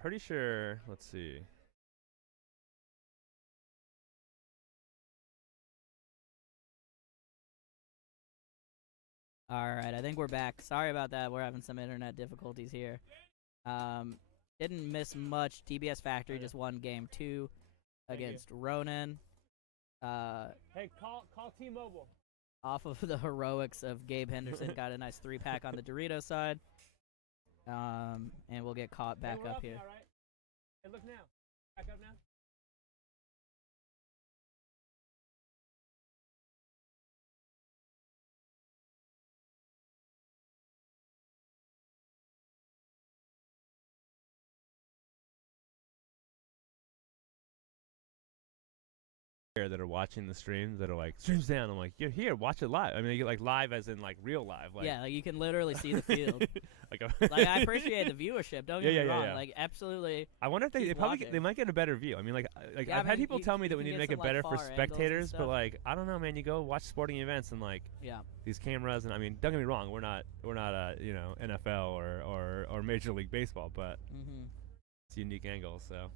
pretty sure. Let's see. All right, I think we're back. Sorry about that. We're having some internet difficulties here. Didn't miss much. DBS Factory just won game 2 against Ronin. Hey, call T-Mobile. Off of the heroics of Gabe Henderson, got a nice 3-pack on the Dorito side. And we'll get caught back up here. Now, right? Hey, look now. Back up now. That are watching the streams that are like streams down. I'm like, you're here, watch it live. I mean, you get like live as in like real live. Like, yeah, like you can literally see the field. like I appreciate the viewership. Don't get me wrong. Yeah. Like absolutely. I wonder if they might get a better view. I mean, Yeah, I've had people tell me that we need to make it better for far angles and spectators, but stuff. like I don't know, man. You go watch sporting events and like these cameras, and I mean, don't get me wrong, we're not NFL or Major League Baseball, but it's a unique angle. So.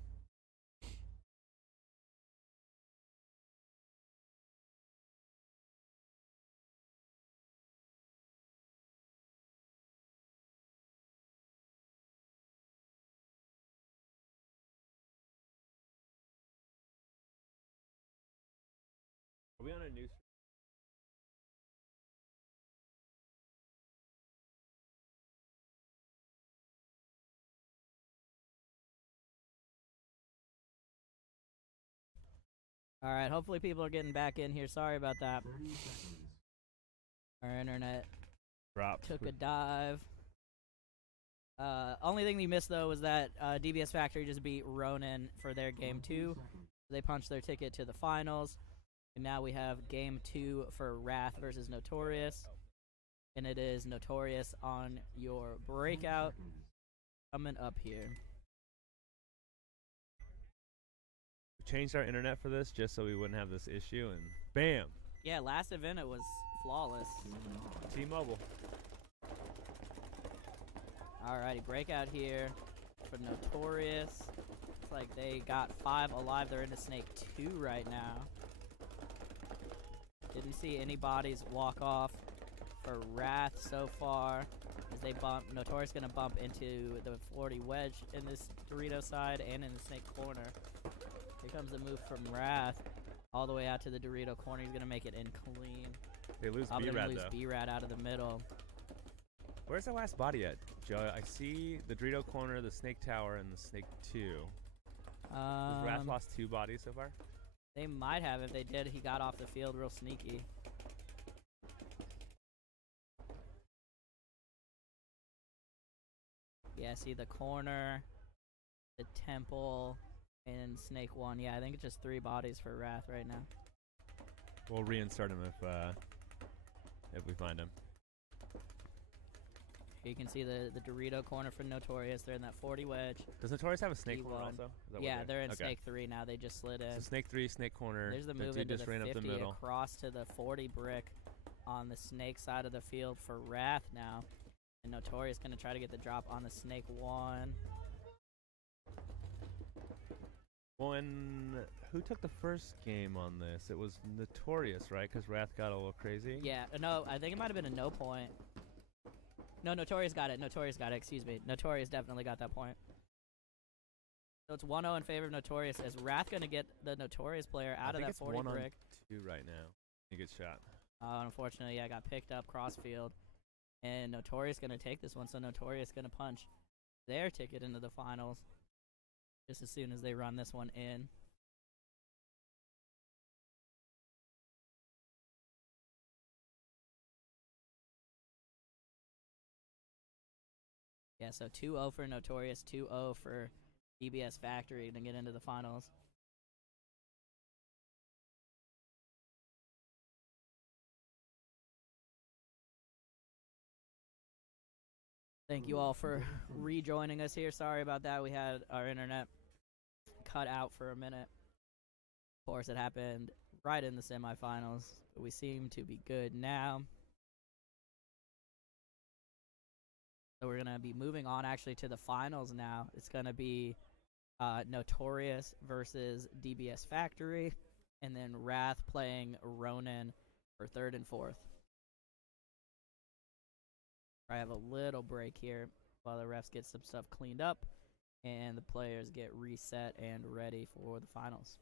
Are we on a new? All right, hopefully people are getting back in here. Sorry about that. Our internet took a dive. Only thing we missed though was that DBS Factory just beat Ronin for their game 2. They punched their ticket to the finals. And now we have game 2 for Wrath versus Notorious. And it is Notorious on your breakout coming up here. We changed our internet for this just so we wouldn't have this issue, and bam! Yeah, last event it was flawless. T-Mobile. Alrighty, breakout here for Notorious. Looks like they got 5 alive. They're into Snake 2 right now. Didn't see any bodies walk off for Wrath so far. As they bump, Notorious gonna bump into the 40 wedge in this Dorito side and in the Snake corner. Here comes the move from Wrath all the way out to the Dorito corner. He's gonna make it in clean. They lose B-Rad though. B-Rad out of the middle. Where's the last body at, Joe? I see the Dorito corner, the Snake Tower, and the Snake 2. Has Wrath lost 2 bodies so far? They might have. If they did, he got off the field real sneaky. Yeah, see the corner, the temple, and Snake 1. Yeah, I think it's just 3 bodies for Wrath right now. We'll reinsert him if we find him. You can see the Dorito corner for Notorious. They're in that 40 wedge. Does Notorious have a Snake corner also? Yeah, they're in Snake 3 now. They just slid in. So Snake 3, Snake corner. There's the move into just the ran 50 up the middle. across to the 40 brick on the Snake side of the field for Wrath now. And Notorious going to try to get the drop on the Snake 1. Well, and who took the first game on this? It was Notorious, right? Because Wrath got a little crazy. Yeah, no, I think it might have been a no point. No, Notorious got it. Notorious got it. Excuse me. Notorious definitely got that point. So it's 1-0 in favor of Notorious. Is Wrath going to get the Notorious player out of that 40 brick? I think it's 1-2 right now. He gets shot. Unfortunately, yeah, got picked up crossfield. And Notorious going to take this one. So Notorious going to punch their ticket into the finals just as soon as they run this one in. Yeah, so 2-0 for Notorious, 2-0 for DBS Factory to get into the finals. Thank you all for rejoining us here. Sorry about that. We had our internet cut out for a minute. Of course, it happened right in the semifinals, but we seem to be good now. So we're going to be moving on actually to the finals now. It's going to be Notorious versus DBS Factory, and then Wrath playing Ronin for 3rd and 4th. I have a little break here while the refs get some stuff cleaned up and the players get reset and ready for the finals.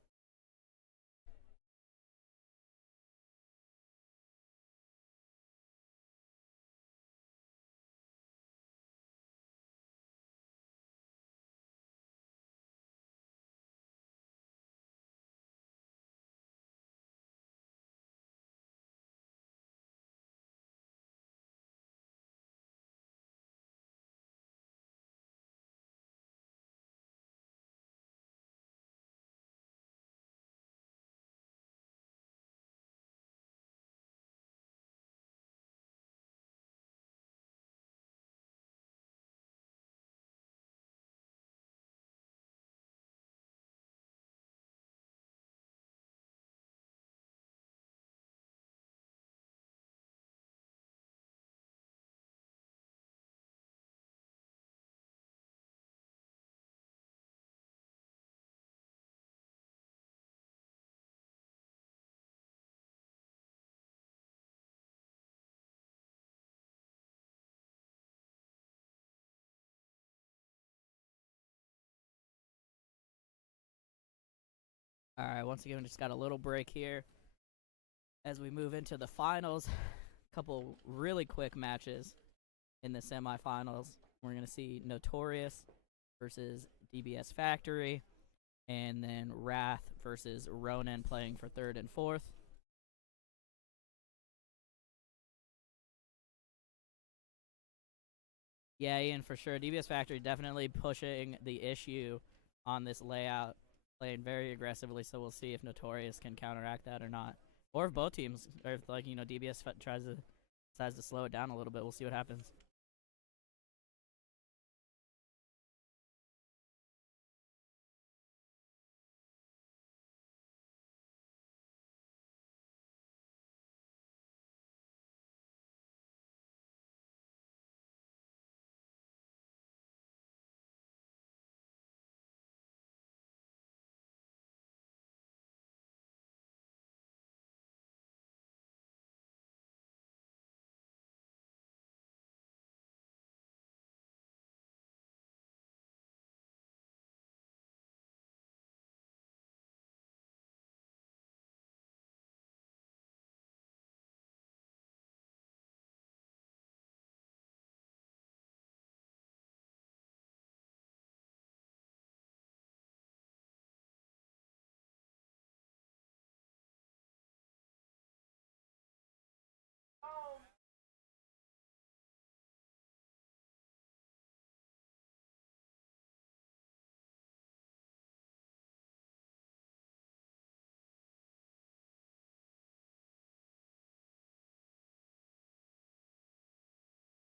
All right, once again, we just got a little break here as we move into the finals. A couple really quick matches in the semifinals. We're going to see Notorious versus DBS Factory, and then Wrath versus Ronin playing for 3rd and 4th. Yeah, Ian, for sure. DBS Factory definitely pushing the issue on this layout, playing very aggressively, so we'll see if Notorious can counteract that or not. Or if both teams, or if, like, DBS decides to slow it down a little bit. We'll see what happens.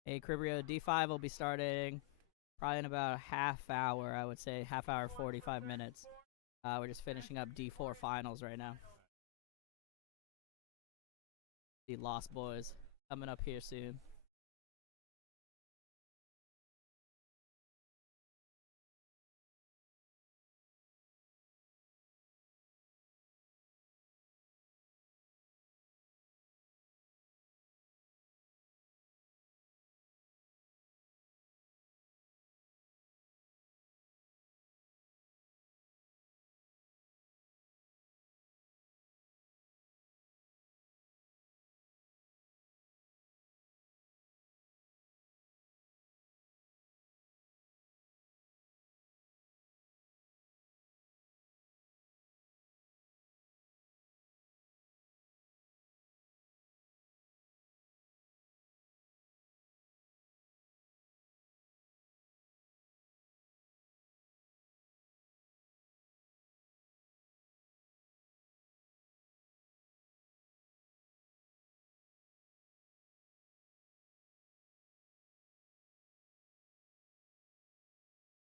Hey, Cribrio, D5 will be starting probably in about a half hour, I would say. Half hour, 45 minutes. We're just finishing up D4 finals right now. The Lost Boys coming up here soon.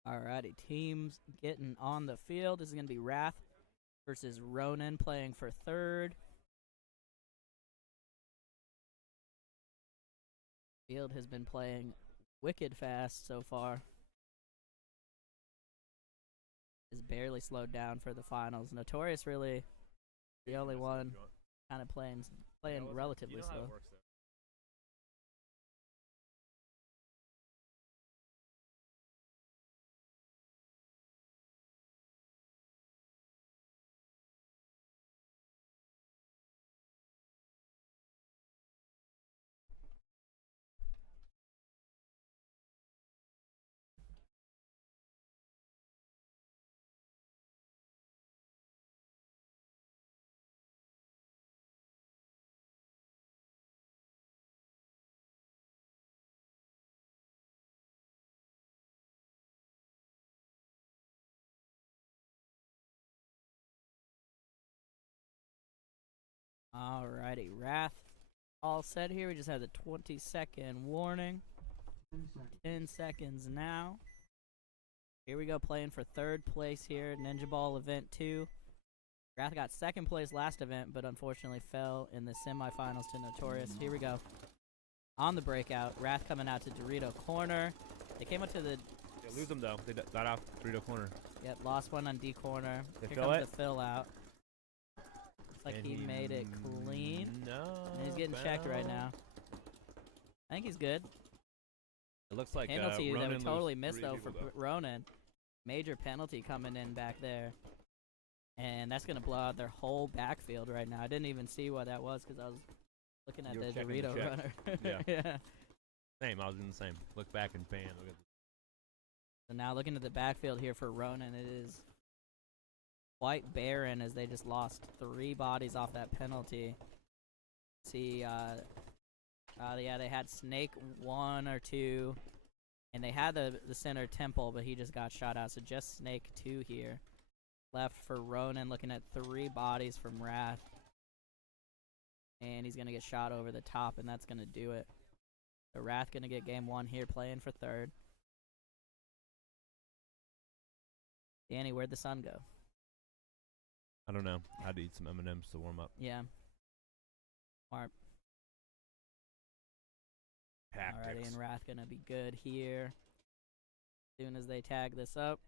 Alrighty, teams getting on the field. This is going to be Wrath versus Ronin playing for 3rd. Field has been playing wicked fast so far. Is barely slowed down for the finals. Notorious really the only one kind of playing relatively slow. Alrighty, Wrath all set here. We just had the 20-second warning. 10 seconds now. Here we go, playing for third place here, Ninjaball Event 2. Wrath got second place last event, but unfortunately fell in the semifinals to Notorious. Here we go. On the breakout, Wrath coming out to Dorito Corner. They came up to the... They lose them, though. They got off Dorito Corner. Yep, lost one on D Corner. They Here fill comes it. the fill out. Like he made it clean. No. And he's getting checked right now. I think he's good. It looks like penalty that Ronin we totally lose missed though for though. Ronin. Major penalty coming in back there. And that's going to blow out their whole backfield right now. I didn't even see what that was because I was looking at the Dorito runner. Yeah. Yeah. Same. I was doing the same. Look back and pan. Look at So now looking at the backfield here for Ronin, it is quite barren as they just lost 3 bodies off that penalty. See, yeah, they had Snake 1 or 2, and they had the center Temple, but he just got shot out. So just Snake 2 here. Left for Ronin, looking at 3 bodies from Wrath. And he's going to get shot over the top, and that's going to do it. So Wrath going to get game 1 here, playing for third. Danny, where'd the sun go? I don't know. I had to eat some M&Ms to warm up. Yeah. Smart. Tactics. Alrighty, and Wrath going to be good here. As soon as they tag this up.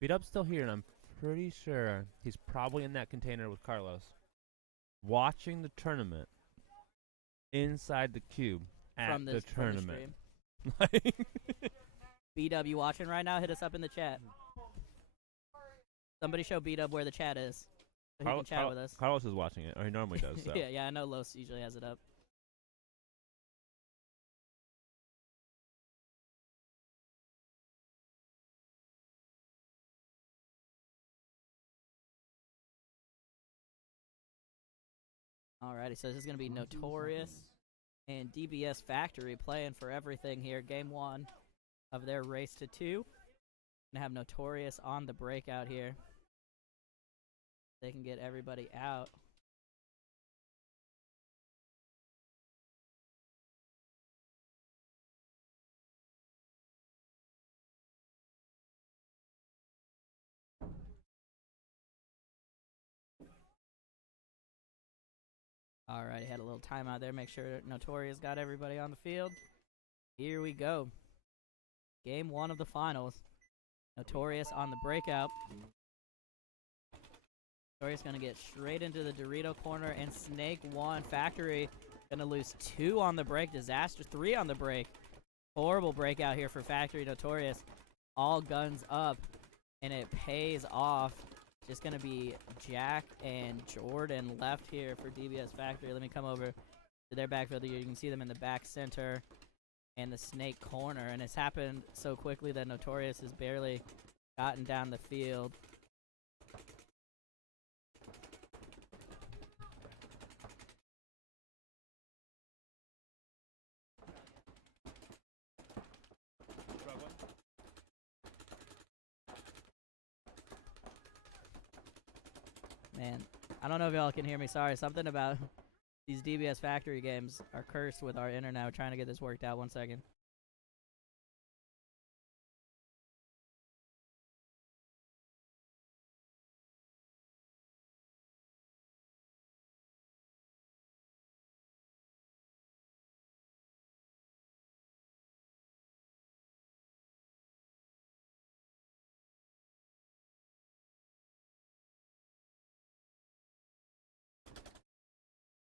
Beat Up's still here, and I'm pretty sure he's probably in that container with Carlos, watching the tournament inside the cube at the tournament. B-Dub, you watching right now? Hit us up in the chat. Somebody show B-Dub where the chat is, so he can chat with us. Carlos is watching it, or he normally does. So. yeah, I know Los usually has it up. Alrighty, so this is going to be Notorious and DBS Factory playing for everything here. Game 1 of their race to 2. Gonna have Notorious on the breakout here. They can get everybody out. Alright, had a little timeout there. Make sure Notorious got everybody on the field. Here we go. Game 1 of the finals. Notorious on the breakout. Notorious going to get straight into the Dorito corner, and Snake 1. Factory going to lose 2 on the break. Disaster 3 on the break. Horrible breakout here for Factory. Notorious all guns up, and it pays off. Just going to be Jack and Jordan left here for DBS Factory. Let me come over to their backfield here. You can see them in the back center and the Snake corner. And it's happened so quickly that Notorious has barely gotten down the field. And I don't know if y'all can hear me. Sorry, something about these DBS Factory games are cursed with our internet. We're trying to get this worked out. 1 second.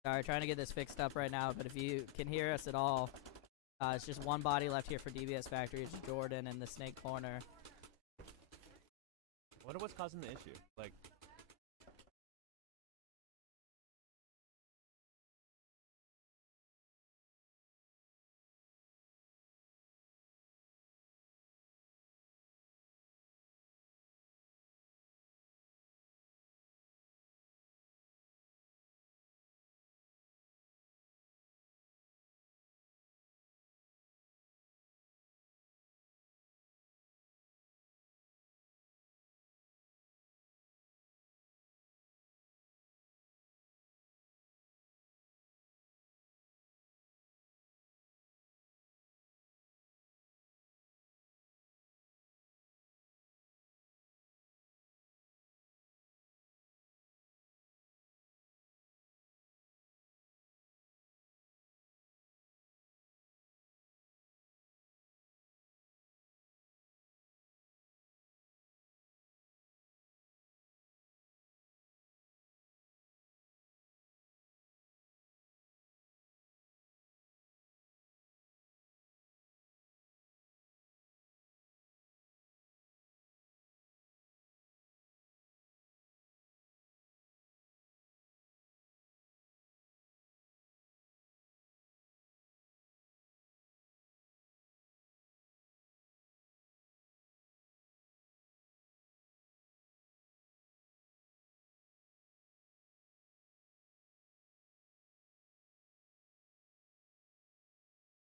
Sorry, trying to get this fixed up right now, but if you can hear us at all, it's just one body left here for DBS Factory. It's Jordan in the snake corner. I wonder what's causing the issue. Like,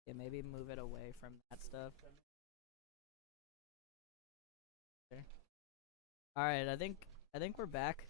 Yeah, maybe move it away from that stuff. Okay. All right, I think we're back.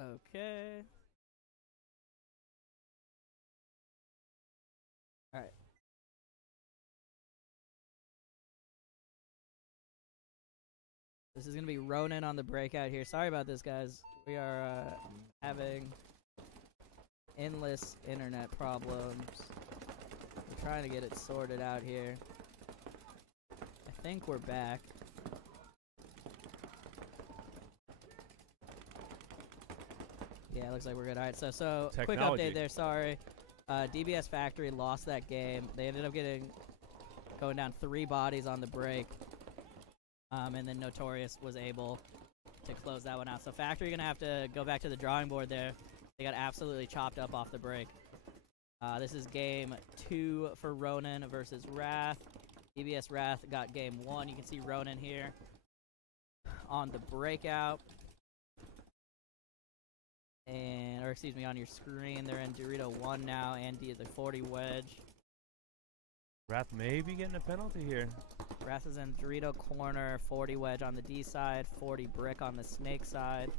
Okay. All right. This is going to be Ronin on the breakout here. Sorry about this, guys. We are having endless internet problems. We're trying to get it sorted out here. I think we're back. Yeah, it looks like we're good. All right, so quick update there. Sorry. DBS Factory lost that game. They ended up going down 3 bodies on the break. And then Notorious was able to close that one out. So Factory gonna have to go back to the drawing board there. They got absolutely chopped up off the break. This is game 2 for Ronin versus Wrath. DBS Wrath got game 1. You can see Ronin here on the breakout. Or excuse me, on your screen. They're in Dorito 1 now, and the 40 wedge. Wrath may be getting a penalty here. Wrath is in Dorito corner, 40 wedge on the D side, 40 brick on the snake side.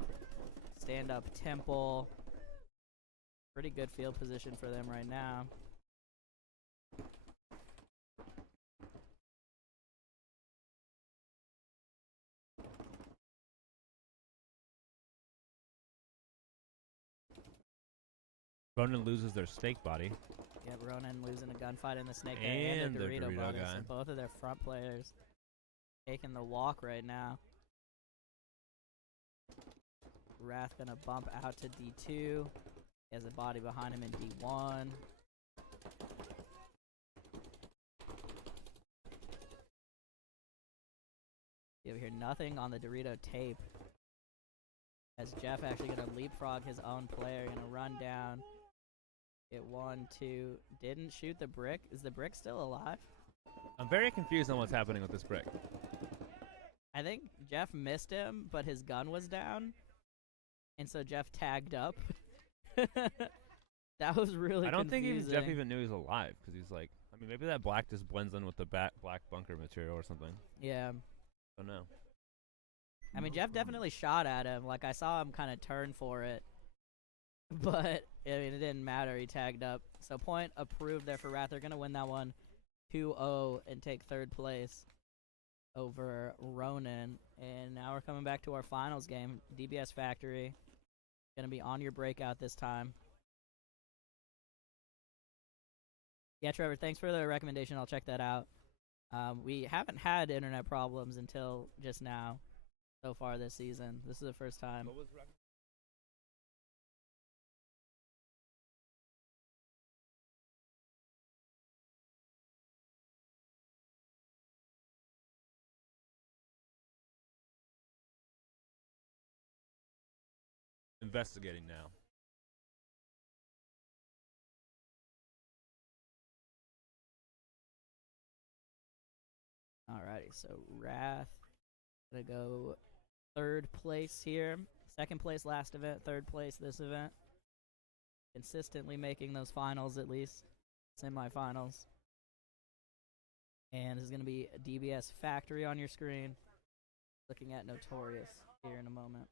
Stand up temple. Pretty good field position for them right now. Ronin loses their snake body. Yeah, Ronin losing a gunfight in the snake and the Dorito body. So both of their front players taking the walk right now. Wrath gonna bump out to D2. He has a body behind him in D1. You hear nothing on the Dorito tape. As Jeff actually gonna leapfrog his own player, gonna run down. Get 1, 2. Didn't shoot the brick. Is the brick still alive? I'm very confused on what's happening with this brick. I think Jeff missed him, but his gun was down, and so Jeff tagged up. That was really I don't think confusing. Jeff even knew he was alive, because he's like, I mean, maybe that black just blends in with the black bunker material or something. Yeah. I don't know. I mean, Jeff definitely shot at him. Like, I saw him kind of turn for it. But, I mean, it didn't matter. He tagged up. So, point approved there for Wrath. They're going to win that one 2-0 and take third place over Ronin. And now we're coming back to our finals game. DBS Factory. Going to be on your breakout this time. Yeah, Trevor, thanks for the recommendation. I'll check that out. We haven't had internet problems until just now so far this season. This is the first time. What was investigating now. Alrighty, so Wrath gonna go third place here. Second place last event, third place this event. Consistently making those finals at least. Semi-finals. And this is gonna be DBS Factory on your screen. Looking at Notorious here in a moment.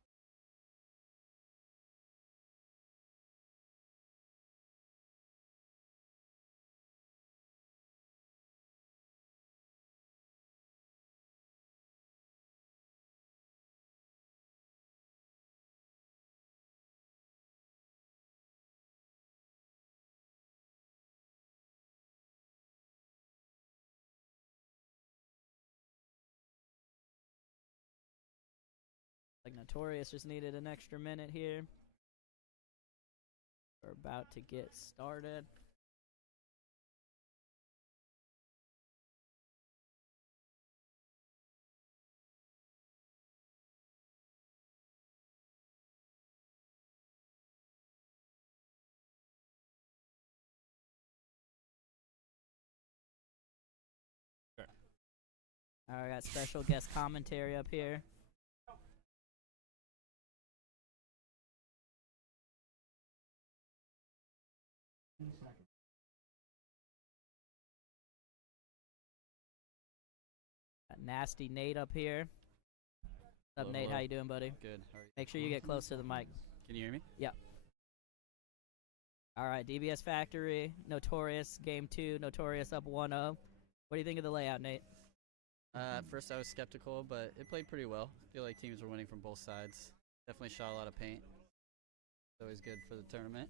Like Notorious just needed an extra minute here. We're about to get started. Sure. Alright, got special guest commentary up here. Got Nasty Nate up here. What's up, Nate? Hello. How you doing, buddy? Good. How are you? Make sure you get close to the mic. Can you hear me? Yep. All right, DBS Factory, Notorious, Game 2, Notorious up 1-0. What do you think of the layout, Nate? At first I was skeptical, but it played pretty well. I feel like teams were winning from both sides. Definitely shot a lot of paint. It's always good for the tournament.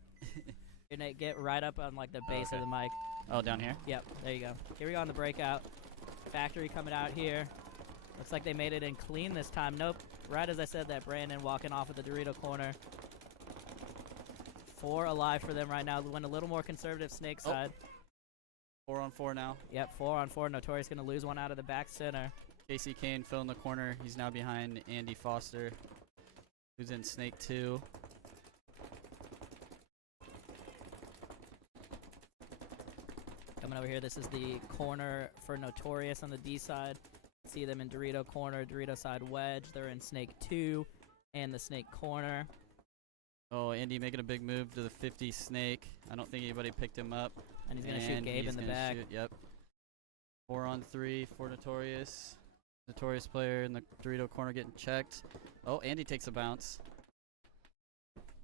Here, Nate, get right up on like the base of the mic. Oh, down here? Yep, there you go. Here we go on the breakout. Factory coming out here. Looks like they made it in clean this time. Nope. Right as I said that, Brandon walking off at the Dorito corner. 4 alive for them right now. Went a little more conservative snake side. 4 on 4 now. Yep, 4 on 4. Notorious going to lose one out of the back center. Casey Kane filling the corner. He's now behind Andy Foster, who's in Snake 2. Coming over here, this is the corner for Notorious on the D side. See them in Dorito corner, Dorito side wedge. They're in Snake 2 and the Snake corner. Oh, Andy making a big move to the 50 Snake. I don't think anybody picked him up. And he's going to shoot Gabe in the back. Yep. 4 on 3 for Notorious. Notorious player in the Dorito corner getting checked. Oh, Andy takes a bounce.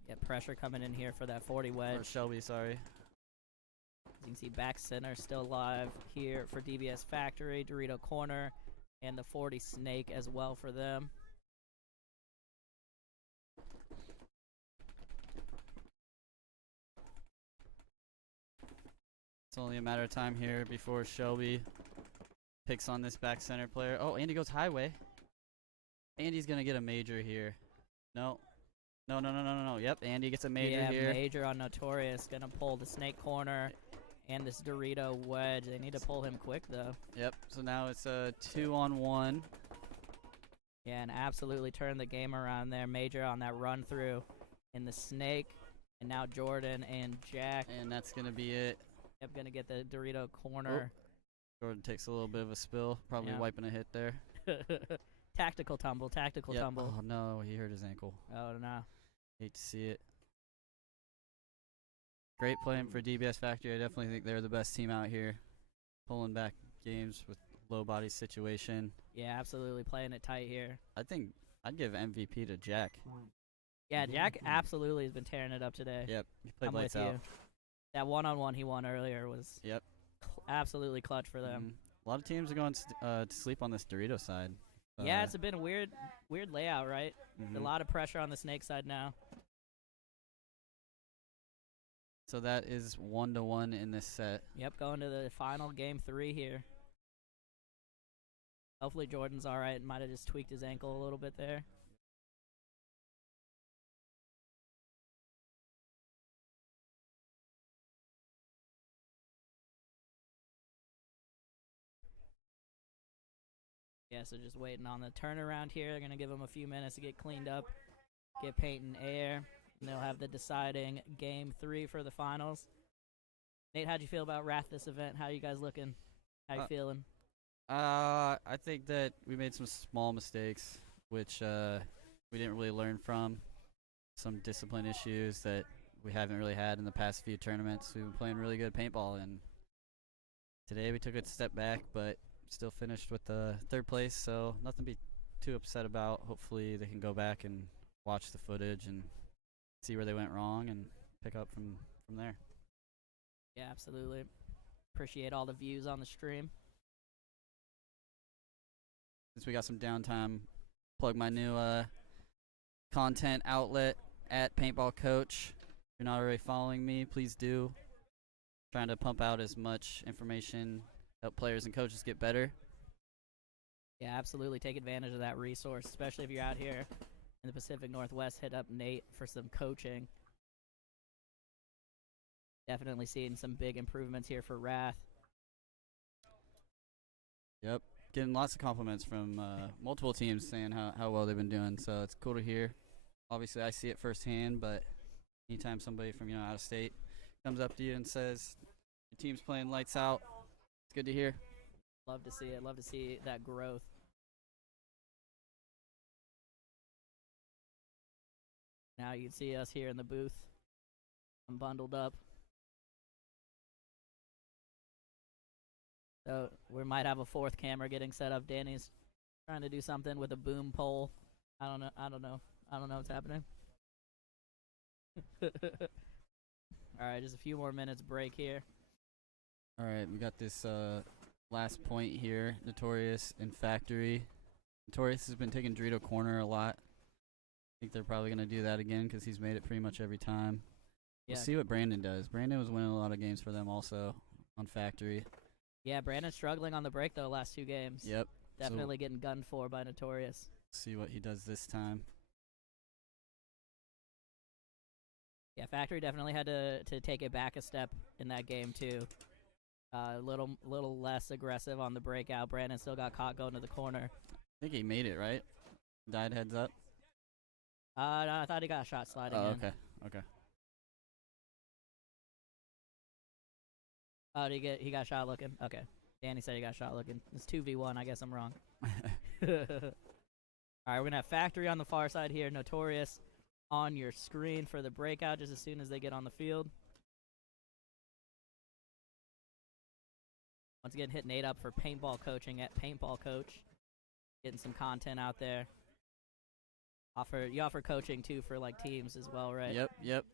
Yeah, pressure coming in here for that 40 wedge. Or Shelby, sorry. As you can see, back center still alive here for DBS Factory, Dorito corner, and the 40 Snake as well for them. It's only a matter of time here before Shelby picks on this back center player. Oh, Andy goes highway. Andy's going to get a major here. No. No. Yep, Andy gets a major here. Yeah, major on Notorious. Going to pull the Snake corner and this Dorito wedge. They need to pull him quick, though. Yep, so now it's a 2-on-1. Yeah, and absolutely turned the game around there. Major on that run through in the Snake. And now Jordan and Jack. And that's going to be it. Yep, going to get the Dorito corner. Oh. Jordan takes a little bit of a spill, probably Yeah. wiping a hit there. Tactical tumble, tactical Yep. tumble. Oh no, he hurt his ankle. Oh no. Hate to see it. Great playing for DBS Factory. I definitely think they're the best team out here, pulling back games with low body situation. Yeah, absolutely playing it tight here. I think I'd give MVP to Jack. Yeah, Jack absolutely has been tearing it up today. Yep, he played I'm lights with out. you. That one-on-one he won earlier was Yep. Absolutely clutch for them. A lot of teams are going to sleep on this Dorito side. Yeah, it's been a weird layout, right? A lot of pressure on the Snake side now. So that is 1-1 in this set. Yep, going to the final game 3 here. Hopefully Jordan's all right. Might have just tweaked his ankle a little bit there. Yeah, so just waiting on the turnaround here. They're going to give him a few minutes to get cleaned up, get paint in air, and they'll have the deciding game 3 for the finals. Nate, how'd you feel about Wrath this event? How you guys looking? How you feeling? I think that we made some small mistakes, which we didn't really learn from. Some discipline issues that we haven't really had in the past few tournaments. We've been playing really good paintball, and today we took a step back, but still finished with the 3rd place, so nothing to be too upset about. Hopefully they can go back and watch the footage and see where they went wrong and pick up from there. Yeah, absolutely. Appreciate all the views on the stream. Since we got some downtime, plug my new content outlet at Paintball Coach. If you're not already following me, please do. Trying to pump out as much information, help players and coaches get better. Yeah, absolutely. Take advantage of that resource, especially if you're out here in the Pacific Northwest. Hit up Nate for some coaching. Definitely seeing some big improvements here for Wrath. Yep. Getting lots of compliments from multiple teams saying how well they've been doing, so it's cool to hear. Obviously, I see it firsthand, but anytime somebody from out of state comes up to you and says your team's playing lights out, it's good to hear. Love to see it. Love to see that growth. Now you can see us here in the booth. I'm bundled up. So we might have a 4th camera getting set up. Danny's trying to do something with a boom pole. I don't know what's happening. All right, just a few more minutes break here. All right, we got this last point here, Notorious and Factory. Notorious has been taking Dorito corner a lot. I think they're probably going to do that again because he's made it pretty much every time. Yeah. We'll see what Brandon does. Brandon was winning a lot of games for them also on Factory. Yeah, Brandon's struggling on the break, though, last 2 games. Yep. Definitely getting gunned for by Notorious. See what he does this time. Yeah, Factory definitely had to take it back a step in that game, too. A little less aggressive on the breakout. Brandon still got caught going to the corner. I think he made it, right? Died heads up. No, I thought he got shot sliding in. Okay. Oh, he got shot looking? Okay. Danny said he got shot looking. It's 2v1. I guess I'm wrong. All right, we're going to have Factory on the far side here. Notorious on your screen for the breakout just as soon as they get on the field. Once again, hit Nate up for paintball coaching at Paintball Coach. Getting some content out there. You offer coaching, too, for, teams as well, right? Yep.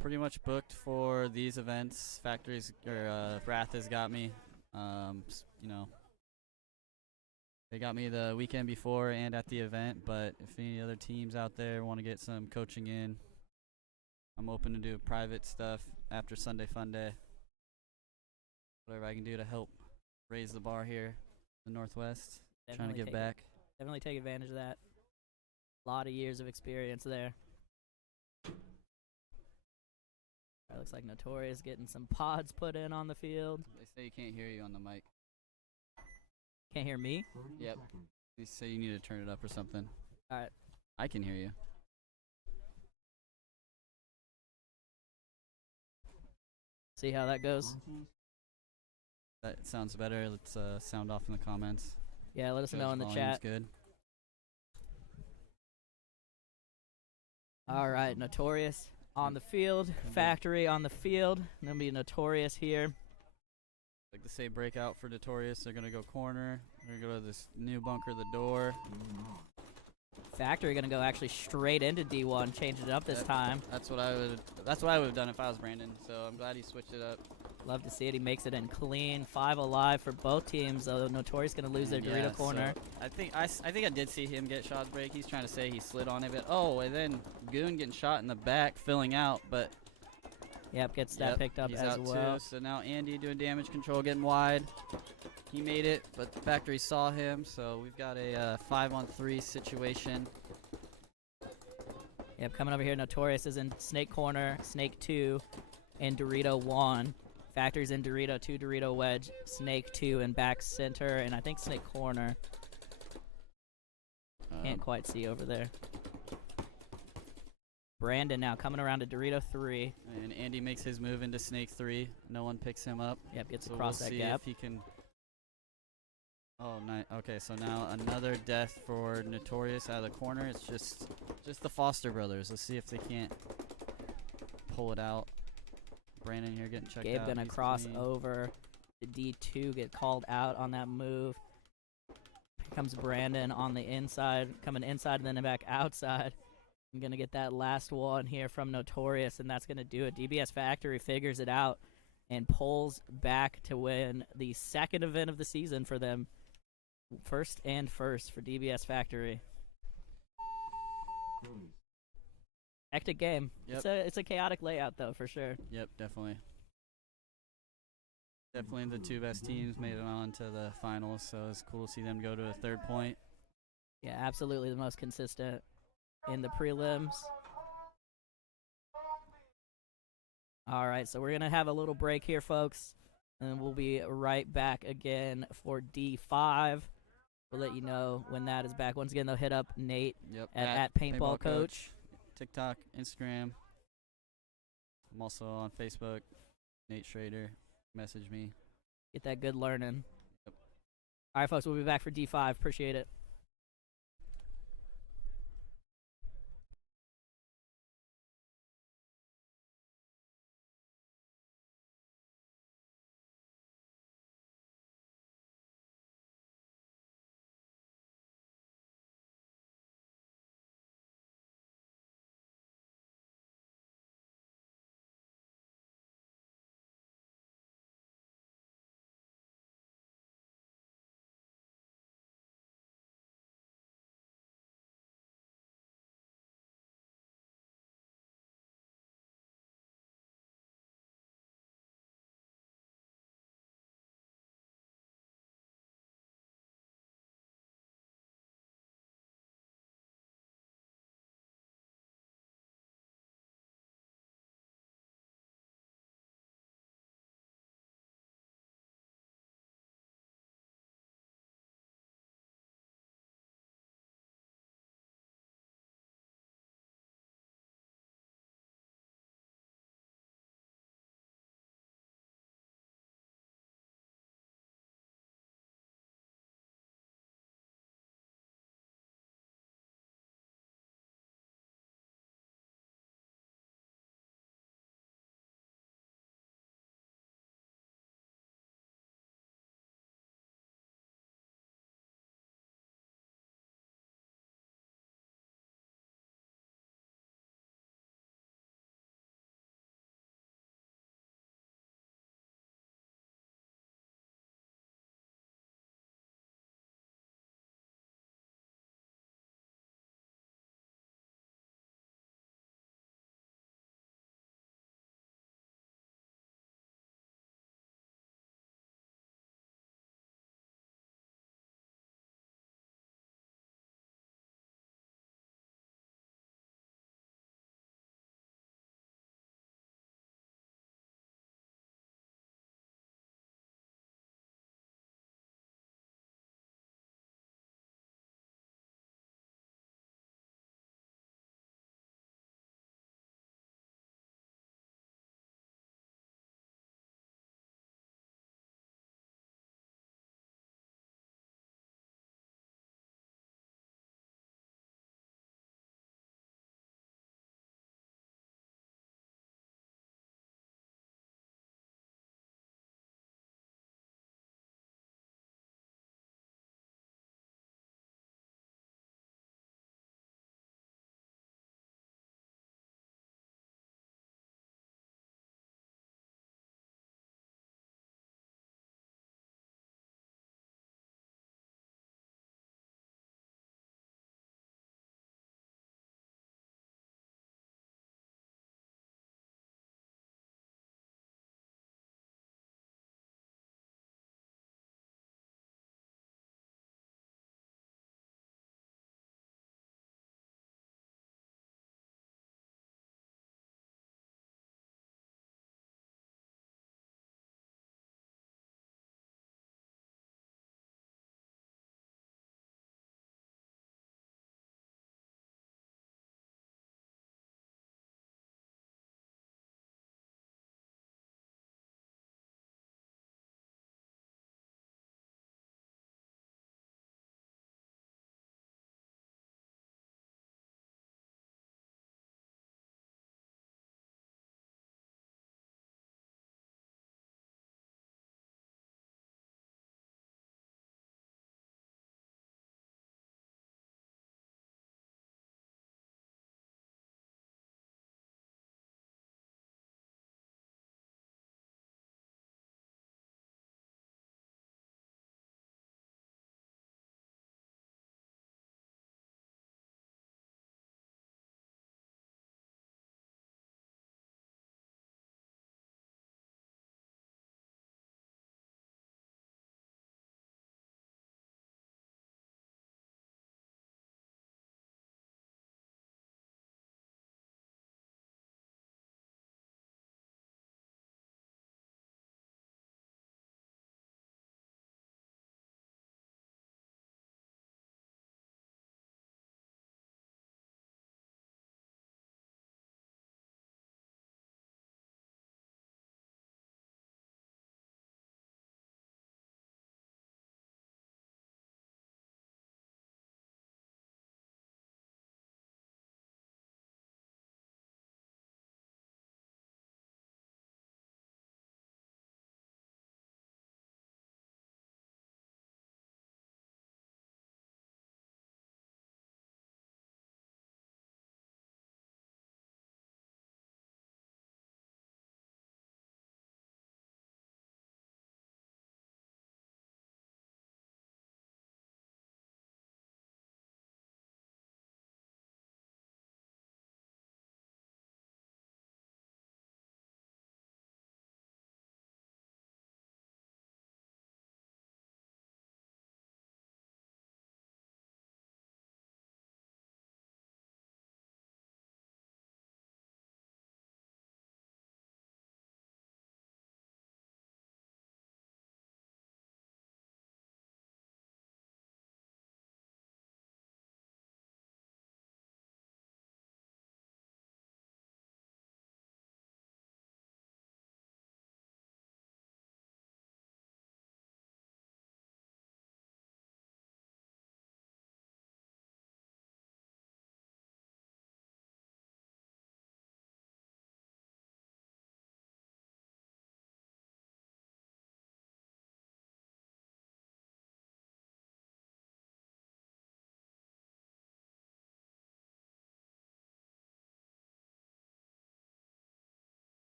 Pretty much booked for these events. Wrath has got me. They got me the weekend before and at the event, but if any other teams out there want to get some coaching in, I'm open to do private stuff after Sunday Fun Day. Whatever I can do to help raise the bar here in the Northwest. Trying to give back. Definitely take advantage of that. A lot of years of experience there. Looks like Notorious getting some pods put in on the field. They say you can't hear you on the mic. Can't hear me? Yep. They say you need to turn it up or something. All right. I can hear you. See how that goes? That sounds better. Let's sound off in the comments. Yeah, let us know in the Volume's chat. Good. All right, Notorious on the field, Factory on the field. Gonna be Notorious here. Like to say breakout for Notorious. They're gonna go corner. They're gonna go to this new bunker, the door. Factory gonna go actually straight into D1, changing it up this time. That's what I would have done if I was Brandon. So I'm glad he switched it up. Love to see it. He makes it in clean. 5 alive for both teams. Though Notorious gonna lose their Dorito corner. So I think I did see him get shot break. He's trying to say he slid on it, but and then Goon getting shot in the back, filling out, but. Yep, gets that picked up he's as out well. Too, so now Andy doing damage control, getting wide. He made it, but the Factory saw him, so we've got a 5-on-3 situation. Yep, coming over here, Notorious is in Snake corner, Snake 2, and Dorito 1. Factory's in Dorito 2, Dorito wedge, Snake 2, and back center, and I think Snake corner. Can't quite see over there. Brandon now coming around to Dorito 3. And Andy makes his move into Snake 3. No one picks him up. Yep, gets so across we'll that see gap. If he can. Oh, nice. Okay, so now another death for Notorious out of the corner. It's just the Foster brothers. Let's see if they can't pull it out. Brandon here getting checked Gabe out. gonna He's cross clean. over. The D2 get called out on that move. Here comes Brandon on the inside, coming inside and then back outside. I'm going to get that last one here from Notorious, and that's going to do it. DBS Factory figures it out and pulls back to win the second event of the season for them. First for DBS Factory. Hectic game. Yep. It's a chaotic layout, though, for sure. Yep, definitely. Definitely the two best teams made it on to the finals, so it's cool to see them go to a third point. Yeah, absolutely the most consistent in the prelims. All right, so we're going to have a little break here, folks, and we'll be right back again for D5. We'll let you know when that is back. Once again, they'll hit up Nate at Paintball Coach. TikTok, Instagram. I'm also on Facebook, Nate Schrader. Message me. Get that good learning. Yep. All right, folks, we'll be back for D5. Appreciate it.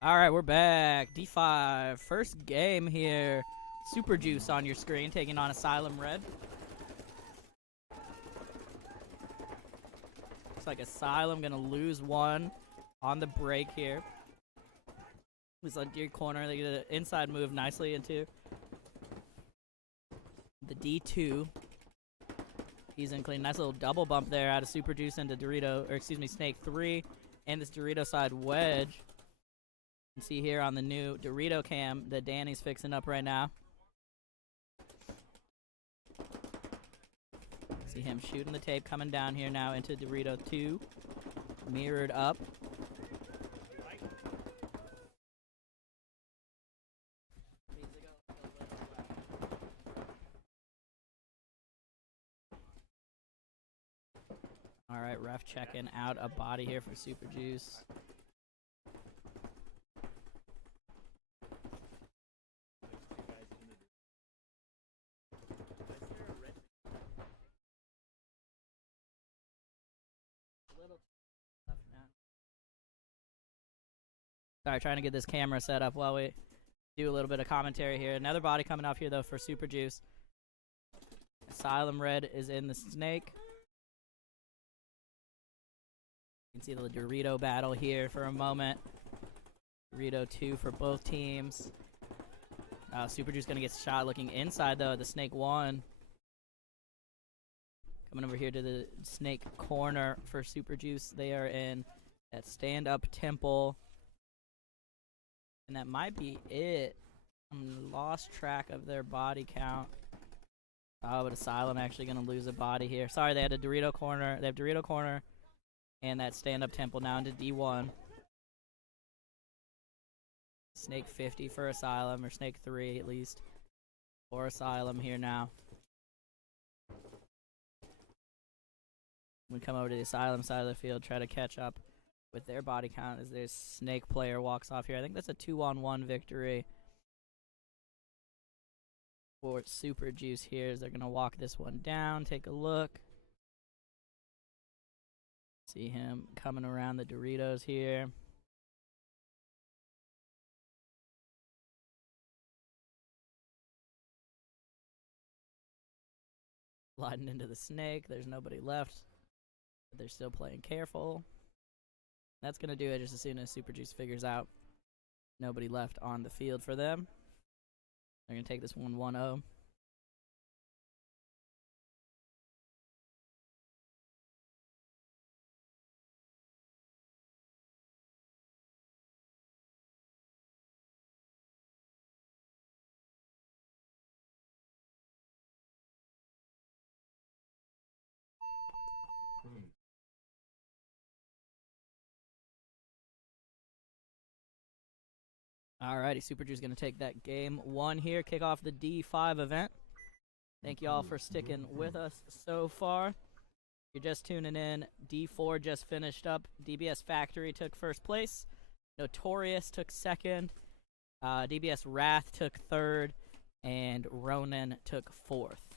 All right, we're back. D5, first game here. Super Juice on your screen, taking on Asylum Red. Looks like Asylum gonna lose one on the break here. He's on your corner. They get an inside move nicely into the D2. He's in clean. Nice little double bump there out of Super Juice into Snake 3. And this Dorito side wedge. You can see here on the new Dorito cam that Danny's fixing up right now. See him shooting the tape coming down here now into Dorito 2. Mirrored up. All right, ref checking out a body here for Super Juice. Sorry, trying to get this camera set up while we do a little bit of commentary here. Another body coming off here, though, for Super Juice. Asylum Red is in the snake. You can see the Dorito battle here for a moment. Dorito 2 for both teams. Super Juice gonna get shot looking inside though. The Snake 1. Coming over here to the Snake corner for Super Juice. They are in that stand-up temple. And that might be it. Lost track of their body count. Oh, but Asylum actually gonna lose a body here. Sorry, they had a Dorito corner. They have Dorito corner. And that stand-up temple now into D1. Snake 50 for Asylum, or Snake 3 at least. For Asylum here now. We come over to the Asylum side of the field, try to catch up with their body count as their Snake player walks off here. I think that's a 2-on-1 victory for Super Juice here as they're going to walk this one down. Take a look. See him coming around the Doritos here. Sliding into the snake. There's nobody left. But they're still playing careful. That's going to do it just as soon as Super Juice figures out nobody left on the field for them. They're going to take this one 1-0. Alrighty, Super Juice going to take that game 1 here, kick off the D5 event. Thank you all for sticking with us so far. If you're just tuning in, D4 just finished up. DBS Factory took first place. Notorious took second. DBS Wrath took third. And Ronin took fourth.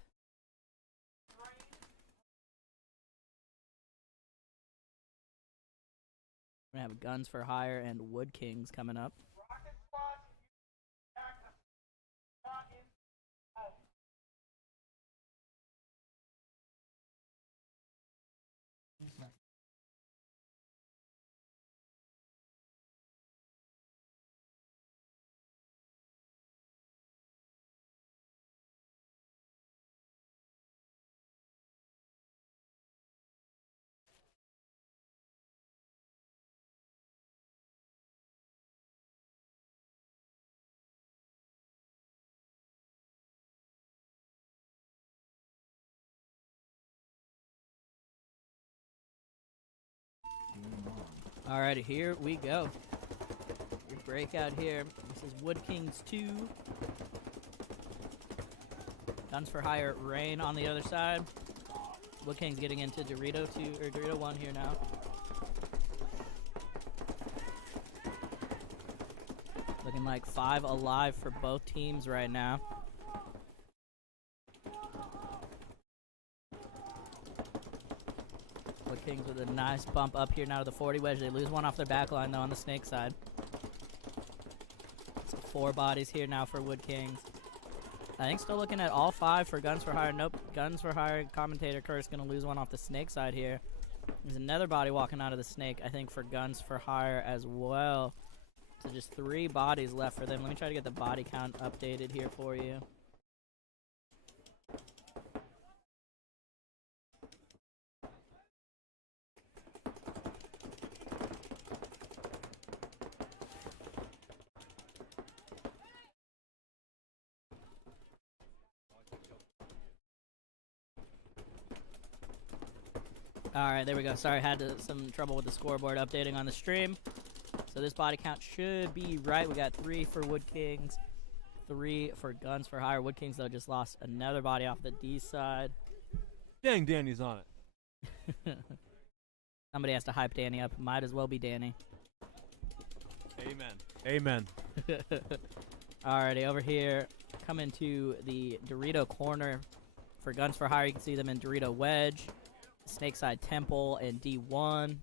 We're going to have Guns for Hire and Woodkings coming up. Alrighty, here we go. Your breakout here. This is Woodkings Too. Guns for Hire Reign on the other side. Woodkings getting into Dorito 2 or Dorito 1 here now. Looking like 5 alive for both teams right now. Woodkings with a nice bump up here now to the 40 wedge. They lose one off their back line though on the snake side. 4 bodies here now for Woodkings. I think still looking at all 5 for Guns for Hire. Nope, Guns for Hire. Commentator Curse gonna lose one off the snake side here. There's another body walking out of the snake, I think, for Guns for Hire as well. So just 3 bodies left for them. Let me try to get the body count updated here for you. Alright, there we go. Sorry, had some trouble with the scoreboard updating on the stream. So this body count should be right. We got 3 for Woodkings, 3 for Guns for Hire. Woodkings, though, just lost another body off the D side. Dang, Danny's on it. Somebody has to hype Danny up. Might as well be Danny. Amen. Amen. Alrighty, over here, coming to the Dorito corner for Guns for Hire. You can see them in Dorito Wedge, Snakeside Temple, and D1.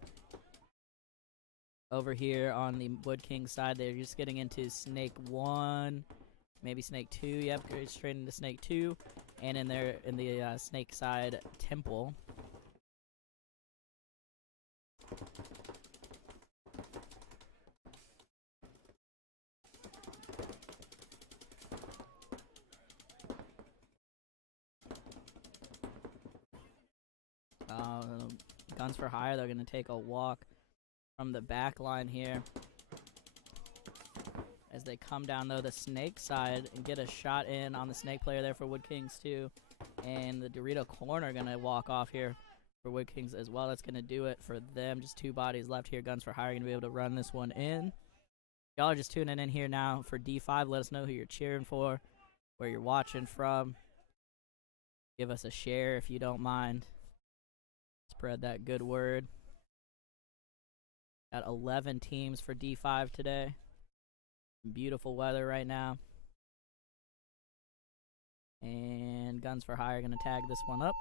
Over here on the Woodking side, they're just getting into Snake 1, maybe Snake 2. Yep, straight into Snake 2, and in there in the Snakeside Temple. Guns for Hire, they're going to take a walk from the back line here as they come down, though, the snake side and get a shot in on the snake player there for Woodkings Too. And the Dorito corner going to walk off here for Woodkings as well. That's going to do it for them. Just 2 bodies left here. Guns for Hire going to be able to run this one in. Y'all are just tuning in here now for D5. Let us know who you're cheering for, where you're watching from. Give us a share if you don't mind. Spread that good word. Got 11 teams for D5 today. Beautiful weather right now. And Guns for Hire going to tag this one up.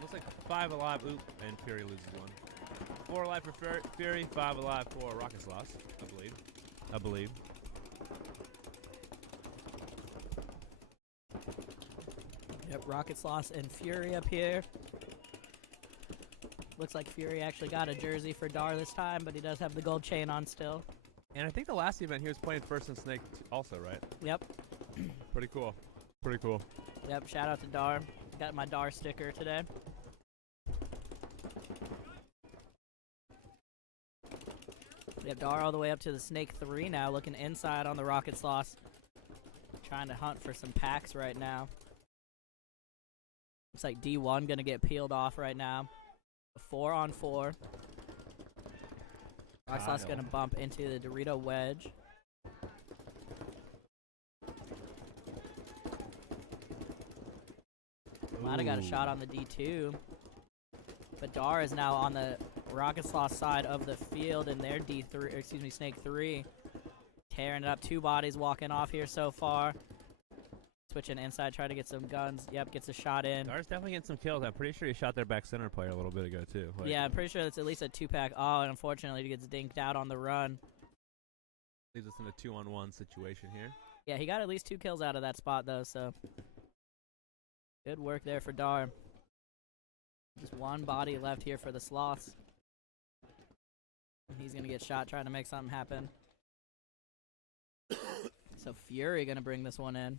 Looks like 5 alive. Oop, and Fury loses 1. 4 alive for Fury, 5 alive for Rocket Sloths, I believe. Yep, Rocket Sloths and Fury up here. Looks like Fury actually got a jersey for Dar this time, but he does have the gold chain on still. And I think the last event he was playing first in Snake also, right? Yep. Pretty cool. Pretty cool. Yep, shout out to Dar. Got my Dar sticker today. We have Dar all the way up to the Snake 3 now, looking inside on the Rocket Sloths. Trying to hunt for some packs right now. Looks like D1 gonna get peeled off right now. 4-on-4. Rocket Sloths gonna bump into the Dorito Wedge. Might have got a shot on the D2. But Dar is now on the Rocket Sloth side of the field in their D3, or excuse me, Snake 3. Tearing it up. 2 bodies walking off here so far. switching inside, try to get some guns. Yep, gets a shot in. Dar's definitely getting some kills. I'm pretty sure he shot their back center player a little bit ago, too. Like, Yeah, I'm pretty sure it's at least a 2-pack. Oh, and unfortunately, he gets dinked out on the run. leaves us in a 2-on-1 situation here. Yeah, he got at least 2 kills out of that spot, though, so good work there for Dar. Just one body left here for the Sloths. He's going to get shot trying to make something happen. So Fury going to bring this one in.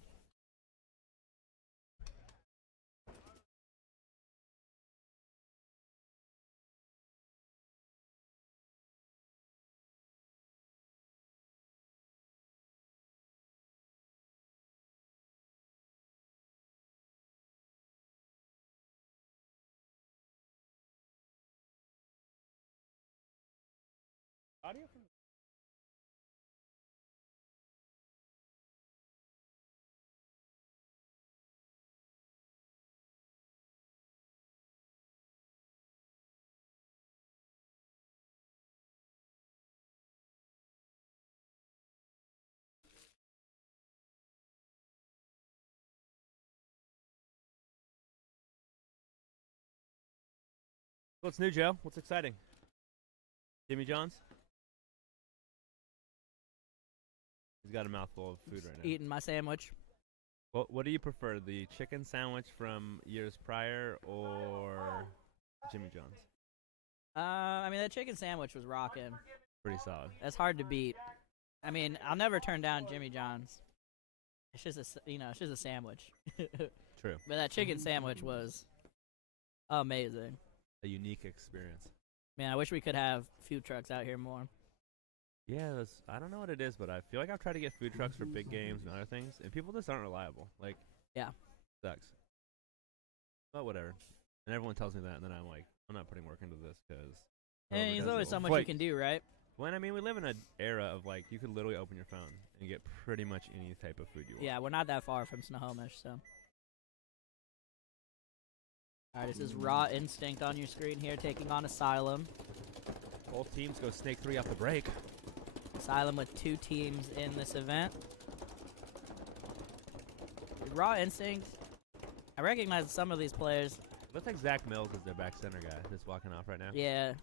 Audio from What's new, Joe? What's exciting? Jimmy John's? He's got a mouthful of food right now. Eating my sandwich. What do you prefer, the chicken sandwich from years prior or Jimmy John's? I mean, that chicken sandwich was rocking. Pretty solid. That's hard to beat. I mean, I'll never turn down Jimmy John's. It's just it's just a sandwich. True. But that chicken sandwich was amazing. A unique experience. Man, I wish we could have food trucks out here more. Yeah, I don't know what it is, but I feel like I've tried to get food trucks for big games and other things, and people just aren't reliable. Like, yeah, sucks. But whatever. And everyone tells me that, and then I'm like, I'm not putting work into this because. And there's always so much you can do, right? When I mean, we live in an era of like you could literally open your phone and get pretty much any type of food you want. Yeah, we're not that far from Snohomish, so. All right, this is Raw Instinct on your screen here, taking on Asylum. Both teams go Snake 3 off the break. Asylum with 2 teams in this event. Raw Instinct, I recognize some of these players. Looks like Zach Mills is their back center guy that's walking off right now. Yeah.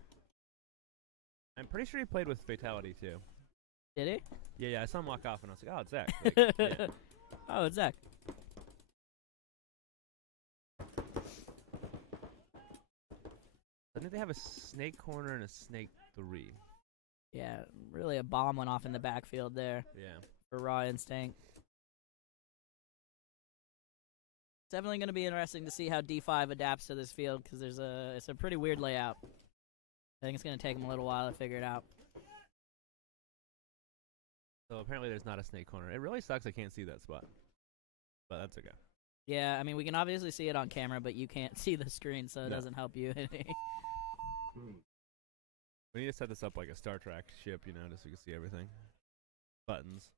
I'm pretty sure he played with Fatality too. Did he? Yeah, I saw him walk off and I was like, oh, it's Zach. Like, yeah. Oh, it's Zach. I think they have a Snake corner and a Snake 3. Yeah, really a bomb went off in the backfield there. Yeah. For Raw Instinct. It's definitely going to be interesting to see how D5 adapts to this field because it's a pretty weird layout. I think it's going to take them a little while to figure it out. So apparently there's not a Snake corner. It really sucks I can't see that spot. But that's okay. Yeah, I mean, we can obviously see it on camera, but you can't see the screen, so it doesn't help you any. We need to set this up like a Star Trek ship, you know, just so you can see everything. Buttons.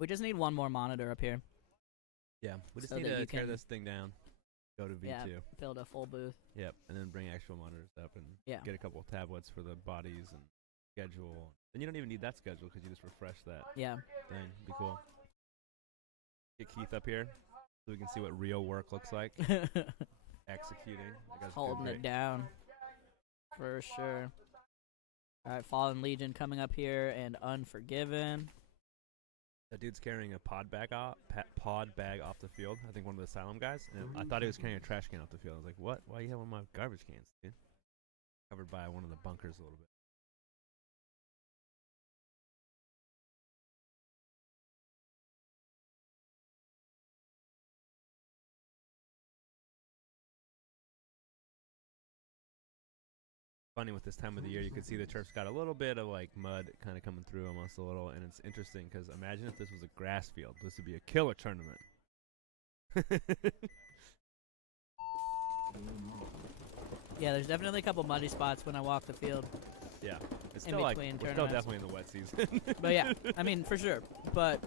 We just need one more monitor up here. Yeah, we just So need that to you tear can- this thing down. Go to V2. Yeah, build a full booth. Yep, and then bring actual monitors up and Yeah. get a couple of tablets for the bodies and schedule. And you don't even need that schedule because you just refresh that Yeah. thing. Be cool. Get Keith up here so we can see what real work looks like. Executing. That guy's Holding doing it great. down. For sure. All right, Fallen Legion coming up here and Unforgiven. That dude's carrying a pod bag off the field. I think one of the Asylum guys. And I thought he was carrying a trash can off the field. I was like, what? Why you have one of my garbage cans, dude? Covered by one of the bunkers a little bit. Funny with this time of the year, you can see the turf's got a little bit of like mud kind of coming through almost a little, and it's interesting because imagine if this was a grass field. This would be a killer tournament. Yeah, there's definitely a couple muddy spots when I walk the field. Yeah, it's In still like between we're still tournaments. definitely in the wet season. But yeah, I mean, for sure. But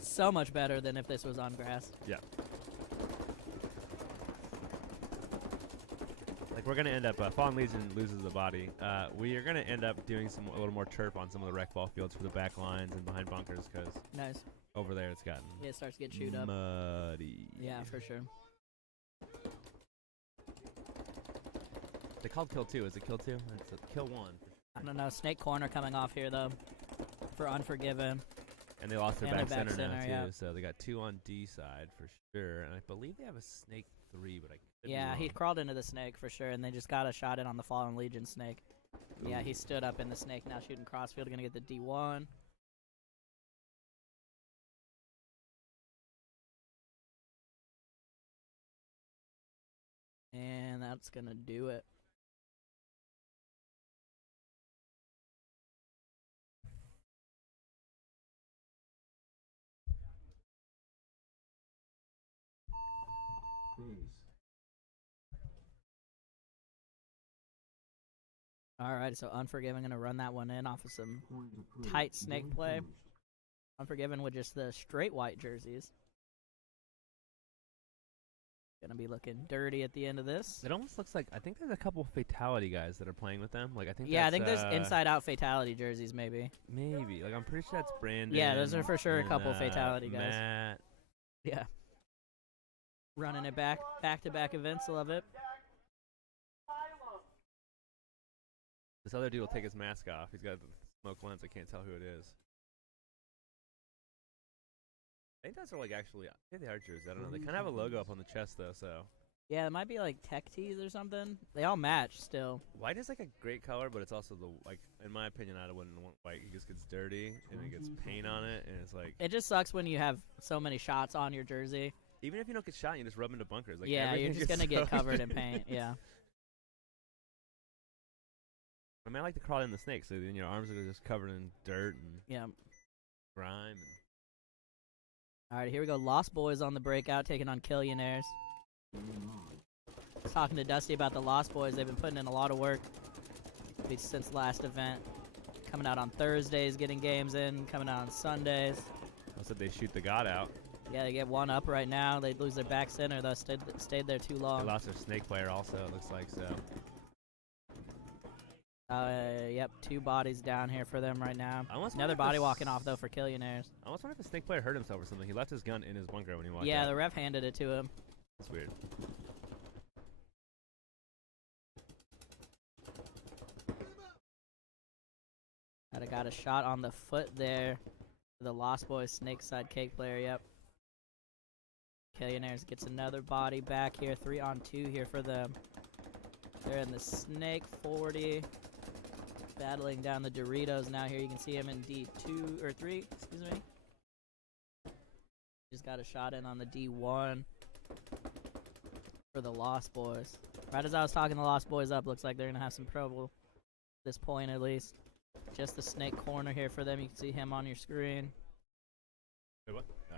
so much better than if this was on grass. Yeah. like we're gonna end up Fallen Legion loses the body. We are gonna end up doing a little more turf on some of the rec ball fields for the back lines and behind bunkers because Nice. over there it's gotten Yeah, it starts to get chewed up. muddy. Yeah, for sure. They called kill 2. Is it kill 2? It's a kill 1. I don't know. Snake corner coming off here though, for Unforgiven. And they lost their And back their back center now center, too. yeah. So they got 2 on D side for sure. And I believe they have a snake 3, but I could be Yeah, he wrong. crawled into the snake for sure, and they just got a shot in on the Fallen Legion snake. Yeah, he Ooh. stood up in the snake, now shooting crossfield, gonna get the D1. And that's gonna do it. Alright, so Unforgiven gonna run that one in off of some tight snake play. Unforgiven with just the straight white jerseys. Gonna be looking dirty at the end of this. It almost looks like I think there's a couple fatality guys that are playing with them. Like I think Yeah, I that's, think there's inside out fatality jerseys maybe. maybe. Like I'm pretty sure that's Brandon. Yeah, those are for sure a and, couple fatality guys. Matt. Yeah. Running it back to back events, love it. This other dude will take his mask off. He's got the smoke lens. I can't tell who it is. I think those are like actually. I think they are jerseys. I don't know. They kind of have a logo up on the chest though. So Yeah, it might be like tech tees or something. They all match still. white is like a great color, but it's also the like. In my opinion, I wouldn't want white. It just gets dirty and it gets paint on it, and it's like. It just sucks when you have so many shots on your jersey. Even if you don't get shot, you just rub into bunkers. Like Yeah, you're everything just gets gonna get so covered in dirty. paint. Yeah. I mean, I like to crawl in the snake, so then your arms are just covered in dirt and Yeah. grime. All right, here we go. Lost Boys on the breakout, taking on Killionaires. Talking to Dusty about the Lost Boys. They've been putting in a lot of work since last event. Coming out on Thursdays, getting games in. Coming out on Sundays. I said they shoot the god out. Yeah, they get one up right now. They lose their back center, though. Stayed there too They long. lost their snake player also, it looks like, so. Yep, 2 bodies down here for them right now. I almost Another wonder if body the walking off, though, for Killionaires. I almost wonder if the snake player hurt himself or something. He left his gun in his bunker when he walked Yeah, out. the ref handed it to him. That's weird. Got a shot on the foot there for the Lost Boys snake side cake player, yep. Killionaires gets another body back here, 3 on 2 here for them. They're in the snake 40. Battling down the Doritos now here. You can see him in D2 or 3, excuse me. Just got a shot in on the D1 for the Lost Boys. Right as I was talking the Lost Boys up, looks like they're gonna have some trouble at this point at least. Just the snake corner here for them. You can see him on your screen. Wait, what? Oh.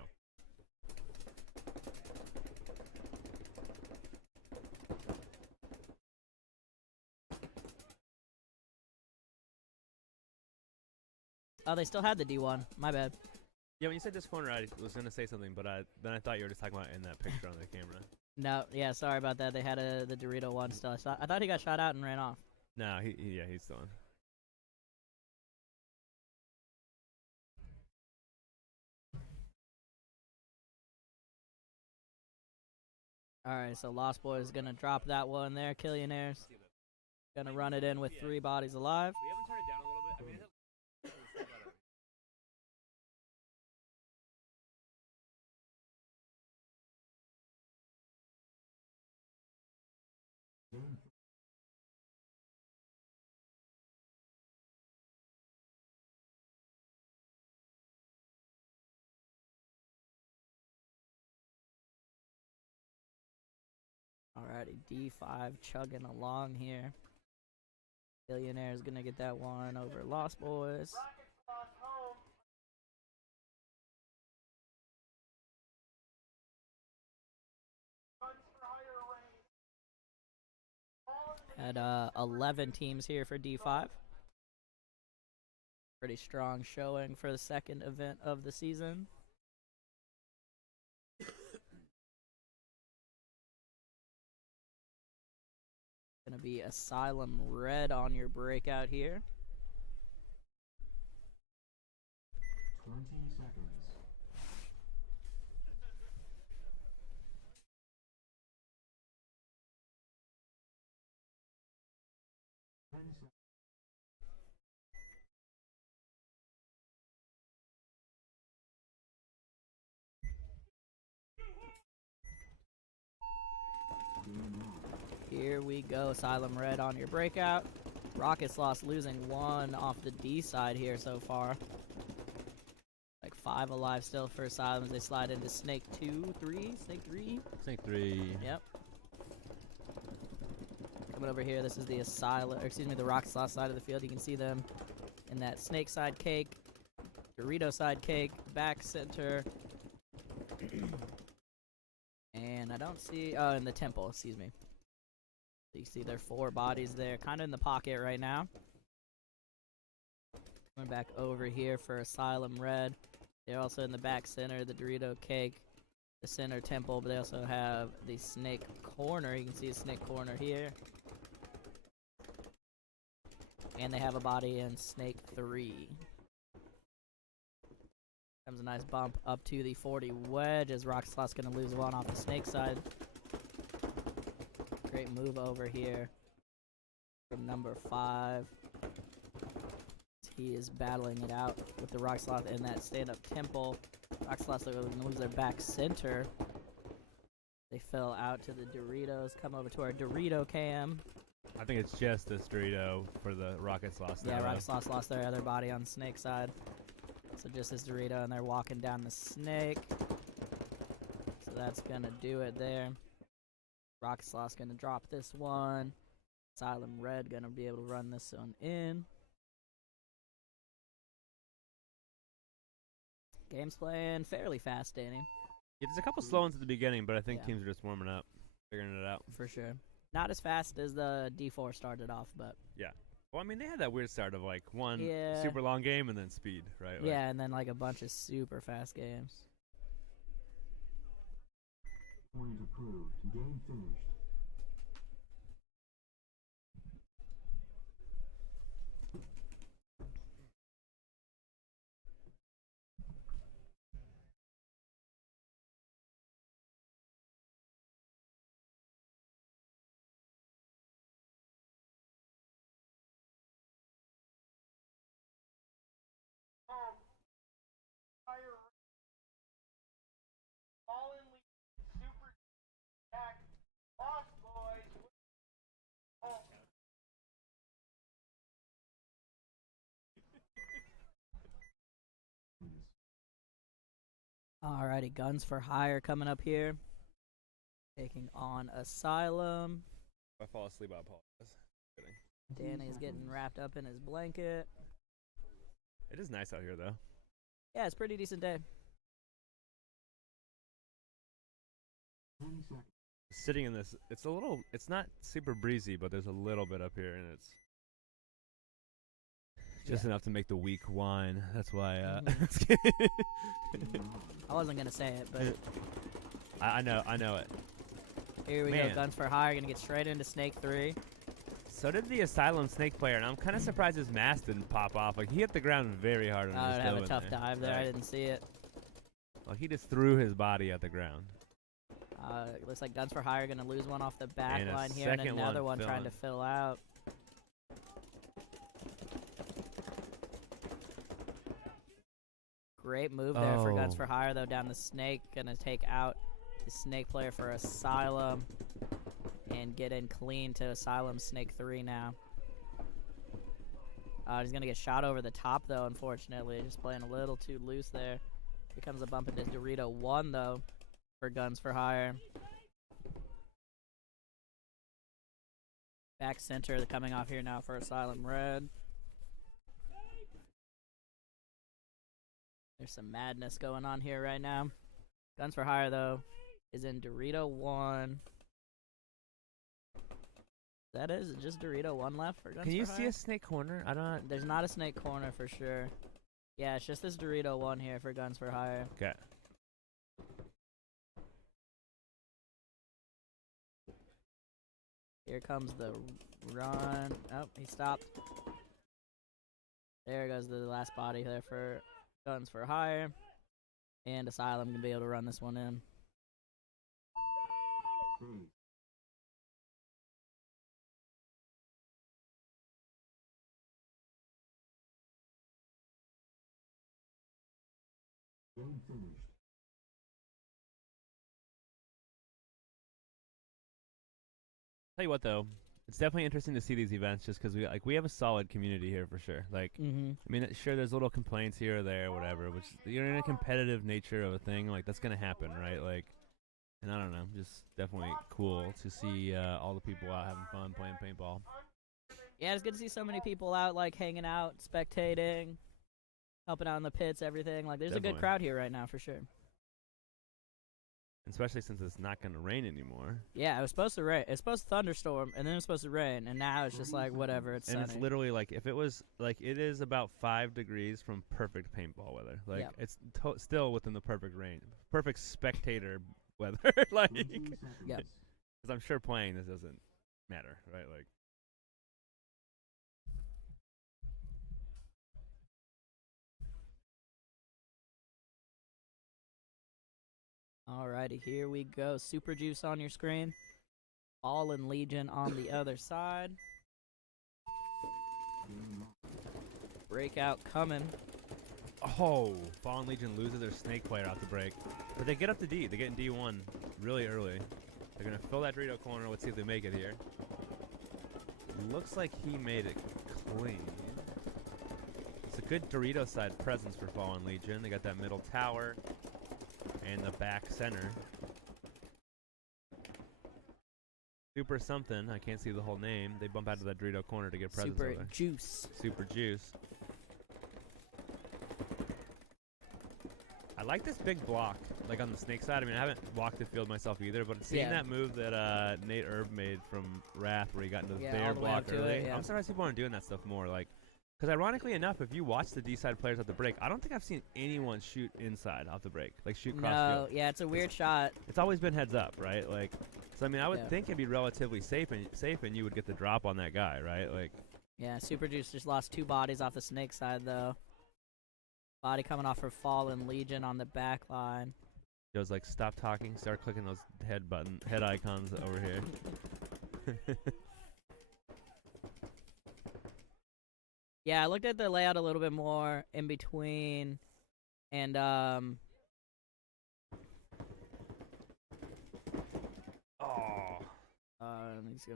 Oh, they still had the D1. My bad. Yeah, when you said this corner, I was going to say something, but then I thought you were just talking about in that picture on the camera. No, yeah, sorry about that. They had the Dorito one still. I thought he got shot out and ran off. No, yeah, he's still on. Alright, so Lost Boy is going to drop that one there. Killionaires going to run it in with 3 bodies alive. We haven't turned it down a little bit. I mean, Alrighty, D5 chugging along here. Killionaire is going to get that one over Lost Boys. Had 11 teams here for D5. Pretty strong showing for the second event of the season. Gonna be Asylum Red on your breakout here. 20 seconds. Here we go, Asylum Red on your breakout. Rocket Sloths losing 1 off the D side here so far. Like 5 alive still for Asylum as they slide into Snake 2, 3, Snake 3. Snake 3. Yep. Coming over here, this is the the Rocket Sloth side of the field. You can see them in that Snake side cake, Dorito side cake, back center. And I don't see, oh, in the temple, excuse me. So you see their 4 bodies there, kind of in the pocket right now. Coming back over here for Asylum Red. They're also in the back center, the Dorito cake, the center temple, but they also have the snake corner. You can see a snake corner here. And they have a body in Snake 3. Comes a nice bump up to the 40 wedge as Rocket Sloth's going to lose 1 off the snake side. Great move over here from number 5. He is battling it out with the Rocket Sloth in that stand-up temple. Rocket Sloth's going to lose their back center. They fell out to the Doritos. Come over to our Dorito cam. I think it's just this Dorito for the Rocket Sloths. Yeah, Rocket Sloths lost their other body on the snake side. So just this Dorito, and they're walking down the snake. So that's going to do it there. Rocket Sloth's going to drop this one. Asylum Red going to be able to run this one in. Game's playing fairly fast, Danny. Yeah, there's a couple slow ones at the beginning, but I think Yeah. teams are just warming up, figuring it out. For sure. Not as fast as the D4 started off, but... Yeah. Well, I mean, they had that weird start of, like, one Yeah. super long game and then speed, right? Like, Yeah, and then, like, a bunch of super fast games. Point approved. Game finished. Alrighty, Guns for Hire coming up here. Taking on Asylum. If I fall asleep, I apologize. Kidding. Danny's getting wrapped up in his blanket. It is nice out here, though. Yeah, it's a pretty decent day. 20 seconds. Sitting in this, it's not super breezy, but there's a little bit up here, and it's just enough to make the weak whine. That's why, I wasn't going to say it, but I know it. here we Man. go. Guns for Hire going to get straight into Snake 3. So did the Asylum Snake player, and I'm kind of surprised his mask didn't pop off. Like, he hit the ground very hard on his I'd have a in tough dive there. I Right. didn't see it. Well, he just threw his body at the ground. Looks like Guns for Hire going to lose one off the back And a line here, and second another one one trying to filling. fill out. Great move there for Guns Oh. for Hire, though, down the snake. Going to take out the snake player for Asylum and get in clean to Asylum Snake 3 now. He's going to get shot over the top, though, unfortunately. Just playing a little too loose there. Here comes a bump into Dorito 1, though, for Guns for Hire. Back center coming off here now for Asylum Red. There's some madness going on here right now. Guns for Hire, though, is in Dorito 1. That is just Dorito 1 left for Guns Can you for see Hire? a snake corner? I don't. There's not a snake corner for sure. Yeah, it's just this Dorito 1 here for Guns for Hire. Okay. Here comes the run. Oh, he stopped. There goes the last body there for Guns for Hire. And Asylum can be able to run this one in. Game finished. Tell you what though, it's definitely interesting to see these events just because we have a solid community here for sure. Like, I mean, sure, there's little complaints here or there, or whatever. Which you're in a competitive nature of a thing, like that's gonna happen, right? Like, and I don't know, just definitely cool to see all the people out having fun playing paintball. Yeah, it's good to see so many people out, like hanging out, spectating, helping out in the pits, everything. Like, there's a good crowd here right now for sure. Especially since it's not going to rain anymore. Yeah, it was supposed to rain. It's supposed to thunderstorm, and then it's supposed to rain, and now it's just like whatever. It's sunny. It's literally like if it was like it is about 5 degrees from perfect paintball weather. Like it's still within the perfect range, perfect spectator weather. Like, because I'm sure playing this doesn't matter, right? Like. Alrighty, here we go. Super Juice on your screen. Fallen Legion on the other side. Breakout coming. Oh, Fallen Legion loses their snake player out the break. But they get up to D. They get in D1 really early. They're going to fill that Dorito corner. Let's see if they make it here. Looks like he made it clean. It's a good Dorito side presence for Fallen Legion. They got that middle tower. And the back center. Super something. I can't see the whole name. They bump out to that Dorito corner to get presence. Super Juice. Super Juice. I like this big block, like on the snake side. I mean, I haven't walked the field myself either, but seeing that move that Nate Erb made from Wrath, where he got into the bear block early, I'm surprised people aren't doing that stuff more. Like, because ironically enough, if you watch the D-side players at the break, I don't think I've seen anyone shoot inside off the break, like shoot cross field. Yeah, it's a weird shot. It's always been heads up, right? Like, so I mean, I would think it'd be relatively safe, and you would get the drop on that guy, right? Like. Yeah, Super Juice just lost 2 bodies off the snake side though. Body coming off for Fallen Legion on the back line. Joe's like, stop talking, start clicking those head icons over here. Yeah, I looked at the layout a little bit more in between, and he's gonna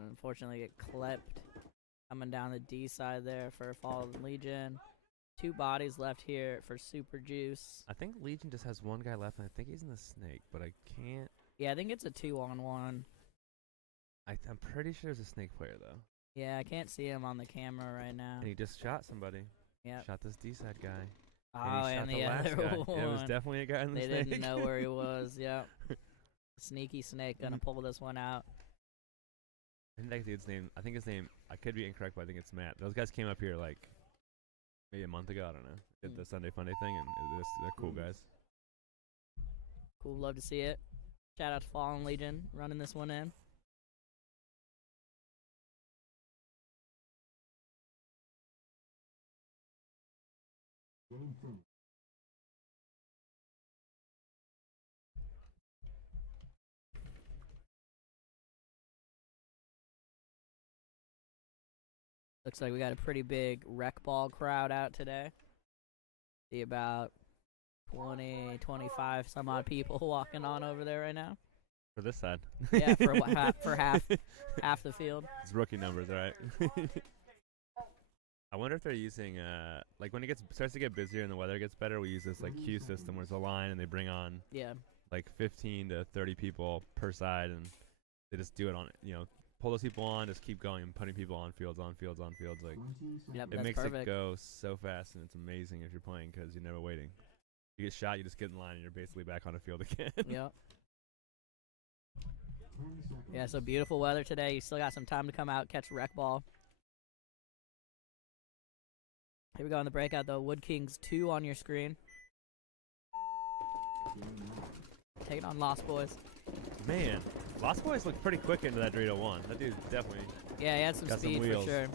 unfortunately get clipped. Coming down the D side there for Fallen Legion. 2 bodies left here for Super Juice. I think Legion just has 1 guy left, and I think he's in the snake, but I can't. Yeah, I think it's a 2-on-1. I'm pretty sure it's a snake player though. Yeah, I can't see him on the camera right now. And he just shot somebody. Yeah. Shot this D-side guy. Oh, and the other one. Yeah, it was definitely a guy in the snake. They didn't know where he was, yep. Sneaky snake gonna pull this one out. I think that dude's name, I could be incorrect, but I think it's Matt. Those guys came up here like maybe a month ago, I don't know. Did the Sunday Funday thing, and they're cool guys. Cool, love to see it. Shout out to Fallen Legion running this one in. Looks like we got a pretty big rec ball crowd out today. See about 20, 25 some odd people walking on over there right now. For this side. Yeah, for half the field. It's rookie numbers, right? I wonder if they're using like when it starts to get busier and the weather gets better, we use this like queue system where it's a line and they bring on like 15 to 30 people per side, and they just do it on, pull those people on, just keep going and putting people on fields. Like, it makes it go so fast, and it's amazing if you're playing because you're never waiting. You get shot, you just get in line, and you're basically back on the field again. Yep. Yeah, so beautiful weather today. You still got some time to come out, catch rec ball. Here we go in the breakout, though. Woodkings Too on your screen. Taking on Lost Boys. Man, Lost Boys looked pretty quick into that Dorito 1. That dude definitely Yeah, he had some got some speed for wheels. sure.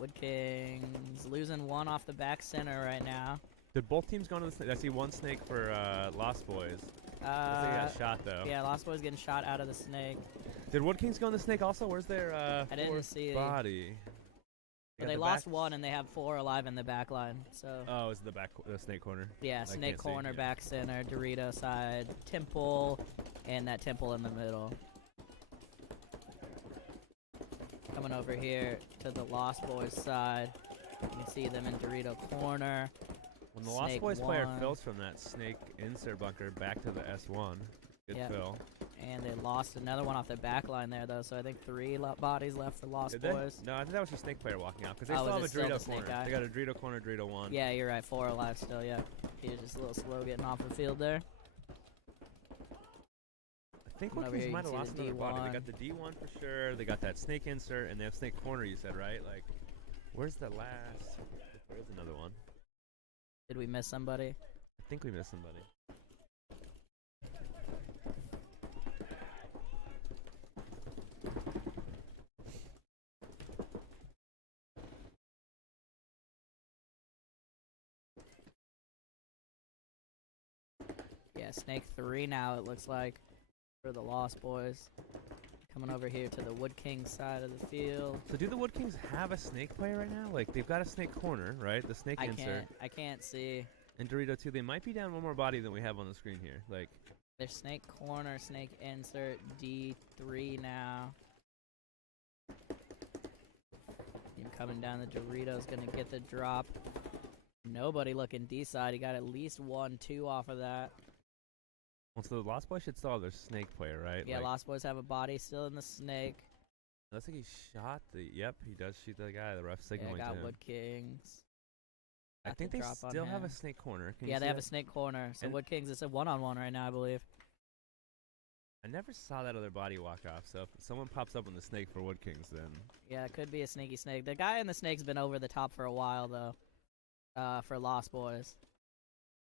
Woodkings losing one off the back center right now. Did both teams go into the snake? I see one snake for Lost Boys. I think he got shot though. Yeah, Lost Boys getting shot out of the snake. Did Woodkings go in the snake also? Where's their I didn't fourth see. body? But got they the lost back- one and they have 4 alive in the back line. So Oh, is the snake corner? yeah, I snake can't see, corner, yeah. back center, Dorito side, temple, and that temple in the middle. Coming over here to the Lost Boys side. You can see them in Dorito corner. When the Lost Snake Boys player one. fills from that snake insert bunker back to the S1, good Yep. fill. And they lost another one off the back line there, though, so I think 3 bodies left for Lost Did they? Boys. No, I think that was the snake player walking out because they Oh, still have was a it still the Dorito snake corner. guy? They got a Dorito corner, Dorito 1. Yeah, you're right, 4 alive still, yeah. He was just a little slow getting off the field there. I think Coming over here, Woodkings you might can have see lost the another body. They D1. got the D1 for sure. They got that snake insert, and they have snake corner. You said right? Like, where's the last? There's another one. Did we miss somebody? I think we missed somebody. Yeah, Snake 3 now, it looks like, for the Lost Boys. Coming over here to the Woodkings side of the field. So do the Woodkings have a snake player right now? Like, they've got a snake corner, right? The snake insert. I can't see. And Dorito 2, they might be down one more body than we have on the screen here. Like, There's Snake corner, Snake insert, D3 now. Him coming down the Doritos, gonna get the drop. Nobody looking D side. He got at least 1-2 off of that. well, so the Lost Boys should still have their snake player, right? Yeah, like, Lost Boys have a body still in the snake. looks like he shot the. Yep, he does shoot the guy. The ref Yeah, signaling got to him. Woodkings. I Got think the they drop on still have a him. snake corner. Can Yeah, you they see have a that? snake corner. So And- Woodkings, it's a 1-on-1 right now, I believe. I never saw that other body walk off. So if someone pops up on the snake for Woodkings, then Yeah, it could be a sneaky snake. The guy in the snake's been over the top for a while, though, for Lost Boys.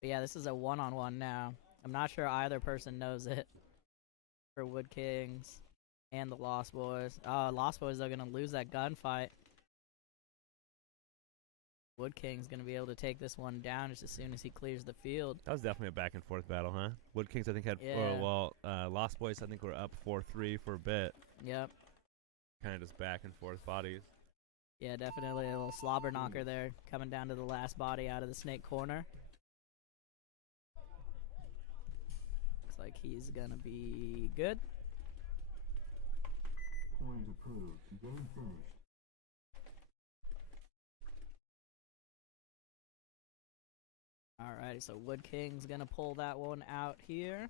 But yeah, this is a 1-on-1 now. I'm not sure either person knows it for Woodkings and the Lost Boys. Lost Boys are going to lose that gunfight. Woodkings going to be able to take this one down just as soon as he clears the field. that was definitely a back and forth battle, huh? Woodkings, I think had. Yeah. Lost Boys, I think were up 4-3 for a bit. Yep. Kind of just back and forth bodies. Yeah, definitely a little slobber knocker there coming down to the last body out of the snake corner. Looks like he's going to be good. Point approved. Game finished. Alrighty, so Woodking's going to pull that one out here.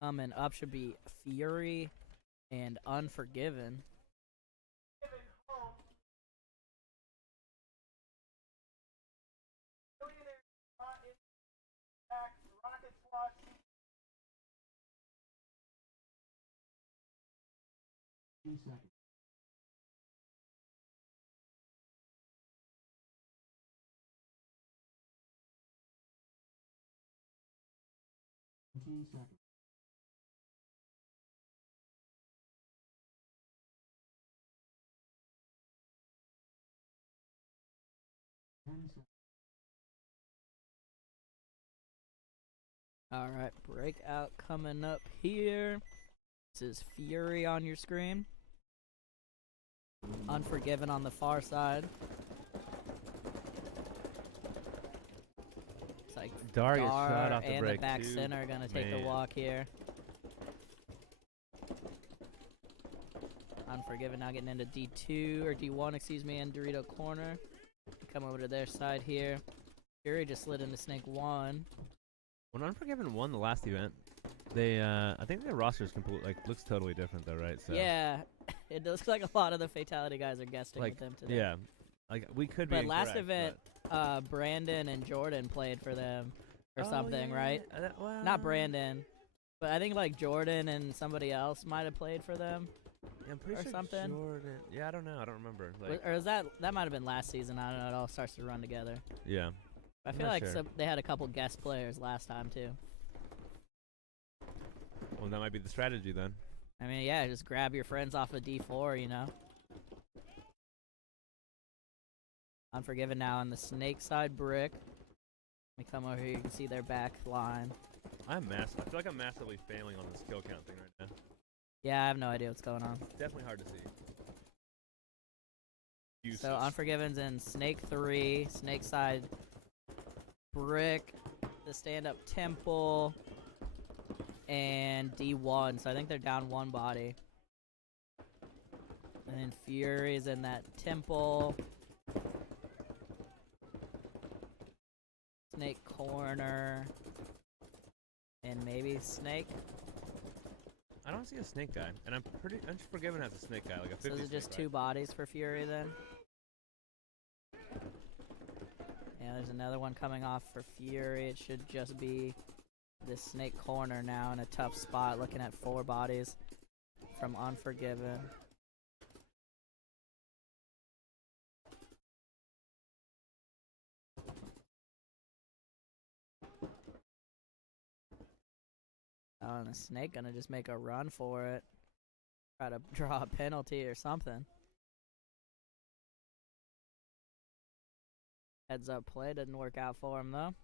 Coming up should be Fury and Unforgiven. Seconds. Seconds. Alright, breakout coming up here. This is Fury on your screen. Unforgiven on the far side. It's like Dar gets shot Dar off the and break the back too. center are gonna take the Man. walk here. Unforgiven now getting into D2 or D1, excuse me, and Dorito corner. Come over to their side here. Fury just slid into Snake 1. When Unforgiven won the last event, they I think their roster's complete looks totally different though, right? So Yeah, it looks like a lot of the Fatality guys are guesting like with them today. yeah, like we could be. But last incorrect, event, Brandon and Jordan played for them or but- something, Oh, right? yeah, well, Not Brandon, but I think like Jordan and somebody else might have played for them. Yeah, I'm pretty or sure something. Jordan. Yeah, I don't know. I don't remember. Like, Or is that might have been last season? I don't know. It all starts to run together. yeah. I I'm feel not like sure. they had a couple guest players last time too. Well, that might be the strategy then. I mean, yeah, just grab your friends off of D4, you know. Unforgiven now on the snake side brick. Let me come over here. You can see their back line. I feel like I'm massively failing on this kill count thing right now. Yeah, I have no idea what's going on. It's definitely hard to see. Useless. So Unforgiven's in snake 3, snake side brick, the stand-up temple, and D1. So I think they're down one body. And then Fury's in that temple. Snake corner. And maybe snake. I don't see a snake guy, and Unforgiven has a snake guy, like a 50 So is it just snake, two right? bodies for Fury then? Yeah, there's another one coming off for Fury. It should just be this snake corner now in a tough spot, looking at 4 bodies from Unforgiven. Oh, and the snake gonna just make a run for it. Try to draw a penalty or something. Heads up play didn't work out for him though.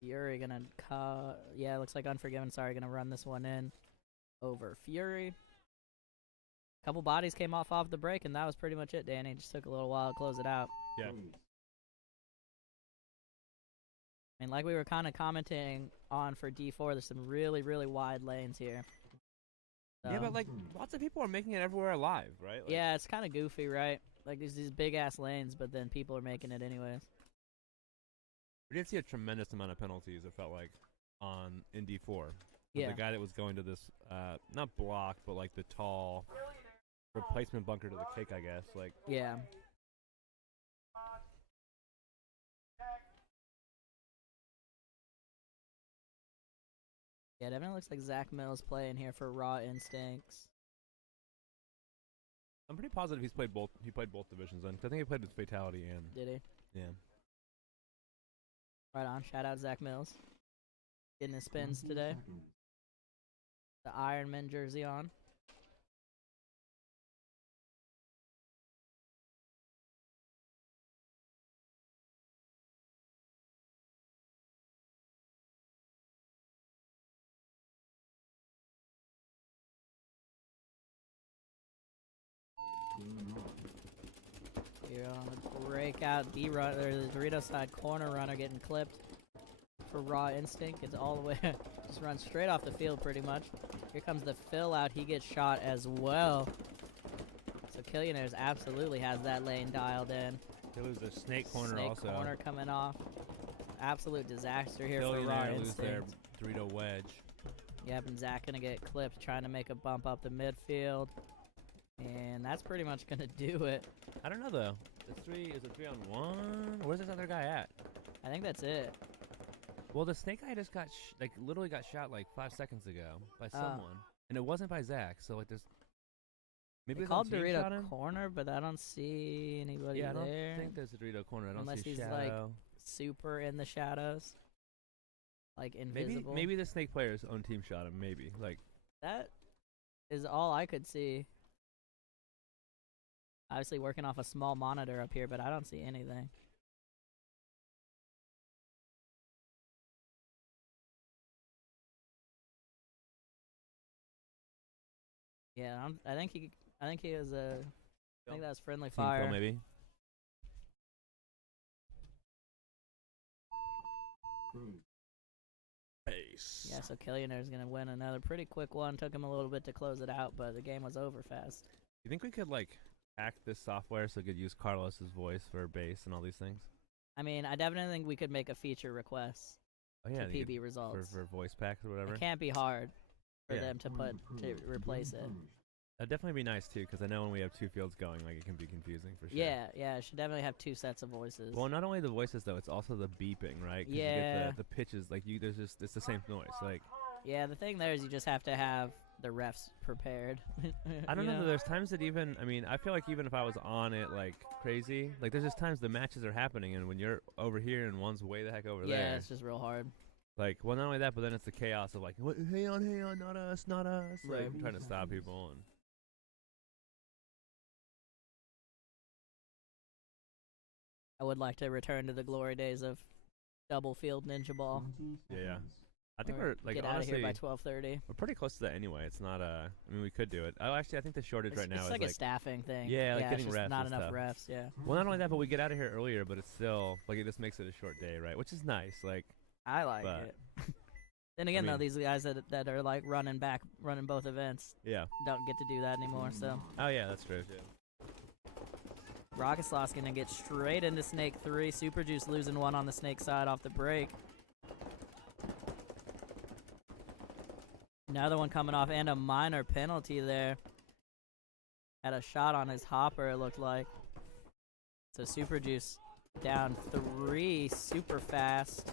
Fury gonna yeah, it looks like Unforgiven, sorry, gonna run this one in over Fury. Couple bodies came off the break, and that was pretty much it, Danny. Just took a little while to close it out. Yeah. I mean, like we were kind of commenting on for D4, there's some really, really wide lanes here. Yeah, but like lots of people are making it everywhere alive, right? Like, yeah, it's kind of goofy, right? Like there's these big ass lanes, but then people are making it anyways. we did see a tremendous amount of penalties. It felt like in D4. Yeah. The guy that was going to this not block, but like the tall replacement bunker to the kick, I guess. Like, Yeah. Yeah, it definitely looks like Zach Mills playing here for Raw Instincts. I'm pretty positive he's played both. He played both divisions then. 'Cause I think he played with Fatality and Did he? yeah. Right on. Shout out Zach Mills. Getting his spins today. The Ironman jersey on. Here on the breakout D-run, or the Dorito side corner runner getting clipped for Raw Instinct. It's all the way, just runs straight off the field pretty much. Here comes the fill out. He gets shot as well. So Killionaires absolutely has that lane dialed in. They lose the snake corner Snake also. corner coming off. Absolute disaster here for Raw Killionaire lose their Instinct. Dorito wedge. Yep, and Zach gonna get clipped trying to make a bump up the midfield. And that's pretty much gonna do it. I don't know though. Is it 3-on-1? Where's this other guy at? I think that's it. Well, the snake guy just got literally got shot like 5 seconds ago by someone, and it wasn't by Zach. So like there's maybe They his own called team shot Dorito him? corner, but I don't see anybody Yeah, I don't there. think there's a Dorito corner. I don't Unless see he's, Shadow. like, super in the shadows. Like invisible. Maybe the snake player's own team shot him. Maybe like That is all I could see. Obviously working off a small monitor up here, but I don't see anything. Yeah, I think he is a. I think that was friendly team fire. kill maybe. Base. Yeah, so Killionaire's gonna win another pretty quick one. Took him a little bit to close it out, but the game was over fast. You think we could like hack this software so we could use Carlos's voice for base and all these things? I mean, I definitely think we could make a feature request Oh yeah, to you could- PB results. for voice packs or whatever. It can't be hard for Yeah. them to replace it. That'd definitely be nice too, because I know when we have two fields going, like it can be confusing for sure. Yeah, it should definitely have two sets of voices. Well, not only the voices though, it's also the beeping, right? 'Cause you Yeah. get the pitches, like it's the same noise, like. Yeah, the thing there is you just have to have the refs prepared. I don't you know. There's times that even, I mean, I feel like even if I was on it like crazy, like there's just times the matches are happening, and when you're over here and one's way the heck over there. Yeah, it's just real hard. Like, well, not only that, but then it's the chaos of like, what, hey on, not us, not us. Right. Like, trying to stop people. And I would like to return to the glory days of double field Ninjaball. yeah. I think Or we're like get out of honestly, here by 12:30. we're pretty close to that anyway. It's not I mean, we could do it. Oh, actually, I think the shortage right now It's is like a staffing thing. Yeah, like it's getting just refs not and enough stuff. refs. Yeah, well, not only that, but we get out of here earlier, but it's still like it just makes it a short day, right? Which is nice. Like, I like But- it. Then again, I though, mean- these guys that are like running both events yeah. don't get to do that anymore. So Oh yeah, that's true. Yeah. Rocket Sloth's gonna get straight into Snake 3. Super Juice losing one on the Snake side off the break. Another one coming off, and a minor penalty there. Had a shot on his hopper, it looked like. So Super Juice down 3 super fast.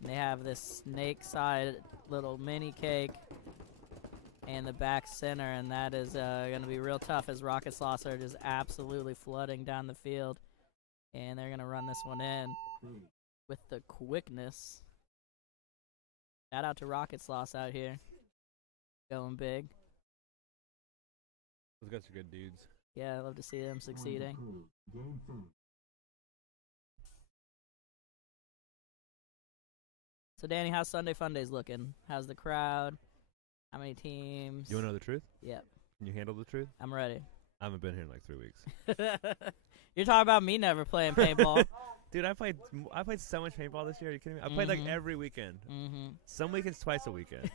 And they have this Snake side little mini cake and the back center, and that is going to be real tough as Rocket Sloths are just absolutely flooding down the field. And they're going to run this one in with the quickness. Shout out to Rocket Sloths out here. Going big. Those guys are good dudes. Yeah, I love to see them succeeding. Game finished. So, Danny, how's Sunday Fun Days looking? How's the crowd? How many teams? You want to know the truth? Yep, Can you handle the truth? I'm ready. I haven't been here in like 3 weeks. You're talking about me never playing paintball. Dude, I played so much paintball this year. Are you kidding me? I played like every weekend. Mm-hmm. Some weekends twice a weekend.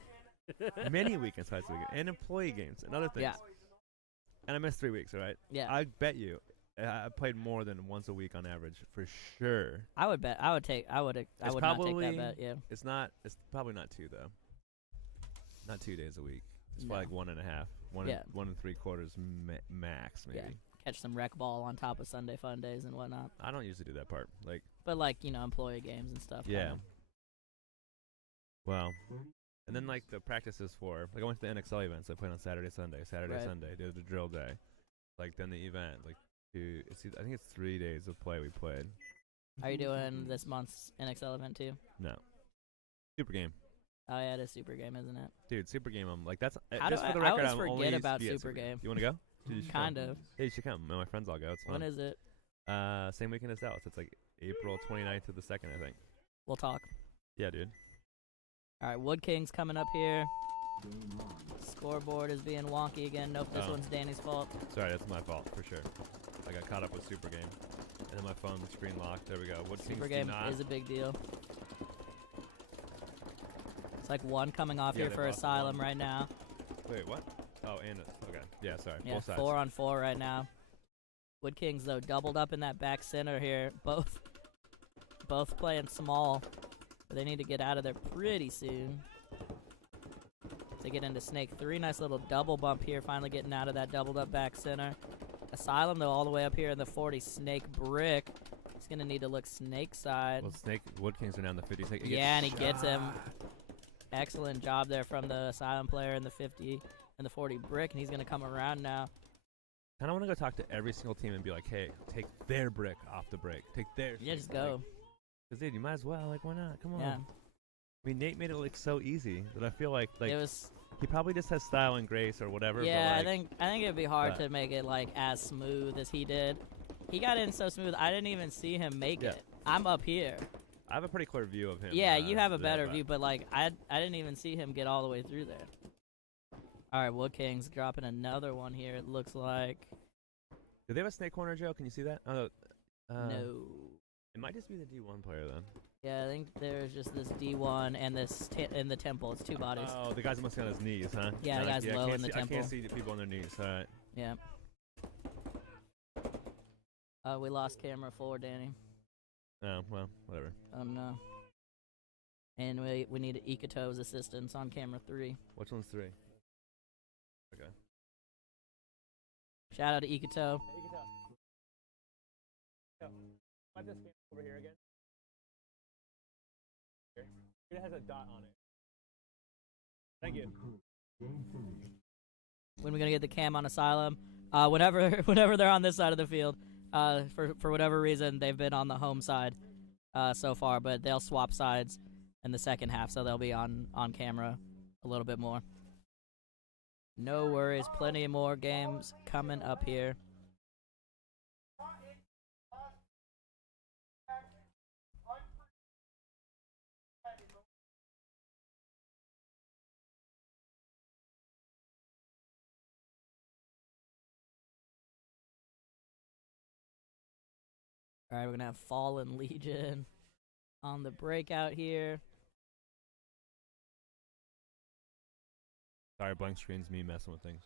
Many weekends twice a weekend. And employee games and other things. Yeah. And I missed 3 weeks, all right? Yeah. I bet you I played more than once a week on average for sure. I would bet. I would not take that bet. Yeah. It's probably not 2 though. Not 2 days a week. It's No. probably like 1.5. Yeah. 1 3/4 max maybe. Yeah. Catch some rec ball on top of Sunday Fun Days and whatnot. I don't usually do that part. Like, But like, employee games and stuff. yeah. kinda. Well, and then like the practices for like I went to the NXL events. I played on Saturday, Sunday, Right. Sunday. Did the drill day, like then the event. Like I think it's 3 days of play we played. Are you doing this month's NXL event too? No, super game, Oh yeah, it is Super Game, isn't it? dude. Super game. I'm like that's How just do for the I record. always I'm forget only used to about be at Super Game. You want to go? Dude, you should Kind come. of. Hey, you should come. My friends all go. It's fun. When is it? Same weekend as Dallas. It's like April 29th to the 2nd, I think. We'll talk. Yeah, dude. All right, Woodkings coming up here. Game on. Scoreboard is being wonky again. Nope, this Oh. one's Danny's fault. Sorry, that's my fault for sure. I got caught up with Super Game, and then my phone screen locked. There we go. Woodkings Super do Game not. is a big deal. It's like one coming off Yeah, here they for both Asylum won. right now. Wait, what? Oh, and okay. Yeah, sorry. Yeah, Both sides. 4-on-4 right now. Woodkings though doubled up in that back center here. Both playing small. But they need to get out of there pretty soon. They get into Snake 3. Nice little double bump here. Finally getting out of that doubled up back center. Asylum though all the way up here in the 40. Snake brick. He's gonna need to look Snake side. Well, Woodkings are now in the 50. Snake, Yeah, and he gets him. Excellent job there from the Asylum player in the 50 and the 40 brick, and he's going to come around now. kind of want to go talk to every single team and be like, hey, take their brick off the break. Take theirs. Yeah, just go. Because, dude, you might as well. Like, why not? Come on. Yeah. I mean, Nate made it look so easy that I feel like It was. he probably just has style and grace or whatever. Yeah, but like, I think it'd be hard but- to make it like as smooth as he did. He got in so smooth. I didn't even see him make Yeah. it. I'm up here. I have a pretty clear view of him. Yeah, you have a there, better but- view, but like I didn't even see him get all the way through there. All right, Woodkings dropping another one here. It looks like Do they have a snake corner, Joe? Can you see that? Oh, no. It might just be the D1 player then. Yeah, I think there's just this D1 and this in the temple. It's two bodies. Oh, the guy's must be on his knees, huh? Yeah, the guy's I low can't in the see, I temple. can't see the people on their knees. All right. Yeah. We lost camera 4, Danny. Oh, well, whatever. No. And we need Ikato's assistance on camera 3. Which one's 3? Okay. Shout out to Ikato. You can tell. Wipe this camera over here again. Here. It has a dot on it. Thank you. Game finished. when we're gonna get the cam on Asylum. Whenever they're on this side of the field, for whatever reason they've been on the home side so far, but they'll swap sides in the second half, so they'll be on camera a little bit more. No worries, plenty more games coming up here. All right, we're gonna have Fallen Legion on the breakout here. Sorry, blank screen's me messing with things.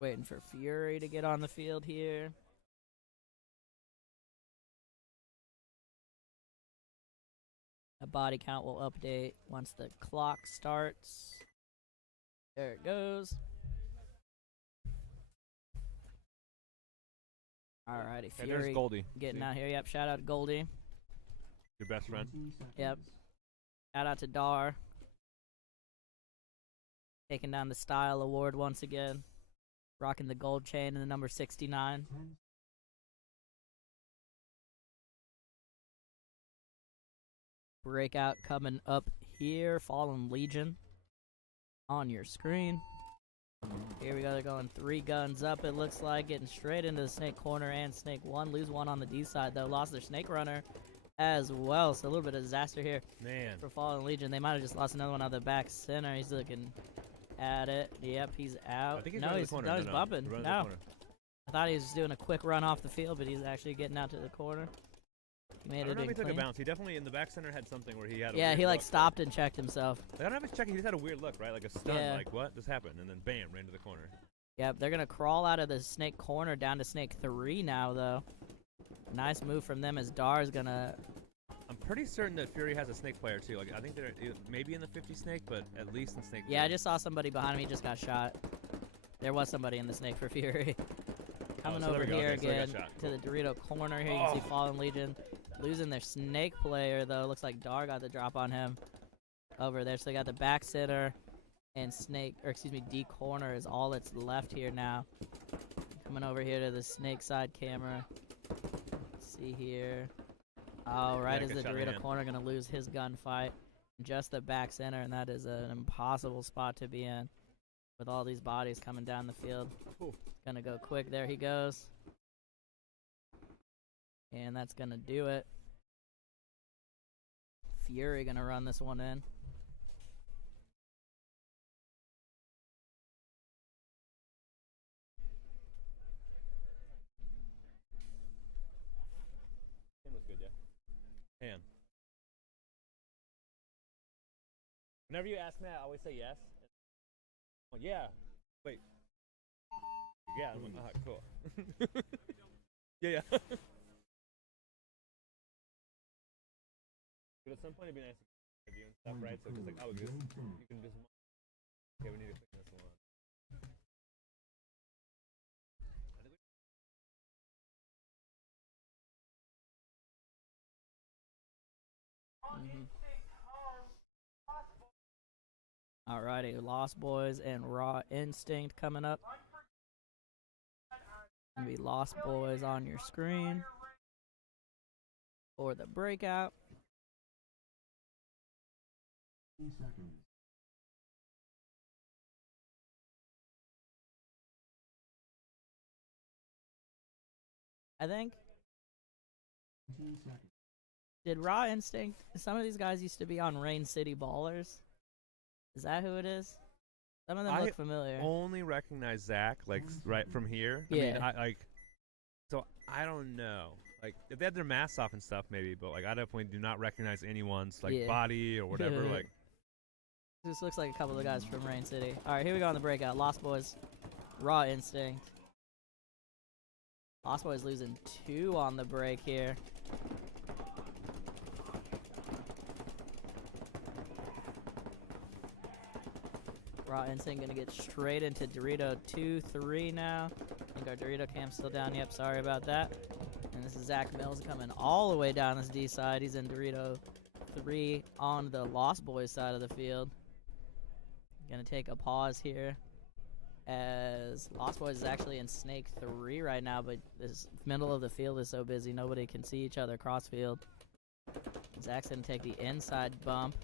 Waiting for Fury to get on the field here. The body count will update once the clock starts. There it goes. Alrighty, Hey, Fury there's Goldie. getting See? out here. Yep, shout out to Goldie. Your best friend. 20 seconds. Yep. Shout out to Dar. Taking down the Style Award once again. Rocking the gold chain and the number 69. 10 Breakout coming up here. Fallen Legion on your screen. Here we go. They're going 3 guns up, it looks like. Getting straight into the snake corner and snake 1. Lose 1 on the D side, though. Lost their snake runner as well. So a little bit of disaster here Man. for Fallen Legion. They might have just lost another one out of the back center. He's looking at it. Yep, he's out. I think he's no, running he's, the corner. no, he's bumping. He's running No. the corner. I thought he was just doing a quick run off the field, but he's actually getting out to the corner. He I made don't it know if in he took a clean. bounce. He definitely in the back center had something where he had a Yeah, weird he like look. stopped and checked himself. I don't know if he's checking. He just had a weird look, right? Like a stun. Yeah. Like, what just happened? And then bam, ran to the corner. Yep, they're gonna crawl out of the snake corner down to snake 3 now, though. Nice move from them as Dar's gonna. I'm pretty certain that Fury has a snake player too. Like I think they're maybe in the 50 snake, but at least in snake. Yeah, I 3. just saw somebody behind me just got shot. There was somebody in the snake for Fury. Coming so there over we go. here Okay, so they got again shot. to the Dorito corner here. You can see Fallen Legion losing their snake player, though. Looks like Dar got the drop on him over there. So they got the back center and snake, or excuse me, D corner is all that's left here now. Coming over here to the snake side camera. Let's see here. Oh, right Yeah, as good the shot in the Dorito hand. corner gonna lose his gunfight. Just the back center, and that is an impossible spot to be in with all these bodies coming down the field. Ooh. Gonna go quick. There he goes. And that's gonna do it. Fury gonna run this one in. Hand was good, yeah. Hand. Whenever you ask me, I always say yes. Oh, yeah. Wait. Yeah. I'm like, cool. yeah. But at some point, it'd be nice to review and stuff, right? So just like, oh, this, you can just. Okay, we need to clean this one. Alrighty, Lost Boys and Raw Instinct coming up. Gonna be Lost Boys on your screen for the breakout. 30 seconds. I think. 15 seconds. Did Raw Instinct? Some of these guys used to be on Rain City Ballers. Is that who it is? Some of them look familiar. Only recognize Zach like right from here. I mean, Yeah. I like. So I don't know. Like if they had their masks off and stuff, maybe, but like I definitely do not recognize anyone's like Yeah. body or whatever. Like This looks like a couple of guys from Rain City. All right, here we go on the breakout. Lost Boys, Raw Instinct. Lost Boys losing 2 on the break here. Raw Instinct gonna get straight into Dorito 2-3 now. I think our Dorito cam's still down. Yep, sorry about that. And this is Zach Mills coming all the way down this D side. He's in Dorito 3 on the Lost Boys side of the field. Gonna take a pause here, as Lost Boys is actually in Snake 3 right now, but this middle of the field is so busy, nobody can see each other cross field. Zach's gonna take the inside bump.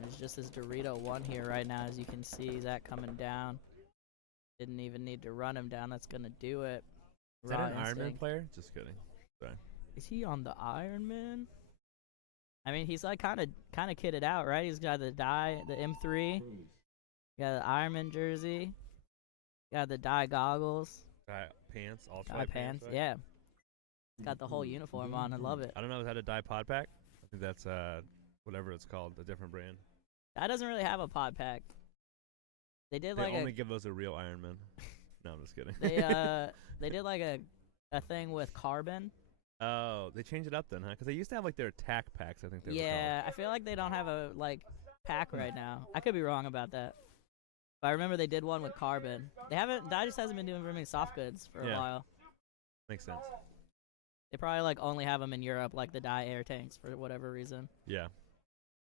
There's just this Dorito 1 here right now, as you can see. Zach coming down. Didn't even need to run him down. That's gonna do it. Is that an Ironman player? Just kidding. Sorry. Is he on the Ironman? I mean, he's like kind of kitted out, right? He's got the dye, the M3. Got the Ironman jersey. Got the dye goggles. Dye pants, all dye pants, right? Yeah. He's got the whole uniform on. I love it. I don't know. Is that a dye pod pack? I think that's whatever it's called, a different brand. That doesn't really have a pod pack. They did they like only give those a real Ironman. No, I'm just kidding. They did like a thing with carbon. Oh, they changed it up then, huh? Because they used to have like their attack packs, I think they were Yeah, I feel like they don't have a pack right now. I could be wrong about that. But I remember they did one with carbon. They haven't. That just hasn't been doing very many soft goods for a while. Makes sense. They probably like only have them in Europe, like the dye air tanks for whatever reason. Yeah.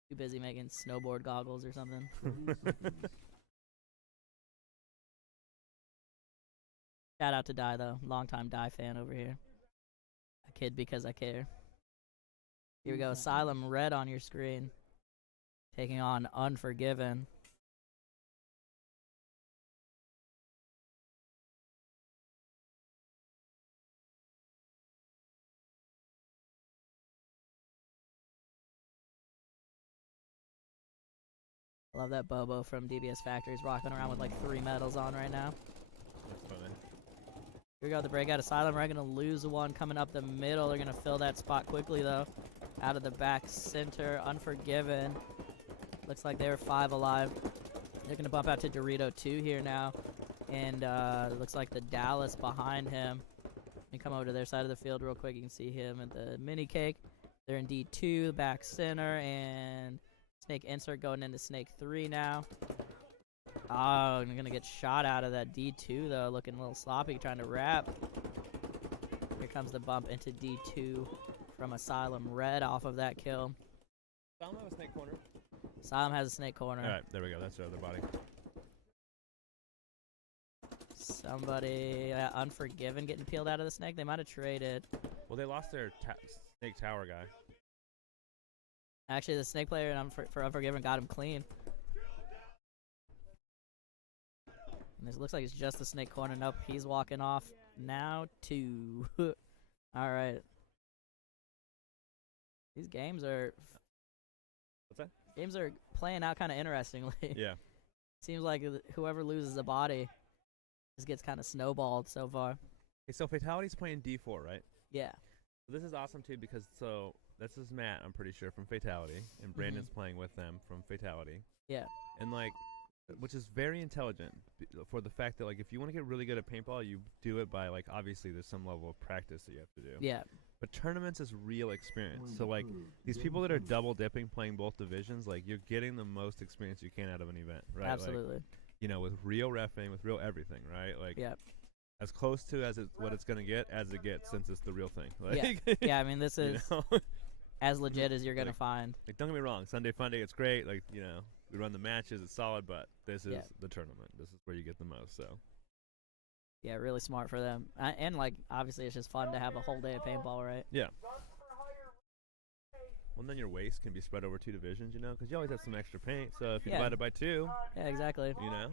Too busy making snowboard goggles or something. Shout out to Dye though, longtime Dye fan over here. A kid because I care. Here we go, Asylum Red on your screen, taking on Unforgiven. Love that Bobo from DBS Factory. He's rocking around with like 3 medals on right now. That's funny. Here we go, the breakout. Asylum Red gonna lose one coming up the middle. They're gonna fill that spot quickly though. Out of the back center, Unforgiven. Looks like they were 5 alive. They're gonna bump out to Dorito 2 here now. And it looks like the Dallas behind him. Let me come over to their side of the field real quick. You can see him at the mini cake. They're in D2, back center, and Snake insert going into Snake 3 now. Oh, I'm gonna get shot out of that D2 though, looking a little sloppy, trying to wrap. Here comes the bump into D2 from Asylum Red off of that kill. Asylum has a snake corner. Asylum has a snake corner. Alright, there we go. That's the other body. Somebody, Unforgiven getting peeled out of the snake. They might have traded. Well, they lost their snake tower guy. Actually, the snake player for Unforgiven got him clean. And this looks like it's just the snake corner. Nope, he's walking off now too. Alright. These games are... What's that? Games are playing out kind of interestingly. Yeah. Seems like whoever loses a body just gets kind of snowballed so far. Hey, so Fatality's playing D4, right? Yeah. So this is awesome too because this is Matt, I'm pretty sure, from Fatality, and Brandon's playing with them from Fatality. Yeah. And like, which is very intelligent for the fact that like if you want to get really good at paintball, you do it by like obviously there's some level of practice that you have to do. Yeah. But tournaments is real experience. So like these people that are double dipping playing both divisions, like you're getting the most experience you can out of an event, right? Absolutely. Like, you know, with real reffing, with real everything, right? Like as close to what it's gonna get as it gets, since it's the real thing. Like, yeah, I mean this is as legit as you're gonna find. Like don't get me wrong, Sunday Funday, it's great. Like you know, we run the matches, it's solid, but this is the tournament. This is where you get the most. So. Yeah, really smart for them. And, like, obviously it's just fun to have a whole day of paintball, right? Yeah. Well, then your waste can be spread over 2 divisions, you know, because you always have some extra paint. So if you divide it by 2. Yeah, exactly. You know?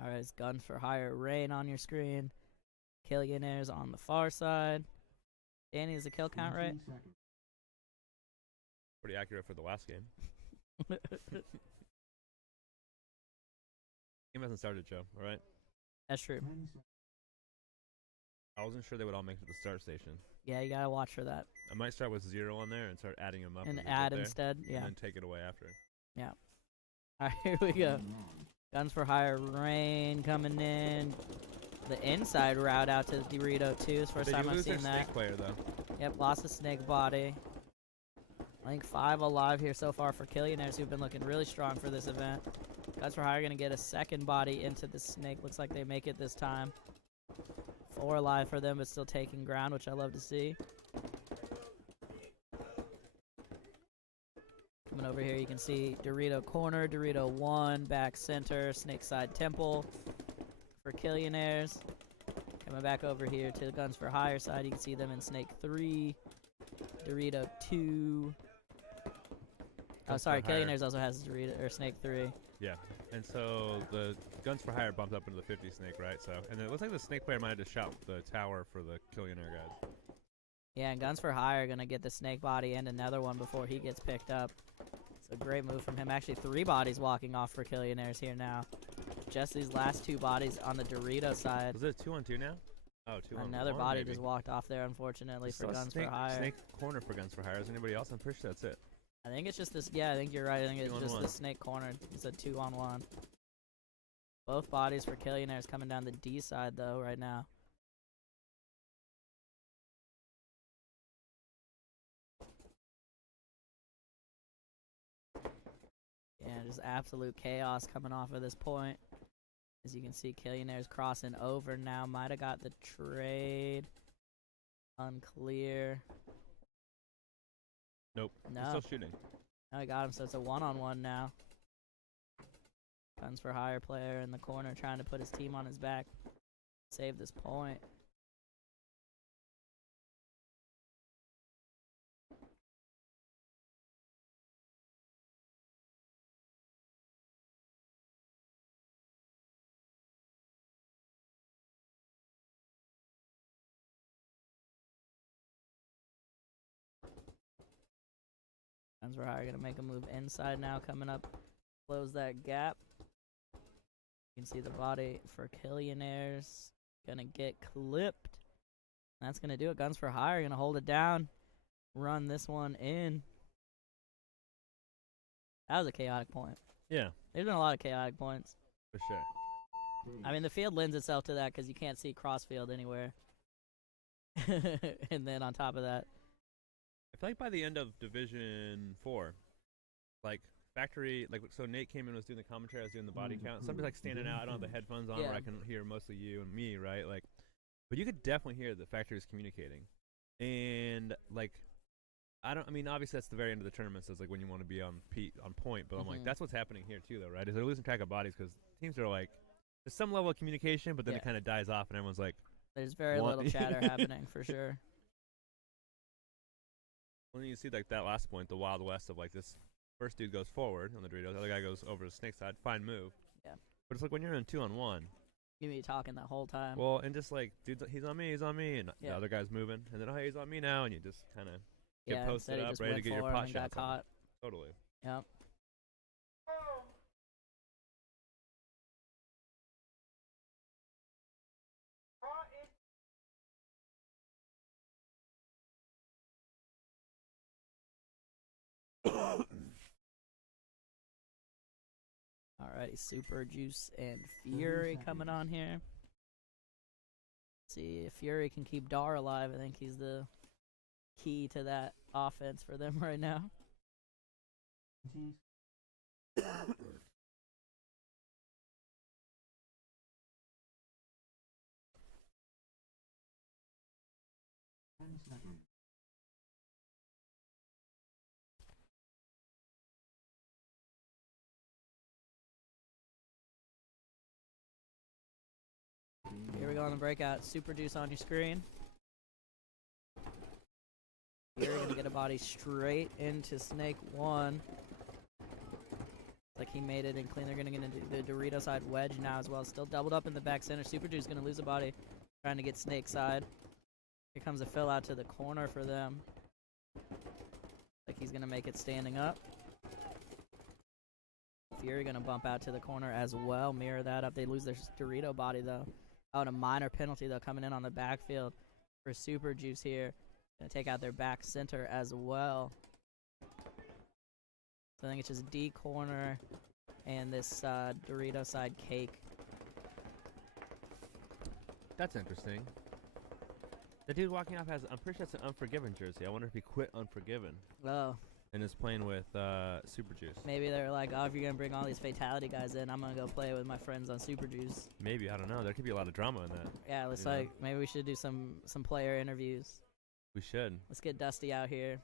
All right, it's Guns for Hire Reign on your screen. Killionaires on the far side. Danny, is the kill count right? Pretty accurate for the last game. Game hasn't started, Joe, all right? That's true. I wasn't sure they would all make it to the start station. Yeah, you gotta watch for that. I might start with 0 on there and start adding them up. And add instead, yeah. And then take it away after. Yeah. All right, here we go. Guns for Hire Reign coming in. The inside route out to Dorito too. It's the first time I've seen that. Snake player though. Yep, lost a snake body. I think 5 alive here so far for Killionaires, who've been looking really strong for this event. Guns for Hire gonna get a second body into the snake. Looks like they make it this time. 4 alive for them, but still taking ground, which I love to see. Coming over here, you can see Dorito corner, Dorito 1, back center, snake side temple for Killionaires. Coming back over here to the Guns for Hire side, you can see them in snake 3, Dorito 2. Oh, sorry, Killionaires also has Dorito or snake 3. Yeah, and so the Guns for Hire bumped up into the 50 snake, right? So, and it looks like the snake player might have just shot the tower for the Killionaire guys. Yeah, and Guns for Hire are gonna get the snake body and another one before he gets picked up. It's a great move from him. Actually, 3 bodies walking off for Killionaires here now. Just these last 2 bodies on the Dorito side. Was it 2-on-2 now? Oh, 2-on-1. Another body maybe. just walked off there, unfortunately, for Guns for Hire. Snake corner for Guns for Hire. Is anybody else? I'm pretty sure that's it. I think it's just this. Yeah, I think you're right. I think it's just 2-on-1. the snake corner. It's a 2-on-1. Both bodies for Killionaires coming down the D side though right now. Yeah, just absolute chaos coming off of this point. As you can see, Killionaires crossing over now. Might have got the trade. Unclear. Nope. No. He's still shooting. No, he got him, so it's a 1-on-1 now. Guns for Hire player in the corner trying to put his team on his back. Save this point. Guns for Hire gonna make a move inside now, coming up, close that gap. You can see the body for Killionaires gonna get clipped. That's gonna do it. Guns for Hire gonna hold it down, run this one in. That was a chaotic point. Yeah, There's been a lot of chaotic points. for sure. I mean, the field lends itself to that because you can't see crossfield anywhere. And then on top of that, I feel like by the end of Division 4, like Factory, like so Nate came in and was doing the commentary, I was doing the body count. Somebody's like standing out. I don't have the headphones on Yeah. where I can hear mostly you and me, right? Like, but you could definitely hear the Factory's communicating, and like, I mean, obviously that's the very end of the tournament, so it's like when you want to be on point. But I'm like, that's what's happening here too, though, right? Is they're losing track of bodies because teams are like, there's some level of communication, but then Yeah. it kind of dies off, and everyone's like, there's very What? little chatter happening for sure. well, then you see like that last point, the Wild West of like this first dude goes forward on the Doritos, the other guy goes over to the snake side, fine move. Yeah. But it's like when you're in 2-on-1. You be talking that whole time. Well, and just like, dude, he's on me, and Yeah. the other guy's moving, and then, oh, he's on me now, and you just kind of get yeah, posted instead he up, just ready to went get your forward pot and got shots on. caught. Totally. Yep. Alrighty, Super Juice and Fury coming on here. See if Fury can keep Dar alive. I think he's the key to that offense for them right now. Here we go on the breakout. Super Juice on your screen. You're gonna get a body straight into Snake 1. Like he made it and clean. They're gonna get into the Dorito side wedge now as well. Still doubled up in the back center. Super Juice gonna lose a body, trying to get Snake side. Here comes a fill out to the corner for them. Like he's gonna make it standing up. Fury gonna bump out to the corner as well. Mirror that up. They lose their Dorito body though. Oh, and a minor penalty though coming in on the backfield for Super Juice here. Gonna take out their back center as well. So I think it's just D corner and this Dorito side cake. That's interesting. The dude walking off has, I'm pretty sure that's an Unforgiven jersey. I wonder if he quit Unforgiven Oh, and is playing with Super Juice. maybe they're like, oh, if you're gonna bring all these fatality guys in, I'm gonna go play with my friends on Super Juice. Maybe, I don't know. There could be a lot of drama in that. Yeah, let's You know? like maybe we should do some player interviews. We should. Let's get Dusty out here.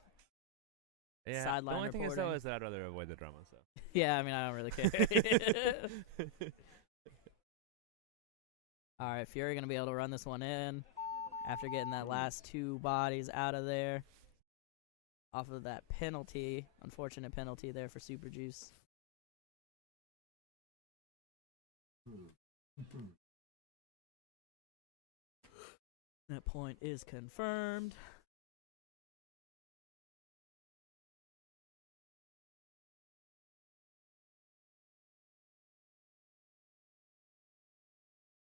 Yeah. Sideline the only thing is, though, reporting. is that I'd rather avoid the drama. So. Yeah, I mean, I don't really care. All right, Fury gonna be able to run this one in after getting that last 2 bodies out of there off of that penalty. Unfortunate penalty there for Super Juice. That point is confirmed.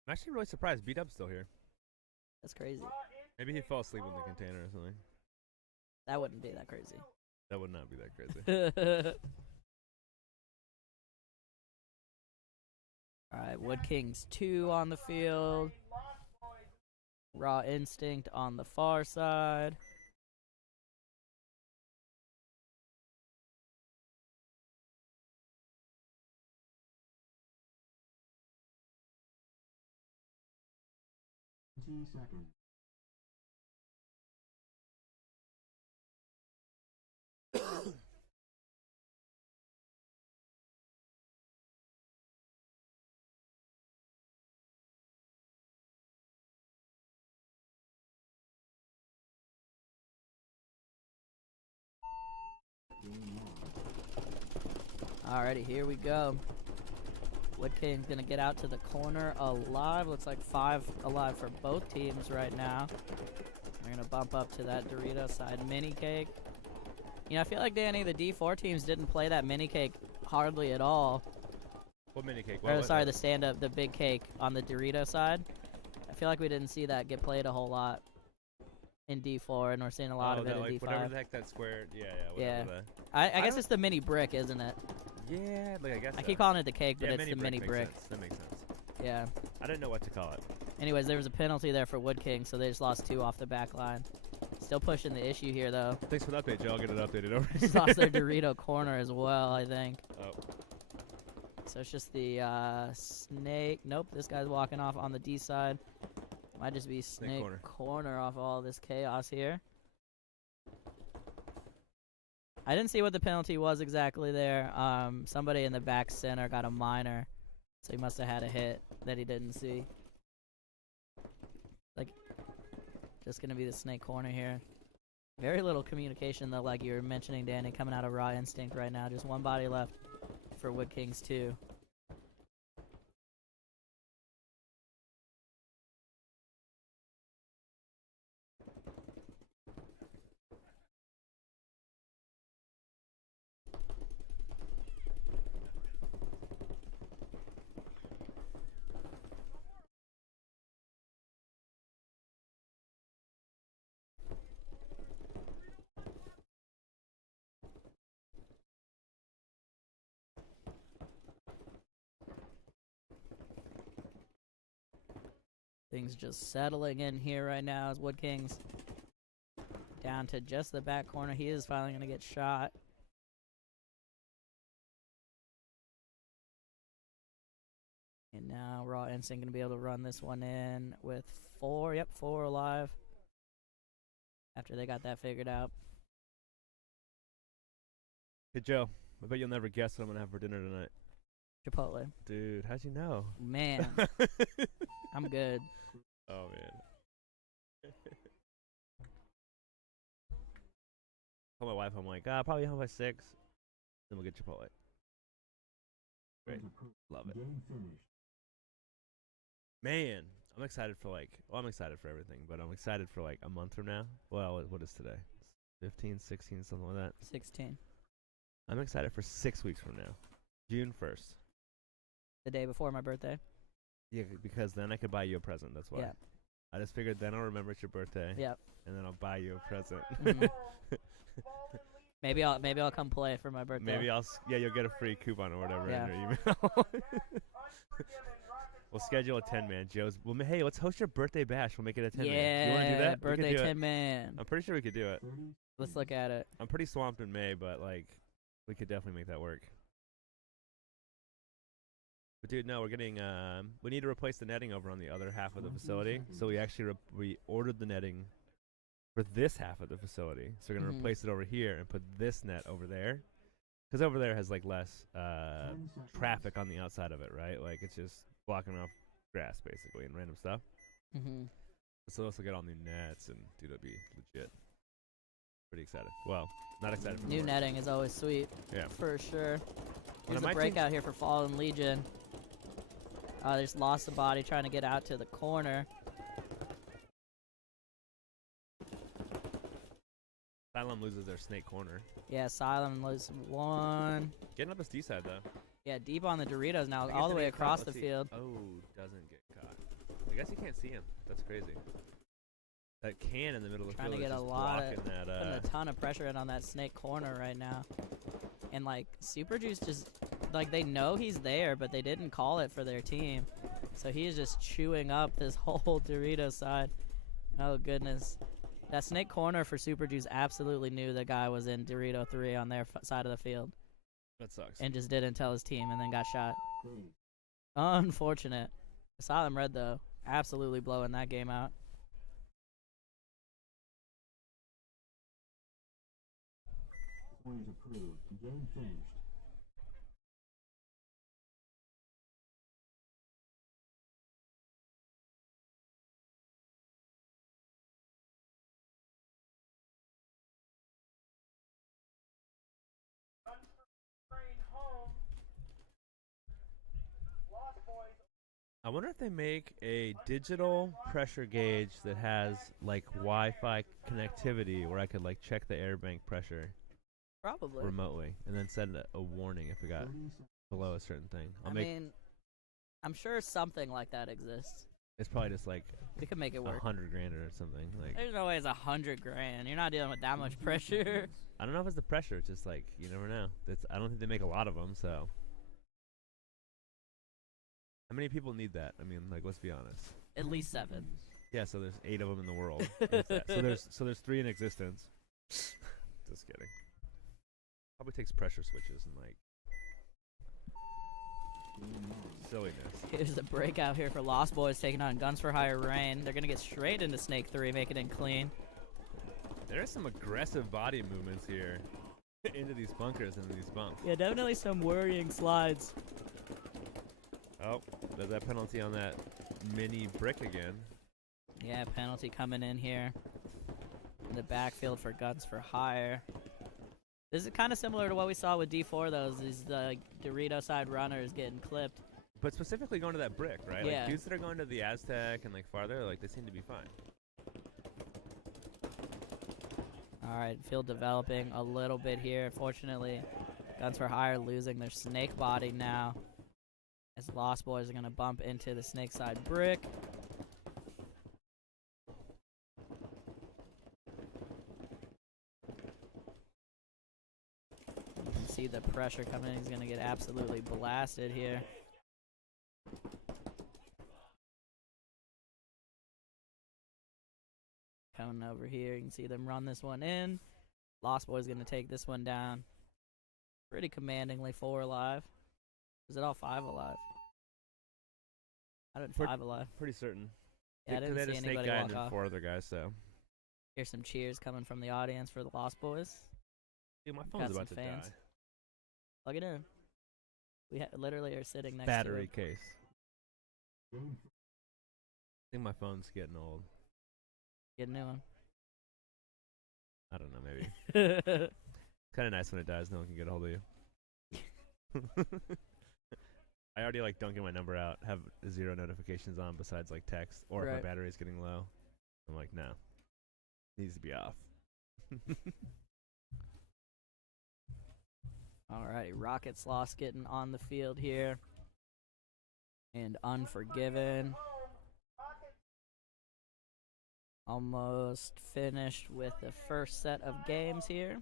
I'm actually really surprised B-Dub's still here. That's crazy. Maybe he fell asleep in the container or something. That wouldn't be that crazy. That would not be that crazy. All right, Woodkings 2 on the field. Raw Instinct on the far side. Seconds. Alrighty, here we go. Woodking's gonna get out to the corner alive. Looks like 5 alive for both teams right now. We're gonna bump up to that Dorito side mini cake. You know, I feel like, Danny, the D4 teams didn't play that mini cake hardly at all. What mini cake? Or, sorry, the stand-up, the big cake on the Dorito side. I feel like we didn't see that get played a whole lot in D4, and we're seeing a lot of it in D5. Whatever the heck that square. Yeah. Yeah. Whatever I guess it's the mini brick, isn't it? Yeah, like I guess. I keep calling it the cake, but yeah, it's the mini brick. That makes sense. Yeah. I didn't know what to call it. Anyways, there was a penalty there for Woodking, so they just lost 2 off the back line. Still pushing the issue here, though. Thanks for the update, Joe. I'll get it updated over. Just lost their Dorito corner as well, I think. Oh. So it's just the snake. Nope, this guy's walking off on the D side. Might just be snake corner off all this chaos here. I didn't see what the penalty was exactly there. Somebody in the back center got a minor, so he must have had a hit that he didn't see. Like, just gonna be the snake corner here. Very little communication though, like you were mentioning, Danny, coming out of Raw Instinct right now. Just 1 body left for Woodkings Too. Things just settling in here right now as Woodkings down to just the back corner. He is finally going to get shot. And now Raw Instinct going to be able to run this one in with 4. Yep, 4 alive. After they got that figured out. Hey, Joe. I bet you'll never guess what I'm going to have for dinner tonight. Chipotle. Dude, how'd you know? Man. I'm good. Oh, man. Tell my wife, I'm like, probably home by 6. Then we'll get Chipotle. Great. Love it. Man, I'm excited for I'm excited for everything, but I'm excited for a month from now. Well, what is today? 15, 16, something like that. 16. I'm excited for 6 weeks from now. June 1st. The day before my birthday. Yeah, because then I could buy you a present. That's why. Yeah. I just figured then I'll remember it's your birthday. Yep. And then I'll buy you a present. Mhm. Maybe I'll come play for my birthday. Maybe yeah, you'll get a free coupon or whatever Yeah. in your email. We'll schedule a 10-man. Joe's. Well, hey, let's host your birthday bash. We'll make it a 10-man. Yeah, You want to do that? We birthday could do it. 10-man. I'm pretty sure we could do it. Let's look at it. I'm pretty swamped in May, but like, we could definitely make that work. But dude, no, we're getting. We need to replace the netting over on the other half of the facility. So we actually we ordered the netting for this half of the facility. So we're gonna replace it over here and put this net over there, because over there has like less traffic on the outside of it, right? Like it's just blocking off grass basically and random stuff. So this will get all new nets and dude, it'll be legit. Pretty excited. Well, not excited for New netting is always sweet. Yeah. For sure. Here's Well, a breakout here for Fallen Legion. They just lost the body trying to get out to the corner. Asylum loses their snake corner. Yeah, Asylum loses one. Getting up this D side though. Yeah, deep on the Doritos now, I all guess the way it ain't caught. across the Let's see. field. Oh, doesn't get caught. I guess you can't see him. That's crazy. That can in the middle of the Trying to field get is a just lot blocking of, that. putting a ton of pressure in on that snake corner right now. And like, Super Juice just, like they know he's there, but they didn't call it for their team. So he is just chewing up this whole Dorito side. Oh goodness. That snake corner for Super Juice absolutely knew the guy was in Dorito 3 on their side of the field. That sucks. And just didn't tell his team and then got shot. Unfortunate. Asylum Red though, absolutely blowing that game out. Points approved. Game finished. I wonder if they make a digital pressure gauge that has like Wi-Fi connectivity where I could like check the air bank pressure Probably. remotely and then send a warning if it got below a certain thing. I mean, I'm sure something like that exists. It's probably just like We could make it work. $100,000 or something. Like There's no way it's $100,000. You're not dealing with that much pressure. I don't know if it's the pressure. It's just like you never know. I don't think they make a lot of them. So how many people need that? I mean, like let's be honest. At least 7. Yeah, so there's 8 of them in the world. So there's 3 in existence. Just kidding. Probably takes pressure switches and like silliness. Here's the breakout here for Lost Boys taking on Guns for Hire Reign. They're gonna get straight into Snake 3, making it clean. There's some aggressive body movements here into these bunkers and these bumps. Yeah, definitely some worrying slides. Oh, there's that penalty on that mini brick again. Yeah, penalty coming in here. In the backfield for Guns for Hire. This is kind of similar to what we saw with D4, though. These Dorito side runners getting clipped. But specifically going to that brick, right? Yeah. Like dudes that are going to the Aztec and like farther, like they seem to be fine. All right, field developing a little bit here. Fortunately, Guns for Hire losing their snake body now. As Lost Boys are going to bump into the snake side brick. You can see the pressure coming in. He's going to get absolutely blasted here. Coming over here, you can see them run this one in. Lost Boys going to take this one down pretty commandingly. 4 alive. Is it all 5 alive? I did 5 alive. Pretty certain. Yeah, I didn't They had see a snake anybody guy walk and then off. 4 other guys, so. Here's some cheers coming from the audience for the Lost Boys. Dude, my Got phone's some about to fans. die. Plug it in. We literally are sitting next Battery to it. case. I think my phone's getting old. Get a new one. I don't know, maybe. It's kind of nice when it dies. No one can get a hold of you. I already like don't get my number out. Have 0 notifications on besides like text or if Right. my battery's getting low. I'm like, no, needs to be off. Alrighty, Rocket Sloths getting on the field here. And Unforgiven. Almost finished with the first set of games here.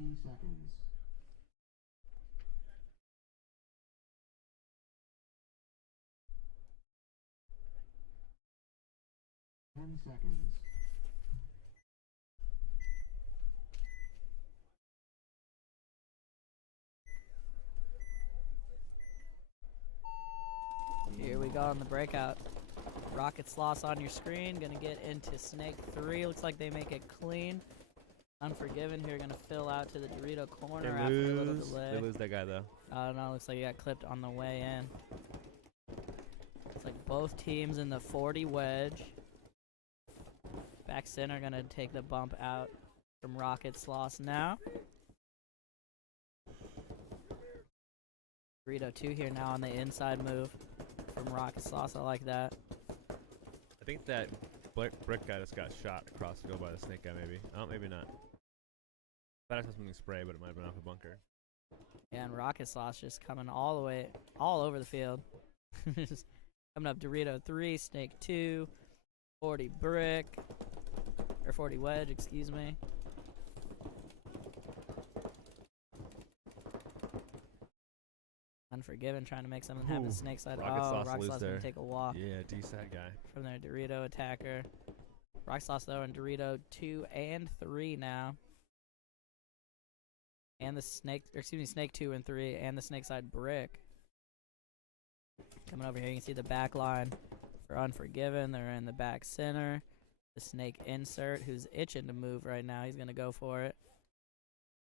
60 seconds. 10 seconds. Here we go on the breakout. Rocket Sloths on your screen. Gonna get into Snake 3. Looks like they make it clean. Unforgiven here gonna fill out to the Dorito corner after a little delay. They lose that guy though. I don't know. Looks like he got clipped on the way in. Looks like both teams in the 40 wedge. Back center gonna take the bump out from Rocket Sloths now. Dorito 2 here now on the inside move from Rocket Sloths. I like that. I think that brick guy just got shot across the field by the snake guy, maybe. Oh, maybe not. Thought I saw something spray, but it might have been off a bunker. Yeah, and Rocket Sloths just coming all over the field. Just coming up Dorito 3, Snake 2, 40 brick, or 40 wedge, excuse me. Unforgiven trying to make something happen. Snake side. Rocket Sloths gonna take a walk. Yeah, decent guy. From their Dorito attacker. Rocket Sloths though in Dorito 2 and 3 now. And the Snake 2 and 3, and the Snake side brick. Coming over here, you can see the back line for Unforgiven. They're in the back center. The Snake insert, who's itching to move right now. He's gonna go for it.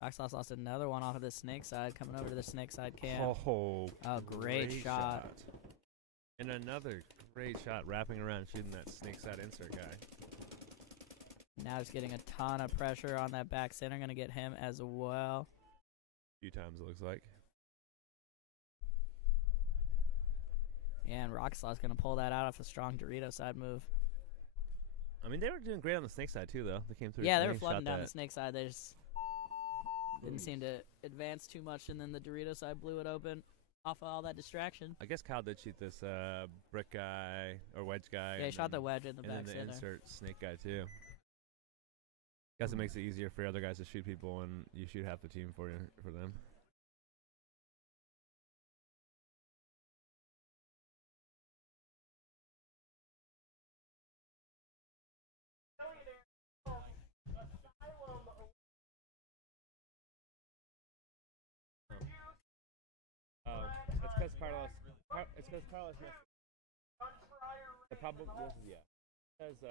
Rocket Sloths lost another one off of the Snake side, coming over to the Snake side camp. Oh, great shot. And another great shot, wrapping around, shooting that Snake side insert guy. Now just getting a ton of pressure on that back center. Gonna get him as well. Few times it looks like. Yeah, and Rocket Sloths gonna pull that out off a strong Dorito side move. I mean, they were doing great on the snake side too, though. They came through. Yeah, they were flooding down the snake side. They just didn't seem to advance too much, and then the Dorito side blew it open off of all that distraction. I guess Kyle did shoot this brick guy or wedge guy. Yeah, he shot the wedge in the back and then center. the insert snake guy too. Guess it makes it easier for other guys to shoot people, and you shoot half the team for them. It's because Carlos missed. The problem because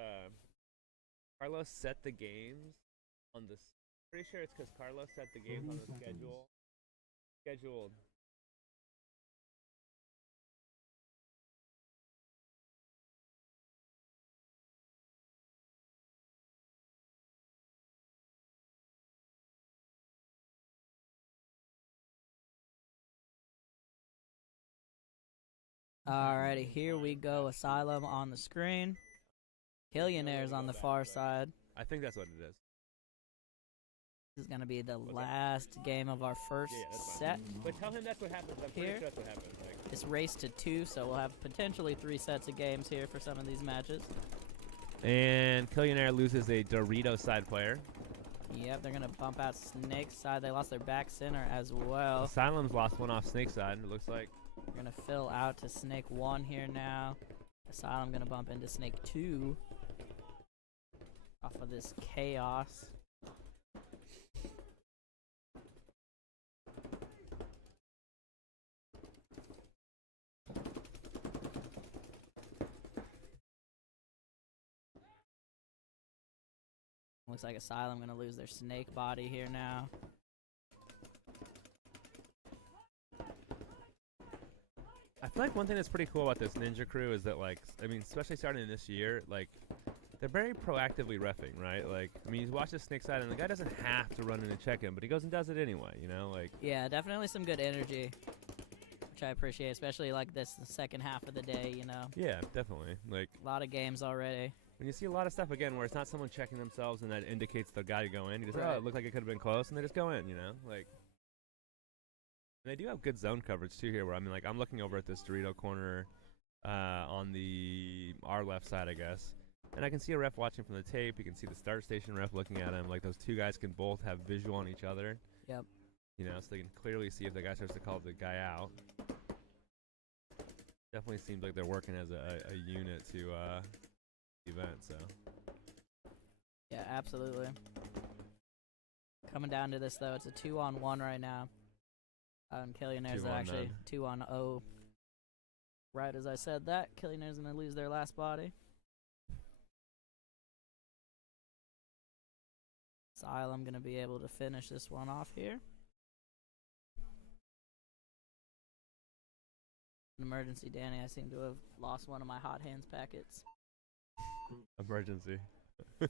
Carlos set the games on the. Pretty sure it's because Carlos set the games on the scheduled. Alrighty, here we go. Asylum on the screen. Killionaires on the far side. I think that's what it is. This is going to be the last game of our first set. But tell him that's what happens. I'm pretty sure that's what happens. It's race to 2, so we'll have potentially 3 sets of games here for some of these matches. And Killionaire loses a Dorito side player. Yep, they're going to bump out Snake side. They lost their back center as well. Asylum's lost one off Snake side, it looks like. We're going to fill out to Snake 1 here now. Asylum going to bump into Snake 2. Off of this chaos. Looks like Asylum going to lose their snake body here now. I feel like one thing that's pretty cool about this Ninja crew is that, like, I mean, especially starting this year, like, they're very proactively reffing, right? Like, I mean, you watch the snake side, and the guy doesn't have to run in and check him, but he goes and does it anyway, you know? Like, yeah, definitely some good energy, which I appreciate, especially like this the second half of the day, you know? Yeah, definitely. Like, a lot of games already. When you see a lot of stuff, again, where it's not someone checking themselves and that indicates the guy to go in, you just, oh, it looked like it could have been close, and they just go in, you know? Like, and they do have good zone coverage, too, here, where, I mean, like, I'm looking over at this Dorito corner on our left side, I guess. And I can see a ref watching from the tape. You can see the start station ref looking at him. Like, those two guys can both have visual on each other. Yep. You know, so they can clearly see if the guy starts to call the guy out. Definitely seems like they're working as a unit to the event, so. Yeah, absolutely. Coming down to this, though, it's a 2-on-1 right now. Killionaires are actually 2-on-0. Right as I said that, Killionaires going to lose their last body. Asylum going to be able to finish this one off here. An emergency, Danny. I seem to have lost one of my hot hands packets. Emergency. We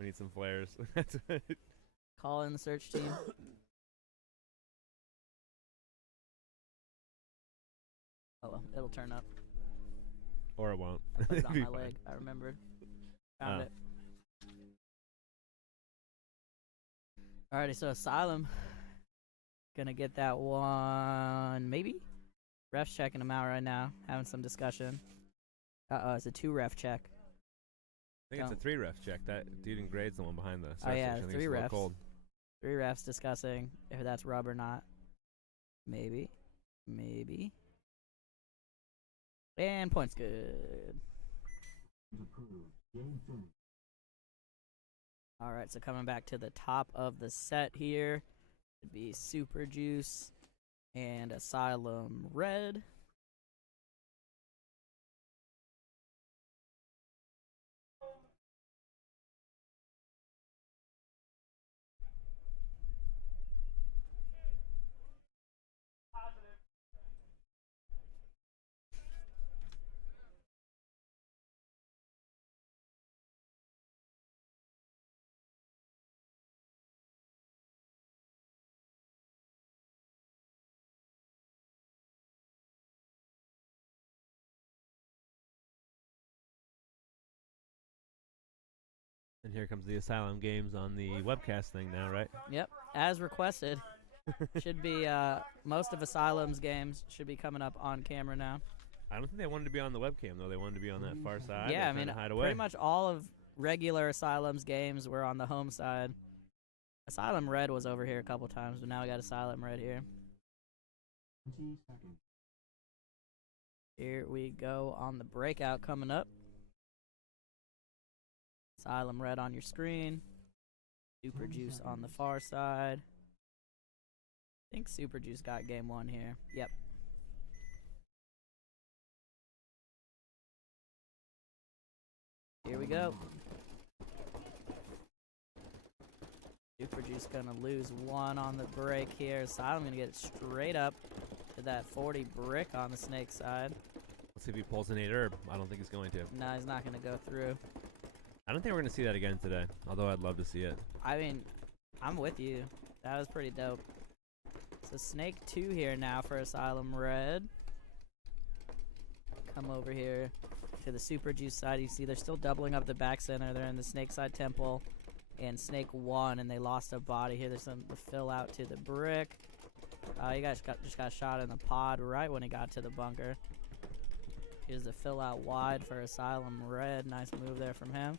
need some flares. Call in the search team. Oh, well, it'll turn up. Or it won't. I put it on Be my fine. leg. I remembered. Found it. Alrighty, so Asylum gonna get that one, maybe? Ref's checking him out right now, having some discussion. It's a 2-ref check. I think it's a 3-ref check. That dude in grade's the one behind the Oh yeah, 3 refs. Cold. 3 refs discussing if that's rub or not. Maybe. Maybe. And points good. Alright, so coming back to the top of the set here, it'd be Super Juice and Asylum Red. And here comes the Asylum games on the webcast thing now, right? Yep, as requested. Should be most of Asylum's games should be coming up on camera now. I don't think they wanted to be on the webcam though. They wanted to be on that far side. Yeah, I They're mean, trying to hide away. pretty much all of regular Asylum's games were on the home side. Asylum Red was over here a couple times, but now we got Asylum Red here. 20 seconds. Here we go on the breakout coming up. Asylum Red on your screen. Super Juice on the far side. I think Super Juice got game 1 here. Yep. Here we go. Super Juice gonna lose 1 on the break here. Asylum gonna get it straight up to that 40 brick on the snake side. Let's see if he pulls an 8 herb. I don't think he's going to. No, he's not gonna go through. I don't think we're going to see that again today, although I'd love to see it. I mean, I'm with you. That was pretty dope. So Snake 2 here now for Asylum Red. Come over here to the Super Juice side. You see they're still doubling up the back center. They're in the Snake side temple. And Snake 1, and they lost a body here. There's some fill out to the brick. You guys just got shot in the pod right when he got to the bunker. Here's the fill out wide for Asylum Red. Nice move there from him.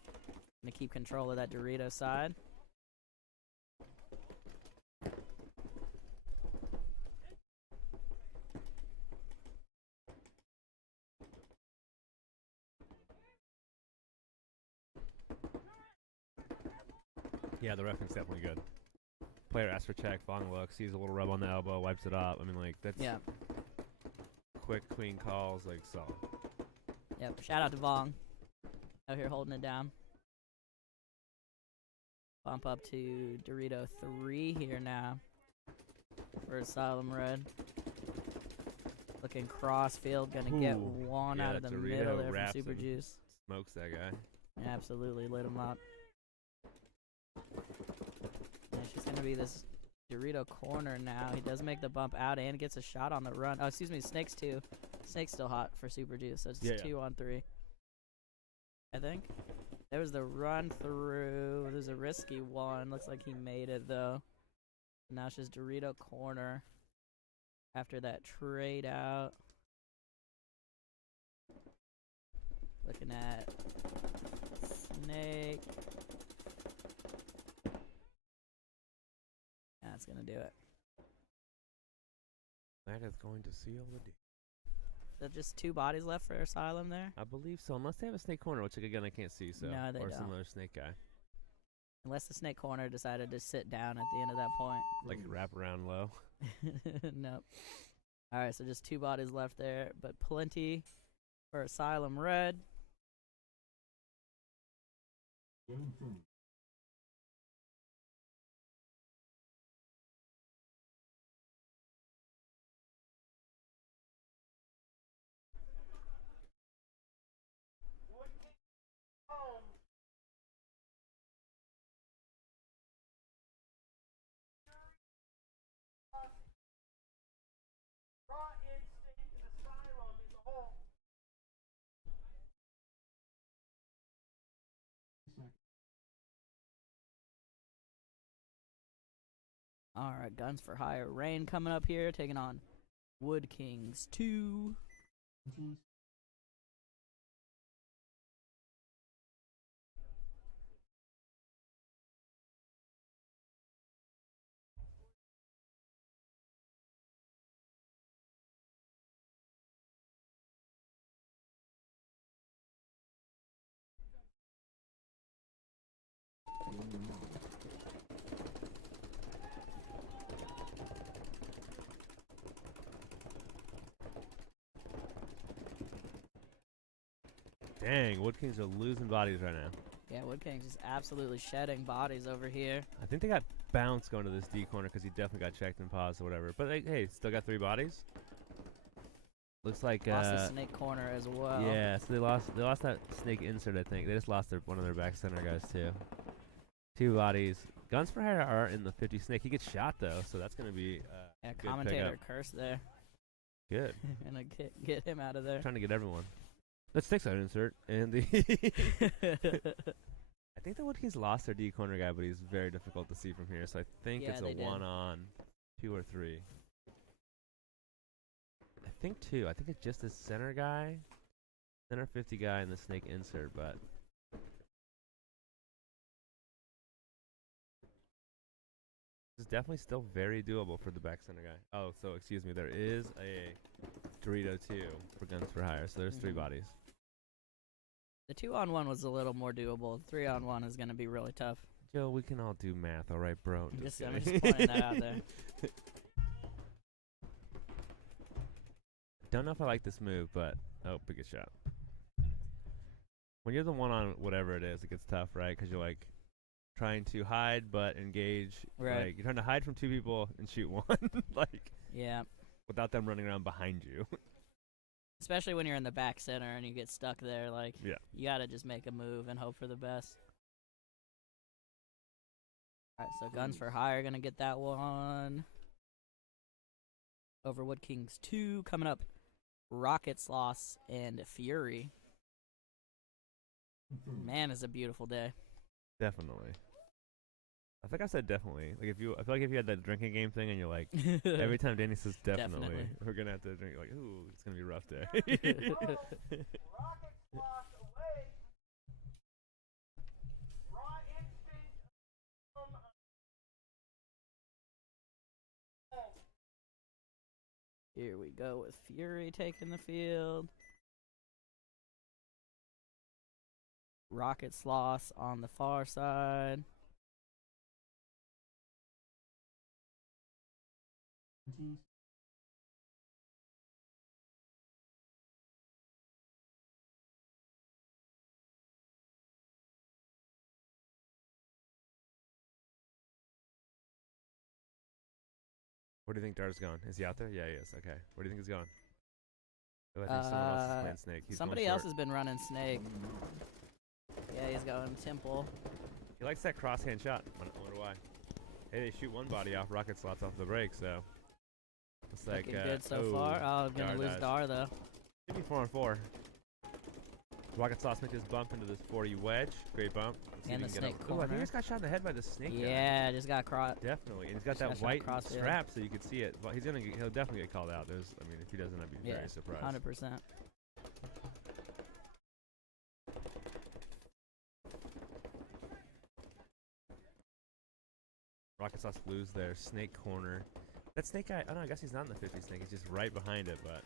Gonna keep control of that Dorito side. Yeah, the reference definitely good. Player asks for check, Vong looks, sees a little rub on the elbow, wipes it off. I mean, like, that's quick, clean calls, like, solid. Yep, shout out to Vong. Out here holding it down. Bump up to Dorito 3 here now for Asylum Red. Looking crossfield, gonna get 1 out of the Dorito middle there wraps from Super him. Juice. Smokes that guy. Absolutely lit him up. And it's just gonna be this Dorito corner now. He does make the bump out and gets a shot on the run. Oh, excuse me, Snake's 2. Snake's still hot for Super Juice, so it's 2 on 3. I think. There was the run through. There's a risky one. Looks like he made it though. Now it's just Dorito corner after that trade out. Looking at Snake. That's going to do it. That is going to seal the deal. Is that just 2 bodies left for Asylum there? I believe so, unless they have a snake corner, which again I can't see. So No, they or don't. some other snake guy, Unless the snake corner decided to sit down at the end of that point. like wrap around low. Nope. All right, so just 2 bodies left there, but plenty for Asylum Red. Game finished. All right, Guns for Hire Reign coming up here, taking on Woodkings Too. Dang, Woodkings are losing bodies right now. Yeah, Woodkings just absolutely shedding bodies over here. I think they got bounced going to this D corner because he definitely got checked and paused or whatever. But hey, still got 3 bodies. Looks like Lost the snake corner as well. yeah, so they lost that snake insert. I think they just lost one of their back center guys too. 2 bodies. Guns for Hire are in the 50 snake. He gets shot though, so that's gonna be Yeah, good commentator pickup. curse there. Good. Gonna get him out of there. Trying to get everyone. Let's stick side insert and the. I think the Woodkings lost their D corner guy, but he's very difficult to see from here. So I think Yeah, it's they a did. 1 on 2 or 3. I think 2. I think it's just the center guy, center 50 guy, and the snake insert. But this is definitely still very doable for the back center guy. Oh, so excuse me, there is a Dorito 2 for Guns for Hire. So there's 3 bodies. The 2-on-1 was a little more doable. 3-on-1 is gonna be really tough. Joe, we can all do math, all right, bro? I'm just kidding. pointing that out there. Don't know if I like this move, but oh, big shot. When you're the 1 on whatever it is, it gets tough, right? Because you're like trying to hide but engage. Right. Like you're trying to hide from 2 people and shoot 1, like Yeah. without them running around behind you. Especially when you're in the back center and you get stuck there, like, Yeah. you gotta just make a move and hope for the best. Alright, so Guns for Hire gonna get that one. Over Woodkings 2, coming up, Rocket Sloths and Fury. Man, it's a beautiful day. Definitely. I think I said definitely. Like I feel like if you had that drinking game thing and you're like, every time Danny says definitely, Definitely. we're gonna have to drink. Like, ooh, it's gonna be a rough day. Here we go with Fury taking the field. Rocket Sloths on the far side. Where do you think Dar's going? Is he out there? Yeah, he is. Okay. Where do you think he's going? Oh, I think someone else is playing Snake. He's Somebody going else short. has been running Snake. Yeah, he's going Temple. He likes that crosshand shot. I wonder why. Hey, they shoot 1 body off Rocket Sloths off the break, so it's like Looking good so far. Oh, gonna lose dies. Dar though. Should be 4 on 4. Rocket Sloths make this bump into this 40 wedge. Great bump. Let's see And if the he can get snake up. Ooh, I think corner. he just got shot in the head by the snake guy. Yeah, just got caught. Definitely, and he's got Just got that shot white across the- strap, so you could see it. But he'll definitely get called out. I mean, if he doesn't, I'd be Yeah, very surprised. 100%. Rocket Sauce lose their snake corner. That snake guy, oh no, I guess he's not in the 50 snake. He's just right behind it, but.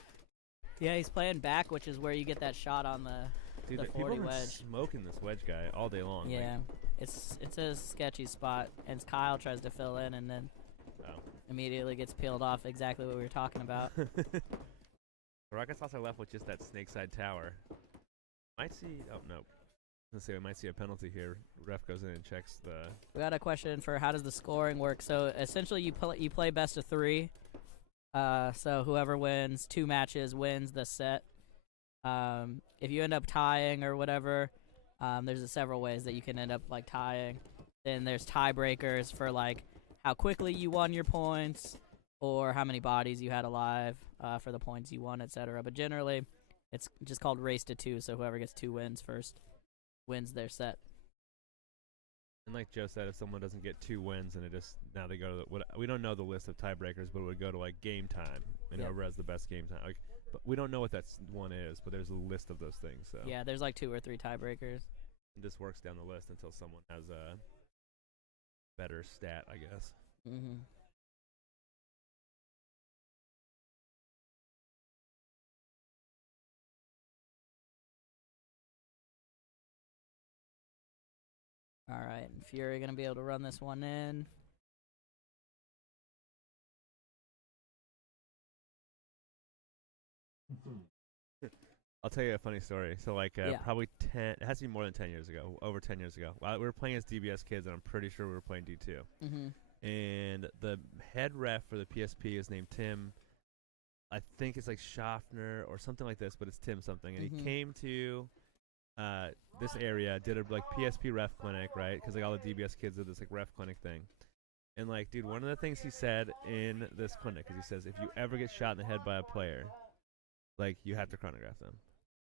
Yeah, he's playing back, which is where you get that shot on the Dude, the 40 people have been wedge. smoking this wedge guy all day long. Yeah, it's a sketchy spot, and Kyle tries to fill in, and then immediately gets peeled off. Exactly what we were talking about. Rocket Sauce are left with just that snake side tower. Might see. Oh no. Let's see. We might see a penalty here. Ref goes in and checks the. We got a question for how does the scoring work? So essentially, you play best of 3. So whoever wins 2 matches wins the set. If you end up tying or whatever, there's several ways that you can end up like tying. Then there's tiebreakers for like how quickly you won your points or how many bodies you had alive for the points you won, etc. But generally, it's just called race to 2. So whoever gets 2 wins first wins their set. And like Joe said, if someone doesn't get 2 wins and it just now they go to we don't know the list of tiebreakers, but it would go to like game time and whoever has the best game time. Like, but we don't know what that one is, but there's a list of those things. So yeah, there's like 2 or 3 tiebreakers. And this works down the list until someone has a better stat, I guess. Mm-hmm. All right, and Fury gonna be able to run this one in. I'll tell you a funny story. So like probably 10, it has to be more than 10 years ago, over 10 years ago. We were playing as DBS kids, and I'm pretty sure we were playing D2. Mm-hmm. And the head ref for the PSP is named Tim. I think it's like Schaffner or something like this, but it's Tim something. And he came to this area, did a like PSP ref clinic, right? Because like all the DBS kids did this like ref clinic thing. And like, dude, one of the things he said in this clinic is he says, if you ever get shot in the head by a player, like you have to chronograph them.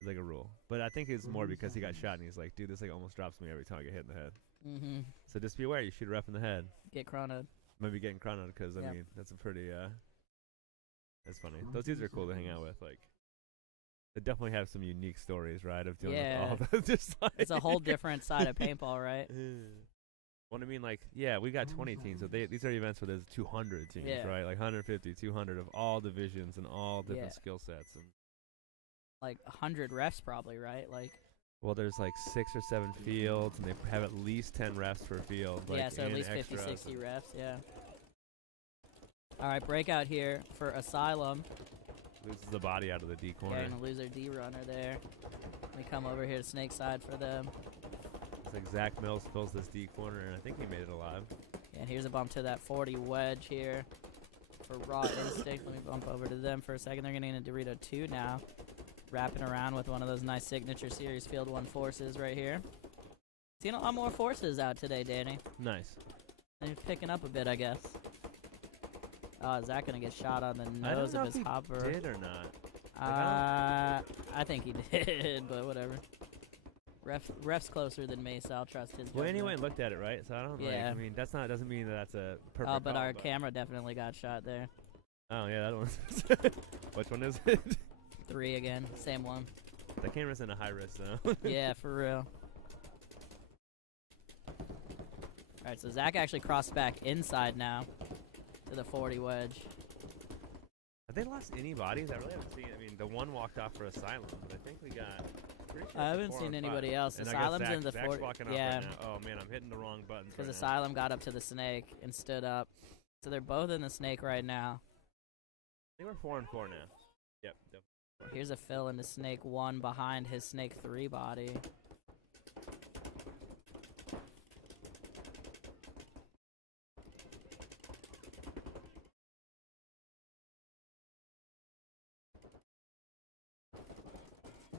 It's like a rule. But I think it's more because he got shot and he's like, dude, this like almost drops me every time I get hit in the head. Mm-hmm. So just be aware, you shoot a ref in the head. Get chronoed. Maybe getting chronoed because, I mean, that's a pretty, that's funny. Those dudes are cool to hang out with. Like, they definitely have some unique stories, right, of dealing with all the just like it's a whole different side of paintball, right? Well, I mean, like, yeah, we got 20 teams, so these are events where there's 200 teams, right? Like 150, 200 of all divisions and all different skill sets. And like 100 refs probably, right? Like, well, there's like 6 or 7 fields, and they have at least 10 refs per field. Like, yeah, so at least 50, 60 refs, yeah. All right, breakout here for Asylum. Loses the body out of the D corner. Yeah, gonna lose their D runner there. We come over here to snake side for them. It's like Zach Mills fills this D corner, and I think he made it alive. Yeah, and here's a bump to that 40 wedge here for Raw Instinct. Let me bump over to them for a second. They're gonna get a Dorito 2 now. Wrapping around with one of those nice signature series Field 1 forces right here. Seeing a lot more forces out today, Danny. Nice. They're picking up a bit, I guess. Oh, is that gonna get shot on the nose of his hopper? I don't know if he did or not. I think he did, but whatever. Ref's closer than me, so I'll trust his judgment. Well, anyway, looked at it, right? So I don't. Yeah. Like, I mean, doesn't mean that that's a perfect. Oh, but call, our camera definitely got shot there. Oh yeah, that one. Which one is it? 3 again, same one. The camera's in a high risk though. Yeah, for real. All right, so Zach actually crossed back inside now to the 40 wedge. Have they lost any bodies? I really haven't seen. I mean, the one walked off for Asylum, but I think we got. Pretty sure I haven't seen anybody else. And Asylum's in the Zach's 40. walking Yeah. up right now. Oh man, I'm hitting the wrong buttons. Because right Asylum got up to the snake and stood up. So they're both in the snake right now. I think we're 4-4 now. Yep. Here's a fill into snake 1 behind his snake 3 body.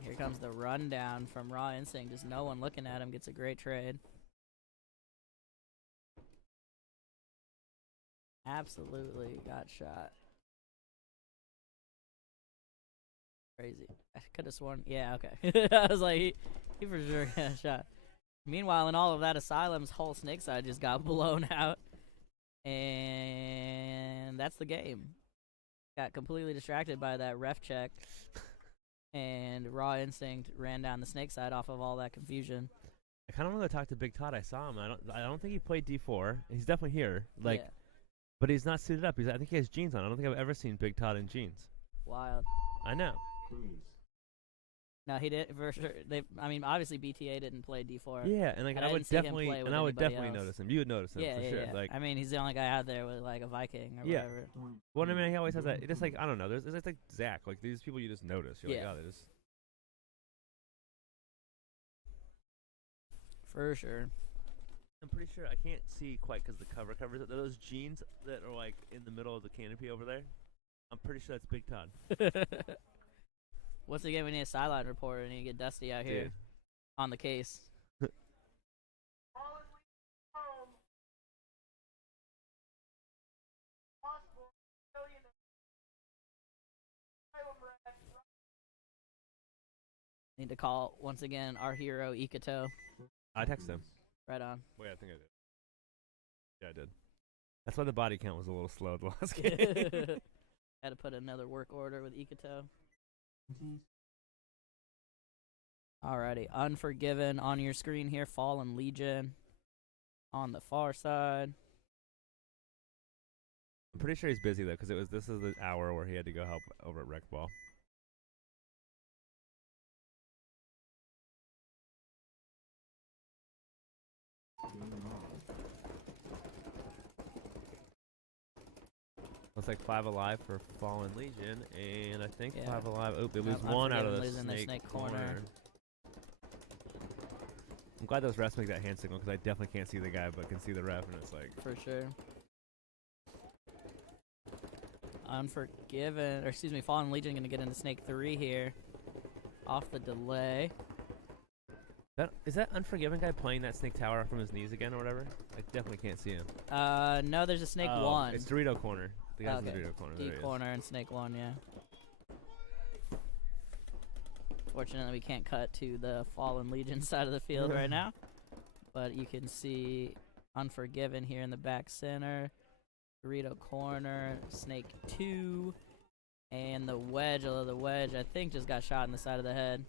Here comes the rundown from Raw Instinct. Just no one looking at him. Gets a great trade. Absolutely got shot. Crazy. I could have sworn. Yeah, okay. I was like, he for sure got shot. Meanwhile, in all of that, Asylum's whole snake side just got blown out. And that's the game. Got completely distracted by that ref check. And Raw Instinct ran down the snake side off of all that confusion. I kind of want to talk to Big Todd. I saw him. I don't think he played D4. He's definitely here. Like, yeah. but he's not suited up. I think he has jeans on. I don't think I've ever seen Big Todd in jeans. Wild. I know. No, he did for sure. I mean, obviously BTA didn't play D4. Yeah, and like And I I would didn't see him definitely, play with and I would anybody definitely else. notice him. You would notice him Yeah, for yeah, sure. yeah. Like, I mean, he's the only guy out there with like a Viking or Yeah. whatever. well, I mean, he always has that. It's just like I don't know. There's like Zach. Like these people you just notice. You're Yeah. like, oh, they just. For sure. I'm pretty sure I can't see quite because the cover covers it. Those jeans that are like in the middle of the canopy over there. I'm pretty sure that's Big Todd. Once again, we need a sideline reporter. We need to get Dusty out here Dude. on the case. Need to call once again our hero Ikato. I texted him. Right on. Wait, I think I did. Yeah, I did. That's why the body count was a little slow the last game. Had to put another work order with Ikato. Alrighty, Unforgiven on your screen here. Fallen Legion on the far side. I'm pretty sure he's busy though, because this is the hour where he had to go help over at Rec Ball. Looks like 5 alive for Fallen Legion, and I think Yeah. 5 alive. Oh, they Nope, lose one out of the Unforgiven losing the snake corner. I'm glad those refs make that hand signal because I definitely can't see the guy, but can see the ref, and it's like. For sure. Unforgiven, or excuse me, Fallen Legion gonna get into Snake 3 here. Off the delay. Is that Unforgiven guy playing that Snake Tower from his knees again or whatever? I definitely can't see him. No, there's a Snake 1. It's Dorito Corner. The guy's in Okay. the Dorito Corner. D There he is. corner and Snake 1, yeah. Fortunately, we can't cut to the Fallen Legion side of the field right now. But you can see Unforgiven here in the back center. Dorito corner, Snake 2, and the wedge, although the wedge, I think, just got shot in the side of the head.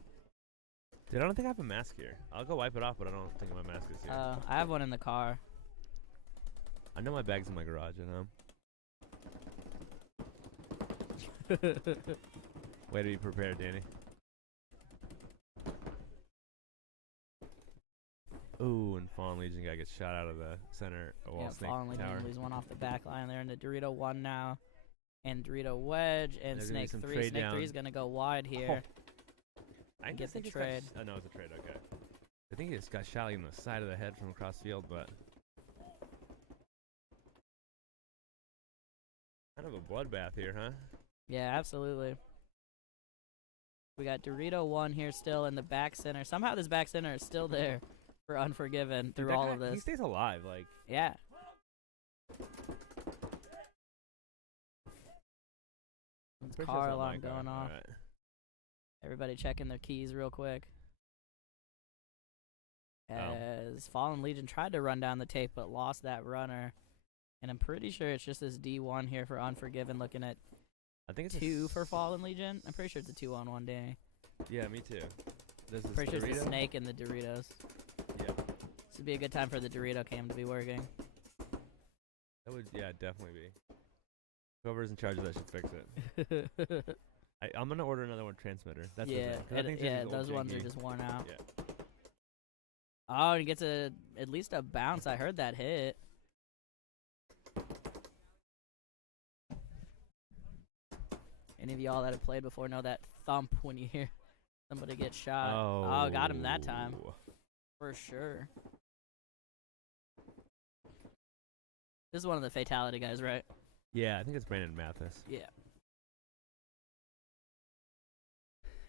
Dude, I don't think I have a mask here. I'll go wipe it off, but I don't think my mask is here. I have one in the car. I know my bag's in my garage, you know. Way to be prepared, Danny. Ooh, and Fallen Legion guy gets shot out of the center wall. Yeah, Snake Fallen Legion Tower. lose one off the back line there in the Dorito 1 now. And Dorito wedge, and There's gonna be Snake some 3. trade Snake down. 3 is going to go wide here. I Get just the think trade. Oh, no, it's a trade, okay. I think he just got shot in the side of the head from across field, but. Kind of a bloodbath here, huh? Yeah, absolutely. We got Dorito 1 here still in the back center. Somehow this back center is still there for Unforgiven through Dude, that all guy, of this. He stays alive, like. Yeah. I'm It's pretty car it's not alarm my car. going off. Alright. Everybody checking their keys real quick. Oh. As Fallen Legion tried to run down the tape but lost that runner. And I'm pretty sure it's just this D1 here for Unforgiven, looking at I think it's 2 for Fallen Legion. I'm pretty sure it's a 2-on-1, Danny. Yeah, me too. There's this Pretty sure it's the Dorito. snake and the Doritos. Yeah, This would be a good time for the Dorito cam to be working. that would definitely be. Whoever's in charge of that should fix it. I'm gonna order another one transmitter. That's yeah, the thing. 'Cause I think yeah, these those old ones are janky. just worn out. Yeah. Oh, and he gets at least a bounce. I heard that hit. Any of y'all that have played before know that thump when you hear somebody get shot. Oh, got him that time. For sure. This is one of the fatality guys, right? Yeah, I think it's Brandon Mathis. Yeah.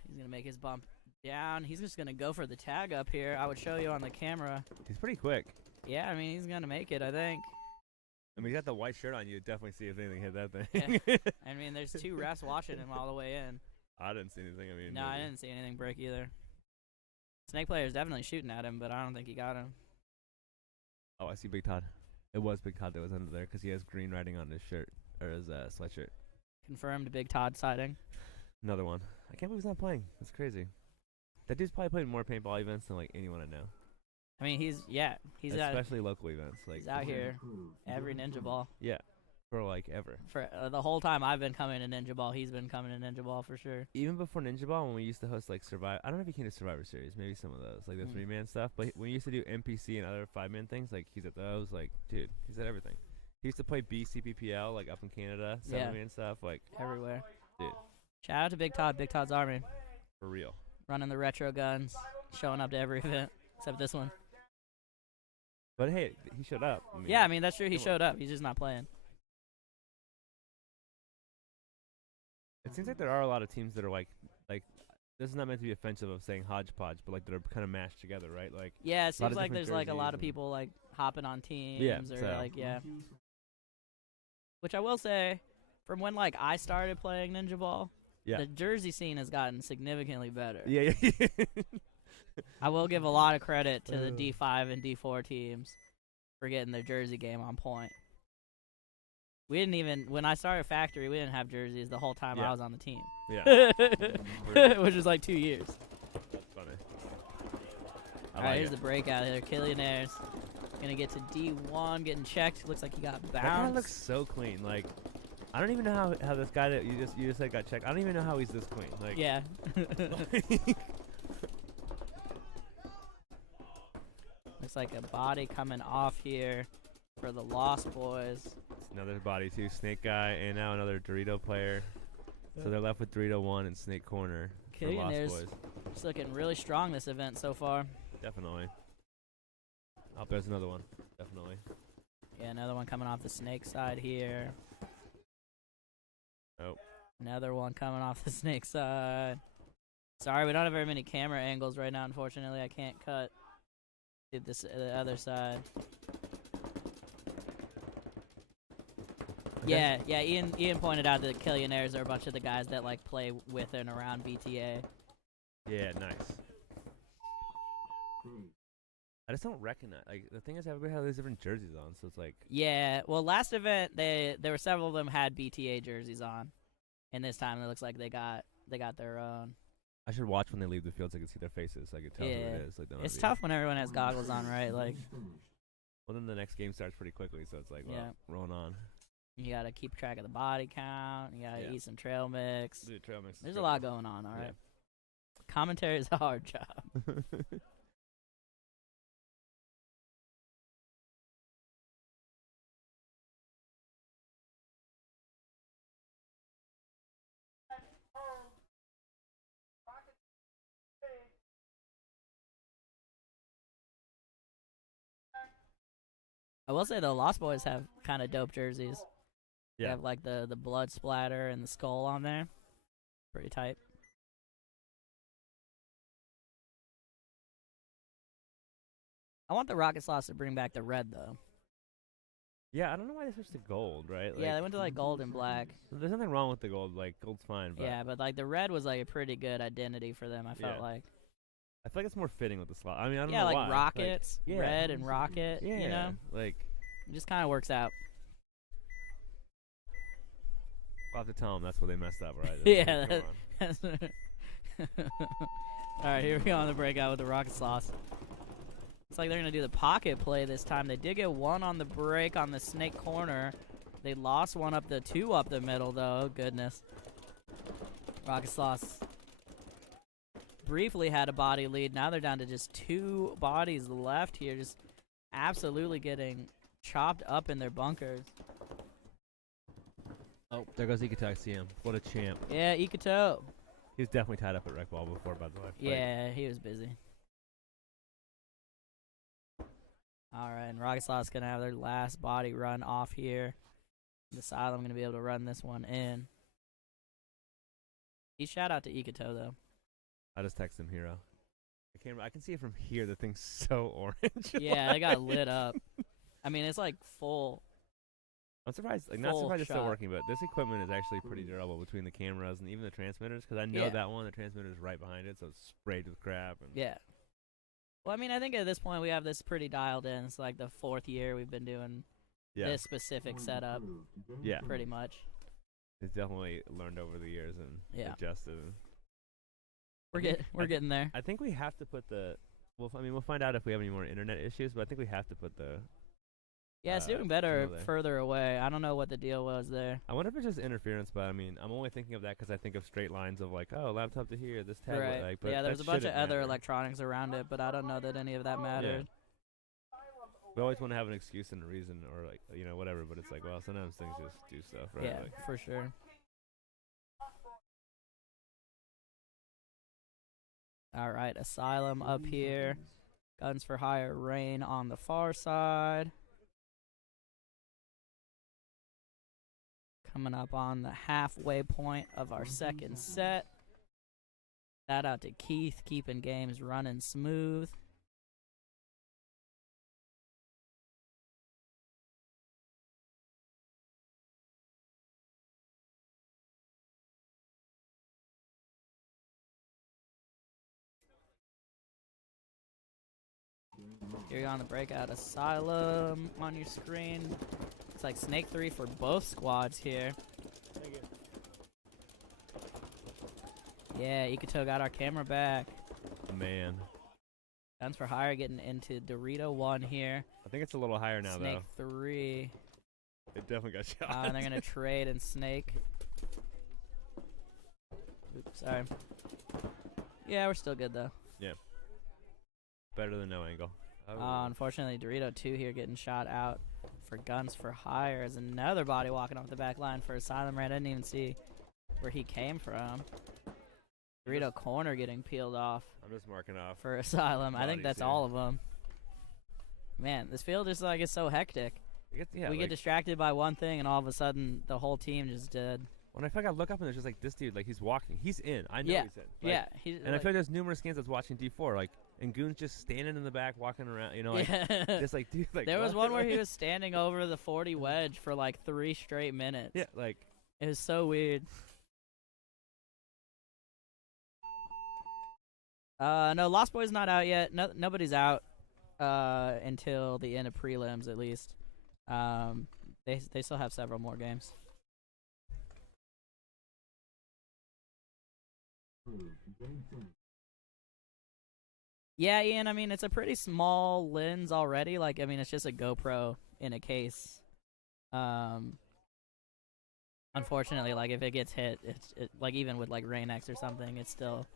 He's going to make his bump down. He's just going to go for the tag up here. I would show you on the camera. He's pretty quick. Yeah, I mean, he's going to make it, I think. I mean, you got the white shirt on. You'd definitely see if anything hit that thing. Yeah. I mean, there's 2 refs watching him all the way in. I didn't see anything. I mean, No, I didn't see anything break either. Snake player's definitely shooting at him, but I don't think he got him. Oh, I see Big Todd. It was Big Todd that was under there because he has green writing on his shirt or his sweatshirt. Confirmed Big Todd sighting. Another one. I can't believe he's not playing. That's crazy. That dude's probably played more paintball events than like anyone I know. I mean, he's especially local events. Like, he's out here every Ninjaball. Yeah, for like ever. For the whole time I've been coming to Ninjaball, he's been coming to Ninjaball for sure. Even before Ninjaball, when we used to host like I don't know if you came to Survivor Series, maybe some of those, like the 3-man stuff. But when we used to do NPC and other 5-man things, like he's at those. Like, dude, he's at everything. He used to play BCPPL, like up in Canada, 7-man stuff, like everywhere. Dude. Shout out to Big Todd, Big Todd's Army. For real. Running the retro guns, showing up to every event except this one. But hey, he showed up. I mean, yeah, I mean that's true. He showed up. He's just not playing. It seems like there are a lot of teams that are like this is not meant to be offensive of saying hodgepodge, but like they're kind of mashed together, right? Like yeah, it seems like there's like a lot of people like hopping on teams Which I will say, from when like I started playing Ninjaball, the jersey scene has gotten significantly better. Yeah. I will give a lot of credit to the D5 and D4 teams for getting their jersey game on point. We didn't even, when I started Factory, we didn't have jerseys the whole time I was on the team. Yeah. Which was like 2 years. That's funny. Alright, here's the breakout here. Killionaires gonna get to D1, getting checked. Looks like he got bounced. That guy looks so clean. Like, I don't even know how this guy that you just said got checked. I don't even know how he's this clean. Like, yeah. Looks like a body coming off here for the Lost Boys. Another body too, Snake guy, and now another Dorito player. So they're left with Dorito 1 and Snake Corner for Lost Boys. It's looking really strong this event so far. Definitely. Oh, there's another one. Definitely. Yeah, another one coming off the Snake side here. Oh. Another one coming off the Snake side. Sorry, we don't have very many camera angles right now, unfortunately. I can't cut the other side. Okay. Yeah, Ian pointed out that Killionaires are a bunch of the guys that like play with and around BTA. Yeah, nice. I just don't recognize. Like, the thing is, everybody has these different jerseys on, so it's like. Yeah, well, last event there were several of them had BTA jerseys on, and this time it looks like they got their own. I should watch when they leave the field so I can see their faces, so I can tell who it is. Like, it's tough when everyone has goggles on, right? Like. Well, then the next game starts pretty quickly, so it's like, well, rolling on. You gotta keep track of the body count. You gotta eat some trail mix. Dude, trail mix. There's a lot going on. All right. Commentary is a hard job. I will say the Lost Boys have kind of dope jerseys. They have like the blood splatter and the skull on there. Pretty tight. I want the Rocket Sloths to bring back the red though. Yeah, I don't know why they switched to gold, right? Like, yeah, they went to like gold and black. There's nothing wrong with the gold. Like, gold's fine. But yeah, but like the red was like a pretty good identity for them. I felt like. I feel like it's more fitting with the slot. I mean, I don't know why. why. Yeah, like rockets, red and rocket. Yeah, you know, like it just kind of works out. We'll have to tell them that's where they messed up, right? Yeah. All right, here we go on the breakout with the Rocket Sloths. Looks like they're gonna do the pocket play this time. They did get one on the break on the Snake corner. They lost one up the two up the middle though. Oh, goodness. Rocket Sloths briefly had a body lead. Now they're down to just 2 bodies left here. Just absolutely getting chopped up in their bunkers. Oh, there goes Ikuto. I see him. What a champ. Yeah, Ikuto. He was definitely tied up at rec ball before, by the way. Yeah, he was busy. All right, and Rocket Sloth's going to have their last body run off here. The Asylum going to be able to run this one in. Shout out to Ikuto, though. I just texted him, Hero. I can see it from here. The thing's so orange. Yeah, they got lit up. I mean, it's like full. I'm surprised. Like, not surprised it's still working, but this equipment is actually pretty durable between the cameras and even the transmitters. Because I know that one, the transmitter is right behind it, so it's sprayed with crap. And yeah. Well, I mean, I think at this point we have this pretty dialed in. It's like the 4th year we've been doing this specific setup. Yeah. Pretty much. It's definitely learned over the years and adjusted. We're getting there. I think we have to put the we'll find out if we have any more internet issues, but I think we have to put the. Yeah, it's doing better there. further away. I don't know what the deal was there. I wonder if it's just interference, but I mean, I'm only thinking of that because I think of straight lines of like, oh, laptop to here, this tablet. Right. Like, but Yeah, there was a bunch of shouldn't other matter. electronics around it, but I don't know that any of that mattered. We always want to have an excuse and a reason, or like whatever. But it's like, well, sometimes things just do stuff, right? Yeah, Like, for sure. All right, Asylum up here. Guns for Hire Reign on the far side. Coming up on the halfway point of our second set. Shout out to Keith, keeping games running smooth. Here you're on the breakout Asylum on your screen. It's like Snake 3 for both squads here. Thank you. Yeah, Ikuto got our camera back. man, Guns for Hire getting into Dorito 1 here. I think it's a little higher now Snake 3. though. It definitely got shot. And they're going to trade and Snake. Oops, sorry. Yeah, we're still good though. Better than no angle. Oh. Unfortunately, Dorito 2 here getting shot out for Guns for Hire. As another body walking off the back line for Asylum Red. I didn't even see where he came from. Dorito corner getting peeled off I'm just marking off. for Asylum. I think Bodies, that's yeah. all of them. Man, this field is like is so hectic. Yeah, We get distracted by one thing, and all of a sudden, the whole team just dead. when I feel like I look up and there's just like this dude, like he's walking, he's in. I know Yeah, he's in. Like, Yeah, he's and I feel like there's numerous games that's watching D4, like, and Goon's just standing in the back, walking around, like, yeah. just like, dude, like. There was what? one where he was standing over the 40 wedge for like 3 straight minutes. Yeah, like. It was so weird. No, Lost Boy's not out yet. No, nobody's out until the end of prelims, at least. They still have several more games. Yeah, Ian, I mean, it's a pretty small lens already. Like, I mean, it's just a GoPro in a case. Unfortunately, like, if it gets hit, it's like, even with, like, Rain X or something, it's still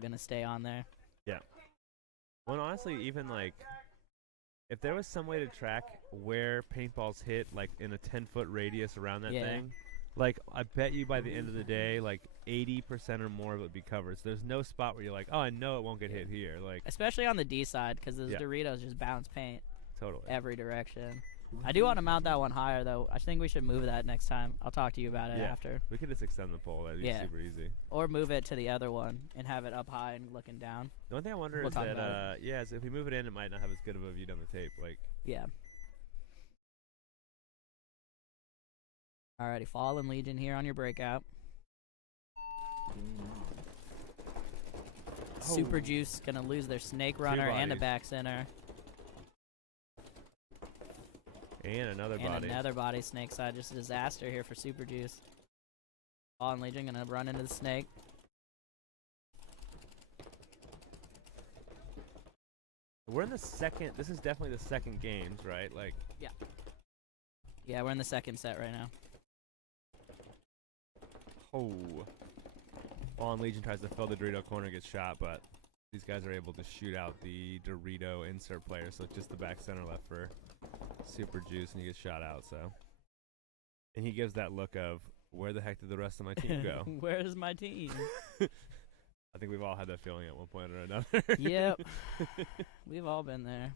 gonna stay on there. Well, honestly, even, like, if there was some way to track where paintballs hit, like, in a 10-foot radius around that Yeah. thing, like, I bet you by the end of the day, like, 80% or more of it would be covered. So there's no spot where you're like, oh, I know it won't get hit here. Like, Especially on the D side, because those Yeah. Doritos just bounce paint totally. every direction. I do want to mount that one higher, though. I think we should move that next time. I'll talk to you about it Yeah. after. We could just extend the pole. That'd be Yeah. super easy. Or move it to the other one and have it up high and looking down. The one thing I wonder We'll is talk that, about is if we move it in, it might not have as good of a view down the tape. Like, Yeah. Alrighty, Fallen Legion here on your breakout. Super Juice gonna lose their Snake Runner and a bodies. back center. and another And body. another body Snake side. Just a disaster here for Super Juice. Fallen Legion gonna run into the Snake. We're in the second. This is definitely the second games, right? Like, Yeah, we're in the second set right now. oh. Fallen Legion tries to fill the Dorito corner, gets shot, but these guys are able to shoot out the Dorito insert player, so it's just the back center left for Super Juice, and he gets shot out, so. And he gives that look of, where the heck did the rest of my team go? Where's my team? I think we've all had that feeling at one point or another. Yep. We've all been there.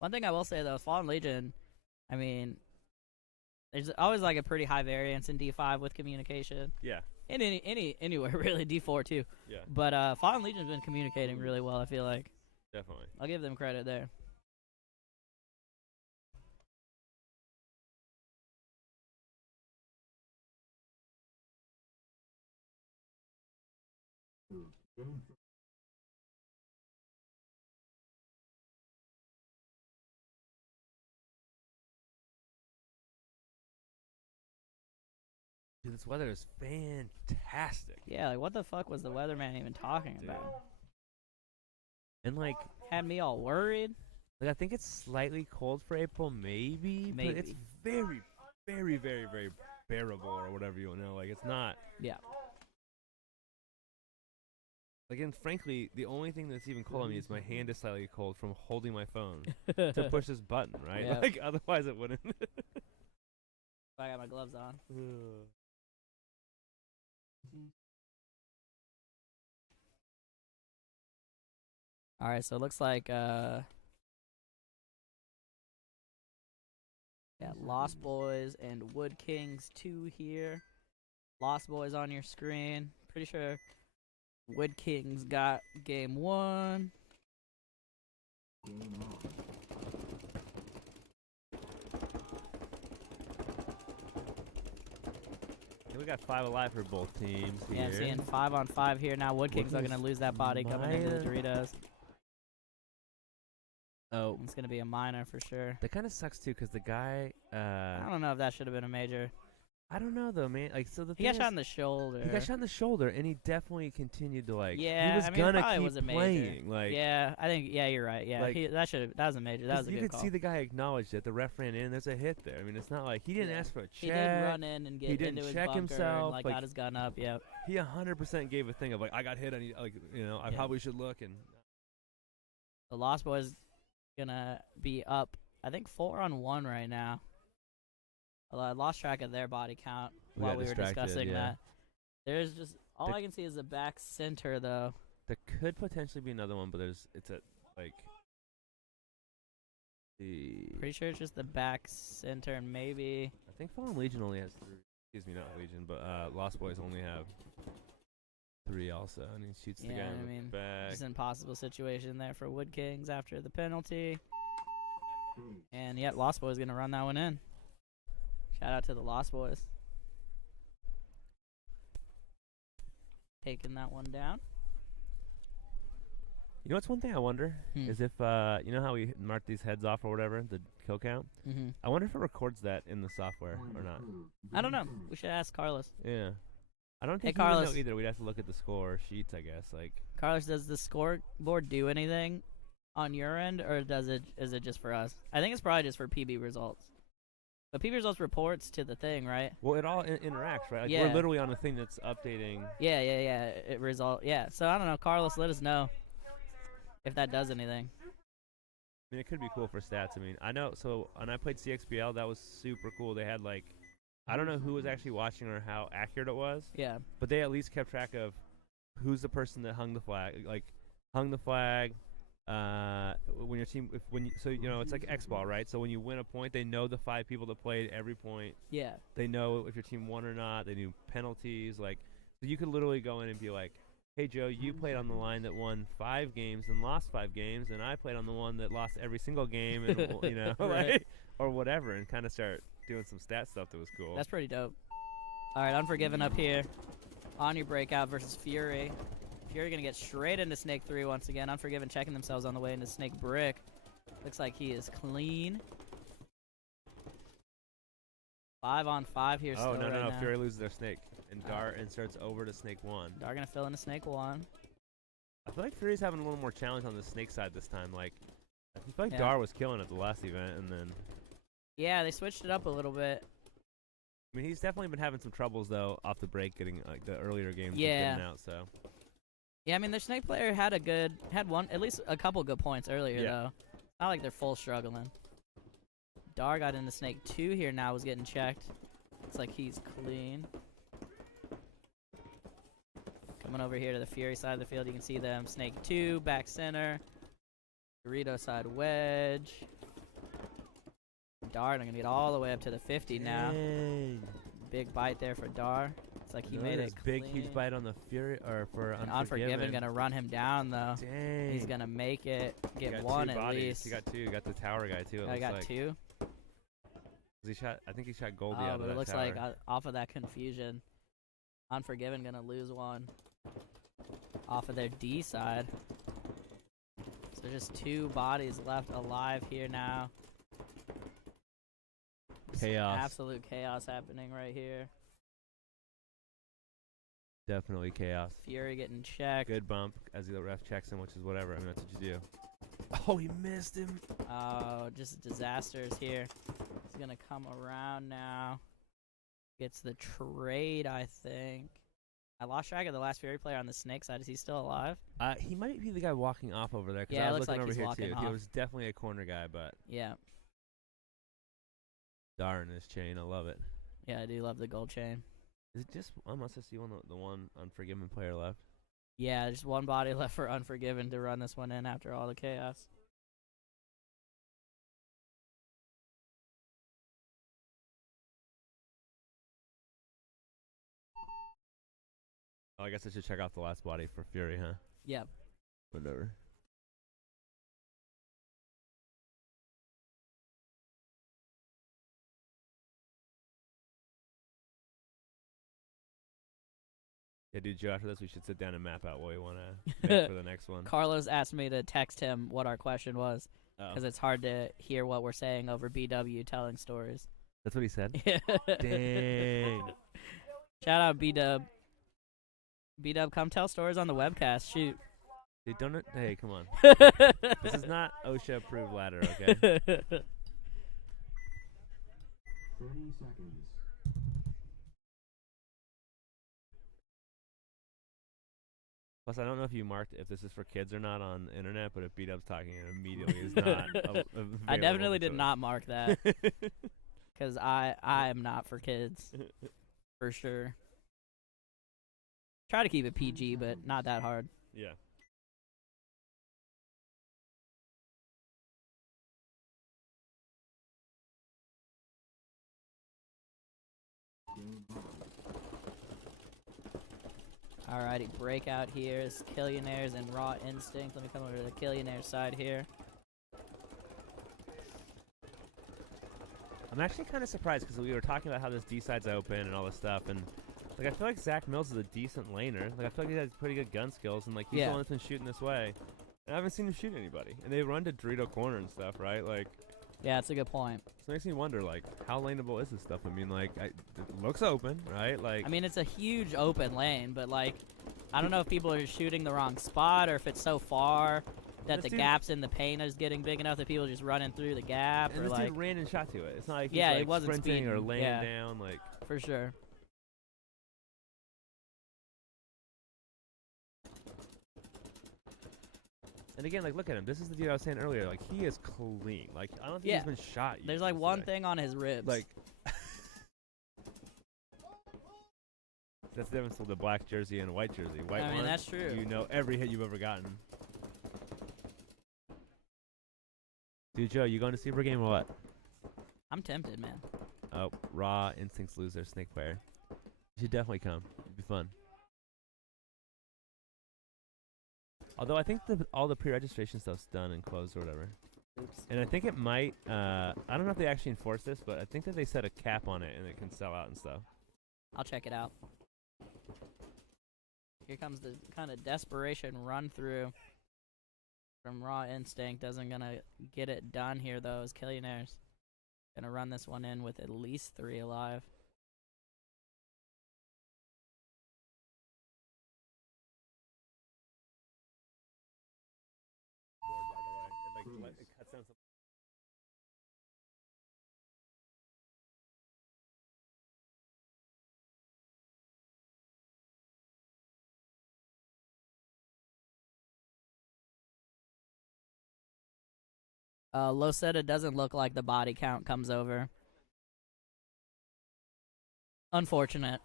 One thing I will say, though, Fallen Legion, I mean, there's always like a pretty high variance in D5 with communication. Yeah, In anywhere really, D4 too. yeah, But Fallen Legion's been communicating really well, I feel like. definitely. I'll give them credit there. this weather is fantastic. Yeah, like what the fuck was the weatherman even talking about? And like Had me all worried. I think it's slightly cold for April, maybe. But it's very, very, very, very bearable or whatever you know. Like it's not. Yeah. Like, and frankly, the only thing that's even cold on me is my hand is slightly cold from holding my phone to push this button, right? Yep. Like, otherwise it wouldn't. I got my gloves on. All right, so it looks like yeah, Lost Boys and Woodkings Too here. Lost Boys on your screen. Pretty sure Woodkings got game 1. Game on. We got 5 alive for both teams here. Yeah, I'm seeing 5 on 5 here now. Woodkings are going to lose that body coming into the Doritos. Oh. It's going to be a minor for sure. That kind of sucks, too, because the guy... I don't know if that should have been a major. I don't know, though, man. Like, so the He thing got shot is, in the shoulder. He got shot in the shoulder, and he definitely continued to, like... Yeah, he was I mean, gonna probably keep was a major. playing. Like, yeah, I think, yeah, you're right. Yeah, like, that was a major. That was a you good could call. see the guy acknowledged it. The ref ran in. There's a hit there. I mean, it's not like he didn't ask for a check. He did run in and get into his check bunker himself, and, like, got his gun up. Yep. He 100% gave a thing of, like, I got hit. I need, like, you know, I probably should look. And The Lost Boys gonna be up, I think, 4 on 1 right now. Although I lost track of their body count while we were discussing that. There's just all I can see is the back center, though. There could potentially be another one, but it's at like the. Pretty sure it's just the back center, and maybe. I think Fallen Legion only has 3. Excuse me, not Legion, but Lost Boys only have 3 also, and he shoots the guy in the back. It's an impossible situation there for Woodkings after the penalty. And yet, Lost Boys gonna run that one in. Shout out to the Lost Boys. Taking that one down. You know what's one thing I wonder is if you know how we mark these heads off or whatever, the kill count. I wonder if it records that in the software or not. I don't know. We should ask Carlos. Yeah, I don't think Hey, he would Carlos. know either. We'd have to look at the score sheets, I guess. Like Carlos, does the scoreboard do anything on your end, or is it just for us? I think it's probably just for PB results. But PB results reports to the thing, right? well, it all interacts, right? Like Yeah. we're literally on a thing that's updating. Yeah. Yeah. So I don't know. Carlos, let us know if that does anything. I mean, it could be cool for stats. I mean, I know. So when I played CXBL, that was super cool. They had like, I don't know who was actually watching or how accurate it was. Yeah. But they at least kept track of who's the person that hung the flag. Like, hung the flag. When your team, so you know it's like X-ball, right? So when you win a point, they know the 5 people that played every point. Yeah. They know if your team won or not. They do penalties. Like, so you could literally go in and be like, "Hey Joe, you played on the line that won 5 games and lost 5 games, and I played on the one that lost every single game, and you know, Right. like, or whatever," and kind of start doing some stat stuff that was cool. That's pretty dope. All right, Unforgiven up here on your breakout versus Fury. Fury gonna get straight into Snake 3 once again. Unforgiven checking themselves on the way into Snake Brick. Looks like he is clean. 5 on 5 here. Oh, still no, right no, now. Fury loses their Snake and and starts over to Snake 1. Dar gonna fill into Snake 1. I feel like Fury's having a little more challenge on the Snake side this time. Like, I feel like Yeah. Dar was killing at the last event, and then Yeah, they switched it up a little bit. I mean he's definitely been having some troubles though off the break, getting like the earlier games Yeah. getting out. So Yeah, I mean their Snake player had at least a couple good points earlier though. Not like they're full struggling. Dar got into Snake 2 here now, was getting checked. Looks like he's clean. Coming over here to the Fury side of the field, you can see them. Snake 2, back center. Dorito side wedge. Dar gonna get all the way up to the 50 now. Dang. Big bite there for Dar. It's like he made it big clean. huge bite on the Fury or for And Unforgiven. gonna run him down though. Dang. He's gonna make it. He Get got 1 2 at bodies. least. He got 2. He got the tower guy too. I got 2. He shot. I think he shot Goldie Oh, out of but that it looks tower. like off of that confusion, Unforgiven gonna lose 1 off of their D side. So just 2 bodies left alive here now. Chaos. Absolute chaos happening right here. Definitely chaos. Fury getting checked. Good bump as the ref checks him, which is whatever. I mean, that's what you do. Oh, he missed him. Oh, just disasters here. He's going to come around now. Gets the trade, I think. I lost track of the last Fury player on the snake side. Is he still alive? He might be the guy walking off over there. Yeah, I it was looks looking like over he's here walking too. off. He was definitely a corner guy, but Yeah. darn his chain. I love it. Yeah, I do love the gold chain. Is it just I must have seen the one Unforgiven player left? Yeah, just one body left for Unforgiven to run this one in after all the chaos. Oh, I guess I should check out the last body for Fury, huh? Yep. Whatever. Yeah, dude, Joe, after this, we should sit down and map out what we want to make for the next one. Carlos asked me to text him what our question was Oh. because it's hard to hear what we're saying over BW telling stories. That's what he said? Dang. Dang. Shout out B-Dub. B-Dub, come tell stories on the webcast. Shoot. Dude, don't hey, come on. This is not OSHA-approved ladder, okay? 30 seconds. Plus, I don't know if you marked if this is for kids or not on the internet, but if B-Dub's talking, it immediately is not. I definitely did not mark that because I am not for kids, for sure. Try to keep it PG, but not that hard. Yeah. Alrighty, breakout here is Killionaires and Raw Instinct. Let me come over to the Killionaires side here. I'm actually kind of surprised because we were talking about how this D side's open and all this stuff, and like I feel like Zach Mills is a decent laner. Like I feel like he has pretty good gun skills, and like he's the one that's been shooting this way. And I haven't seen him shoot anybody. And they run to Dorito Corner and stuff, right? Like, yeah, that's a good point. So it makes me wonder, like, how laneable is this stuff? I mean, like, it looks open, right? Like, I mean, it's a huge open lane, but like, I don't know if people are shooting the wrong spot or if it's so far that the gaps in the paint is getting big enough that people are just running through the gap. And or this like, dude ran and shot to it. It's not like yeah, he's, like, it wasn't sprinting or speeding. laying Yeah. down, like. For sure. And again, like, look at him. This is the dude I was saying earlier. Like, he is clean. Like, I don't think he's been shot yet. There's like one thing on his ribs. Like, that's the difference with the black jersey and a white jersey. White I mean, one, that's true. You know every hit you've ever gotten. Dude, Joe, you going to Super Game or what? I'm tempted, man. Oh, Raw Instincts loser, Snake player. You should definitely come. It'd be fun. Although I think all the pre-registration stuff's done and closed or whatever. Oops. And I think it might, I don't know if they actually enforce this, but I think that they set a cap on it and it can sell out and stuff. I'll check it out. Here comes the kind of desperation run through from Raw Instinct. Doesn't gonna get it done here though as Killionaires. Gonna run this one in with at least 3 alive. It cuts down some. Losetta doesn't look like the body count comes over. Unfortunate.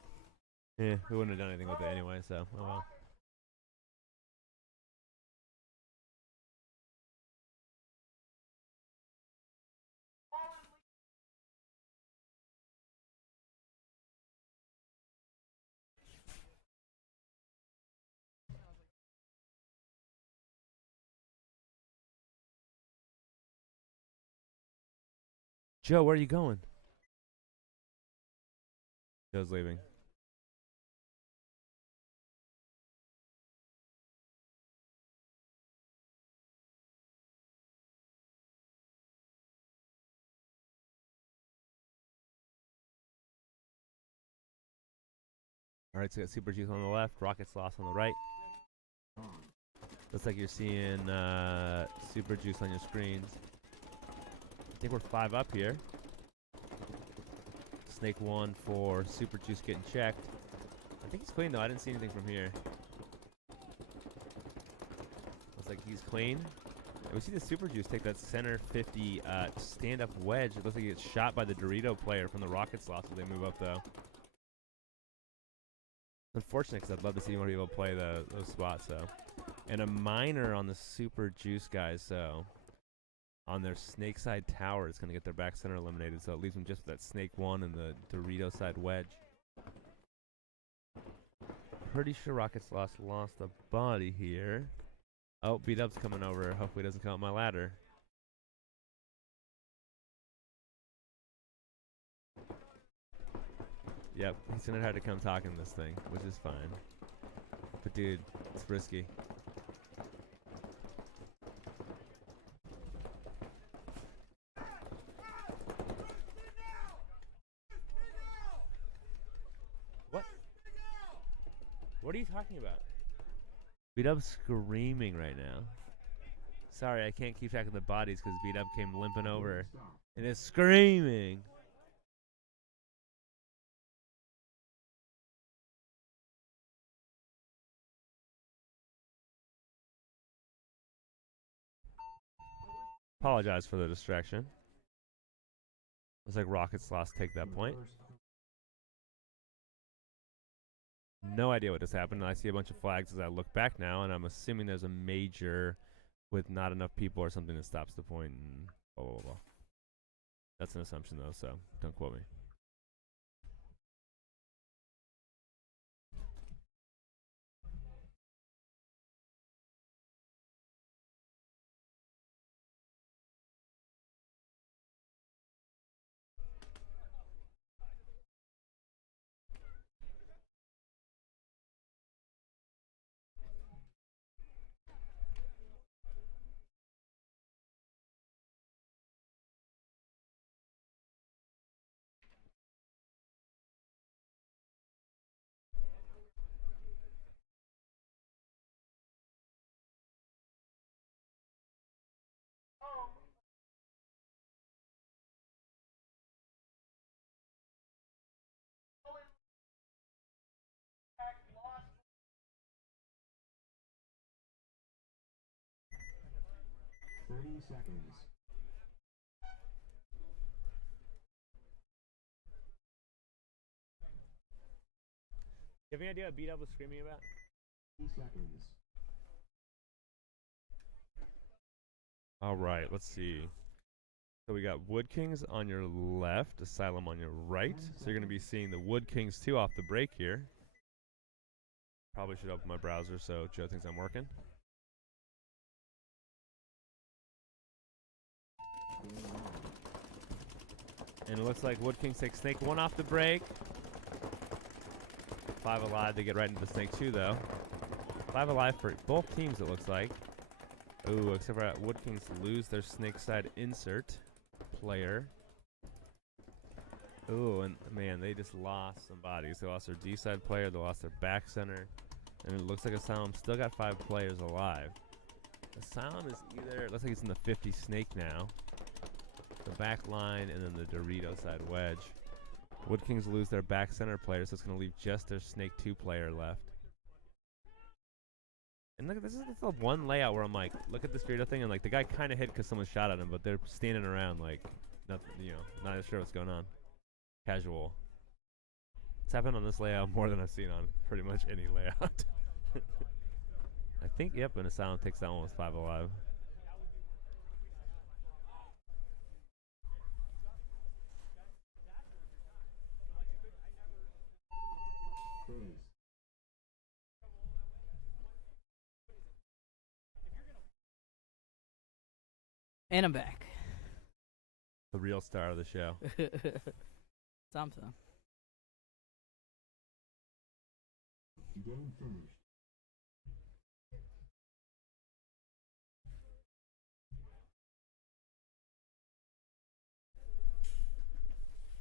Yeah, we wouldn't have done anything with it anyway, so oh well. Joe, where are you going? Joe's leaving. All right, so we got Super Juice on the left, Rocket Sloths on the right. Looks like you're seeing Super Juice on your screens. I think we're 5 up here. Snake 1 for Super Juice getting checked. I think he's clean though. I didn't see anything from here. Looks like he's clean. And we see the Super Juice take that center 50 stand-up wedge. It looks like he gets shot by the Dorito player from the Rocket Sloths as they move up though. Unfortunate because I'd love to see more people play those spots though. And a minor on the Super Juice guys, so on their snake side tower is going to get their back center eliminated, so it leaves them just with that snake 1 and the Dorito side wedge. Pretty sure Rocket Sloths lost a body here. Oh, B-Dub's coming over. Hopefully he doesn't come up my ladder. Yep, he's going to have to come talking this thing, which is fine. But dude, it's risky. What? What are you talking about? B-Dub's screaming right now. Sorry, I can't keep track of the bodies because B-Dub came limping over and is screaming. Apologize for the distraction. Looks like Rocket Sloths take that point. No idea what just happened. I see a bunch of flags as I look back now, and I'm assuming there's a major with not enough people or something that stops the point. And blah, blah, blah. That's an assumption, though, so don't quote me. Seconds. You have any idea what B-Dub was screaming about? 30 seconds. All right, let's see. So we got Woodkings on your left, Asylum on your right. So you're going to be seeing the Woodkings Too off the break here. Probably should open my browser so Joe thinks I'm working. And it looks like Woodkings take Snake 1 off the break. 5 alive, they get right into Snake 2 though. 5 alive for both teams it looks like. Ooh, except for Woodkings lose their Snake side insert player. Ooh, and man, they just lost some bodies. They lost their D side player, they lost their back center. And it looks like Asylum still got 5 players alive. Asylum is either, it looks like it's in the 50 Snake now. The back line and then the Dorito side wedge. Woodkings lose their back center player, so it's going to leave just their Snake 2 player left. And look, this is the one layout where I'm like, look at this Dorito thing, and like the guy kind of hit because someone shot at him, but they're standing around like, nothing, you know, not sure what's going on. Casual. It's happened on this layout more than I've seen on pretty much any layout. I think, yep, and Asylum takes that one with 5 alive. And I'm back. The real star of the show. Something. Game finished.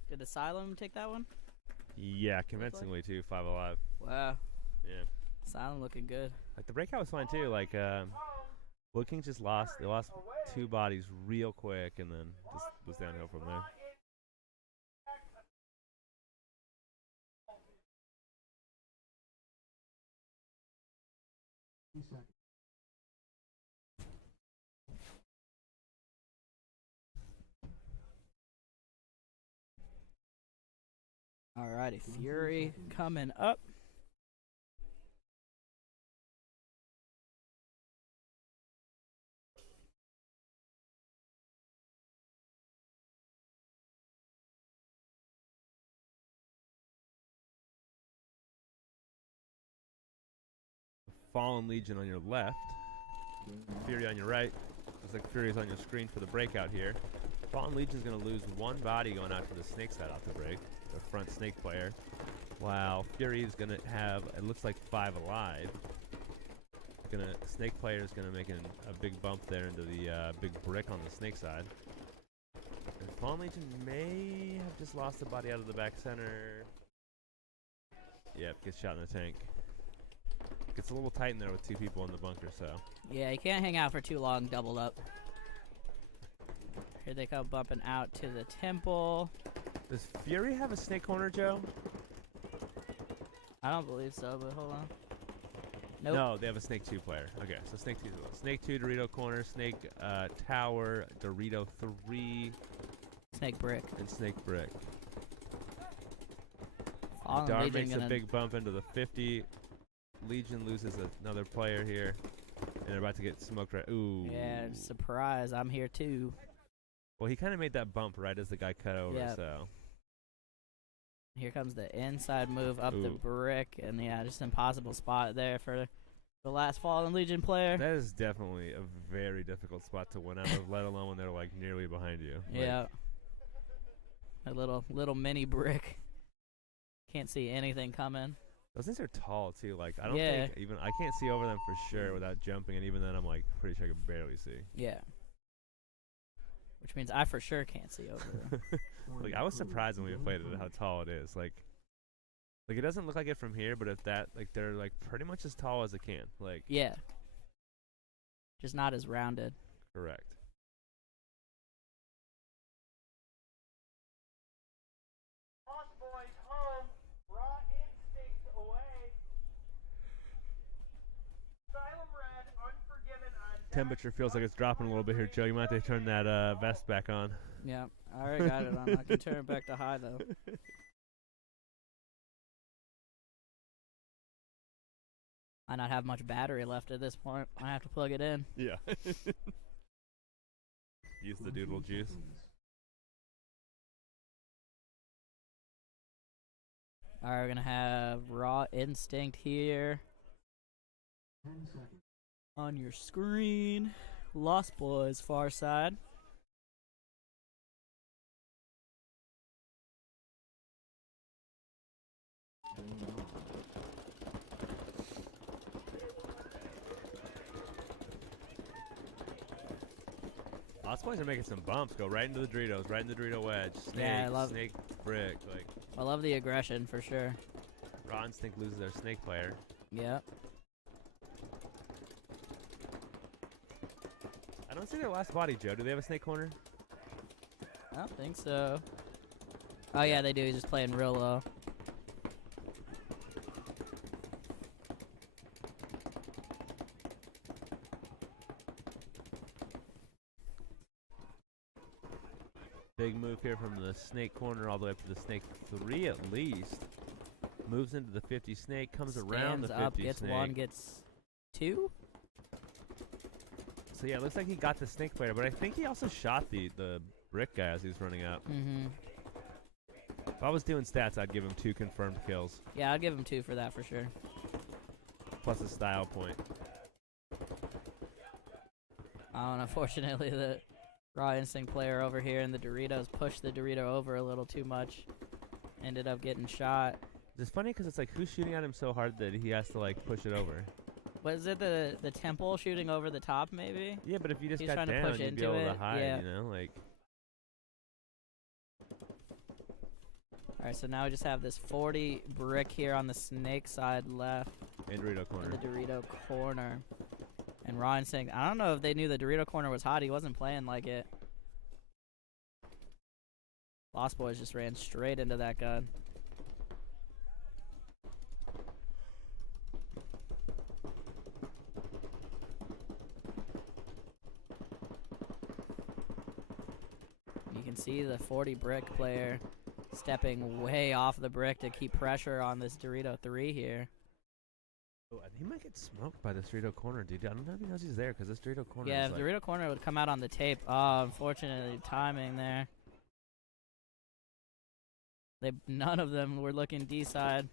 Did Asylum take that one? Yeah, convincingly too, 5 alive. Wow. Yeah. Asylum looking good. Like the breakout was fine too. Like Woodkings just lost. They lost 2 bodies real quick, and then just was downhill from there. Alrighty, Fury coming up. Fallen Legion on your left, Fury on your right. Looks like Fury's on your screen for the breakout here. Fallen Legion's going to lose 1 body going out to the snake side off the break, the front snake player. While Fury's going to have, it looks like 5 alive. Snake player is going to make a big bump there into the big brick on the snake side. And Fallen Legion may have just lost a body out of the back center. Yep, gets shot in the tank. Gets a little tight in there with 2 people in the bunker, so. Yeah, you can't hang out for too long, doubled up. Here they come bumping out to the temple. Does Fury have a snake corner, Joe? I don't believe so, but hold on. Nope. No, they have a Snake 2 player. Okay, so Snake 2 Snake 2, Dorito corner, Snake tower, Dorito 3. Snake brick. And Snake brick. Fallen Dar Legion makes a big bump into the 50. Legion loses another player here. And they're about to get smoked right. Ooh. Yeah, surprise. I'm here too. Well, he kind of made that bump right as the guy cut over, so. Here comes the inside move up the brick. And yeah, just an impossible spot there for the last Fallen Legion player. That is definitely a very difficult spot to win out of, let alone when they're like nearly behind you. Yeah. A little mini brick. Can't see anything coming. Those things are tall too. Like I don't think even I can't see over them for sure without jumping, and even then I'm like pretty sure I can barely see. Yeah. Which means I for sure can't see over them. Like I was surprised when we played it how tall it is. Like it doesn't look like it from here, but if that they're like pretty much as tall as it can. Like yeah. Just not as rounded. Correct. Asylum Red, Unforgiven on Temperature feels like it's dropping a little bit here, Joe. You might have to turn that vest back on. Yeah, I already got it on. I can turn it back to high though. I not have much battery left at this point. I have to plug it in. Yeah. Use the doodle juice. Alright, we're gonna have Raw Instinct here. 10 seconds. On your screen. Lost Boys, far side. Lost Boys are making some bumps. Go right into the Doritos, right into the Dorito wedge. Snake, Yeah, I love Snake brick. Like I love the aggression for sure. Raw Instinct loses their snake player. Yep. I don't see their last body, Joe. Do they have a snake corner? I don't think so. Oh yeah, they do. He's just playing real low. Big move here from the snake corner all the way up to the snake 3 at least. Moves into the 50 snake, comes around the 50 up, gets snake. 1, gets 2. So yeah, it looks like he got the snake player, but I think he also shot the brick guy as he was running up. Mm-hmm. If I was doing stats, I'd give him 2 confirmed kills. Yeah, I'd give him 2 for that for sure. Plus a style point. Unfortunately, the Raw Instinct player over here in the Doritos pushed the Dorito over a little too much. Ended up getting shot. It's funny because it's like, who's shooting at him so hard that he has to like push it over? Was it the temple shooting over the top maybe? Yeah, but if you just He's got trying to down, push you'd be into able it, to hide, yeah. you know? Like, Alright, so now we just have this 40 brick here on the snake side left. And Dorito corner. In the Dorito corner. And Ron saying, I don't know if they knew the Dorito corner was hot. He wasn't playing like it. Lost Boys just ran straight into that gun. You can see the 40 brick player stepping way off the brick to keep pressure on this Dorito 3 here. Oh, he might get smoked by this Dorito corner, dude. I don't know if he knows he's there because this Dorito corner Yeah, is if like... Dorito corner would come out on the tape. Oh, unfortunately, timing there. None of them were looking D side.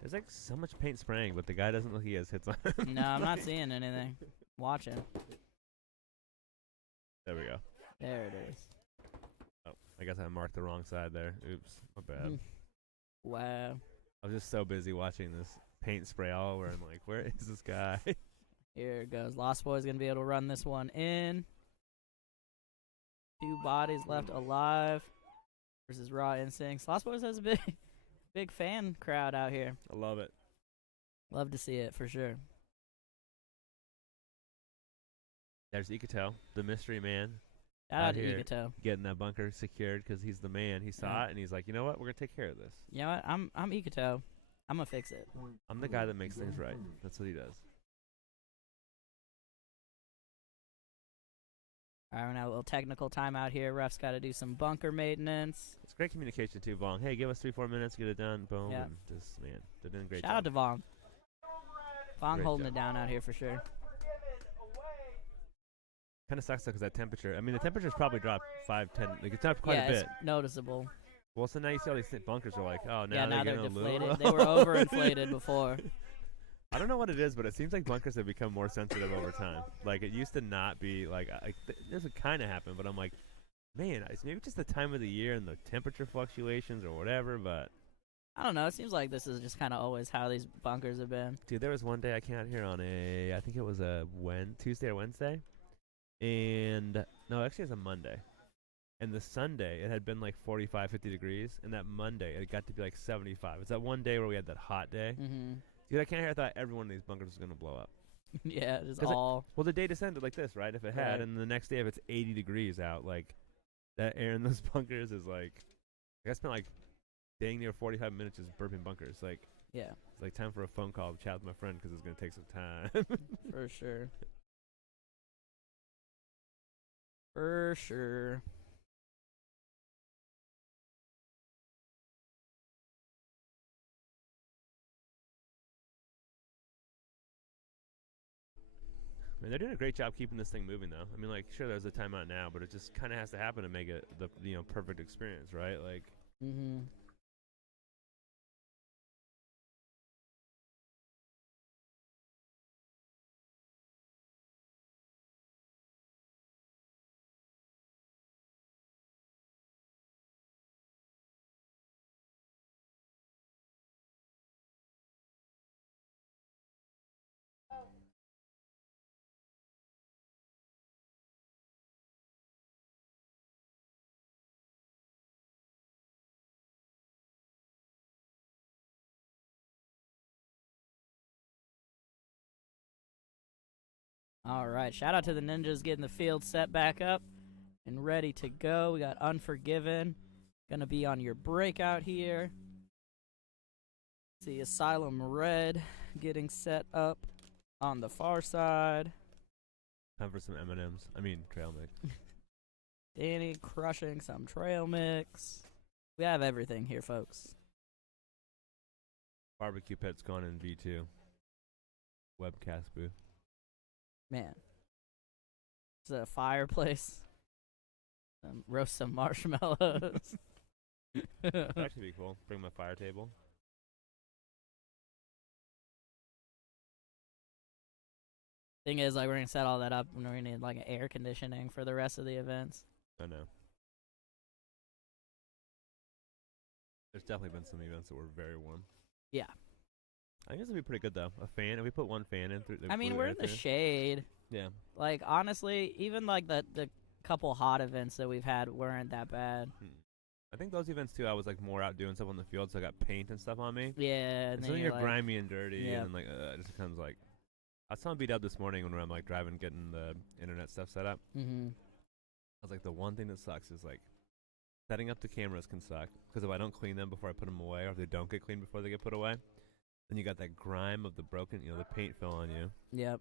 There's like so much paint spraying, but the guy doesn't look he has hits on him. No, I'm not seeing anything. Watching. There we go. There it is. Oh, I guess I marked the wrong side there. Oops, my bad. Wow. I was just so busy watching this paint spray all over. I'm like, where is this guy? Here it goes. Lost Boy's going to be able to run this one in. 2 bodies left alive versus Raw Instincts. Lost Boys has a big fan crowd out here. I love it. Love to see it for sure. There's Ikato, the mystery man. Shout out to here Ikato. Getting that bunker secured because he's the man. He saw it and he's like, you know what? We're going to take care of this. You know what? I'm Ikato. I'm going to fix it. I'm the guy that makes things right. That's what he does. All right, we're now a little technical timeout here. Ref's got to do some bunker maintenance. It's great communication too, Vong. Hey, give us 3-4 minutes, get it done, boom. Yeah. And just, man, they're doing a great Shout job. out to Vong. Vong Great holding job. it down out here for sure. Kind of sucks though because that temperature. I mean, the temperature's probably dropped 5, 10. Like it's dropped quite Yeah, a bit. it's noticeable. Well, so now you see all these bunkers are like, oh, now Yeah, now they're they're getting a deflated. little. They were overinflated before. I don't know what it is, but it seems like bunkers have become more sensitive over time. Like it used to not be like this would kind of happen, but I'm like, man, it's maybe just the time of the year and the temperature fluctuations or whatever. But I don't know. It seems like this is just kind of always how these bunkers have been. dude, there was one day I came out here on I think it was a Tuesday or Wednesday, and no, actually it was a Monday. And the Sunday, it had been like 45, 50 degrees, and that Monday it got to be like 75. It's that one day where we had that hot day. Mm-hmm. Dude, I came here, I thought every one of these bunkers was gonna blow up. Yeah, just 'Cause all. Well, the day descended like this, right? If it had, Right. and the next day, if it's 80 degrees out, like that air in those bunkers is like. I spent like dang near 45 minutes just burping bunkers. Like Yeah, it's like time for a phone call to chat with my friend because it's gonna take some time. for sure. For sure. I mean, they're doing a great job keeping this thing moving, though. I mean, like, sure, there's a timeout now, but it just kind of has to happen to make it the perfect experience, right? Like, Mm-hmm. All right, shout out to the Ninjas getting the field set back up and ready to go. We got Unforgiven, gonna be on your breakout here. See Asylum Red getting set up on the far side. time for some M&Ms. I mean, trail mix. Danny crushing some trail mix. We have everything here, folks. Barbecue pit's gone in V2. Webcast booth. Man. It's a fireplace. Roast some marshmallows. That'd actually be cool. Bring my fire table. Thing is, like, we're gonna set all that up and we're gonna need like an air conditioning for the rest of the events. I know. There's definitely been some events that were very warm. Yeah. I think this would be pretty good though. A fan. If we put one fan in through. I mean, we're in the shade. Yeah. Like honestly, even like the couple hot events that we've had weren't that bad. I think those events too. I was like more out doing stuff on the field, so I got paint and stuff on me. Yeah. And so you're like, grimy and dirty, and like it just becomes like. I was telling B-Dub this morning when I'm like driving, getting the internet stuff set up. Mm-hmm. I was like, the one thing that sucks is like setting up the cameras can suck because if I don't clean them before I put them away, or if they don't get cleaned before they get put away, then you got that grime of the broken, the paint fill on you. Yep.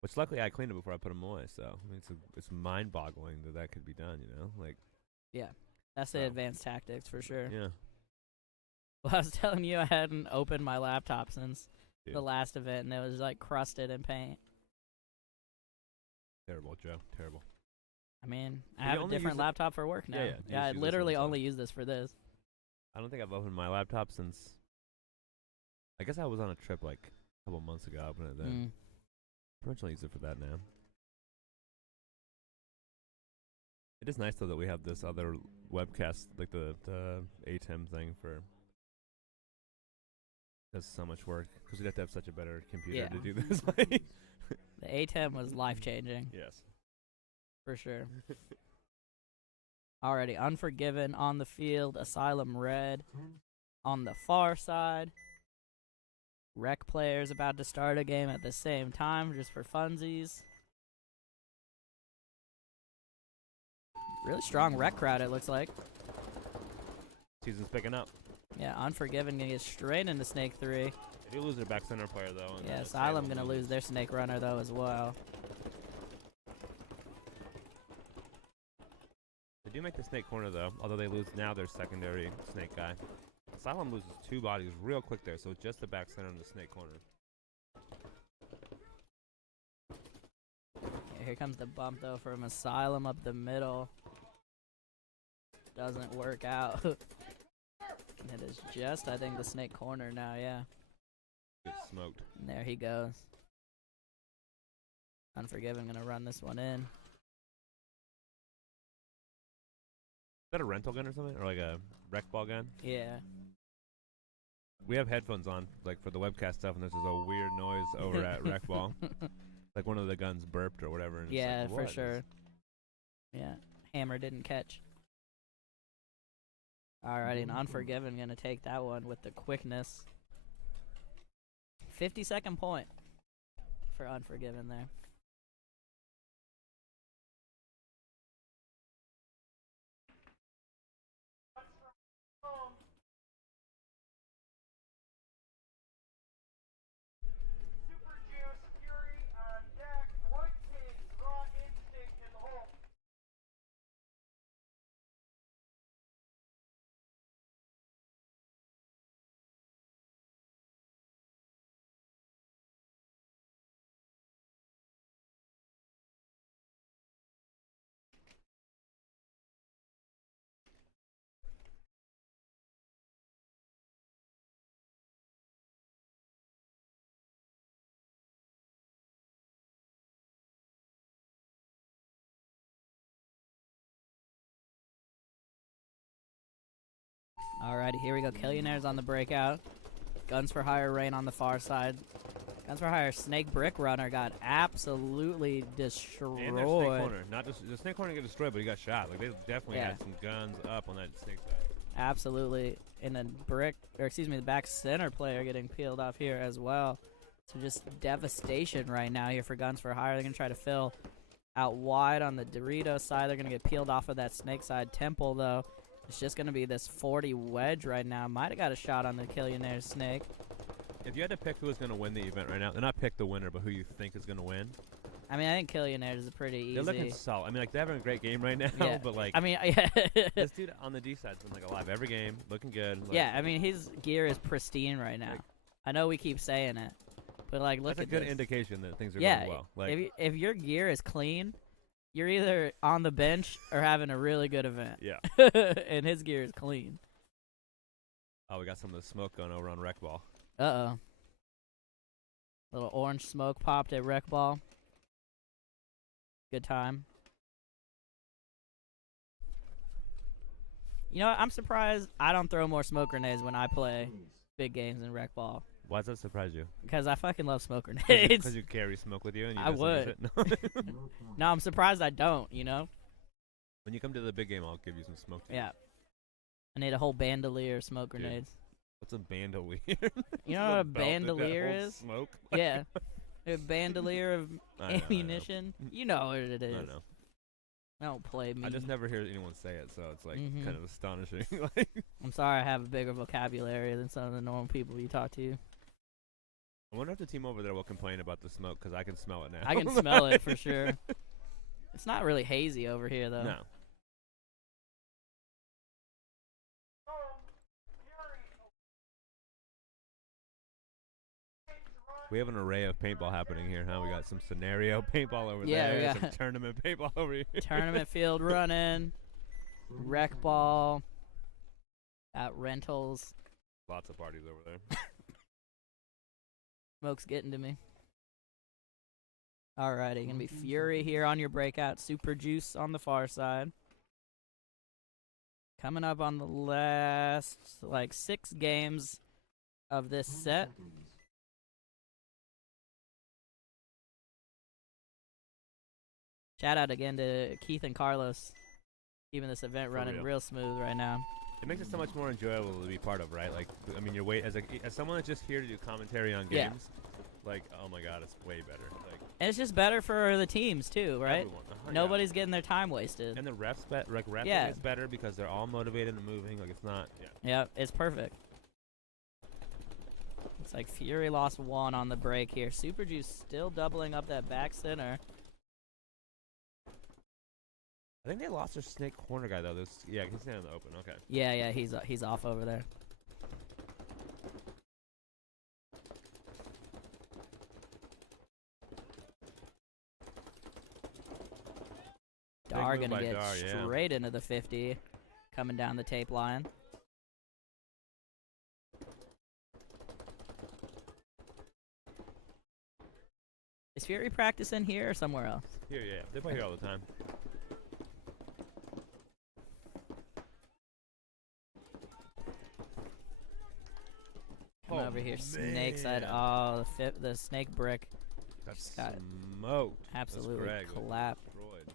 Which luckily I cleaned it before I put them away, so I mean, it's mind-boggling that could be done, like. Yeah, that's the advanced tactics for sure. Yeah. Well, I was telling you I hadn't opened my laptop since the last event, and it was like crusted in paint. Terrible, Joe. Terrible. I mean, I have a different laptop for work now. Yeah, I literally only use this for this. I don't think I've opened my laptop since. I guess I was on a trip like a couple months ago. I opened it then. Pretty much use it for that now. It is nice though that we have this other webcast, like the ATEM thing for. Does so much work because we'd have to have such a better computer to do this. The ATEM was life changing. Yes. For sure. Already Unforgiven on the field, Asylum Red on the far side. Rec players about to start a game at the same time just for funsies. Really strong rec crowd, it looks like. Season's picking up. Yeah, Unforgiven gonna get straight into Snake 3. They do lose their back center player though. Yeah, Asylum gonna lose their Snake runner though as well. They do make the Snake corner though, although they lose now their secondary Snake guy. Asylum loses 2 bodies real quick there, so it's just the back center and the Snake corner. Yeah, here comes the bump though from Asylum up the middle. Doesn't work out. It is just, I think, the Snake corner now, yeah. Gets smoked. And there he goes. Unforgiven gonna run this one in. Is that a rental gun or something? Or like a rec ball gun? Yeah. We have headphones on, like for the webcast stuff, and there's just a weird noise over at rec ball. Like one of the guns burped or whatever. And yeah, like, for sure. Yeah. Hammer didn't catch. Alrighty, and Unforgiven gonna take that one with the quickness. 50-second point for Unforgiven there. Super Juice, Fury on deck, Woodkings, Raw Instinct in the hole. Alrighty, here we go. Killionaires on the breakout. Guns for Hire Reign on the far side. Guns for Hire Snake Brick Runner got absolutely destroyed. And their Snake corner. Not just the Snake corner got destroyed, but he got shot. Like they definitely had some guns up on that Snake side. Absolutely. And then the back center player getting peeled off here as well. So just devastation right now here for Guns for Hire. They're gonna try to fill out wide on the Dorito side. They're gonna get peeled off of that Snake side. Temple though, it's just going to be this 40 wedge right now. Might have got a shot on the Killionaires Snake. If you had to pick who was going to win the event right now, not pick the winner, but who you think is going to win. I mean, I think Killionaires is pretty easy. They're looking solid. I mean, like, they're having a great game right now, yeah. but, like, I mean, yeah. this dude on the D side's been, like, alive every game, looking good. Like, yeah, I mean, his gear is pristine right now. Like, I know we keep saying it, but, like, look at this. That's a good indication that things are going well. Like, if your gear is clean, you're either on the bench or having a really good event. Yeah. And his gear is clean. Oh, we got some of the smoke going over on Rec Ball. Uh-oh. Little orange smoke popped at Rec Ball. Good time. You know what? I'm surprised I don't throw more smoke grenades when I play big games in Rec Ball. Why does that surprise you? Because I fucking love smoke Because grenades. you carry smoke with you and you I just use would. it? No, I'm surprised I don't, you know? When you come to the big game, I'll give you some smoke. Yeah. I need a whole bandolier of smoke grenades. What's a bandolier? You know what a bandolier is? Smoke? Yeah. A bandolier of I know. ammunition. You know what it is. I know. Don't play me. I just never hear anyone say it, so it's like Mhm. kind of astonishing. Like, I'm sorry I have a bigger vocabulary than some of the normal people you talk to. I wonder if the team over there will complain about the smoke because I can smell it now. I can smell it for sure. It's not really hazy over here, though. No. We have an array of paintball happening here, huh? We got some scenario paintball over Yeah, there, we some got tournament paintball over here. Tournament field running, rec ball, at rentals. Lots of parties over there. Smoke's getting to me. Alrighty, gonna be Fury here on your breakout. Super Juice on the far side. Coming up on the last, 6 games of this set. Shout out again to Keith and Carlos, keeping this event running real smooth right now. It makes it so much more enjoyable to be part of, right? Like, I mean, you're as someone that's just here to do commentary on games. Like, oh my God, it's way better. Like, And it's just better for the teams too, right? everyone. Nobody's getting their time wasted. And the refs, refing Yeah. is better because they're all motivated and moving. Like, it's not. Yeah. Yep, it's perfect. It's like Fury lost 1 on the break here. Super Juice still doubling up that back center. I think they lost their snake corner guy though. Yeah, he's staying in the open. Okay. Yeah, he's off over there. Dar move gonna by get Dar, yeah. straight into the 50, coming down the tape line. Is Fury practicing here or somewhere else? Here, yeah. They play here all the time. Come over here, snake side. Oh, the snake brick That's got smoked. absolutely Greg was clapped. destroyed.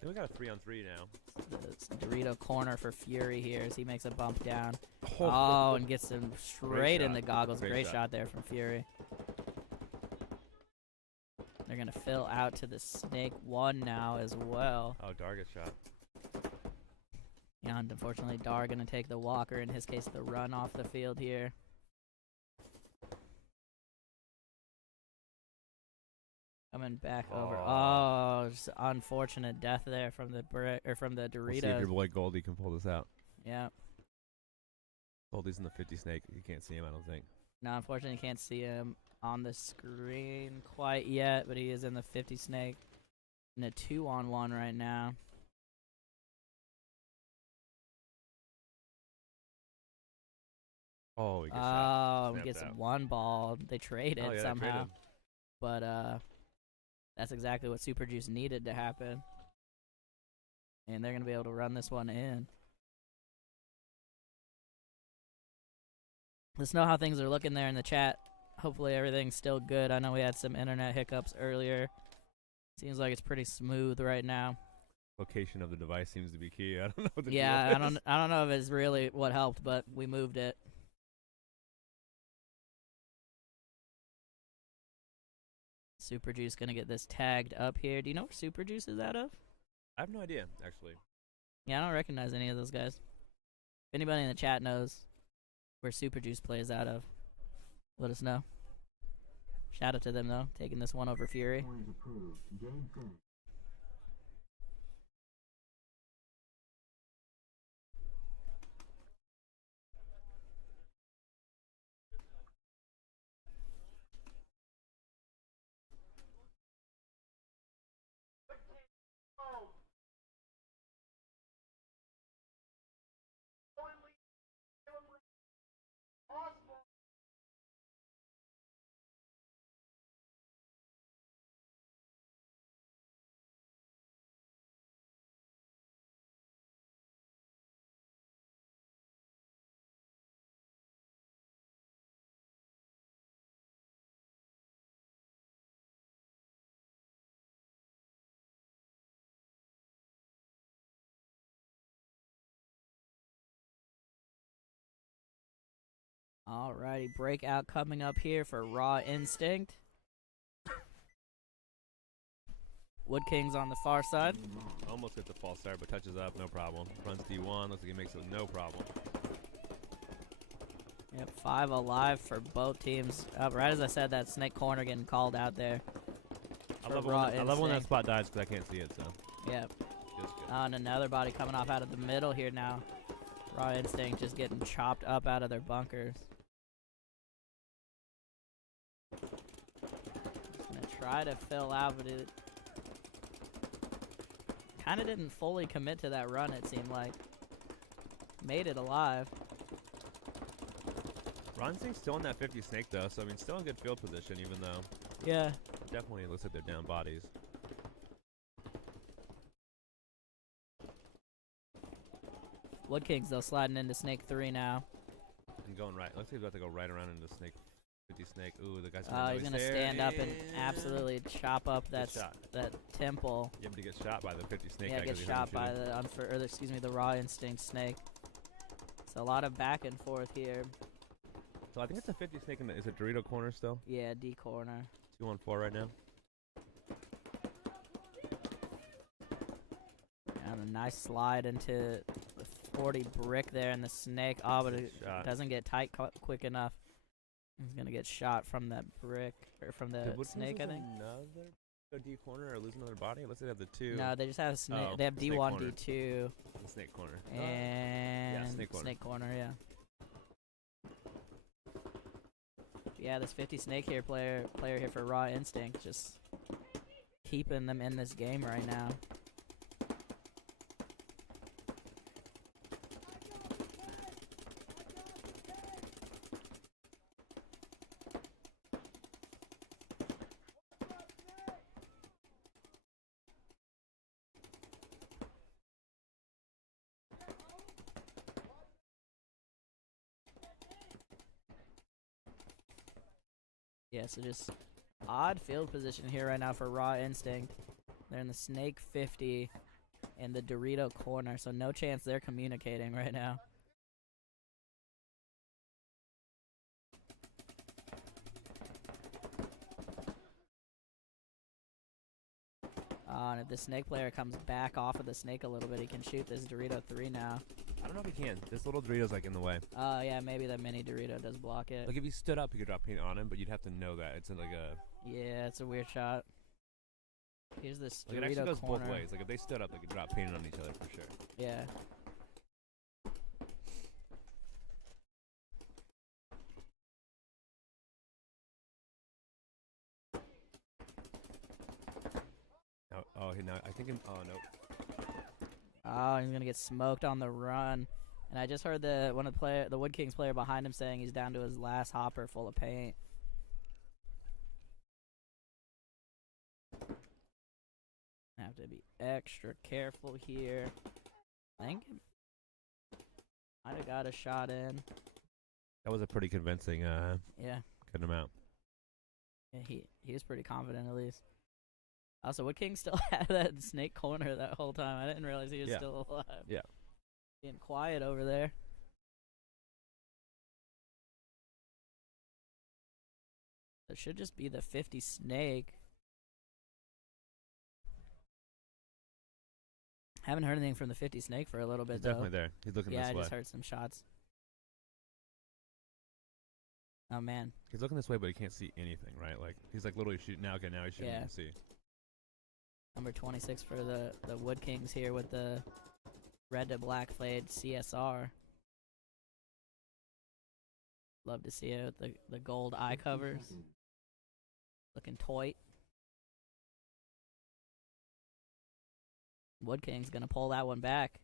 Then we got a 3-on-3 now. It's Dorito corner for Fury here as he makes a bump down. Oh, and gets him straight in shot. the goggles. Great Great shot. shot there from Fury. They're going to fill out to the Snake 1 now as well. Oh, Darget shot. And unfortunately, Dar going to take the walker, in his case, the run off the field here. Coming back over. Oh, just unfortunate death there from the from the Doritos. We'll see if your boy Goldie can pull this out. Yeah. Goldie's in the 50 snake. You can't see him, I don't think. No, unfortunately, you can't see him on the screen quite yet, but he is in the 50 snake. In a 2-on-1 right now. Oh, he gets shot. Oh, Snapped gets out. 1 ball. They traded Oh, yeah, they somehow. traded. But that's exactly what Super Juice needed to happen. And they're going to be able to run this one in. Let us know how things are looking there in the chat. Hopefully everything's still good. I know we had some internet hiccups earlier. Seems like it's pretty smooth right now. Location of the device seems to be key. I don't know what the Yeah, deal is. I don't know if it's really what helped, but we moved it. Super Juice gonna get this tagged up here. Do you know where Super Juice is out of? I have no idea, actually. Yeah, I don't recognize any of those guys. If anybody in the chat knows where Super Juice plays out of, let us know. Shout out to them though, taking this one over Fury. Point approved. Game finished. Alrighty, breakout coming up here for Raw Instinct. Woodkings on the far side. Almost hit the false start, but touches up, no problem. Runs D1, looks like he makes it no problem. Yep, 5 alive for both teams. Right as I said, that snake corner getting called out there. I love when that spot dies because I can't see it, so. Yep. Feels good. And another body coming off out of the middle here now. Raw Instinct just getting chopped up out of their bunkers. Just gonna try to fill out, but it kind of didn't fully commit to that run, it seemed like. Made it alive. Ron's still in that 50 snake, though, so I mean, still in good field position, even though. Yeah. Definitely looks like they're down bodies. Woodkings, though, sliding into snake 3 now. And going right. Looks like he's about to go right around into snake 50 snake. Ooh, the guy's He's going to stand up and absolutely chop up that temple. Yeah, but he gets shot by the 50 snake. Yeah, gets shot by the Raw Instinct snake. So a lot of back and forth here. So I think it's a 50 snake. Is it Dorito corner still? Yeah, D corner. 2-on-4 right now. And a nice slide into the 40 brick there, and the snake. Oh, but it doesn't get tight quick enough. He's gonna get shot from that brick or from the snake, I think. Another D corner or lose another body? Let's say they have the 2. No, they just have a snake. Oh, they have D1, corner. D2. The snake corner. And snake corner. Yeah. Yeah, this 50 snake here player here for Raw Instinct, just keeping them in this game right now. Yeah, so just odd field position here right now for Raw Instinct. They're in the snake 50 and the Dorito corner, so no chance they're communicating right now. And if the snake player comes back off of the snake a little bit, he can shoot this Dorito 3 now. I don't know if he can. This little Dorito's like in the way. Yeah, maybe that mini Dorito does block it. Like if he stood up, he could drop paint on him, but you'd have to know that. It's like a... Yeah, it's a weird shot. Here's this Dorito it actually goes corner. both ways. Like if they stood up, they could drop paint on each other for sure. Yeah. I think. Oh no. Oh, he's gonna get smoked on the run. And I just heard the Woodkings player behind him saying he's down to his last hopper full of paint. Have to be extra careful here. I think might have got a shot in. That was a pretty convincing. Yeah. Good amount. Yeah, he was pretty confident at least. Also, Woodkings still had that snake corner that whole time. I didn't realize he was still alive. Yeah. Being quiet over there. It should just be the 50 snake. Haven't heard anything from the 50 snake for a little bit, He's though. definitely there. He's looking this way. Yeah, I just heard some shots. Oh, man. He's looking this way, but he can't see anything, right? Like, he's like literally shooting now. Okay, now he's shooting to see. Number 26 for the Woodkings here with the red to black fade CSR. Love to see it with the gold eye covers. Looking toit. Woodkings gonna pull that one back.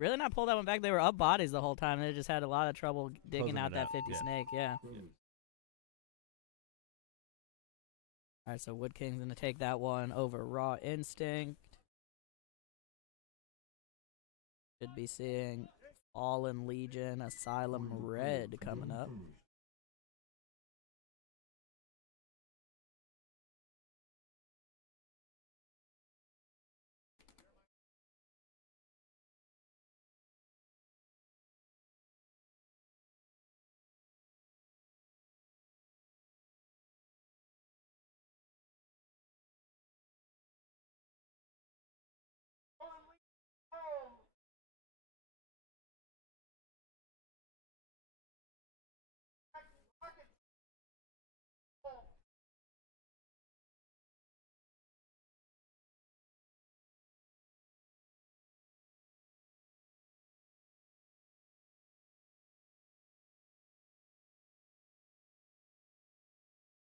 Really not pull that one back. They were up bodies the whole time. They just had a lot of trouble digging out that 50 snake. Yeah. All right, so Woodkings gonna take that one over Raw Instinct. Should be seeing Fallen Legion, Asylum Red coming up.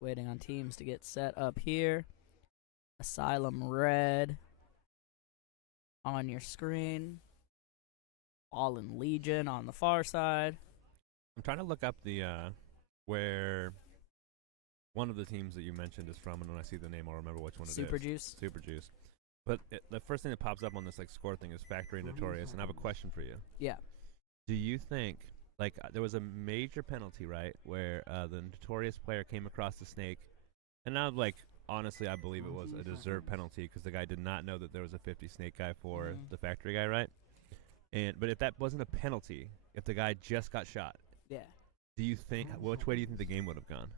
Waiting on teams to get set up here. Asylum Red on your screen. Fallen Legion on the far side. I'm trying to look up the where one of the teams that you mentioned is from, and when I see the name, I'll remember which one it is. Super Juice. Super Juice. But the first thing that pops up on this like score thing is Factory and Notorious, and I have a question for you. Yeah. Do you think there was a major penalty, right, where the Notorious player came across the snake, and now honestly I believe it was a deserved penalty because the guy did not know that there was a 50 snake guy for the Factory guy, right? But if that wasn't a penalty, if the guy just got shot, Yeah. do you think which way do you think the game would have gone?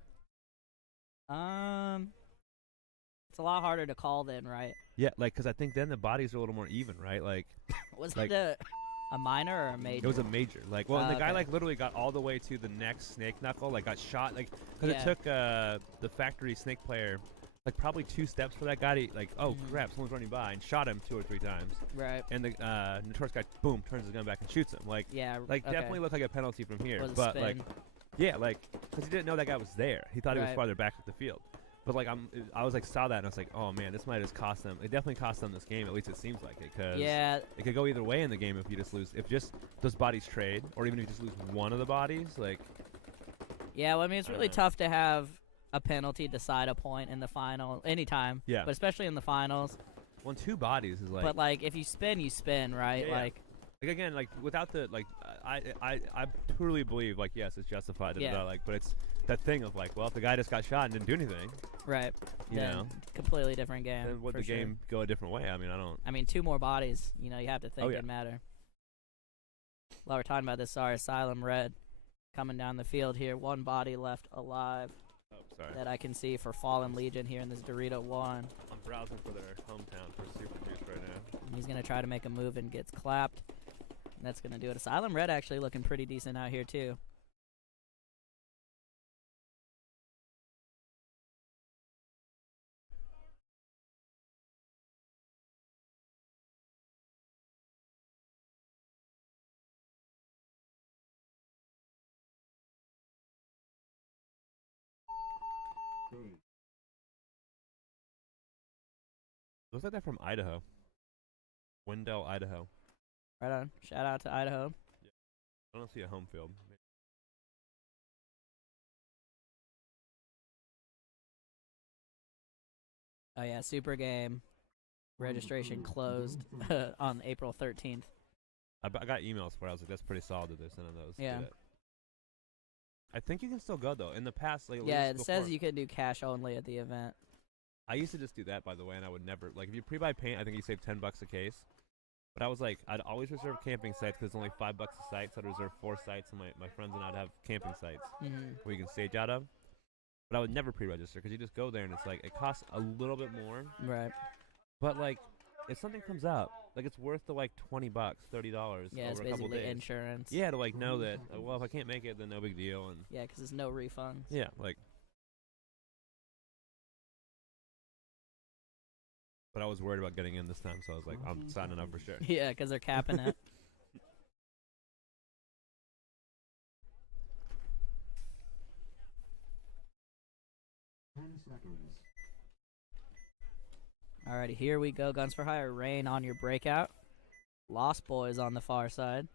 It's a lot harder to call then, right? Yeah, because I think then the bodies are a little more even, right? Was it a minor or a major? It was a major. And the guy okay. literally got all the way to the next snake knuckle, got shot, because Yeah. it took the Factory snake player probably 2 steps for that guy to crap, someone's running by, and shot him 2 or 3 times. Right. And the Notorious guy, boom, turns his gun back and shoots him. Yeah. Definitely looked like a penalty from here. Was a But spin. because he didn't know that guy was there. He thought he was Right. farther back at the field. But I was saw that and I was like, oh man, this might have cost them. It definitely cost them this game. At least it seems like it, because it could go either way in the game if you just lose. If just those bodies trade, or even if you just lose one of the bodies, Yeah, well, I mean, it's really tough to have a penalty decide a point in the final anytime. Yeah. But especially in the finals. 2 bodies is But if you spin, you spin, right? Yeah, again, without the I truly believe yes, it's justified. Yeah. But it's that thing of well, if the guy just got shot and didn't do anything, Right. you know, Completely different game. then would for the sure. game go a different way? I mean, I don't. I mean, 2 more bodies. You have to think Oh, yeah. it matter. While we're talking about this, sorry, Asylum Red coming down the field here. 1 body left alive Oh, sorry. that I can see for Fallen Legion here in this Dorito 1. I'm browsing for their hometown for Super Juice right now. And he's going to try to make a move and gets clapped. And that's going to do it. Asylum Red actually looking pretty decent out here, too. Looks like they're from Idaho. Wendell, Idaho. Right on. Shout out to Idaho. I don't see a home field. Oh, yeah, Super Game. Registration closed on April 13th. I got emails for it. I was like, that's pretty solid that they're sending those. Yeah. Did it. I think you can still go, though. In the past, at Yeah, least it says before- you can do cash only at the event. I used to just do that, by the way, and I would never if you pre-buy paint, I think you save $10 a case. But I was I'd always reserve camping sites because it's only $5 a site, so I'd reserve 4 sites, and my friends and I'd have camping sites where you can stage out of. But I would never pre-register because you just go there and it's it costs a little bit more. Right. But if something comes up, it's worth the $20, $30 Yeah, it's over a couple basically days. insurance. Yeah, to know that well, if I can't make it, then no big deal, and Yeah, because there's no refunds. yeah, But I was worried about getting in this time, so I was I'm signing up for sure. Yeah, because they're capping it. Alrighty, here we go. Guns for Hire. Reign on your breakout. Lost Boys on the far side.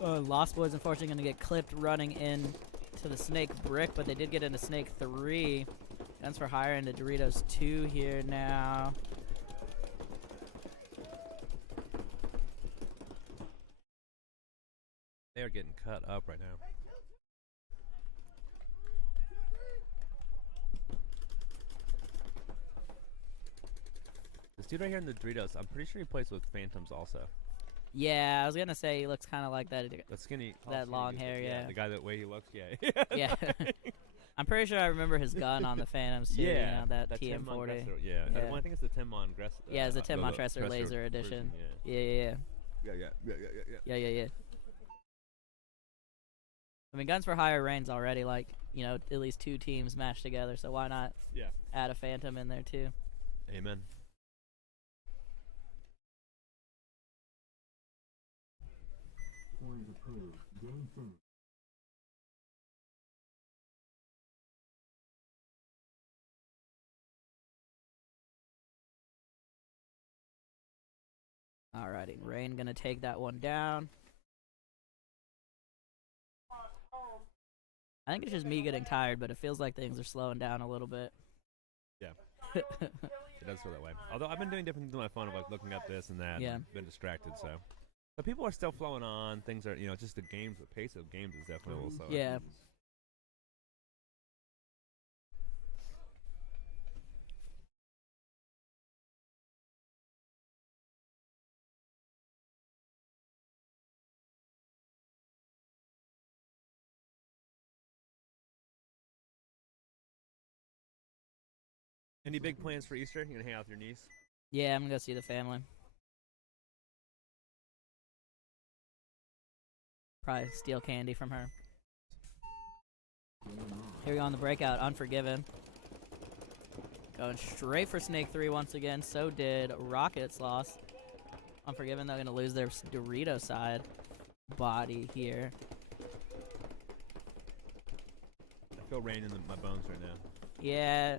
Lost Boys, unfortunately, going to get clipped running in to the Snake Brick, but they did get into Snake 3. Guns for Hire into Doritos 2 here now. They are getting cut up right now. This dude right here in the Doritos, I'm pretty sure he plays with Phantoms also. Yeah, I was going to say he looks kind of like that. The skinny, That long hair, yeah. The guy that way he looks, yeah. Yeah. I'm pretty sure I remember his gun on the Phantoms too. Yeah, You know, that Tim TM40. Mongressor, yeah. Yeah. Well, I think it's the Tim Mongressor. Yeah, it's the Tim Montressor laser edition. Yeah. Yeah. Yeah. I mean, Guns for Hire Reign's already at least 2 teams mashed together, so why not add a Phantom in there too? Amen. finished. Alrighty, Reign gonna take that one down. I think it's just me getting tired, but it feels like things are slowing down a little bit. Yeah. It does feel that way. Although I've been doing different things on my phone of like looking up this and that. Yeah. And been distracted, so. But people are still flowing on. Things are, just the games, the pace of games is definitely a little slower. Yeah. Any big plans for Easter? You gonna hang out with your niece? Yeah, I'm gonna go see the family. Probably steal candy from her. Here we go on the breakout, Unforgiven. Going straight for Snake 3 once again. So did Rocket Sloths. Unforgiven, they're gonna lose their Dorito side body here. I feel rain in my bones right now. Yeah.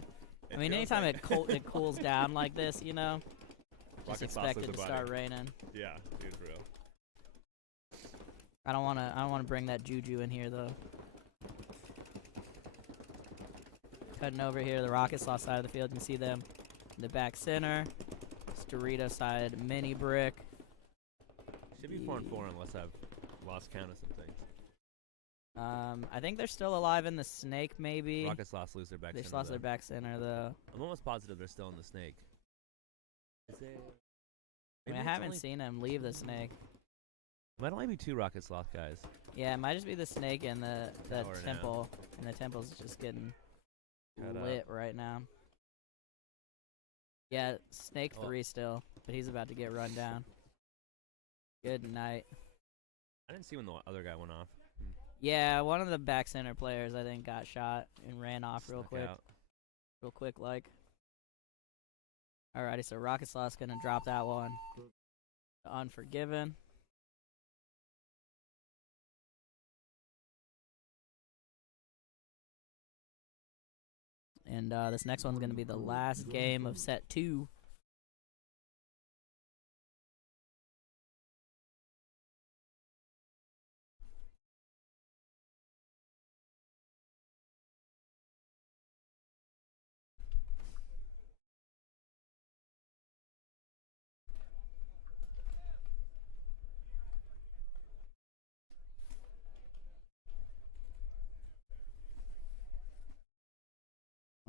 I mean, feels anytime like- it cools down like this, just Rocket Sloths expect lose it to their start body. raining. Yeah, dude, for real. I don't wanna bring that juju in here though. Cutting over here, the Rocket Sloth side of the field. You can see them in the back center. It's Dorito side mini brick. Should be 4-4 unless I've lost count of some things. I think they're still alive in the snake, maybe. Rocket Sloths lose their back They center, lost though. their back center though. I'm almost positive they're still in the snake. Is it? I mean, Maybe I it's haven't only- seen him leave the snake. Might only be 2 Rocket Sloth guys. Yeah, it might just be the snake and the Tower now. temple. And the temple's just getting Cut up. lit right now. Yeah, snake Oh. 3 still, but he's about to get run down. Good night. I didn't see when the other guy went off. Yeah, one of the back center players I think got shot and ran off real Snuck quick. out. Real quick like. Alrighty, so Rocket Sloth's gonna drop that one. Unforgiven. And this next one's gonna be the last game of set 2.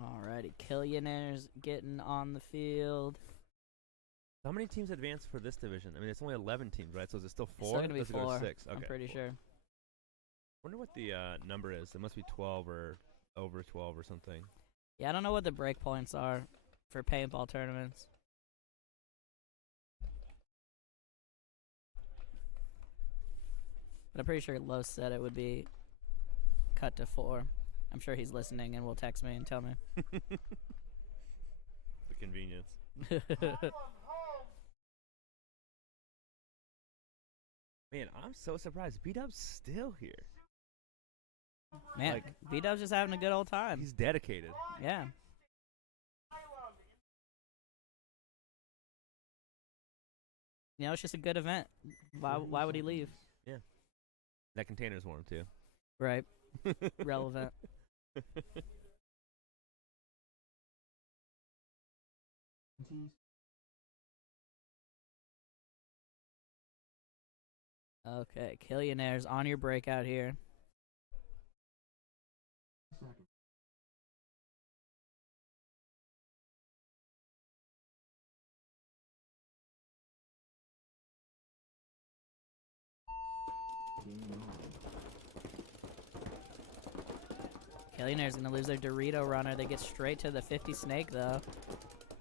Alrighty, Killionaires getting on the field. How many teams advanced for this division? I mean, it's only 11 teams, right? So is it still 4? It's still gonna be Does it go to 4. 6? Okay, I'm pretty 4. sure. Wonder what the number is. It must be 12 or over 12 or something. Yeah, I don't know what the break points are for paintball tournaments. But I'm pretty sure Los said it would be cut to 4. I'm sure he's listening and will text me and tell me. The convenience. Man, I'm so surprised. B-Dub's still here. Man, Like- B-Dub's just having a good old time. He's dedicated. Yeah. It's just a good event. Why would he leave? That container's warm, too. Right. Relevant. Okay, Killionaires on your breakout here. Killionaires gonna lose their Dorito runner. They get straight to the 50 snake though.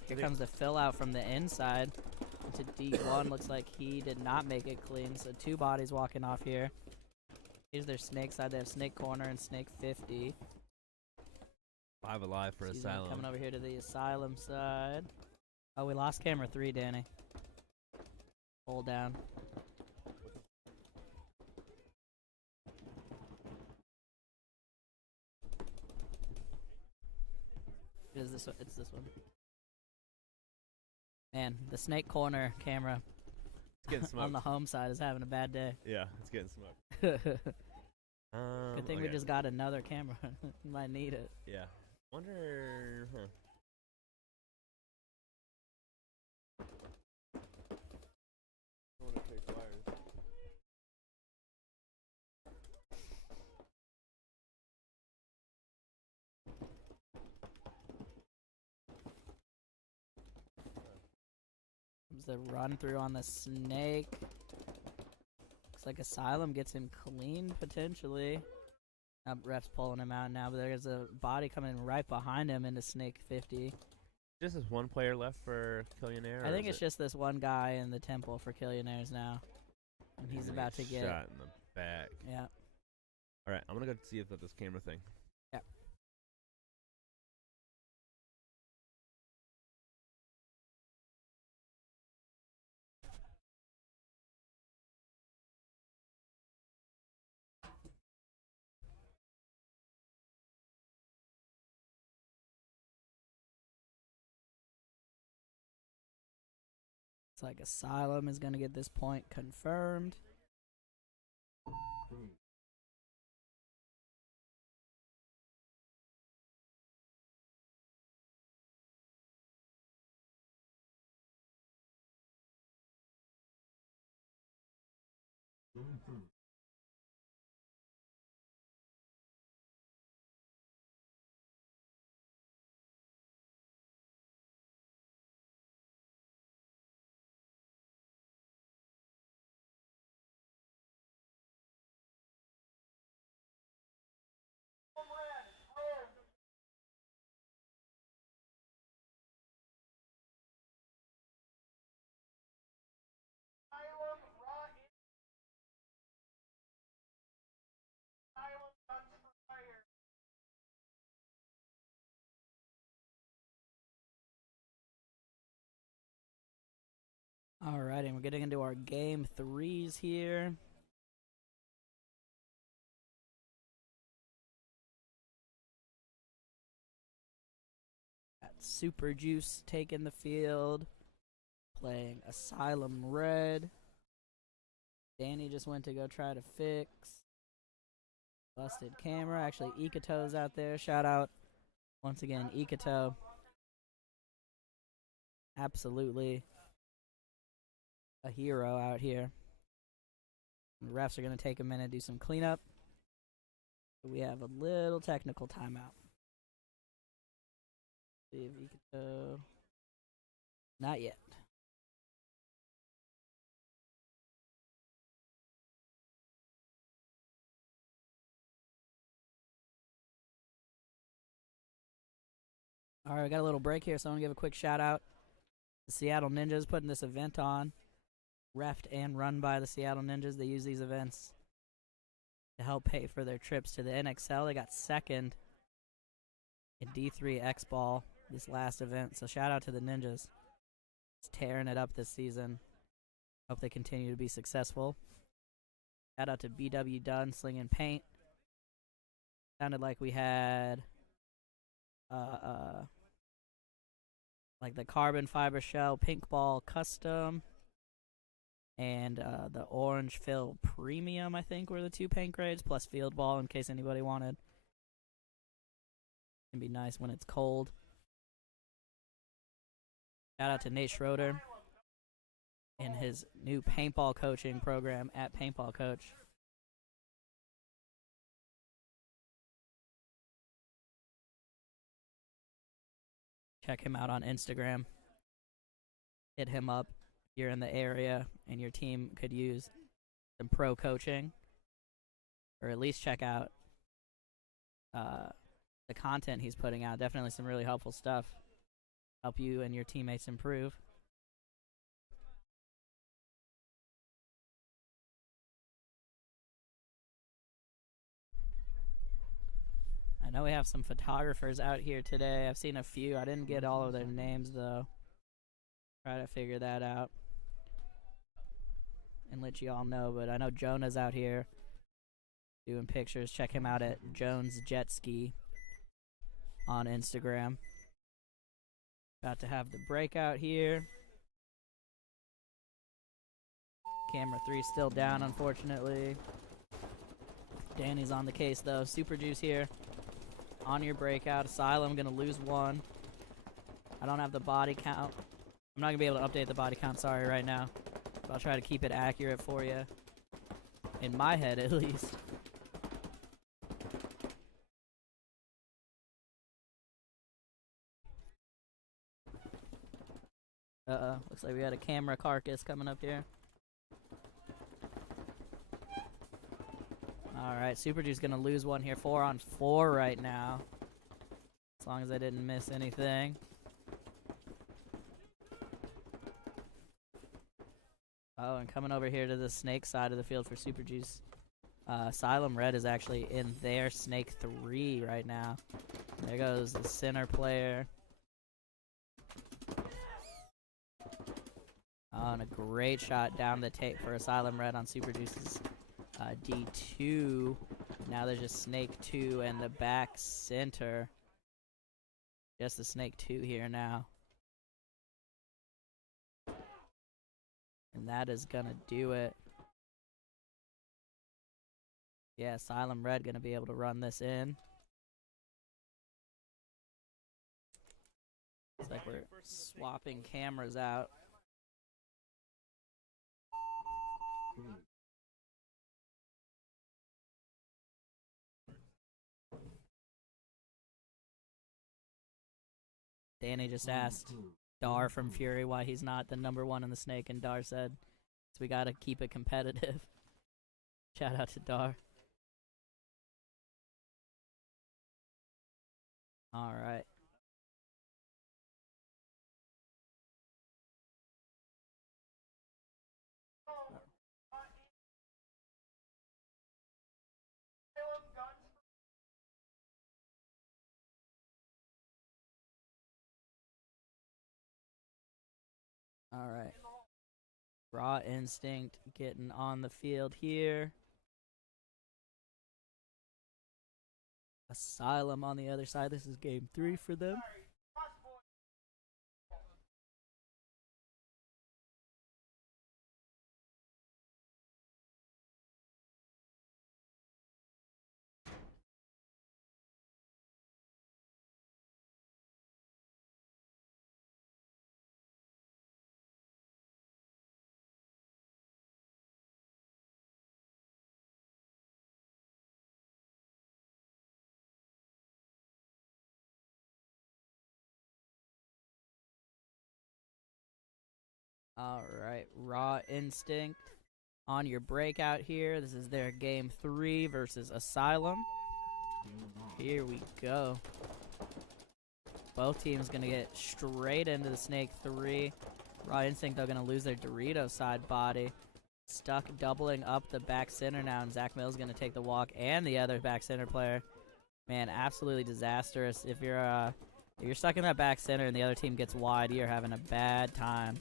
Here comes the fill out from the inside into D1. Looks like he did not make it clean. So 2 bodies walking off here. Here's their snake side. They have snake corner and snake 50. 5 alive for Season Asylum. coming over here to the Asylum side. Oh, we lost camera 3, Danny. Hold down. is this one? It's this one. Man, the snake corner camera It's getting smoked. on the home side is having a bad day. Yeah, it's getting smoked. Good thing we okay. just got another camera. Might need it. Yeah. Wonder. Huh. I wonder if it takes wires. Comes the run through on the snake. Looks like Asylum gets him clean potentially. Ref's pulling him out now, but there's a body coming right behind him into Snake 50. Just this one player left for Killionaires? I think it's just this one guy in the temple for Killionaires now. And he's about to get shot in the back. Yeah. Alright, I'm gonna go see if that this camera thing. Yeah. It's like Asylum is going to get this point confirmed. Game 3. Red, Rogue. Asylum Red. Asylum Guns for Fire. Alright, and we're getting into our game 3s here. Got Super Juice taking the field, playing Asylum Red. Danny just went to go try to fix. Busted camera. Actually, Ikato's out there. Shout out once again, Ikato. Absolutely a hero out here. And the refs are going to take a minute, do some cleanup. We have a little technical timeout. See if Ikato. Not yet. All right, we got a little break here, so I want to give a quick shout out. The Seattle Ninjas putting this event on. Refed and run by the Seattle Ninjas. They use these events to help pay for their trips to the NXL. They got second in D3 X Ball this last event, so shout out to the Ninjas. It's tearing it up this season. Hope they continue to be successful. Shout out to BW Dunn, slinging paint. Sounded like we had like the carbon fiber shell Paintball custom and the orange fill premium, I think, were the two paint grades, plus field ball in case anybody wanted. Can be nice when it's cold. Shout out to Nate Schroeder and his new paintball coaching program at Paintball Coach. Check him out on Instagram. Hit him up if you're in the area and your team could use some pro coaching. Or at least check out the content he's putting out. Definitely some really helpful stuff. Help you and your teammates improve. I know we have some photographers out here today. I've seen a few. I didn't get all of their names, though. Try to figure that out and let you all know. But I know Jonah's out here doing pictures. Check him out at Jones Jet Ski on Instagram. About to have the breakout here. Camera 3 still down, unfortunately. Danny's on the case, though. Super Juice here. On your breakout. Asylum gonna lose 1. I don't have the body count. I'm not gonna be able to update the body count, sorry, right now. But I'll try to keep it accurate for you. In my head, at least. Uh-oh. Looks like we got a camera carcass coming up here. Alright, Super Juice gonna lose 1 here. 4 on 4 right now. As long as I didn't miss anything. Oh, and coming over here to the snake side of the field for Super Juice. Asylum Red is actually in their snake 3 right now. There goes the center player. Oh, and a great shot down the tape for Asylum Red on Super Juice's D2. Now there's just Snake 2 and the back center. Just the Snake 2 here now. And that is gonna do it. Yeah, Asylum Red gonna be able to run this in. Looks like we're swapping cameras out. Danny just asked Dar from Fury why he's not the #1 in the snake, and Dar said, so we gotta keep it competitive. Shout out to Dar. Alright. Alright. Raw Instinct getting on the field here. Asylum on the other side. This is game 3 for them. Alright, Raw Instinct on your breakout here. This is their game 3 versus Asylum. Here we go. Both teams gonna get straight into the Snake 3. Raw Instinct, though, gonna lose their Dorito side body. Stuck doubling up the back center now, and Zach Mills gonna take the walk, and the other back center player. Man, absolutely disastrous. If you're stuck in that back center and the other team gets wide, you're having a bad time.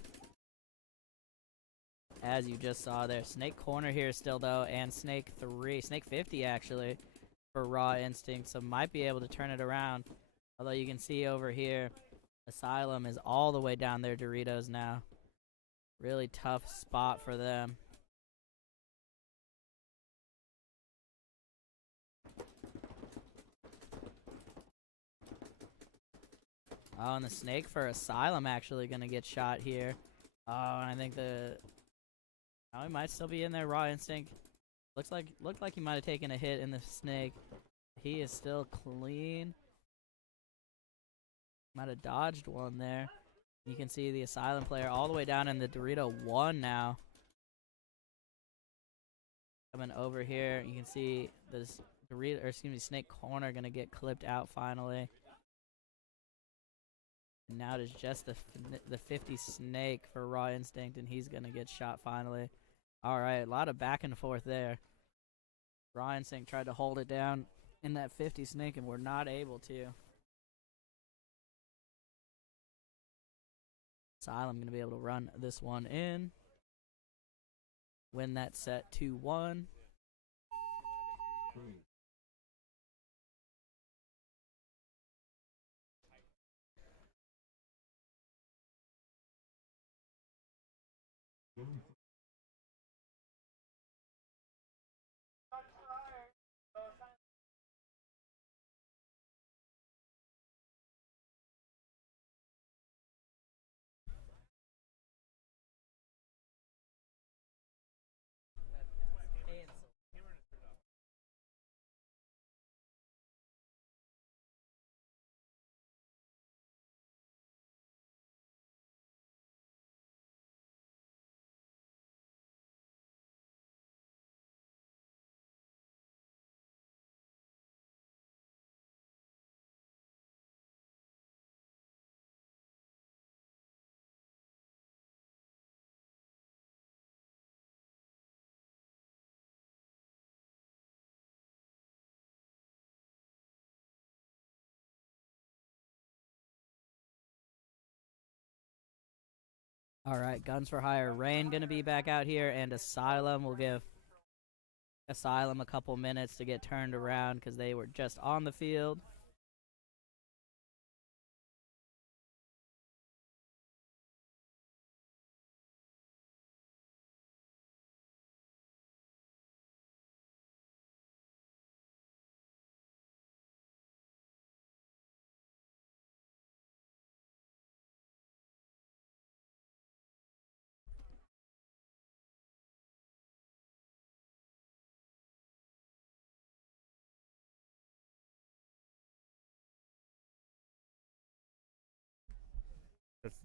As you just saw there. Snake corner here still, though, and Snake 3. Snake 50, actually, for Raw Instinct, so might be able to turn it around. Although you can see over here, Asylum is all the way down their Doritos now. Really tough spot for them. Oh, and the Snake for Asylum actually going to get shot here. Oh, and I think oh, he might still be in there. Raw Instinct. Looked like he might have taken a hit in the Snake. He is still clean. Might have dodged one there. You can see the Asylum player all the way down in the Dorito 1 now. Coming over here, you can see this Snake corner gonna get clipped out finally. And now it is just the 50 Snake for Raw Instinct, and he's gonna get shot finally. Alright, a lot of back and forth there. Raw Instinct tried to hold it down in that 50 Snake, and we're not able to. Asylum going to be able to run this one in. Win that set 2-1. All right, Guns for Hire Reign gonna be back out here, and Asylum will give Asylum a couple minutes to get turned around because they were just on the field.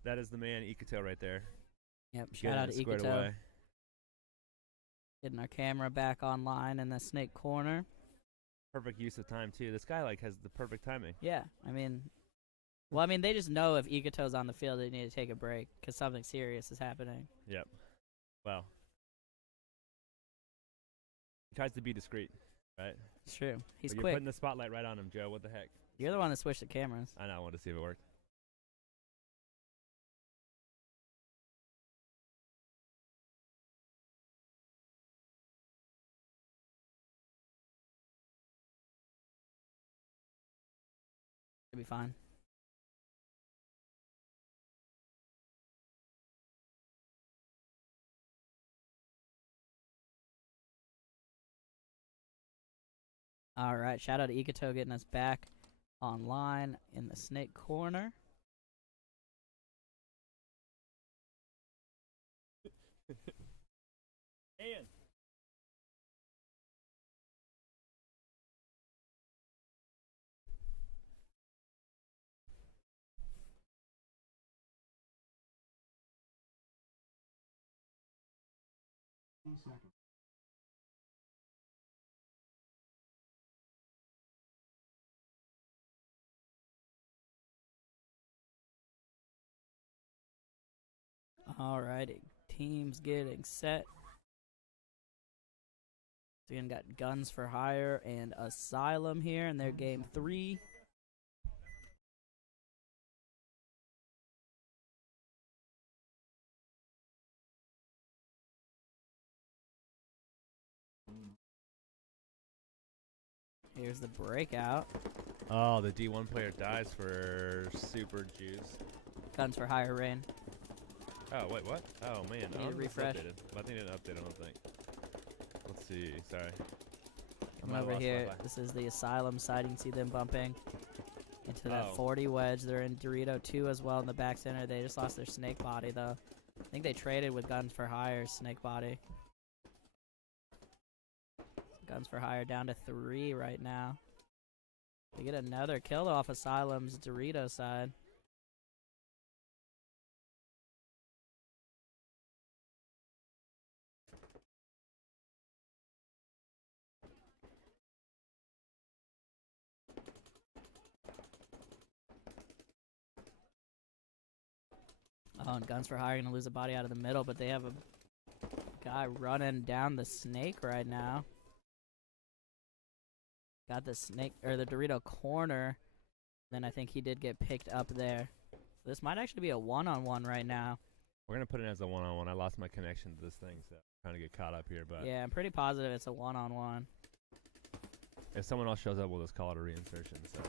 That is the man, Ikuto, right there. Yep, shout out to Squared Ikuto. away. Getting our camera back online in the snake corner. Perfect use of time too. This guy like has the perfect timing. Yeah, I mean, well, I mean, they just know if Ikuto's on the field, they need to take a break because something serious is happening. Yep. Well, he tries to be discreet, right? It's true. He's But quick. You're putting the spotlight right on him, Joe. What the heck? You're the one that switched the cameras. I know. I wanted to see if it worked. Should be fine. All right, shout out to Ikuto getting us back online in the snake corner. Ian. Alrighty, teams getting set. So again, got Guns for Hire and Asylum here in their game 3. Here's the breakout. Oh, the D1 player dies for super juice. Guns for Hire Reign. Oh, wait, what? Oh, man. Need I to don't know if it's refresh. updated. I think it didn't update, I don't think. Let's see. Sorry. Come might have over lost here. Wi-Fi. This is the Asylum side. You can see them bumping into that Oh. 40 wedge. They're in Dorito 2 as well in the back center. They just lost their snake body, though. I think they traded with Guns for Hire's snake body. Guns for Hire down to 3 right now. They get another kill off Asylum's Dorito side. Oh, and Guns for Hire gonna lose a body out of the middle, but they have a guy running down the snake right now. Got the snake or the Dorito corner. Then I think he did get picked up there. So this might actually be a one-on-one right now. We're going to put it as a one-on-one. I lost my connection to this thing, so I'm trying to get caught up here. But Yeah, I'm pretty positive it's a one-on-one. if someone else shows up, we'll just call it a reinsertion. So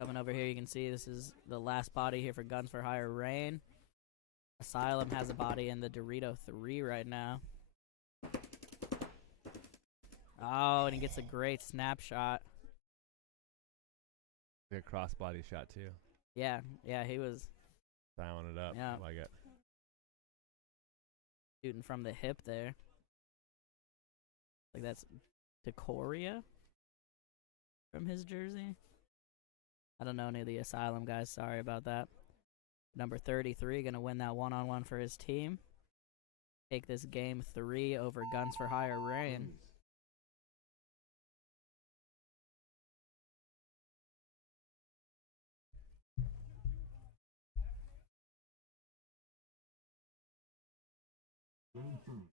Coming over here, you can see this is the last body here for Guns for Hire Reign. Asylum has a body in the Dorito 3 right now. Oh, and he gets a great snapshot. Good crossbody shot too. Yeah, he was Dialing it up. Yeah. I like it. shooting from the hip there. Like that's Decoria from his jersey. I don't know any of the Asylum guys. Sorry about that. Number 33 going to win that one-on-one for his team. Take this game 3 over Guns for Hire Reign. Game 2.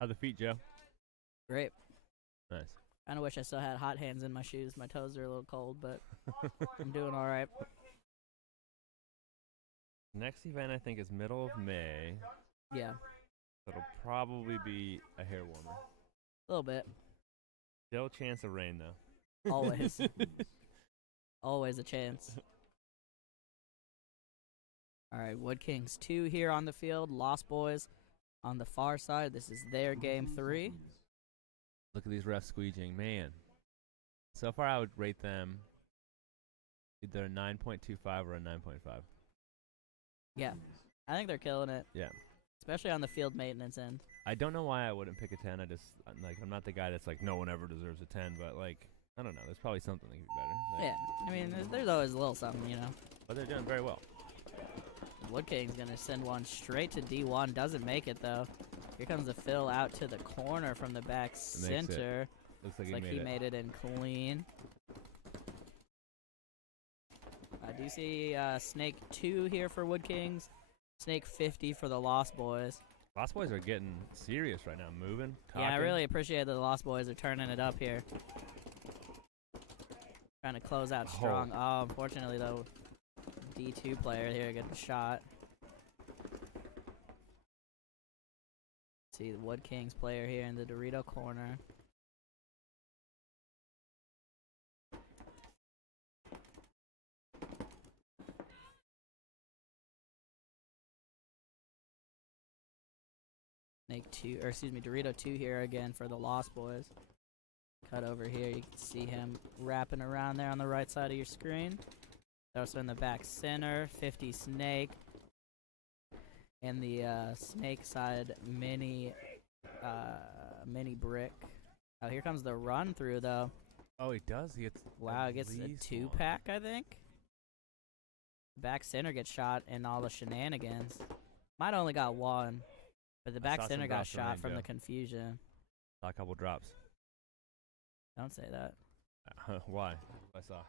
How'd the feet, Joe? Great. Nice. Kind of wish I still had hot hands in my shoes. My toes are a little cold, but I'm doing all right. Next event, I think, is middle of May. Yeah, It'll probably be a hair warmer. a little bit. Still chance of rain, though. Always. Always a chance. All right, Woodkings 2 here on the field. Lost Boys on the far side. This is their game 3. Look at these refs squeegeeing. Man. So far, I would rate them either a 9.25 or a 9.5. Yeah, I think they're killing it, Yeah. especially on the field maintenance end. I don't know why I wouldn't pick a 10. I'm not the guy that's like, no one ever deserves a 10, but like, I don't know. There's probably something that could be better. Like, Yeah, I mean, there's always a little something, you know. But they're doing very well. Woodking's going to send one straight to D1. Doesn't make it, though. Here comes the fill out to the corner from the back center. Looks like Looks like he made it in clean. I do see Snake 2 here for Woodkings. Snake 50 for the Lost Boys. Lost Boys are getting serious right now, moving, talking. Yeah, I really appreciate that the Lost Boys are turning it up here. Trying to close out strong. Oh, unfortunately, though, D2 player here getting shot. See the Woodkings player here in the Dorito corner. Snake 2, or excuse me, Dorito 2 here again for the Lost Boys. Cut over here, you can see him wrapping around there on the right side of your screen. Also in the back center, 50 Snake. And the Snake side mini brick. Oh, here comes the run through though. Oh, he does. He gets Wow, gets a 2-pack, I think. Back center gets shot in all the shenanigans. Might only got one, but the back saw center some got drops in shot range, from yeah. the confusion. Saw a couple drops. Don't say that. Why? I saw.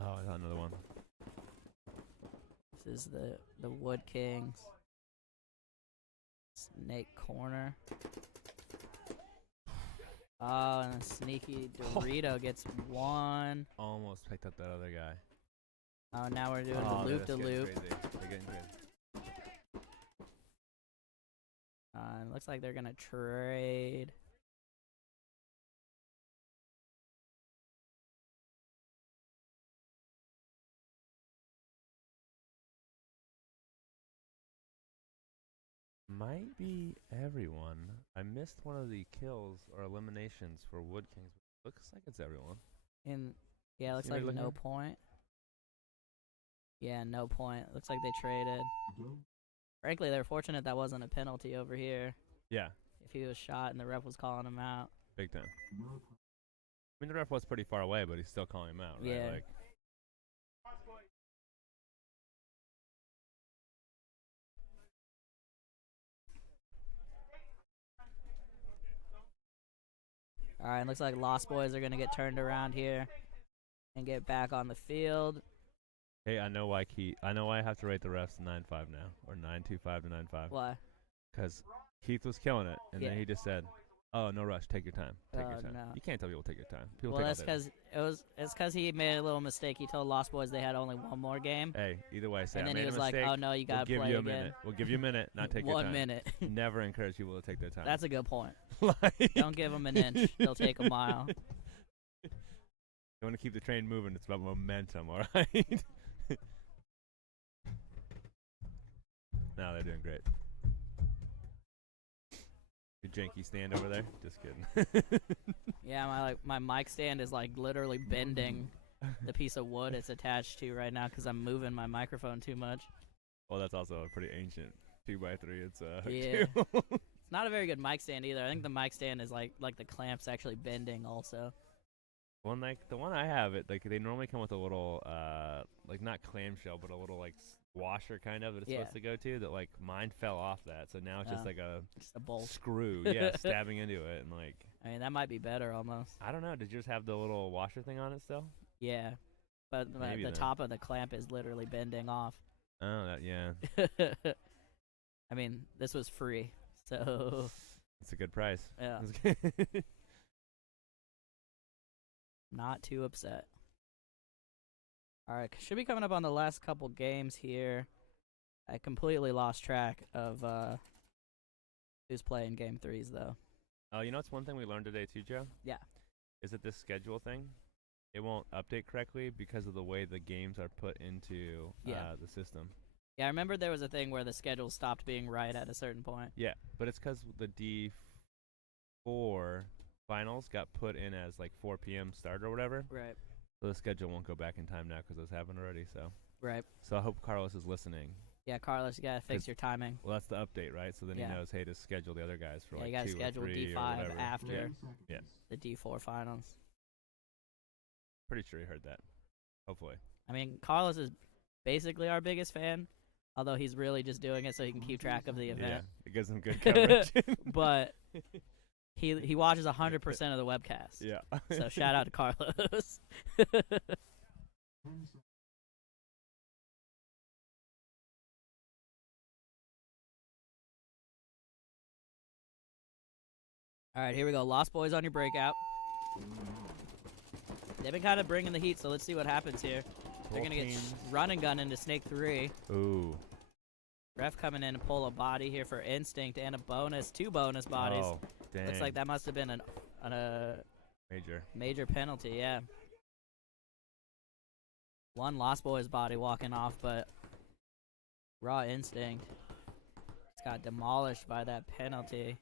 Oh, I saw another one. This is the Woodkings. Snake corner. Oh, and a sneaky Dorito gets one. Almost picked up that other guy. Oh, now we're doing Oh, the that's getting loop-de-loop. crazy. They're getting good. It looks like they're going to trade. Might be everyone. I missed one of the kills or eliminations for Woodkings. Looks like it's everyone. Yeah, looks See like what you're no looking at? point. Yeah, no point. Looks like they traded. Frankly, they're fortunate that wasn't a penalty over here. Yeah, If he was shot and the ref was calling him out. big time. I mean, the ref was pretty far away, but he's still calling him out, right? Yeah. Like, Alright, looks like Lost Boys are going to get turned around here and get back on the field. hey, I know why I have to rate the refs 9.5 now, or 9.25 to 9.5. Why? Because Keith was killing it, and then Yeah. he just said, "Oh, no rush. Take your time. Take your Oh, time." no. You can't tell people take your time. People Well, take all that's day. because it's because he made a little mistake. He told Lost Boys they had only one more game, Hey, either way, say and I then made he a was like, mistake. "Oh no, you We'll gotta give play you a again." minute. We'll give you a minute, not take your 1 time. minute. Never encourage people to take their time. That's a good point. like, Don't give them an inch; they'll take a mile. You want to keep the train moving. It's about momentum, all right? No, they're doing great. Good janky stand over there. Just kidding. Yeah, my mic stand is like literally bending the piece of wood it's attached to right now because I'm moving my microphone too much. Well, that's also a pretty ancient 2x3. It's Yeah. It's not a very good mic stand either. I think the mic stand is like the clamps actually bending also. One like the one I have, it like they normally come with a little like not clamshell, but a little like washer kind of that it's Yeah. supposed to go to. That like mine fell off that, so now it's just Oh. like a Just a bolt. screw, yeah, stabbing into it, and like I mean, that might be better almost. I don't know. Did yours have the little washer thing on it still? Yeah. But Maybe the then. top of the clamp is literally bending off. Oh, that yeah, I mean, this was free, so it's a good price. yeah, not too upset. All right, should be coming up on the last couple games here. I completely lost track of who's playing game 3s though. Oh, you know what's one thing we learned today too, Joe? Yeah. Is that this schedule thing? It won't update correctly because of the way the games are put into Yeah. the system. Yeah, I remember there was a thing where the schedule stopped being right at a certain point. Yeah, but it's because the D4 finals got put in as like 4 p.m. start or whatever. Right. So the schedule won't go back in time now because it's happened already. Right. So I hope Carlos is listening. Yeah, Carlos, you gotta fix your timing. Well, that's the update, right? So then Yeah. he knows, hey, to schedule the other guys for Yeah, like you gotta 2 schedule or 3 D5 or whatever. after Yeah. the D4 finals. Pretty sure he heard that. Hopefully. I mean, Carlos is basically our biggest fan, although he's really just doing it so he can keep track of the Yeah, event. it gives him good coverage. But he watches 100% of the webcast. Yeah. So shout out to Carlos. All right, here we go. Lost Boys on your breakout. They've been kind of bringing the heat, so let's see what happens here. They're going to get run and gun into Snake 3. Ooh. Ref coming in to pull a body here for Instinct and a bonus. 2 bonus bodies. Oh, dang. Looks like that must have been a major penalty, yeah. 1 Lost Boys body walking off, but Raw Instinct got demolished by that penalty.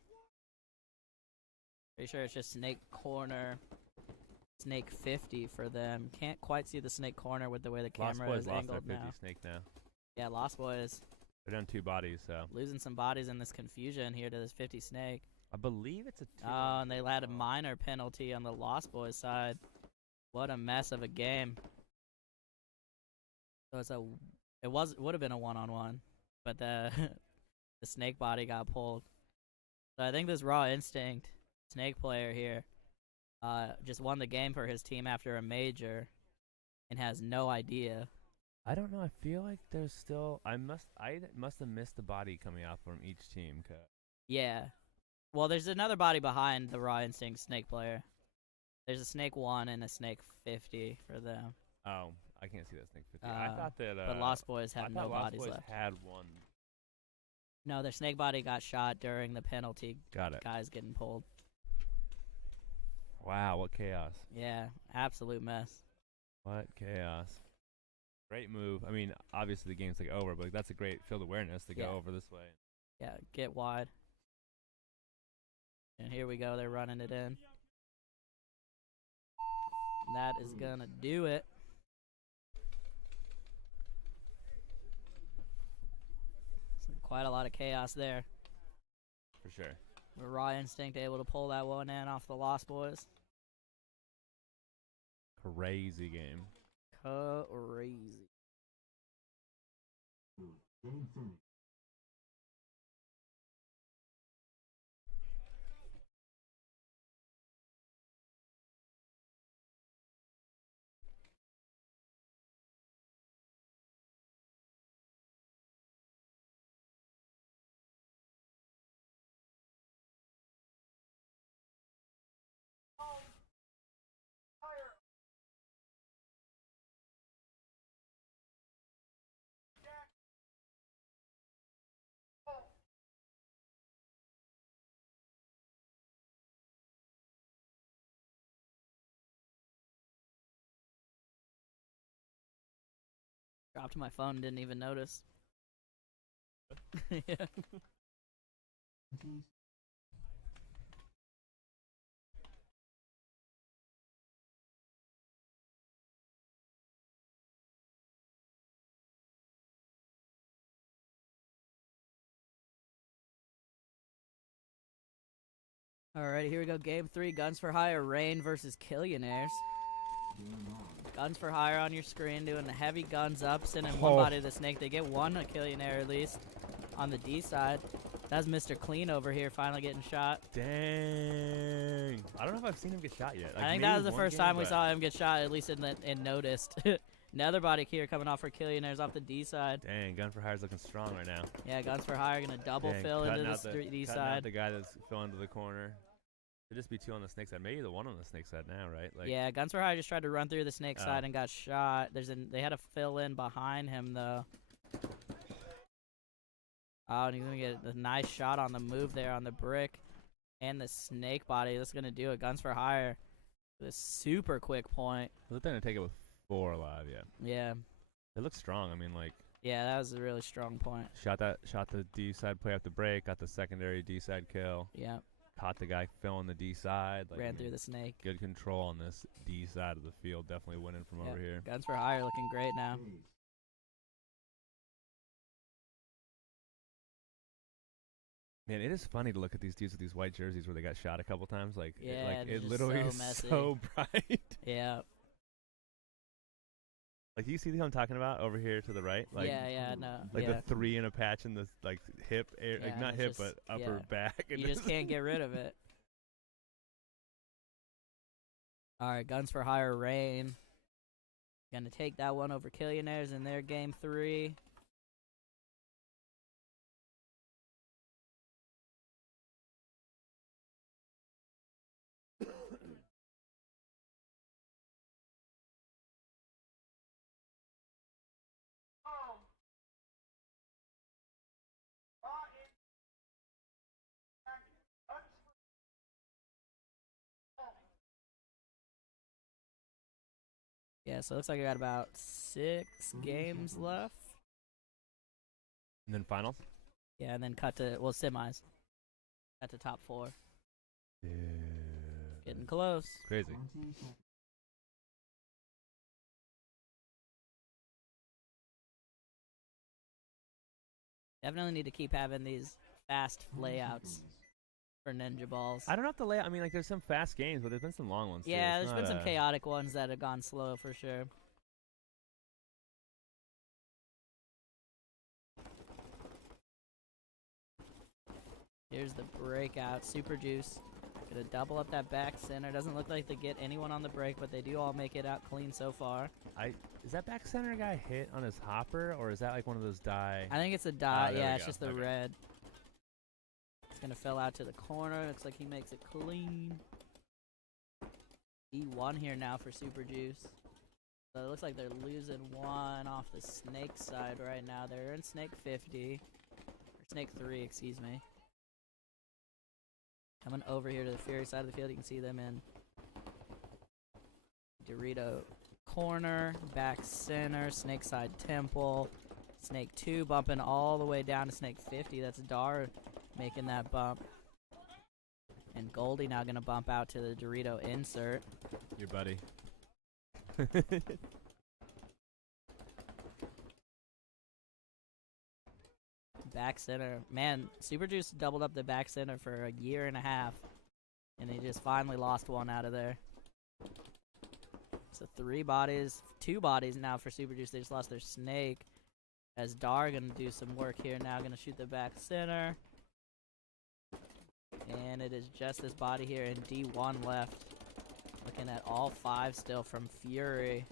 Pretty sure it's just Snake Corner, Snake 50 for them. Can't quite see the Snake Corner with the way the camera Lost Boys is lost angled their 50 now. snake now. Yeah, Lost Boys They're down 2 bodies, so. losing some bodies in this confusion here to this 50 Snake. I believe it's a 2. Oh, and they had a minor penalty on the Lost Boys side. What a mess of a game. So it would have been a 1-on-1, but the the Snake body got pulled. So I think this Raw Instinct Snake player here just won the game for his team after a major and has no idea. I don't know. I feel like there's still. I must have missed the body coming out from each team. Yeah. Well, there's another body behind the Raw Instinct Snake player. There's a Snake 1 and a Snake 50 for them. Oh, I can't see that snake 50. I thought that. But Lost Boys I have thought no Lost bodies Boys left. had one. No, their Snake body got shot during the penalty. Got it. Guys getting pulled. Wow, what chaos! Yeah, absolute mess. What chaos! Great move. I mean, obviously the game's like over, but like, that's a great field awareness to Yeah. go over this way. Yeah, get wide. And here we go. They're running it in. That is gonna do it. Quite a lot of chaos there. For sure. Raw Instinct able to pull that one in off the Lost Boys. Crazy game. Crazy. Game 3. Dropped my phone, didn't even notice. Yeah. Alright, here we go. Game 3, Guns for Hire, Reign versus Killionaires. Guns for Hire on your screen, doing the heavy guns up, sending one body to the snake. They get one a Killionaire at least on the D side. That's Mr. Clean over here finally getting shot. Dang. I don't know if I've seen him get shot yet. Like, I think that was the first time we saw him get shot, at least in noticed. Another body here coming off for Killionaires off the D side. Dang, Gun for Hire's looking strong right now. Yeah, Guns for Hire gonna double fill into the D side. Out the guy that's filling to the corner. Could just be two on the snake side. Maybe the one on the snake side now, right? Like, yeah, Guns for Hire just tried to run through the snake side and got shot. They had to fill in behind him though. Oh, and he's gonna get a nice shot on the move there on the brick and the snake body. That's gonna do it. Guns for Hire with a super quick point. I was gonna take it with 4 alive. Yeah. Yeah. It looks strong. I mean, like. Yeah, that was a really strong point. Shot the D side play off the break. Got the secondary D side kill. Yeah. Caught the guy filling the D side. Like, ran through the snake. Good control on this D side of the field. Definitely winning from over here. Guns for Hire looking great now. Man, it is funny to look at these dudes with these white jerseys where they got shot a couple times. Like, yeah, it literally is so bright. Yeah. Like, do you see who I'm talking about over here to the right? Like, yeah, no. Like yeah. the 3 in a patch in the like hip, like not hip, but upper back. You just can't get rid of it. All right, Guns for Hire, Reign. Gonna take that one over Killionaires in their game 3. Yeah, so it looks like I got about 6 games left. And then finals? Yeah, and then cut to, well, semis. Cut to top 4. Yeah. Getting close. Crazy. Definitely need to keep having these fast layouts for Ninjaballs. I don't know if the layout, I mean, like, there's some fast games, but there's been some long ones, too. Yeah, there's been some chaotic ones that have gone slow, for sure. Here's the breakout. Super Juice. Gonna double up that back center. Doesn't look like they get anyone on the break, but they do all make it out clean so far. Is that back center guy hit on his hopper, or is that like one of those die? I think it's a die. Yeah, it's go. just the red. It's gonna fill out to the corner. Looks like he makes it clean. E1 here now for Super Juice. So it looks like they're losing one off the snake side right now. They're in snake 50. Or snake 3, excuse me. Coming over here to the Fury side of the field, you can see them in Dorito corner, back center, snake side temple, snake 2 bumping all the way down to snake 50. That's Dar making that bump. And Goldie now gonna bump out to the Dorito insert. Your buddy. Back center. Man, Super Juice doubled up the back center for a year and a half. And they just finally lost one out of there. So 2 bodies now for Super Juice. They just lost their snake. As Dar gonna do some work here now. Gonna shoot the back center. And it is just this body here and D1 left. Looking at all 5 still from Fury.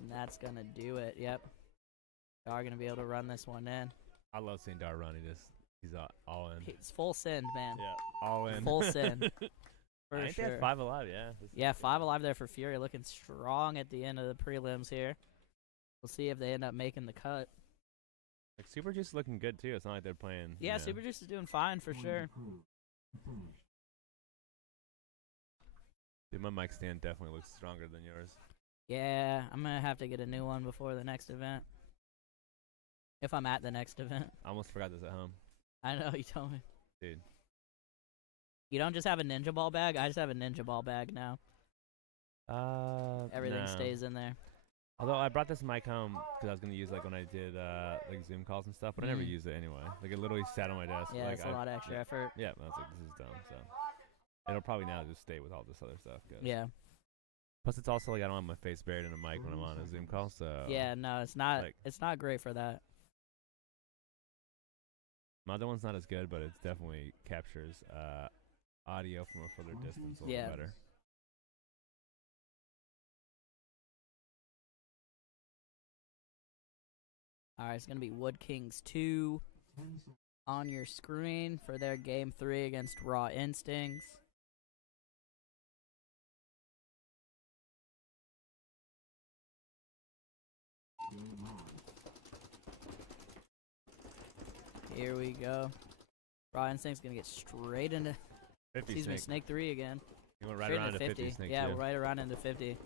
And that's gonna do it. Yep. Dar gonna be able to run this one in. I love seeing Dar run. He's all in. It's full send, man. Yeah, all in. Full send. For I think sure. they had 5 alive, yeah. Yeah, 5 alive there for Fury. Looking strong at the end of the prelims here. We'll see if they end up making the cut. Like, Super Juice is looking good, too. It's not like they're playing. Yeah, Super Juice is doing fine for sure. Dude, my mic stand definitely looks stronger than yours. Yeah, I'm gonna have to get a new one before the next event. If I'm at the next event. I almost forgot this at home. I know, you told me. Dude. You don't just have a Ninjaball bag? I just have a Ninjaball bag now. Everything no. stays in there. Although I brought this mic home because I was gonna use like when I did like Zoom calls and stuff, but I never used it anyway. Like it literally sat on my desk. Yeah, like, it's a lot of extra effort. Yeah, I was like, this is dumb. So it'll probably now just stay with all this other stuff. Yeah. Plus, it's also like I don't have my face buried in a mic when I'm on a Zoom call. So Yeah, no, it's not. like, It's not great for that. my other one's not as good, but it definitely captures audio from a further distance a little better. Alright, it's going to be Woodkings Too on your screen for their Game 3 against Raw Instincts. Here we go. Raw Instincts going to get straight into 50 snake. Snake 3 again. You went right Straight around into to 50 snake. Yeah, too. right around into 50.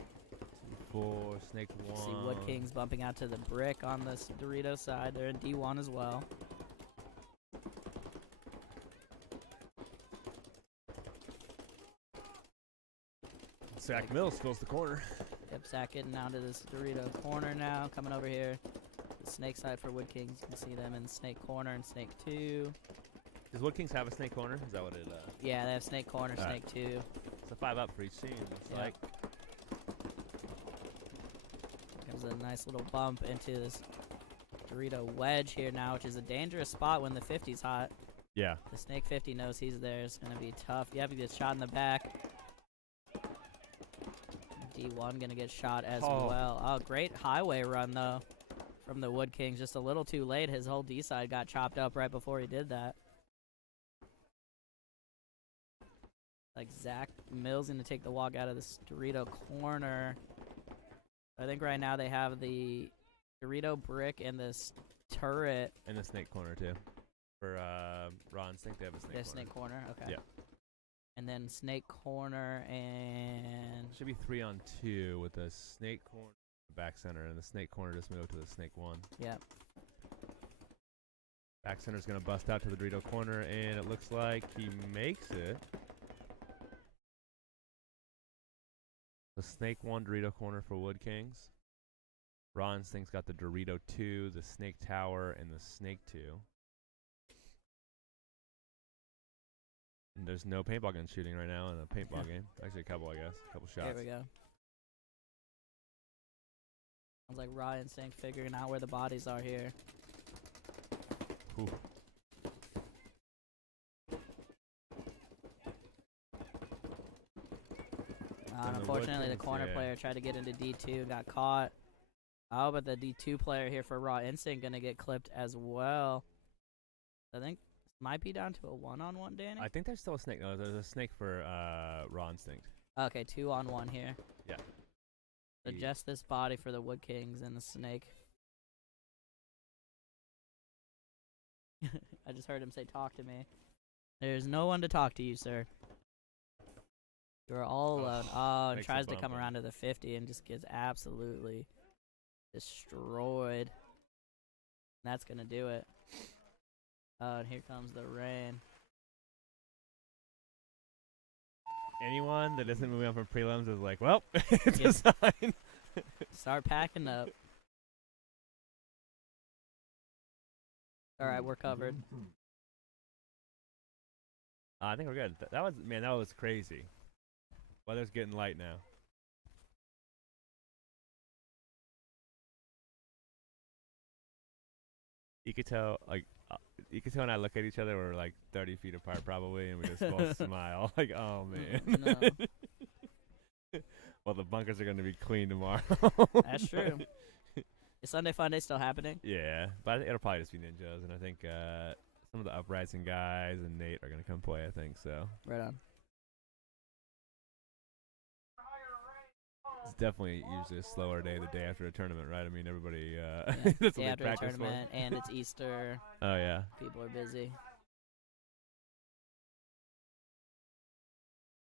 4 snake 1. See Woodkings bumping out to the brick on the Dorito side. They're in D1 as well. Zach Mills goes the corner. Yep, Zach getting out to this Dorito corner now. Coming over here. The snake side for Woodkings. You can see them in snake corner and snake 2. Does Woodkings have a snake corner? Is that what it Yeah, they have snake corner, All snake 2. It's a 5 up for each team. It's Yeah. like Comes a nice little bump into this Dorito wedge here now, which is a dangerous spot when the 50's hot. yeah. The snake 50 knows he's there. It's going to be tough. You have to get shot in the back. D1 going to get shot as well. Oh, great highway run, though, from the Woodkings. Just a little too late. His whole D side got chopped up right before he did that. Like Zach Mills going to take the walk out of this Dorito corner. I think right now they have the Dorito brick and this turret. And the snake corner too. For Raw Instinct, they have a snake corner. Snake corner, okay. Yeah. And then snake corner and Should be 3 on 2 with the snake corner back center, and the snake corner just moved to the snake 1. yeah. Back center's gonna bust out to the Dorito corner, and it looks like he makes it. The snake 1 Dorito corner for Woodkings. Raw Instinct's got the Dorito 2, the snake tower, and the snake 2. And there's no paintball gun shooting right now in a paintball game. Actually, a couple, I guess. A couple shots. There we go. Sounds like Raw Instinct figuring out where the bodies are here. Ooh. Unfortunately, the Woodkings, corner yeah. player tried to get into D2, got caught. Oh, but the D2 player here for Raw Instinct gonna get clipped as well. I think might be down to a 1-on-1, Danny. I think there's still a snake. No, there's a snake for Raw Instinct. Okay, 2-on-1 here. Yeah. So just this body for the Woodkings and the snake. I just heard him say, "Talk to me." There's no one to talk to you, sir. You're all alone. Oh, and makes it tries to come bumping. around to the 50 and just gets absolutely destroyed. And that's gonna do it. Oh, and here comes the rain. Anyone that isn't moving on from prelims is like, well, it's a sign. Start packing up. All right, we're covered. I think we're good. That was crazy. Weather's getting light now. Iketo and I look at each other. We're like 30 feet apart probably, and we just both smile. Like, oh man. No. Well, the bunkers are going to be clean tomorrow. That's true. Is Sunday Fun Day still happening? Yeah, but I think it'll probably just be ninjas, and I think some of the Uprising guys and Nate are going to come play, I think, so. Right on. It's definitely usually a slower day the day after a tournament, right? I mean, everybody, Yeah. that's what Day they after a practice for. tournament, and it's Easter. Oh, yeah. People are busy.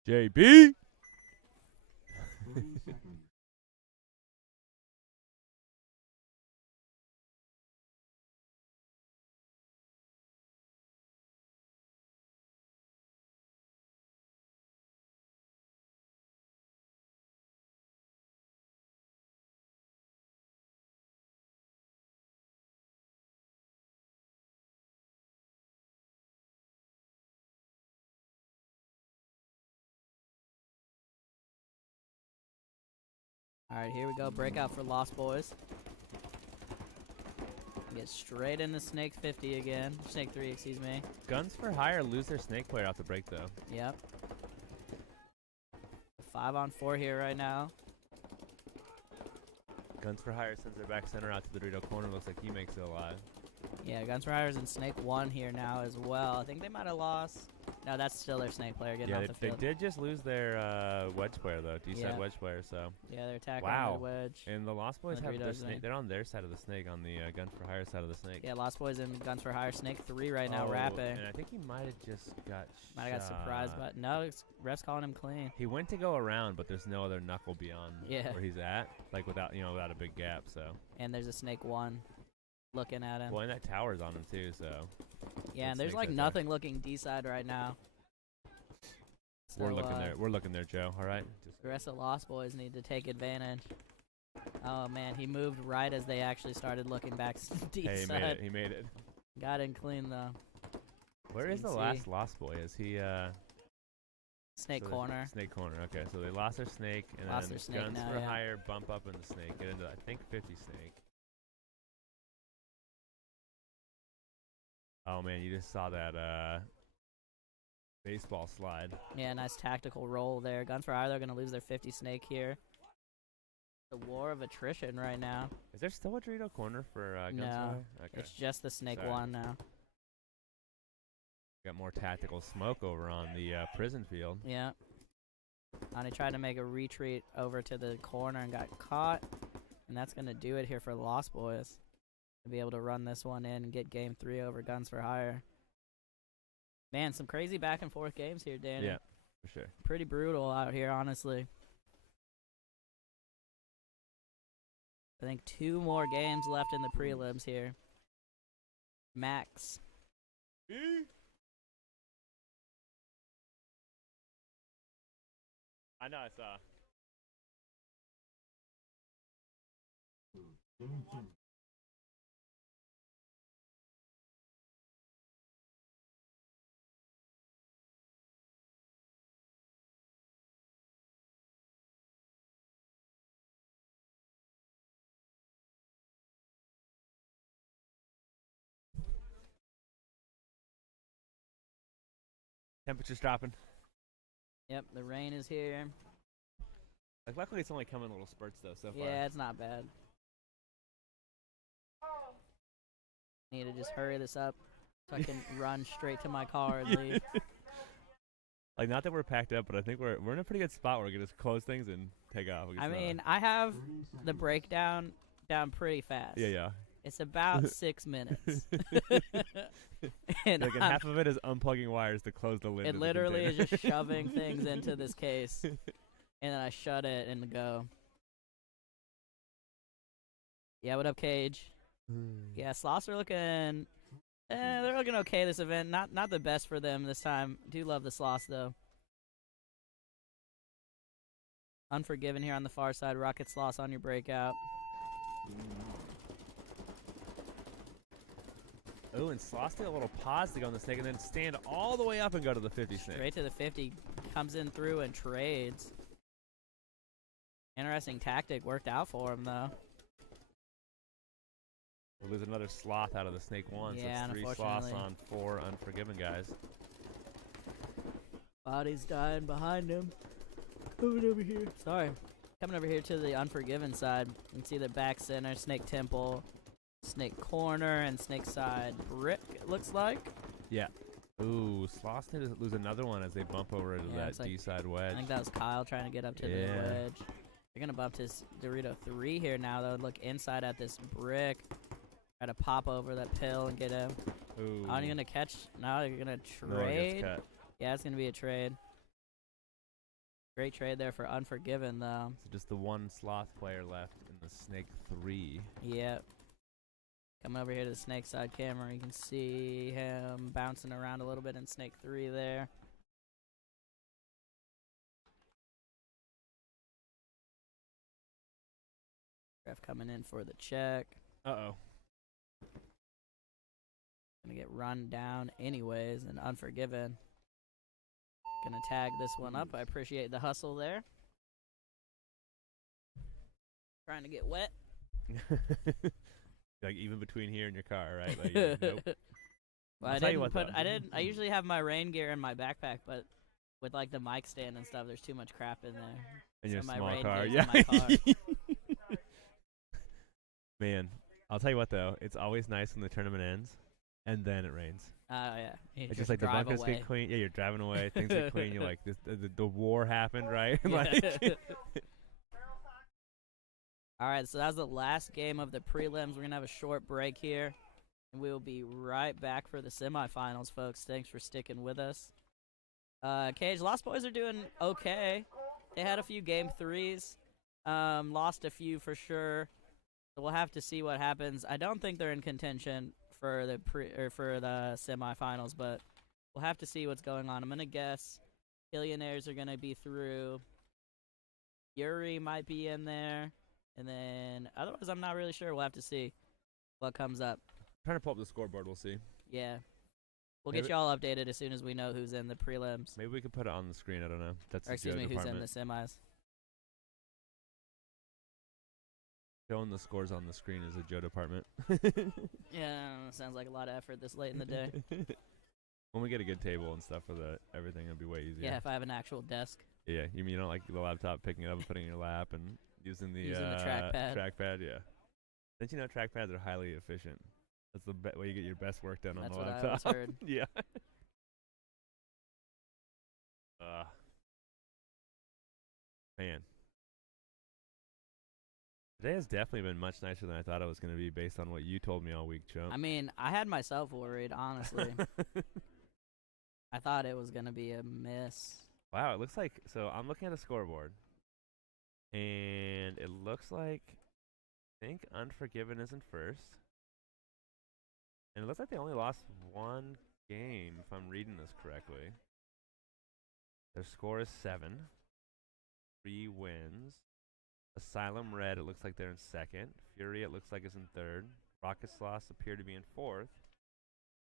JB! All right, here we go. Breakout for Lost Boys. Get straight into Snake 50 again. Snake 3, excuse me. Guns for Hire lose their Snake player off the break, though. Yep. 5-on-4 here right now. Guns for Hire sends their back center out to the Dorito corner. Looks like he makes it alive. Yeah, Guns for Hire's in Snake 1 here now as well. I think they might have lost. No, that's still their Snake player getting off the they field. did just lose their wedge player, though. D-side Yeah. wedge player, so. Yeah, they're attacking Wow. the wedge. And the Lost Boys The have their Doritos snake. in. They're on their side of the snake, on the Guns for Hire side of the snake. Yeah, Lost Boys in Guns for Hire. Snake 3 right now, Oh, rapping. And I think he might have just got Might have got surprised, but no, ref's calling him clean. He went to go around, but there's no other knuckle beyond Yeah. where he's at, like without a big gap. So. And there's a Snake 1 looking at him. Well, and that tower's on him too. So. Yeah, and there's Snake's like right there. nothing looking D-side right now. We're So, looking there. We're looking there, Joe. All right. Just The rest of Lost Boys need to take advantage. Oh man, he moved right as they actually started looking back D hey, he side. made it. He made it. Got in clean though. Where you is the can last see. Lost Boy? Is he Snake so corner. Snake corner. Okay, so they lost their snake, and Lost then their snake Guns now, for yeah. Hire bump up in the snake, get into I think 50 snake. Oh man, you just saw that baseball slide. Yeah, nice tactical roll there. Guns for Hire, they're gonna lose their 50 snake here. The war of attrition right now. Is there still a Dorito corner for Guns for No, Hire? Okay. it's just the Snake Sorry. 1 now. Got more tactical smoke over on the prison field. Yeah. And he tried to make a retreat over to the corner and got caught. And that's going to do it here for the Lost Boys. To be able to run this one in and get game 3 over Guns for Hire. Man, some crazy back and forth games here, Danny. Yeah, for sure. Pretty brutal out here, honestly. I think 2 more games left in the prelims here. Max. I know, I saw. Temperature's dropping. Yep, the rain is here. Like, luckily, it's only coming in little spurts, though, so far. Yeah, it's not bad. Need to just hurry this up so I can run straight to my car and leave. Like, not that we're packed up, but I think we're in a pretty good spot where we can just close things and take off. I mean, I have the breakdown down pretty fast. yeah. It's about 6 minutes. And Like, and half of it is unplugging wires to close the lid. it of the literally is container. just shoving things into this case. And then I shut it and go. Yeah, what up, Cage? Yeah, Sloths are looking... they're looking okay this event. Not the best for them this time. Do love the Sloths, though. Unforgiven here on the far side. Rocket Sloths on your breakout. Oh, and Sloths did a little pause to go on the snake and then stand all the way up and go to the 50 snake. Straight to the 50. Comes in through and trades. Interesting tactic. Worked out for him, though. We'll lose another Sloth out of the snake 1. Yeah, so it's 3 Sloths unfortunately. on 4 Unforgiven guys. Body's dying behind him. Coming over here. Sorry. Coming over here to the Unforgiven side. You can see the back center, Snake Temple, Snake Corner, and Snake Side Brick, it looks like. Yeah. Ooh, Sloths did lose another one as they bump over to Yeah, that it's like- D-side wedge. I think that was Kyle trying to get up to the Yeah. wedge. They're going to bump to Dorito 3 here now, though. Look inside at this brick. Try to pop over that pill and get him. Ooh. Are you going to catch? No, you're going to No, it trade. gets cut. Yeah, it's going to be a trade. Great trade there for Unforgiven, though. So just the 1 Sloth player left in the snake 3. Yep. Coming over here to the Snake side camera, you can see him bouncing around a little bit in Snake 3 there. Ref coming in for the check. Uh-oh. Gonna get run down anyways, and Unforgiven. Gonna tag this one up. I appreciate the hustle there. Trying to get wet. Like even between here and your car, right? Like, nope. Well, I'll I tell you didn't what, put. though. I didn't. I usually have my rain gear in my backpack, but with like the mic stand and stuff, there's too much crap in there. In your So my small rain car, gear's yeah. in my car. Man, I'll tell you what though, it's always nice when the tournament ends, and then it rains. Oh yeah. You It's just like the drive bunkers away. get clean. Yeah, you're driving away. Things get clean. You're like, the war happened, right? Yeah. Like, All right, so that was the last game of the prelims. We're gonna have a short break here, and we will be right back for the semifinals, folks. Thanks for sticking with us. Cage, Lost Boys are doing okay. They had a few game threes, lost a few for sure. So we'll have to see what happens. I don't think they're in contention for the semifinals, but we'll have to see what's going on. I'm gonna guess Killionaires are gonna be through. Yuri might be in there, and then otherwise I'm not really sure. We'll have to see what comes up. trying to pull up the scoreboard. We'll see. Yeah, we'll get Maybe- y'all updated as soon as we know who's in the prelims. Maybe we could put it on the screen. I don't know. That's Or the excuse Joe me, who's in department. the semis. Showing the scores on the screen is a Joe department. Yeah, sounds like a lot of effort this late in the day. When we get a good table and stuff for everything, it'll be way easier. Yeah, if I have an actual desk. Yeah, you mean you don't like the laptop picking it up and putting it in your lap and using the trackpad. Trackpad, yeah. Didn't you know trackpads are highly efficient? That's the way you get your best work done That's on the what I laptop. always heard. Yeah. Man. Today has definitely been much nicer than I thought it was going to be based on what you told me all week, Chump. I mean, I had myself worried, honestly. I thought it was going to be a miss. Wow, it looks like, so I'm looking at the scoreboard, and it looks like, I think Unforgiven is in first, and it looks like they only lost one game, if I'm reading this correctly. Their score is 7, 3 wins. Asylum Red, it looks like they're in second. Fury, it looks like is in third. Rocket Sloths appear to be in fourth.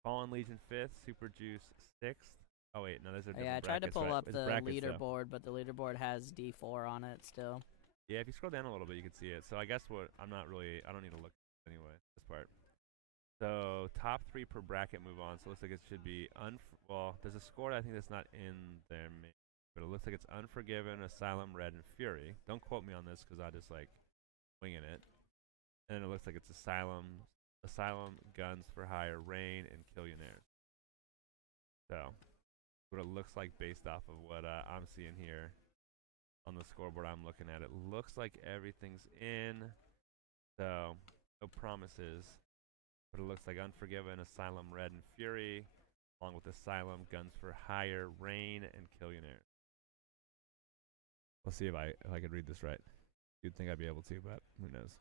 Fallen Legion fifth. Super Juice sixth. Oh wait, no, there's a different Yeah, I tried to brackets, pull right? up It's the brackets, though. leaderboard, but the leaderboard has D4 on it still. Yeah, if you scroll down a little bit, you can see it. So I guess I don't need to look anyway, this part. So top 3 per bracket move on. So it looks like it should be, well, there's a score I think that's not in there, but it looks like it's Unforgiven, Asylum Red, and Fury. Don't quote me on this because I just like winging it. And then it looks like it's Asylum, Guns for Hire, Reign, and Killionaires. So what it looks like based off of what I'm seeing here on the scoreboard I'm looking at, it looks like everything's in. So no promises, but it looks like Unforgiven, Asylum Red, and Fury, along with Asylum, Guns for Hire, Reign, and Killionaires. We'll see if I could read this right. You'd think I'd be able to, but who knows.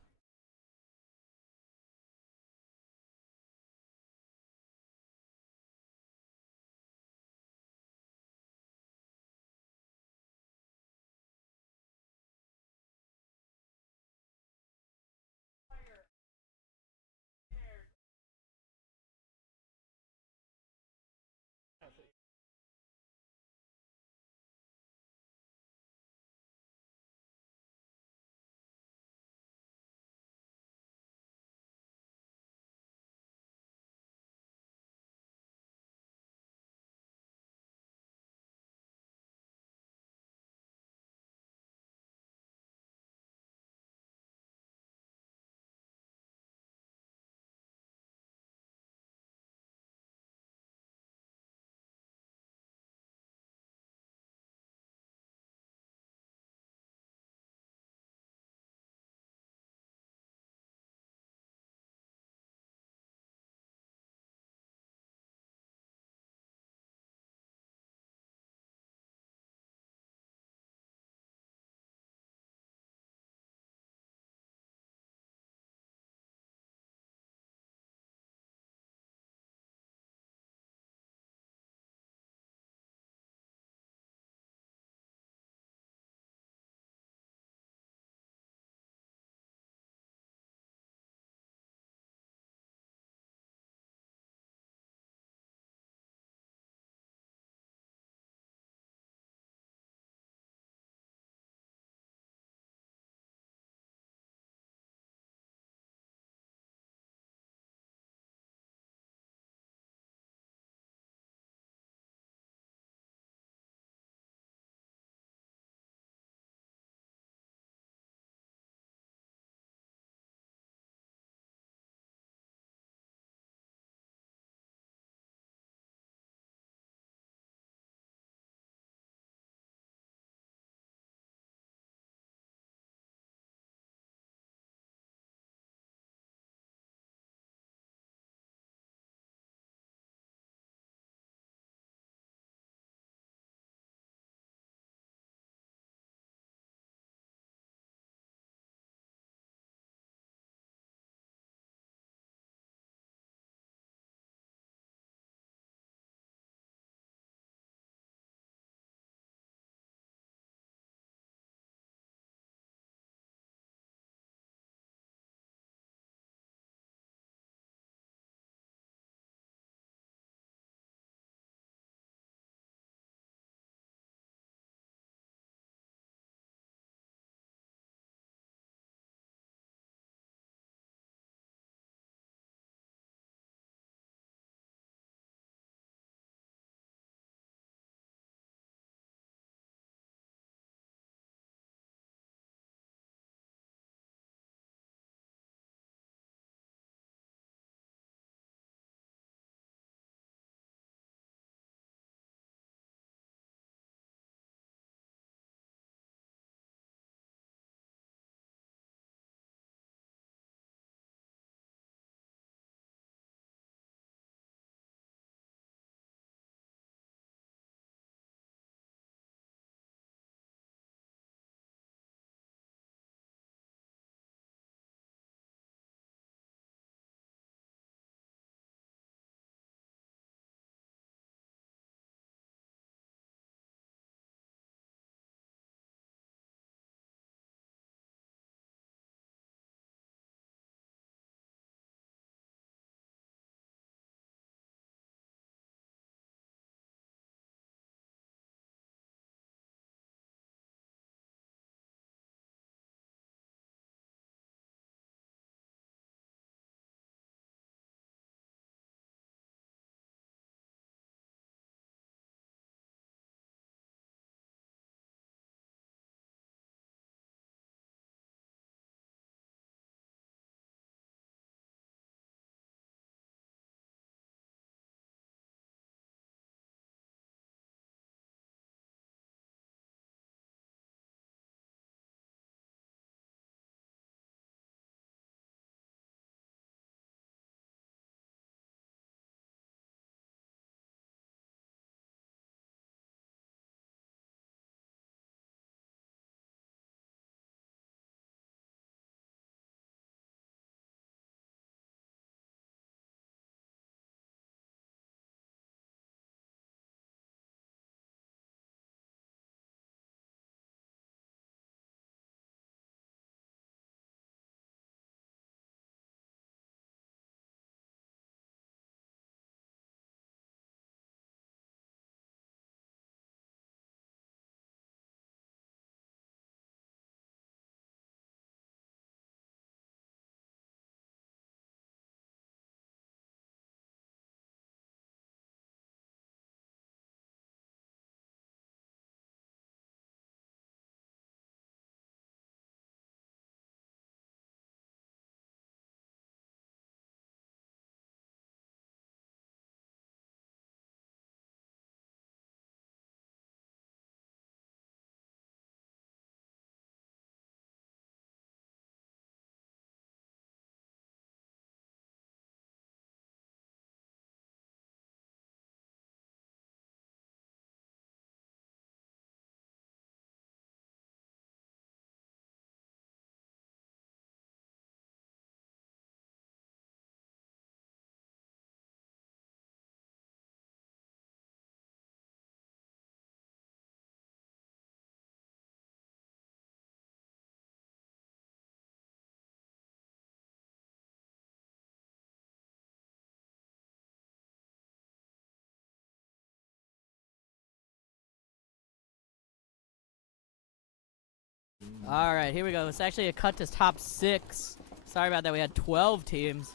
All right, here we go. It's actually a cut to top 6. Sorry about that. We had 12 teams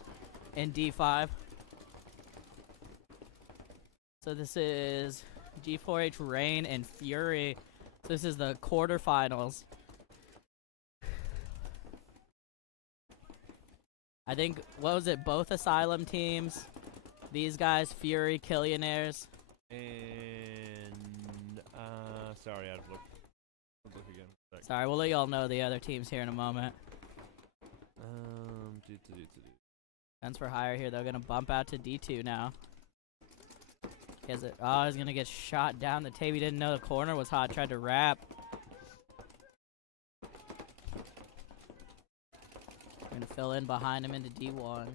in D5. So this is G4H Reign and Fury. So this is the quarterfinals. I think, what was it, both Asylum teams? These guys, Fury, Killionaires. And, sorry, I'd look again. Sorry, we'll let y'all know the other teams here in a moment. Guns for hire here. They're going to bump out to D2 now. He's going to get shot down the tape. He didn't know the corner was hot. Tried to wrap. Going to fill in behind him into D1.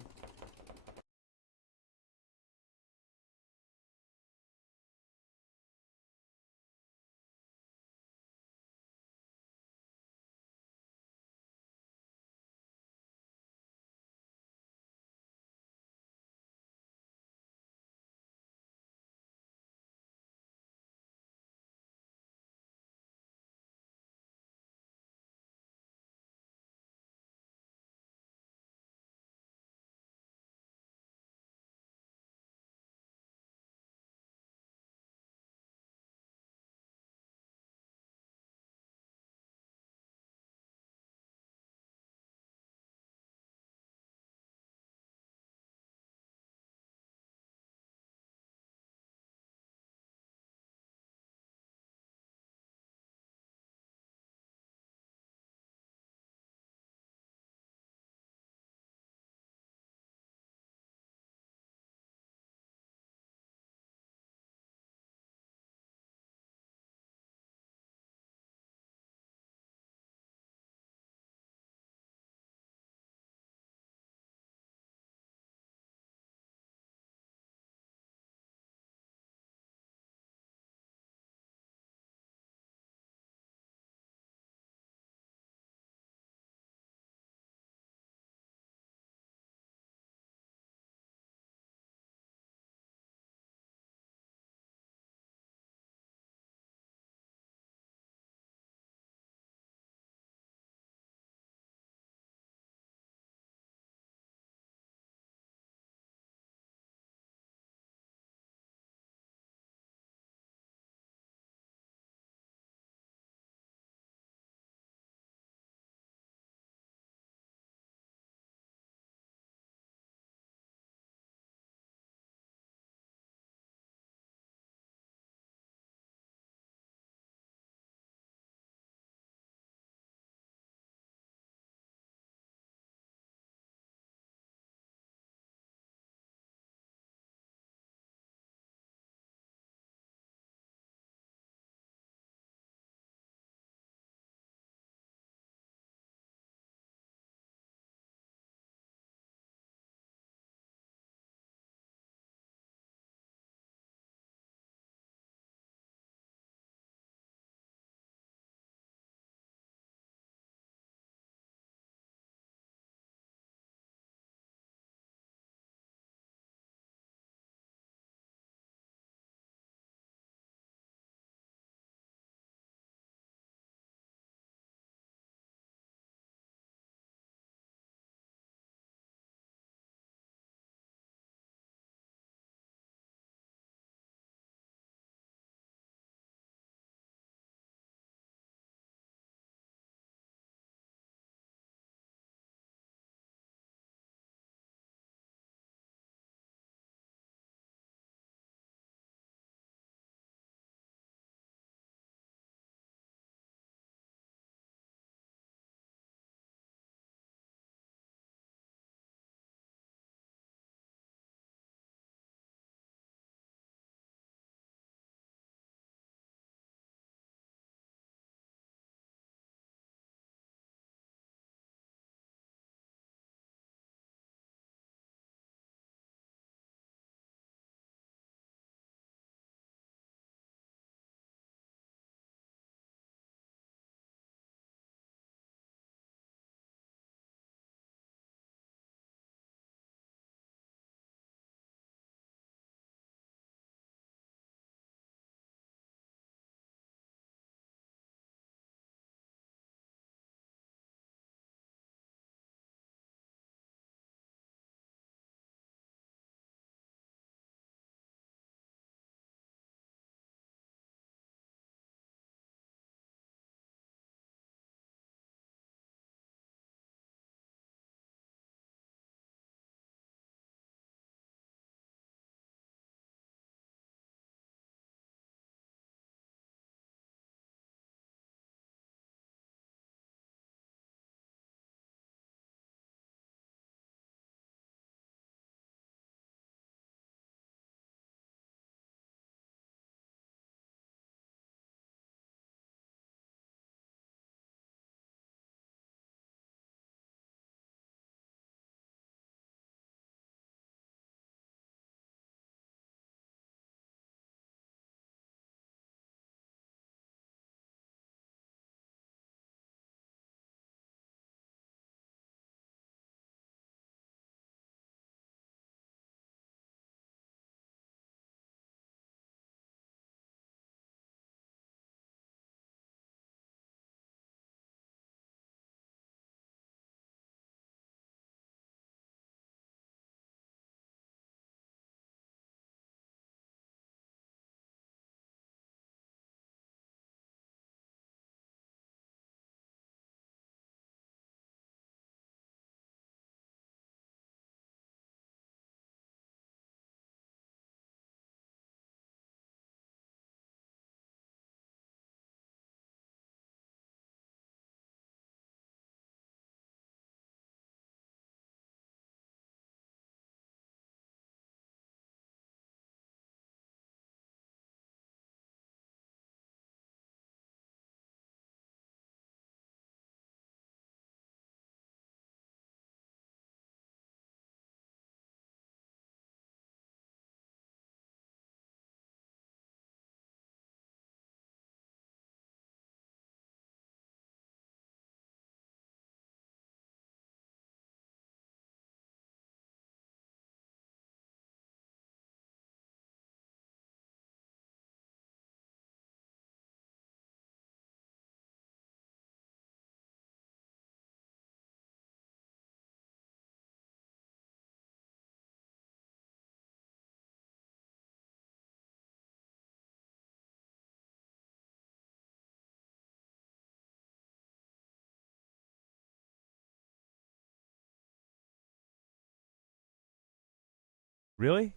Really?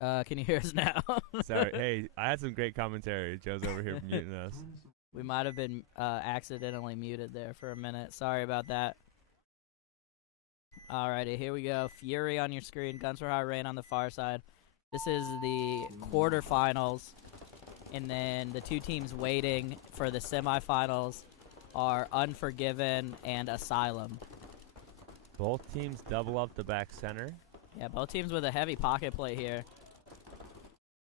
Can you hear us now? Sorry. Hey, I had some great commentary. Joe's over here muting us. We might have been accidentally muted there for a minute. Sorry about that. Alrighty, here we go. Fury on your screen. Guns for Hire Reign on the far side. This is the quarterfinals. And then the two teams waiting for the semifinals are Unforgiven and Asylum. Both teams double up the back center. Yeah, both teams with a heavy pocket play here.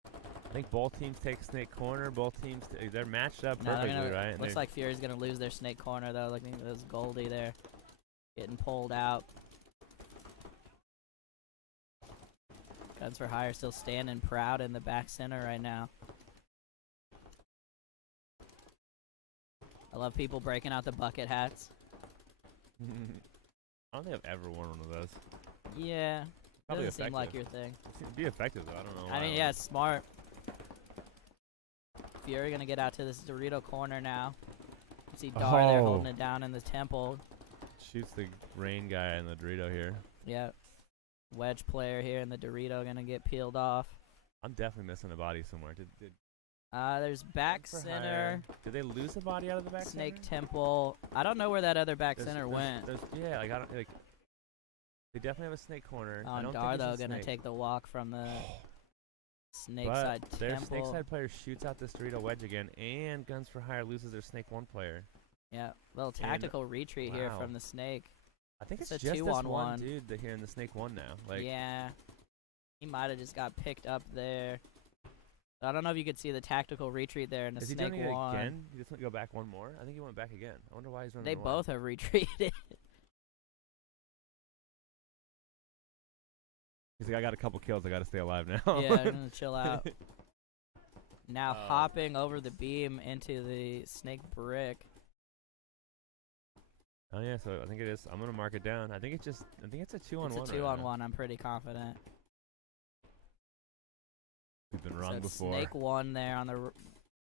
I think both teams take snake corner. Both teams, they're matched up No, perfectly, right? Looks like Fury's going to lose their snake corner, though. Looking at this Goldie there getting pulled out. Guns for Hire still standing proud in the back center right now. I love people breaking out the bucket hats. I don't think I've ever worn one of those. Yeah, Probably doesn't seem like effective. your thing. It'd be effective, though. I don't know. I why mean, yeah, it's smart. Fury gonna get out to this Dorito corner now. You see Dar there holding it down in the temple. Shoots the rain guy in the Dorito here. Yep. Wedge player here in the Dorito gonna get peeled off. I'm definitely missing a body somewhere. There's back for center. hire. Did they lose a body out of the back Snake center? Temple. I don't know where that other back center went. Yeah, like I don't like. They definitely have a snake corner. I Oh, don't Dar think though it's a gonna snake. take the walk from the snake But side their temple. snake side player shoots out this Dorito wedge again, and Guns for Hire loses their snake one player. Yeah, little tactical retreat here wow. from the snake. I think It's it's a just this 2-on-1. one dude that here in the snake one now. Like, Yeah, he might have just got picked up there. I don't know if you could see the tactical retreat there in the is he snake doing it one. again? He just went go back one more. I think he went back again. I wonder why he's running. They away. both have retreated. He's like, I got a couple kills. I got to stay alive now. Yeah, I'm gonna chill out. Now hopping over the beam into the snake brick. Oh yeah, so I think it is. I'm gonna mark it down. I think it's a 2-on-1. It's a 2-on-1. I'm pretty confident. We've been So wrong it's before. snake one there on the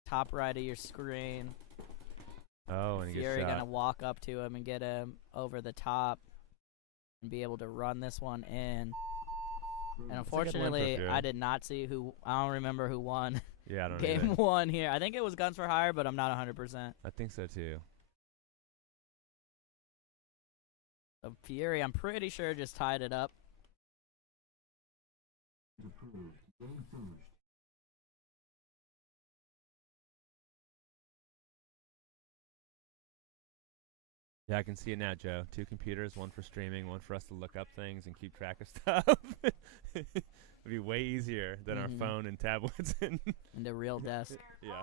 top right of your screen. Oh, and he Fury gets gonna shot. walk up to him and get him over the top and be able to run this one in. And That's a good win for unfortunately, Fury. I did not see who. I don't remember who won Yeah, I don't game either. one here. I think it was Guns for Hire, but I'm not 100%. I think so too. So Fury, I'm pretty sure just tied it up. Approved. Game finished. Yeah, I can see it now, Joe. 2 computers, one for streaming, one for us to look up things and keep track of stuff. It'd be way easier than our Mhm. phone and tablets. And And the real desk. yeah.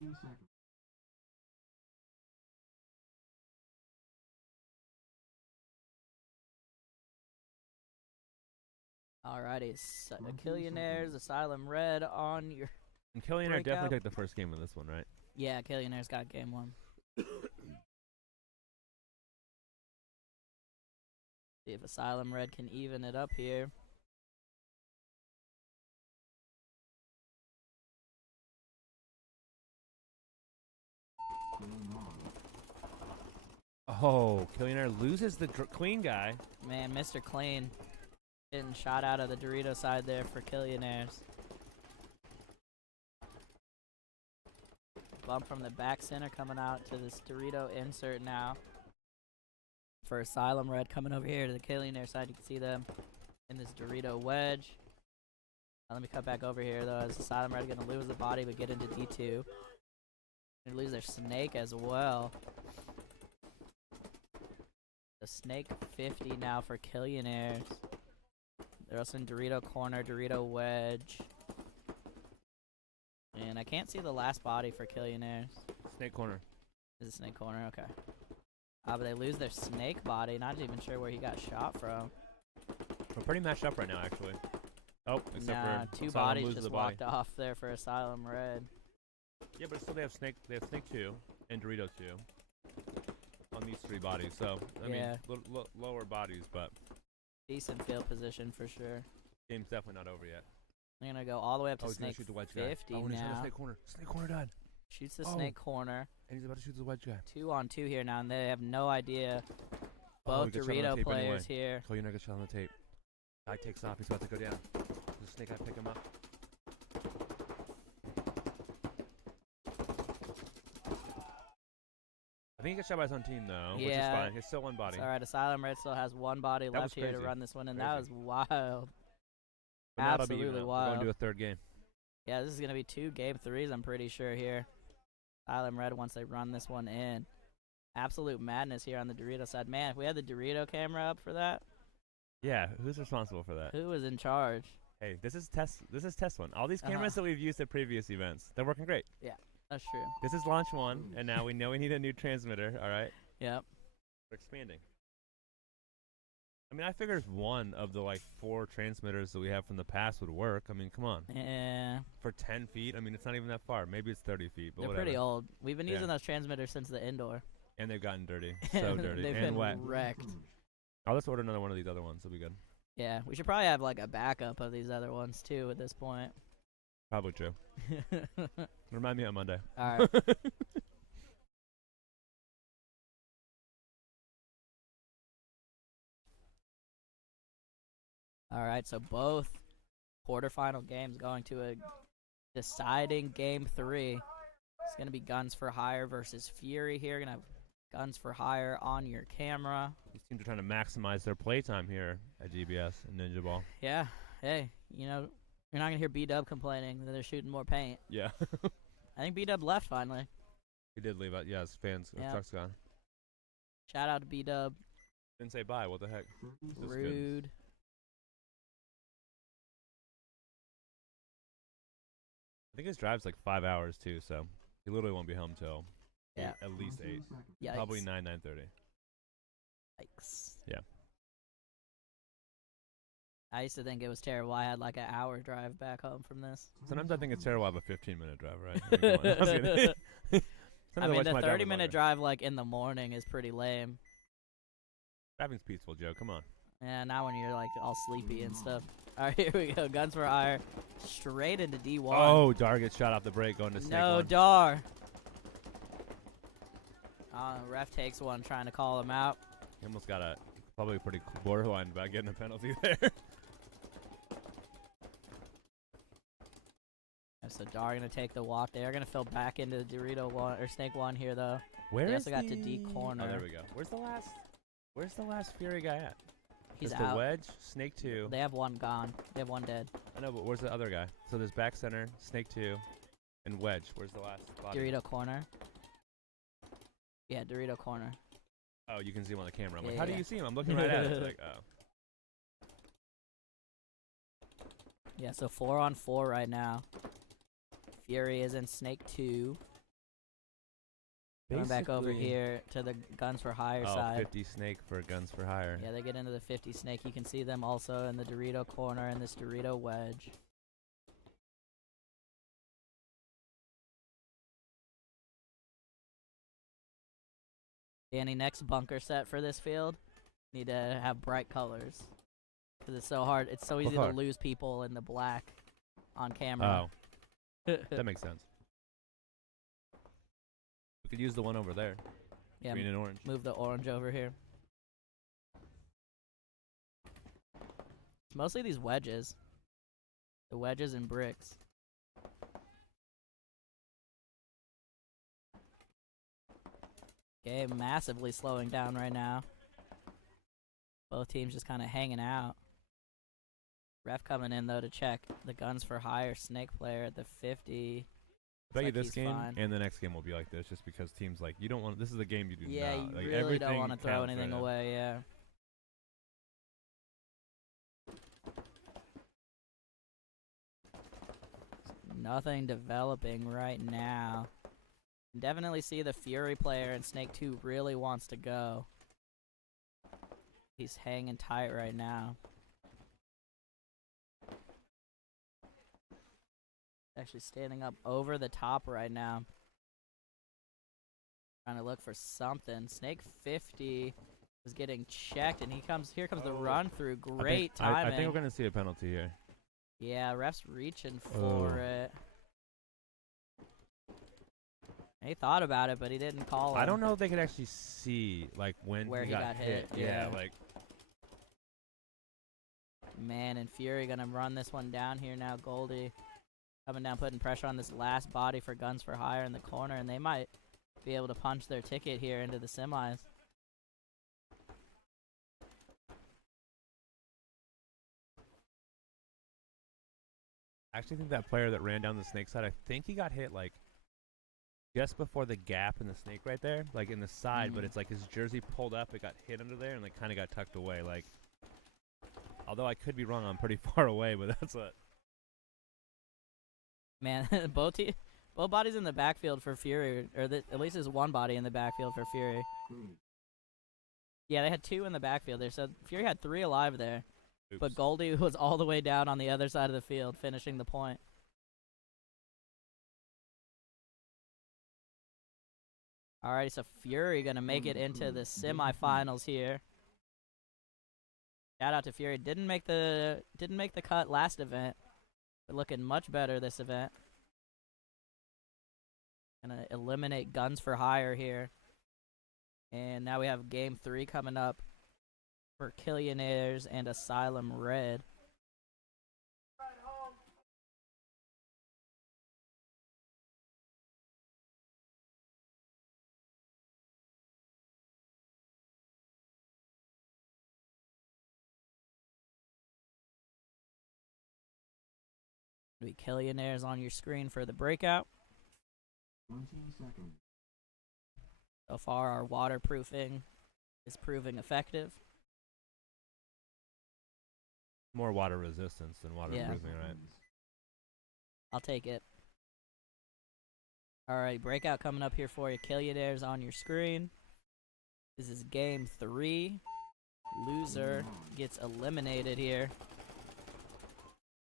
Seconds. Alrighty, Killionaires, Asylum Red on your. And Killionaire Breakout. definitely took the first game of this one, right? Yeah, Killionaires got game one. See if Asylum Red can even it up here. Game on. Oh, Killionaire loses the queen guy. Man, Mr. Clean getting shot out of the Dorito side there for Killionaires. Bump from the back center coming out to this Dorito insert now. For Asylum Red coming over here to the Killionaire side. You can see them in this Dorito wedge. Now let me cut back over here though. As Asylum Red gonna lose the body but get into D2. Gonna lose their snake as well. The snake 50 now for Killionaires. They're also in Dorito corner, Dorito wedge. And I can't see the last body for Killionaires. Snake corner. Is it snake corner? Okay. But they lose their snake body. Not even sure where he got shot from. We're pretty matched up right now, actually. Oh, except Nah, for 2 Asylum bodies loses just the body. walked off there for Asylum Red. Yeah, but still they have snake 2 and Dorito 2 on these 3 bodies. So I Yeah. mean, lower bodies, but Decent field position for sure. game's definitely not over yet. I'm gonna go all the way up to He's gonna snake shoot the wedge guy. 50 Oh, and he's on the now. snake corner. Snake corner died. Shoots the Oh. snake corner. And he's about to shoot the wedge guy. 2 on 2 here now, and they have no idea. Oh, Both he gets shot on the Dorito tape players anyway. here. Killionaires gets shot on the tape. Guy takes off. He's about to go down. Does the snake guy pick him up? I think he got shot by his own team though, which is Yeah. fine. He's still 1 body. It's alright, Asylum Red still has 1 body That was left here to crazy. run this one, and Crazy. that was wild. But now it'll be Absolutely even. We're wild. going to do a 3rd game. Yeah, this is gonna be 2 game 3s, I'm pretty sure here. Asylum Red once they run this one in. Absolute madness here on the Dorito side. Man, if we had the Dorito camera up for that, Yeah, who's responsible for that? who was in charge? Hey, this is test one. All these cameras Uh-huh. that we've used at previous events, they're working great. That's true. This is launch 1, and now we know we need a new transmitter, all right? Yep. We're expanding. I mean, I figured 1 of the, like, 4 transmitters that we have from the past would work. I mean, come on. Yeah, For 10 feet, I mean, it's not even that far. Maybe it's 30 feet, but they're whatever. pretty old. We've been Yeah. using those transmitters since the indoor. And they've gotten dirty. So dirty. They've and been wet. wrecked. I'll just order another one of these other ones. It'll be good. Yeah, we should probably have like a backup of these other ones too at this point. Probably true. Remind me on Monday. All right. All right, so both quarterfinal games going to a deciding game 3. It's going to be Guns for Hire versus Fury here. Going to have Guns for Hire on your camera. These teams are trying to maximize their playtime here at DBS and Ninjaball. Yeah, hey, you know, you're not going to hear B-Dub complaining that they're shooting more paint. Yeah. I think B-Dub left finally. He did leave out. Yeah, his fans. Yeah. Truck's gone. Shout out to B-Dub. Didn't say bye. What the heck? This is good. Rude. I think his drive's like 5 hours too, so he literally won't be home till Yeah. at least 8. Yikes. Probably 9:30. Yikes. Yeah. I used to think it was terrible. I had like an hour drive back home from this. Sometimes I think it's terrible. I have a 15-minute drive, right? I mean, come on. I was kidding. I Sometimes mean, wish the my drive was 30-minute longer. drive like in the morning is pretty lame. Driving's peaceful, Joe. Come on. Yeah, not when you're like all sleepy and stuff. All right, here we go. Guns for Hire. Straight into D1. Oh, Dar gets shot off the break going to snake no, one. Dar. Ref takes one trying to call him out. He almost got a probably pretty borderline about getting a penalty there. So Dar gonna take the walk. They are gonna fill back into the Dorito one or Snake one here though. Where They is also got to D corner. Oh, there we go. Where's the last Fury guy at? He's There's out. the wedge, Snake 2. They have one gone. They have one dead. I know, but where's the other guy? So there's back center, Snake 2, and wedge. Where's the last body? Dorito corner. Yeah, Dorito corner. Oh, you can see him on the camera. I'm like, Yeah, how do yeah. you see him? I'm looking right at it. It's like, oh. Yeah, so 4-on-4 right now. Fury is in Snake 2. Going back over Basically- here to the Guns for Hire Oh, side. 50 Snake for Guns for Hire. Yeah, they get into the 50 Snake. You can see them also in the Dorito corner and this Dorito wedge. Danny, next bunker set for this field, need to have bright colors. Because it's so hard. It's so easy to color? lose people in the black on camera. Oh, that makes sense. We could use the one over there. Yeah, Green and orange. move the orange over here. It's mostly these wedges. The wedges and bricks. Game massively slowing down right now. Both teams just kind of hanging out. Ref coming in though to check the Guns for Hire Snake player at the 50. I bet you like this he's game fine. and the next game will be like this, just because teams like you don't want. This is a game you do Yeah, not. you Like, really don't everything want to throw counts right anything now. away, yeah. Nothing developing right now. Definitely see the Fury player in Snake 2 really wants to go. He's hanging tight right now. Actually standing up over the top right now. Trying to look for something. Snake 50 is getting checked, and here comes the run through. Great timing. I think we're going to see a penalty here. Yeah, ref's reaching for it. He thought about it, but he didn't call it. I don't know if they could actually see, like, when where he got hit. Yeah, like. Man, and Fury going to run this one down here now. Goldie coming down, putting pressure on this last body for Guns for Hire in the corner, and they might be able to punch their ticket here into the semis. I actually think that player that ran down the snake side, I think he got hit, like, just before the gap in the snake right there, like in the side, but it's like his jersey pulled up, it got hit under there, and like kind of got tucked away. Like, although I could be wrong, I'm pretty far away, but that's it. Man, both bodies in the backfield for Fury, or at least there's one body in the backfield for Fury. Yeah, they had 2 in the backfield there, so Fury had 3 alive there. Oops. But Goldie was all the way down on the other side of the field, finishing the point. Alrighty, so Fury gonna make it into the semifinals here. Shout out to Fury. Didn't make the cut last event, but looking much better this event. Gonna eliminate Guns for Hire here. And now we have game 3 coming up for Killionaires and Asylum Red. Be Killionaires on your screen for the breakout. 20 seconds. So far, our waterproofing is proving effective. More water resistance than waterproofing, right? I'll take it. Alright, breakout coming up here for you. Killionaires on your screen. This is game 3. Loser gets eliminated here.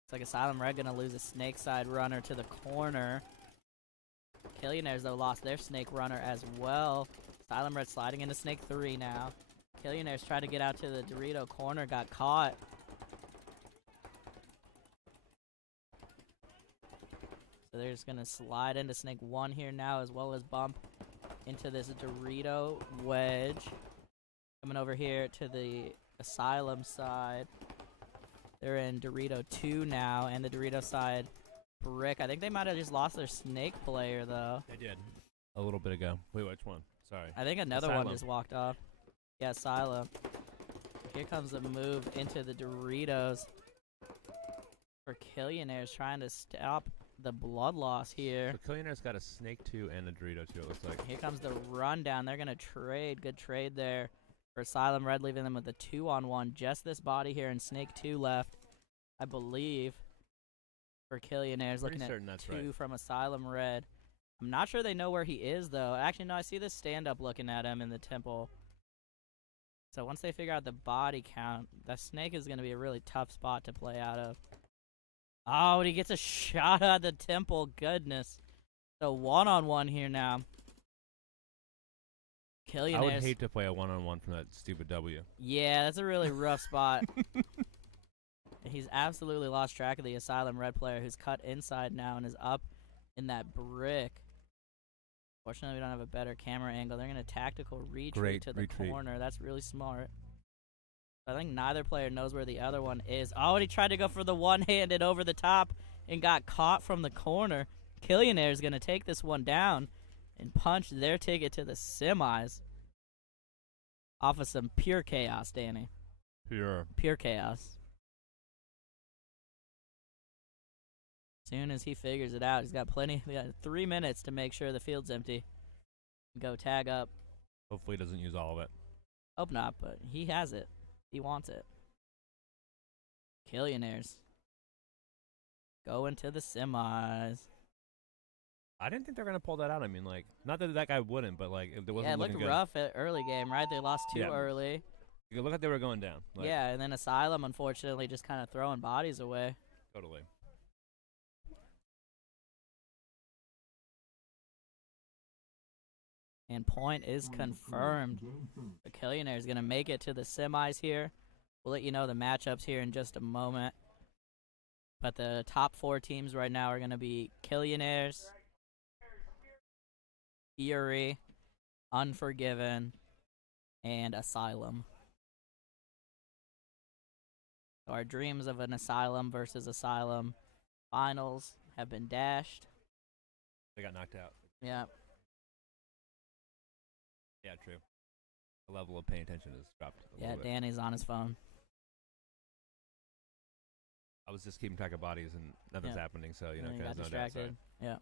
Looks like Asylum Red gonna lose a snake side runner to the corner. Killionaires, though, lost their snake runner as well. Asylum Red sliding into snake 3 now. Killionaires tried to get out to the Dorito corner, got caught. So they're just gonna slide into snake 1 here now, as well as bump into this Dorito wedge. Coming over here to the Asylum side. They're in Dorito 2 now, and the Dorito side brick. I think they might have just lost their snake player, though. They did. A little bit ago. Wait, which one? Sorry. I think another Asylum. one just walked off. Yeah, Asylum. Here comes the move into the Doritos for Killionaires, trying to stop the blood loss here. So Killionaires got a snake 2 and a Dorito 2, it looks like. Here comes the rundown. They're going to trade. Good trade there for Asylum Red, leaving them with a 2-on-1. Just this body here and snake 2 left, I believe, for Killionaires. Pretty Looking certain at that's 2 right. from Asylum Red. I'm not sure they know where he is, though. Actually, no, I see this stand-up looking at him in the temple. So once they figure out the body count, that snake is going to be a really tough spot to play out of. Oh, and he gets a shot at the temple. Goodness. So 1-on-1 here now. Killionaires. I would hate to play a 1-on-1 from that stupid W. Yeah, that's a really rough spot. He's absolutely lost track of the Asylum Red player, who's cut inside now and is up in that brick. Fortunately, we don't have a better camera angle. They're going to tactical retreat to the corner. That's really smart. I think neither player knows where the other one is. Oh, and he tried to go for the one-handed over the top and got caught from the corner. Killionaire is going to take this one down and punch their ticket to the semis. Off of some pure chaos, Danny. Pure chaos. Soon as he figures it out, he's got 3 minutes to make sure the field's empty. Go tag up. Hopefully he doesn't use all of it. Hope not, but he has it. He wants it. Killionaires. Go into the semis. I didn't think they were going to pull that out. I mean, like, not that guy wouldn't, but, like, it wasn't Yeah, it looking looked good. rough at early game, right? They lost too early. You look like they were going down. Like, yeah, and then Asylum, unfortunately, just kind of throwing bodies away. Totally. And point is confirmed. The Killionaires is going to make it to the semis here. We'll let you know the matchups here in just a moment. But the top 4 teams right now are going to be Killionaires, Fury, Unforgiven, and Asylum. So our dreams of an Asylum versus Asylum finals have been dashed. They got knocked out. Yeah. Yeah, true. The level of paying attention has dropped a Yeah, little bit. Danny's on his phone. I was just keeping track of bodies and nothing's Yeah. happening, so you know, And he kind got of zoned out. distracted. Yeah.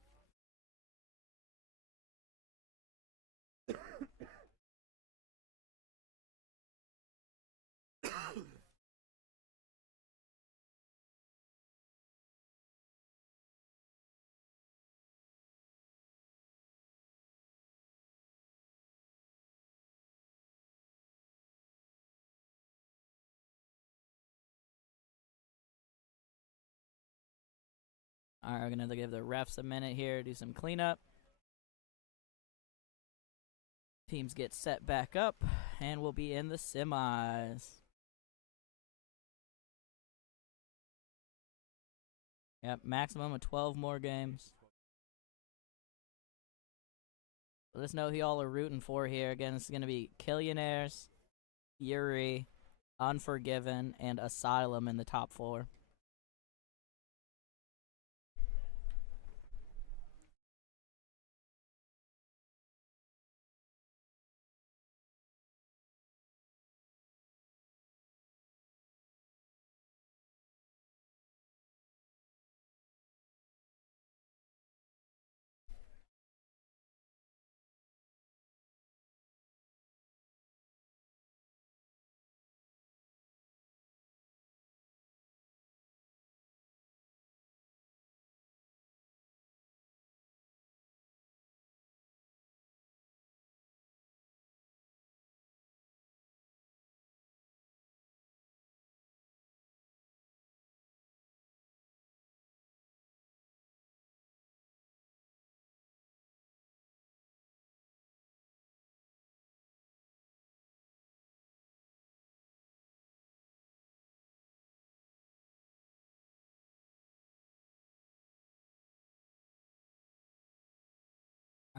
All right, we're going to give the refs a minute here, do some cleanup. Teams get set back up, and we'll be in the semis. Yep, maximum of 12 more games. Let us know who y'all are rooting for here. Again, this is going to be Killionaires, Fury, Unforgiven, and Asylum in the top 4.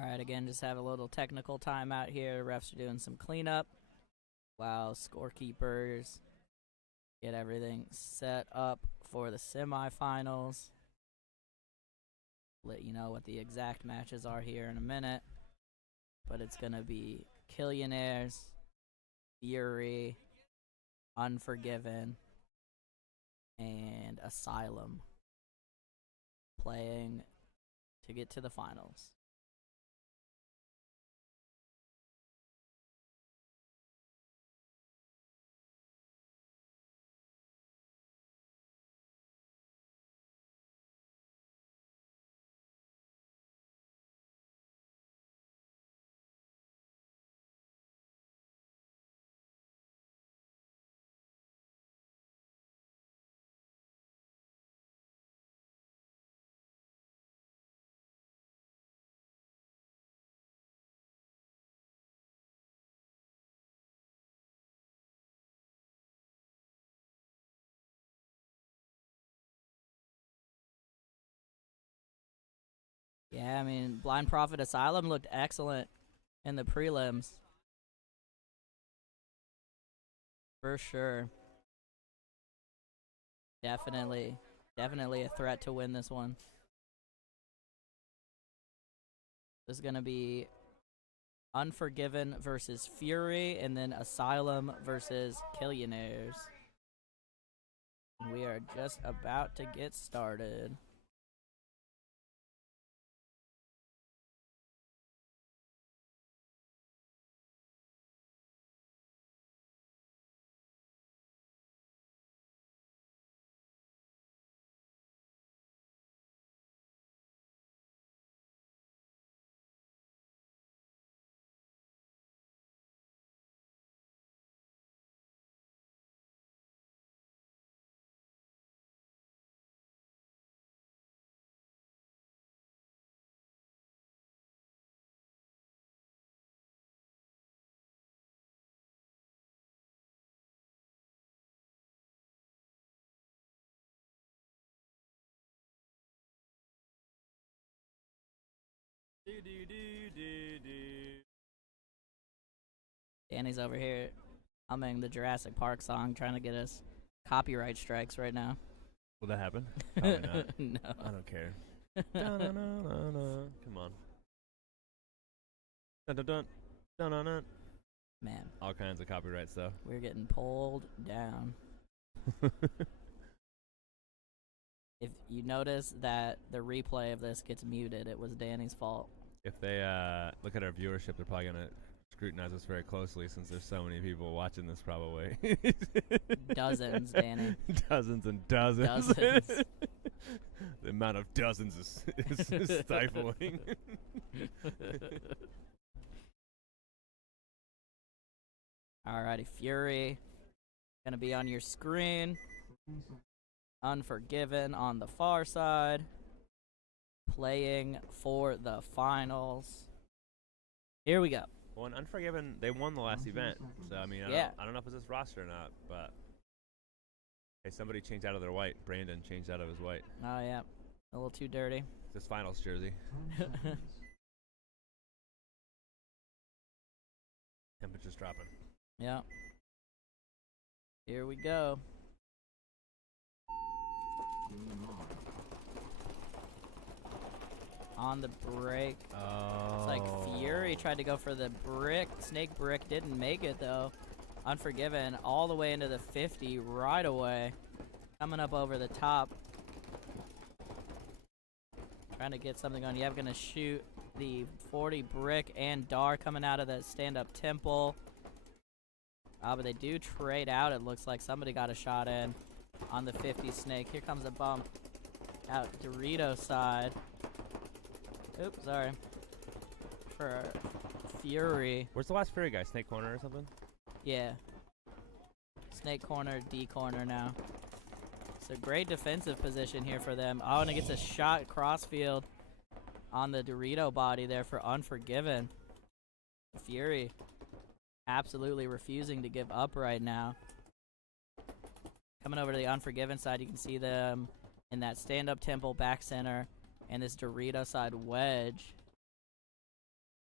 All right, again, just have a little technical timeout here. Refs are doing some cleanup while scorekeepers get everything set up for the semifinals. Let you know what the exact matches are here in a minute. But it's going to be Killionaires, Fury, Unforgiven, and Asylum playing to get to the finals. Yeah, I mean, Blind Prophet Asylum looked excellent in the prelims. For sure. Definitely a threat to win this one. This is going to be Unforgiven versus Fury, and then Asylum versus Killionaires. We are just about to get started. Danny's over here humming the Jurassic Park song, trying to get us copyright strikes right now. Will that happen? Probably not. No. I don't care. Come on. Dun, dun, dun. Dun, dun, dun. Man, All kinds of copyright stuff. we're getting pulled down. If you notice that the replay of this gets muted, it was Danny's fault. If they look at our viewership, they're probably gonna scrutinize us very closely since there's so many people watching this. Probably Dozens, Danny. Dozens and dozens. Dozens. The amount of dozens is stifling. Alrighty, Fury. Gonna be on your screen. Unforgiven on the far side. Playing for the finals. Here we go. Well, in Unforgiven, they won the last event. So, I mean, I don't know if it's this roster or not, but hey, somebody changed out of their white. Brandon changed out of his white. Oh, yeah. A little too dirty. It's his finals jersey. Temperature's dropping. Yeah. Here we go. On the break. Oh. It's like Fury tried to go for the brick. Snake brick didn't make it, though. Unforgiven all the way into the 50 right away. Coming up over the top. Trying to get something on. Yev gonna shoot the 40 brick and Dar coming out of the stand-up temple. But they do trade out. It looks like somebody got a shot in on the 50 Snake. Here comes a bump out Dorito side. Oops, sorry. For Fury. Where's the last Fury guy? Snake corner or something? Yeah. Snake corner, D corner now. It's a great defensive position here for them. Oh, and it gets a shot crossfield on the Dorito body there for Unforgiven. Fury absolutely refusing to give up right now. Coming over to the Unforgiven side, you can see them in that stand-up temple back center and this Dorito side wedge.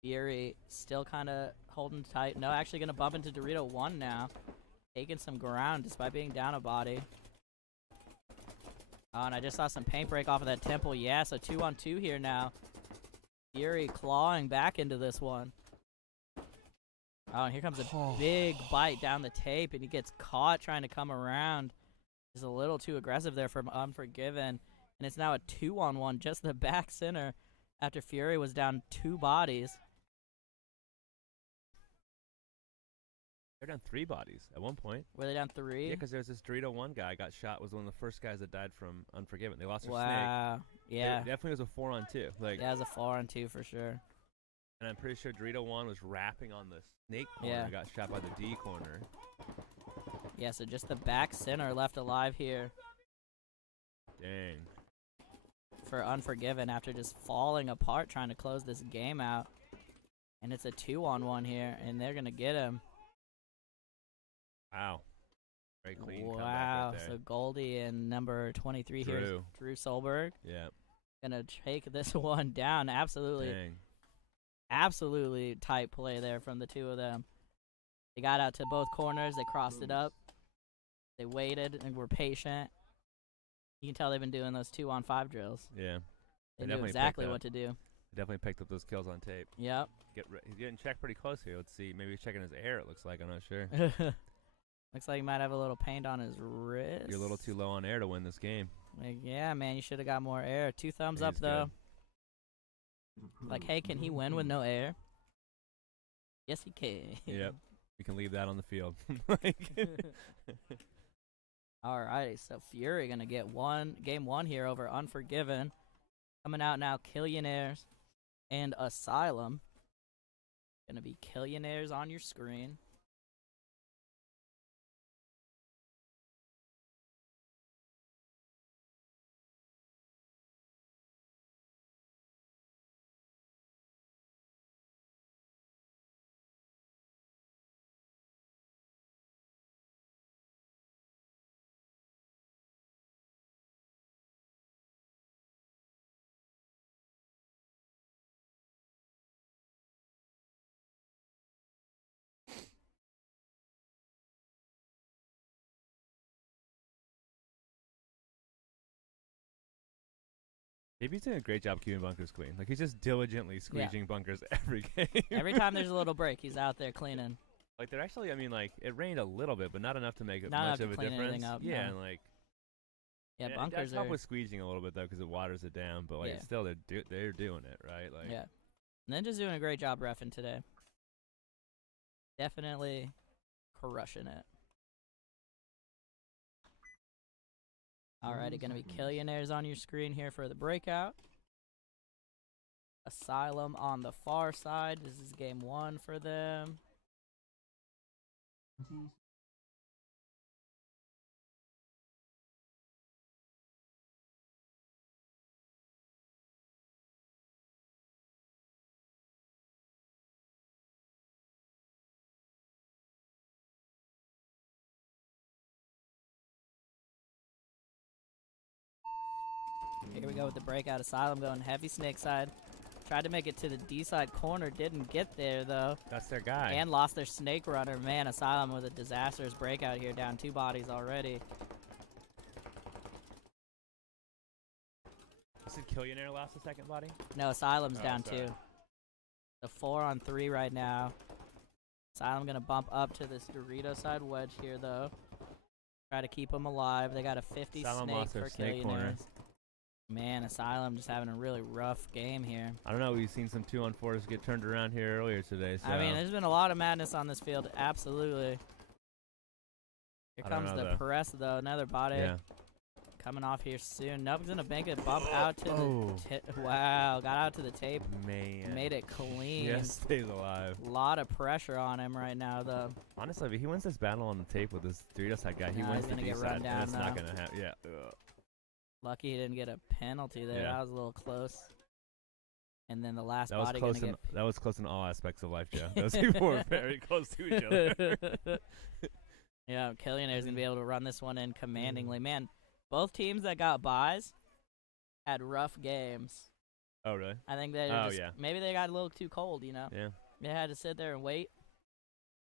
Fury still kind of holding tight. No, actually going to bump into Dorito 1 now. Taking some ground despite being down a body. Oh, and I just saw some paint break off of that temple. Yeah, so 2-on-2 here now. Fury clawing back into this one. Oh, and here comes a big bite down the tape, and he gets caught trying to come around. He's a little too aggressive there from Unforgiven. And it's now a 2-on-1, just the back center, after Fury was down 2 bodies. They're down 3 bodies at one point. Were they down 3? Yeah, because there's this Dorito 1 guy got shot. Was one of the first guys that died from Unforgiven. They lost their Wow. snake. Yeah. It definitely was a 4-on-2. Like, Yeah, it was a 4-on-2 for sure. and I'm pretty sure Dorito 1 was wrapping on the snake corner Yeah. and got shot by the D corner. Yeah, so just the back center left alive here Dang. for Unforgiven after just falling apart trying to close this game out. And it's a 2-on-1 here, and they're going to get him. Wow. Very clean comeback Wow. right there. So Goldie and number 23 here is Drew Solberg. Yeah. Going to take this one down. Absolutely. Dang. Absolutely tight play there from the two of them. They got out to both corners. They crossed it up. They waited and were patient. You can tell they've been doing those 2-on-5 drills. Yeah. They knew definitely exactly picked what to do. Definitely picked up those kills on tape. Yep. He's getting checked pretty close here. Let's see. Maybe he's checking his air, it looks like. I'm not sure. Looks like he might have a little paint on his wrist. You're a little too low on air to win this game. Like, yeah, man, you should have got more air. 2 thumbs Yeah, up, he's though. Like, hey, can he win with no air? Yes, he can. Yep. We can leave that on the field. Alrighty, so Fury gonna get game one here over Unforgiven. Coming out now, Killionaires and Asylum. Gonna be Killionaires on your screen. JB's doing a great job keeping bunkers clean. Like, he's just diligently squeezing bunkers every game. Every time there's a little break, he's out there cleaning. Like, they're actually, I mean, like, it rained a little bit, but not enough to make it Not much enough of to a clean anything difference. up, Yeah, no. and, like, Yeah, it bunkers does help are. with squeezing a little bit, though, because it waters it down. But, like, Yeah. still, they're doing it, right? Like, Yeah. Ninja's doing a great job reffing today. Definitely crushing it. Alrighty, gonna be Killionaires on your screen here for the breakout. Asylum on the far side. This is game 1 for them. Here we go with the breakout. Asylum going heavy snake side. Tried to make it to the D side corner. Didn't get there, though. that's their guy. And lost their snake runner. Man, Asylum with a disastrous breakout here. Down 2 bodies already. Did Killionaire lost the second body? No, Asylum's Oh, down sorry. 2. The 4-on-3 right now. Asylum gonna bump up to this Dorito side wedge here, though. Try to keep them alive. They got a 50 Asylum snake lost their for snake corner. Killionaires. Man, Asylum just having a really rough game here. I don't know. We've seen some 2-on-4s get turned around here earlier today. So. I mean, there's been a lot of madness on this field. Absolutely. Here I don't comes know, the though. press, though. Another body yeah. coming off here soon. Nope, gonna bank it, bump out to Oh. the wow, got out to the tape. Man. Made it clean. Yes, stays alive. Lot of pressure on him right now, though. Honestly, if he wins this battle on the tape with this Dorito side guy, he Nah, wins he's the gonna D get side. run And down, that's not though. gonna happen. Yeah. Ugh. Lucky he didn't get a penalty there. Yeah. That was a little close. And then the last That was body close. gonna That was close in all aspects of life, Joe. Those people were very close to each other. Yeah, Killionaire's gonna be able to run this one in commandingly. Man, both teams that got buys had rough games. Oh, really? I think they Oh, just yeah. maybe they got a little too cold, you know. Yeah. They had to sit there and wait.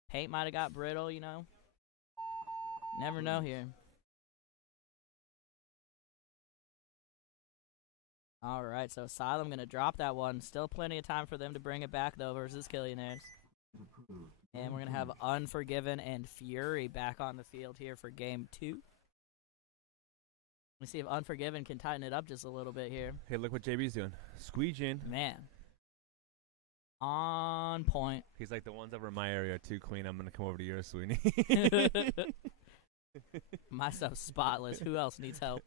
Paint might have got brittle, you know. Never know here. All right, so Asylum gonna drop that one. Still plenty of time for them to bring it back though versus Killionaires. And we're gonna have Unforgiven and Fury back on the field here for game 2. Let's see if Unforgiven can tighten it up just a little bit here. Hey, look what JB's doing. Squeeging. Man. On point. He's like, the ones over in my area are too clean. I'm going to come over to yours, Sweeney. My stuff's spotless. Who else needs help?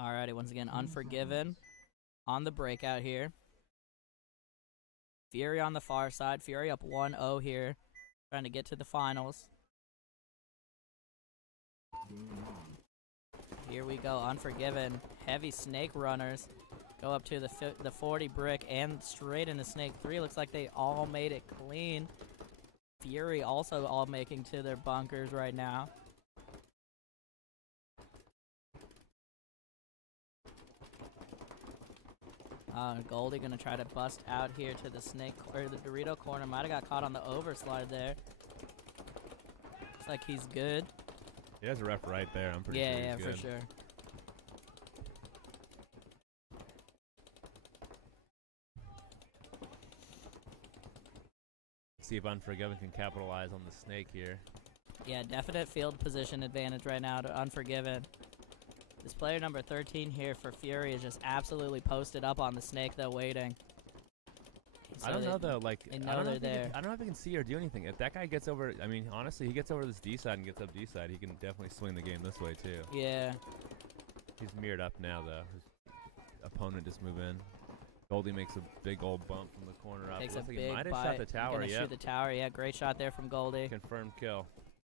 Alrighty, once again, Unforgiven on the breakout here. Fury on the far side. Fury up 1-0 here, trying to get to the finals. Here we go, Unforgiven. Heavy snake runners. Go up to the 40 brick and straight into snake 3. Looks like they all made it clean. Fury also all making to their bunkers right now. Goldie gonna try to bust out here to the snake or the Dorito corner. Might have got caught on the overslide there. Looks like he's good. He has a ref right there. I'm pretty sure he's Yeah, good. for sure. See if Unforgiven can capitalize on the snake here. Yeah, definite field position advantage right now to Unforgiven. This player number 13 here for Fury is just absolutely posted up on the snake, though, waiting. I don't know, though. Like, they I know don't know they're if he can- there. I don't know if he can see or do anything. If that guy gets over, I mean, honestly, he gets over this D side and gets up D side, he can definitely swing the game this way, too. Yeah. He's mirrored up now, though. His opponent just move in. Goldie makes a big old bump from the corner up. Takes a Looks like he big might have bite. shot the tower, Gonna shoot the tower. Yeah, great shot there from Goldie. Confirmed kill.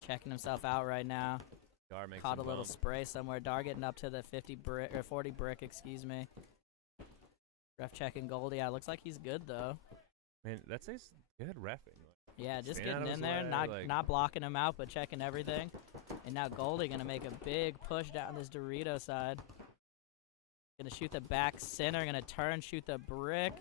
Checking himself out right now. Dar makes Caught a a little bump. spray somewhere. Dar getting up to the 50 brick or 40 brick, excuse me. Ref checking Goldie out. Looks like he's good though. Man, that's good reffing. Yeah, just Staying out getting of in his there, way, not blocking him out, but checking everything. And now Goldie gonna make a big push down this Dorito side. Gonna shoot the back center. Gonna turn, shoot the brick.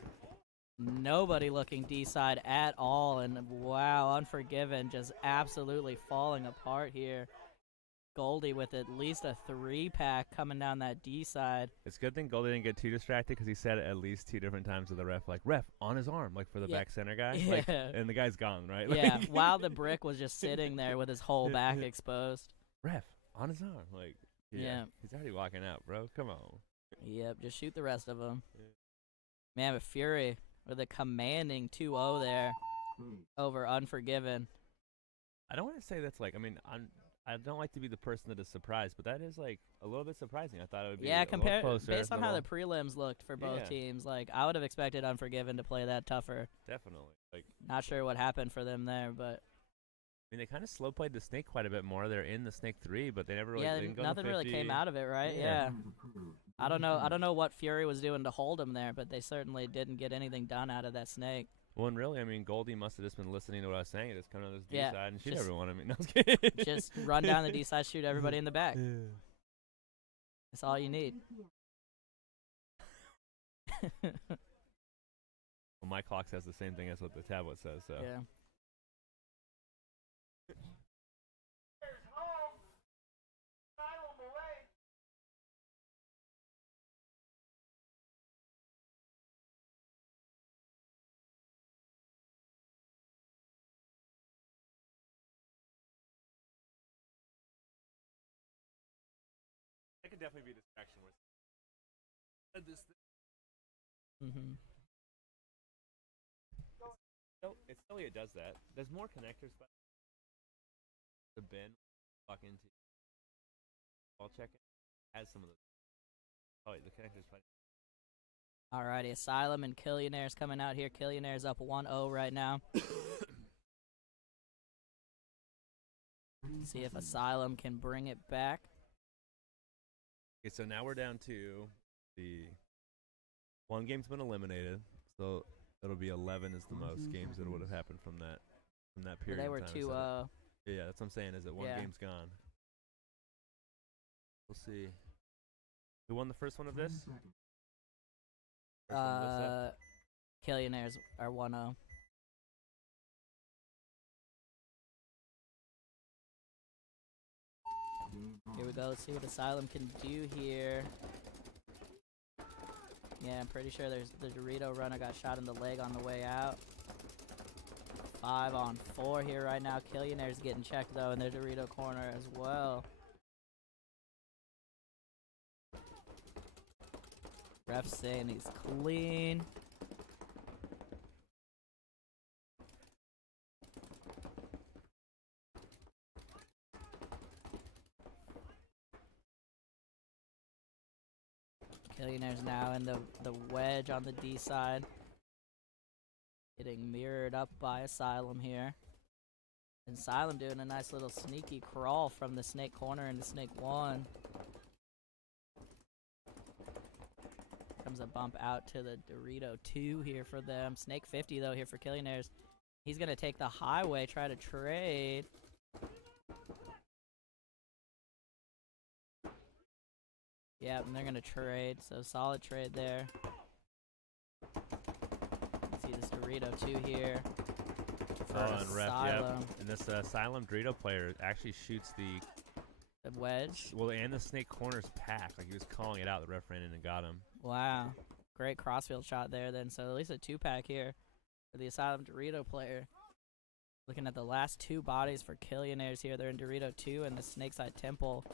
Nobody looking D side at all, and wow, Unforgiven just absolutely falling apart here. Goldie with at least a 3-pack coming down that D side. It's a good thing Goldie didn't get too distracted because he said it at least 2 different times to the ref, like, ref, on his arm, like for the back center guy. Yeah. Like, and the guy's gone, right? Yeah, Like, while the brick was just sitting there with his whole back exposed. ref, on his arm. Like, Yeah. He's already walking out, bro. Come on. Yep, just shoot the rest of them. Yeah. Man, but Fury with a commanding 2-0 there over Unforgiven. I don't want to say that's like, I don't like to be the person that is surprised, but that is like a little bit surprising. I thought it would be Yeah, a little closer. based on how the little- prelims looked for both Yeah. teams, like I would have expected Unforgiven to play that tougher. Definitely. Like, Not sure what happened for them there, but they kind of slow played the snake quite a bit more. They're in the snake 3, but they never really yeah, didn't go nothing to really 50. came out of it, right? Yeah. Yeah. I don't know what Fury was doing to hold him there, but they certainly didn't get anything done out of that snake. Well, and really, Goldie must have just been listening to what I was saying. Just come on this D Yeah, side and shoot just- everyone. No, I was kidding. Just run down the D side, shoot everybody in the back. Yeah. That's all you need. Well, my clock says the same thing as what the tablet says, so. Yeah. There's home. Asylum away. That could definitely be a distraction. This Mm-hmm. It's silly it does that. There's more connectors, but the bin walk into. I'll check it. Has some of those. Oh, wait, the connectors. Alrighty, Asylum and Killionaires coming out here. Killionaires up 1-0 right now. See if Asylum can bring it back. Okay, so now we're down to the one game's been eliminated, so it'll be 11 is the most games that would have happened from that period. They were of time 2-0. Yeah, that's what I'm saying. Is that one Yeah. game's gone? We'll see. Who won the first one of this? First one of this set? Killionaires are 1-0. Here we go. Let's see what Asylum can do here. Yeah, I'm pretty sure there's the Dorito runner got shot in the leg on the way out. 5-on-4 here right now. Killionaires getting checked though in their Dorito corner as well. Ref saying he's clean. Killionaires now in the wedge on the D side. Getting mirrored up by Asylum here. And Asylum doing a nice little sneaky crawl from the snake corner into snake 1. Comes a bump out to the Dorito 2 here for them. Snake 50 though here for Killionaires. He's gonna take the highway, try to trade. Yeah, and they're gonna trade, so solid trade there. See this Dorito 2 here. For and ref, Asylum. yep. And this Asylum Dorito player actually shoots the wedge. Well, and the snake corner's pack. Like, he was calling it out. The ref ran in and got him. Wow. Great crossfield shot there then. So at least a 2-pack here for the Asylum Dorito player. Looking at the last 2 bodies for Killionaires here. They're in Dorito 2 and the Snakeside Temple.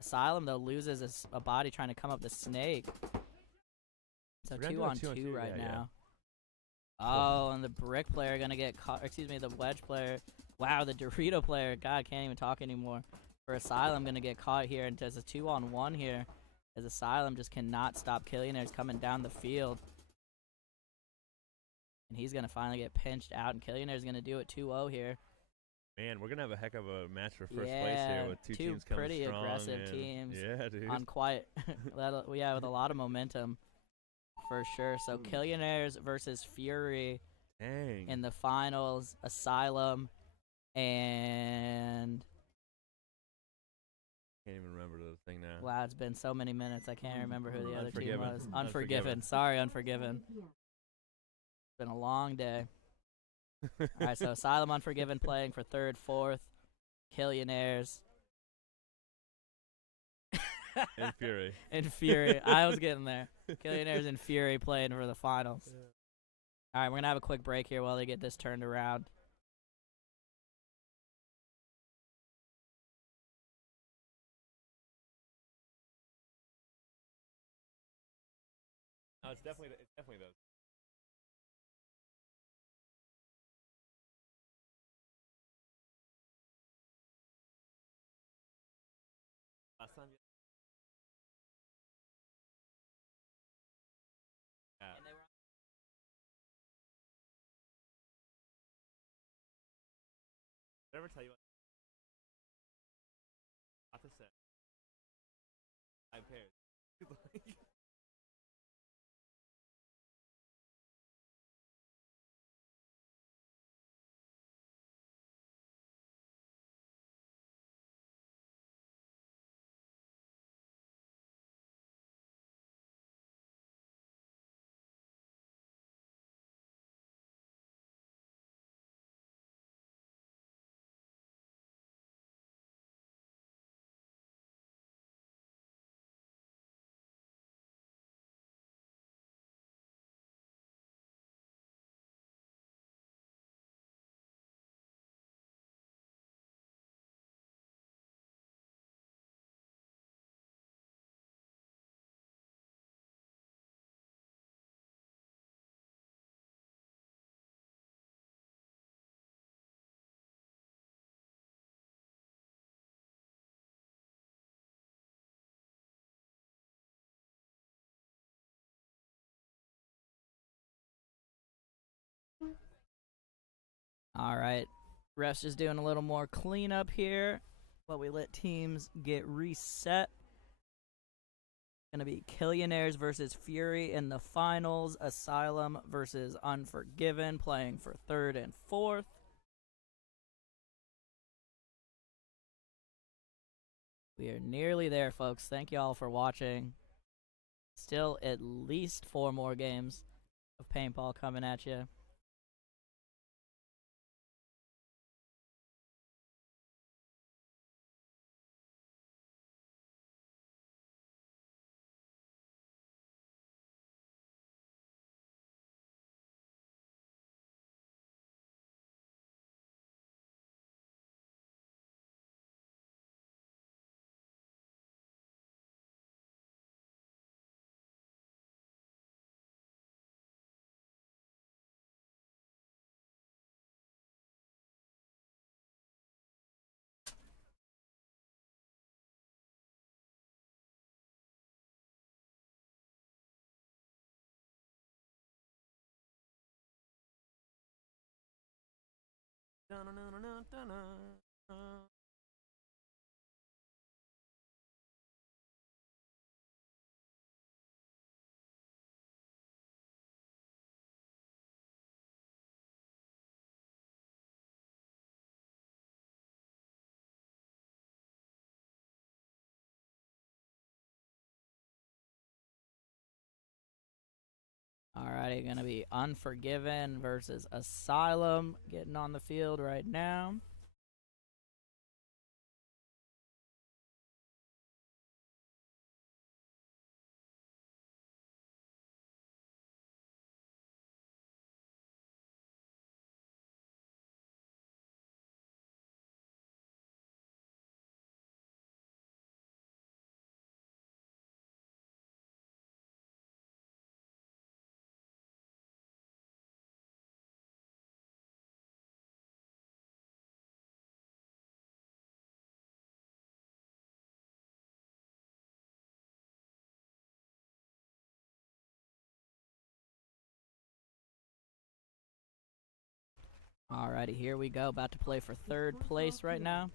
Asylum, though, loses a body trying to come up the snake. So We're gonna 2 do a on 2 on 2 2, right yeah, now. Oh, and the brick player gonna get caught. Excuse me, the wedge player. Wow, the Dorito player. God, can't even talk anymore. For Asylum, gonna get caught here, and there's a 2-on-1 here. As Asylum just cannot stop Killionaires coming down the field. And he's going to finally get pinched out, and Killionaire's going to do it 2-0 here. Man, we're going to have a heck of a match for first place here with two teams coming pretty strong. aggressive teams. Yeah, dude. On quite, yeah, with a lot of momentum for sure. So Killionaires versus Fury Dang. in the finals. Asylum and Can't even remember the thing now. wow, it's been so many minutes. I can't remember who the other team Unforgiven. was. Unforgiven. Sorry, Unforgiven. It's been a long day. All right, so Asylum, Unforgiven playing for third, fourth. Killionaires. And Fury. And Fury. I was getting there. Killionaires and Fury playing for the finals. All right, we're going to have a quick break here while they get this turned around. No, it's definitely those. Last time yeah. And they were Did I ever tell you what? Not to say. 5 pairs. all right. Ref's just doing a little more cleanup here while we let teams get reset. Gonna be Killionaires versus Fury in the finals. Asylum versus Unforgiven playing for third and fourth. We are nearly there, folks. Thank you all for watching. Still at least 4 more games of paintball coming at you. Alrighty, gonna be Unforgiven versus Asylum getting on the field right now. Alrighty, here we go. About to play for third place right now.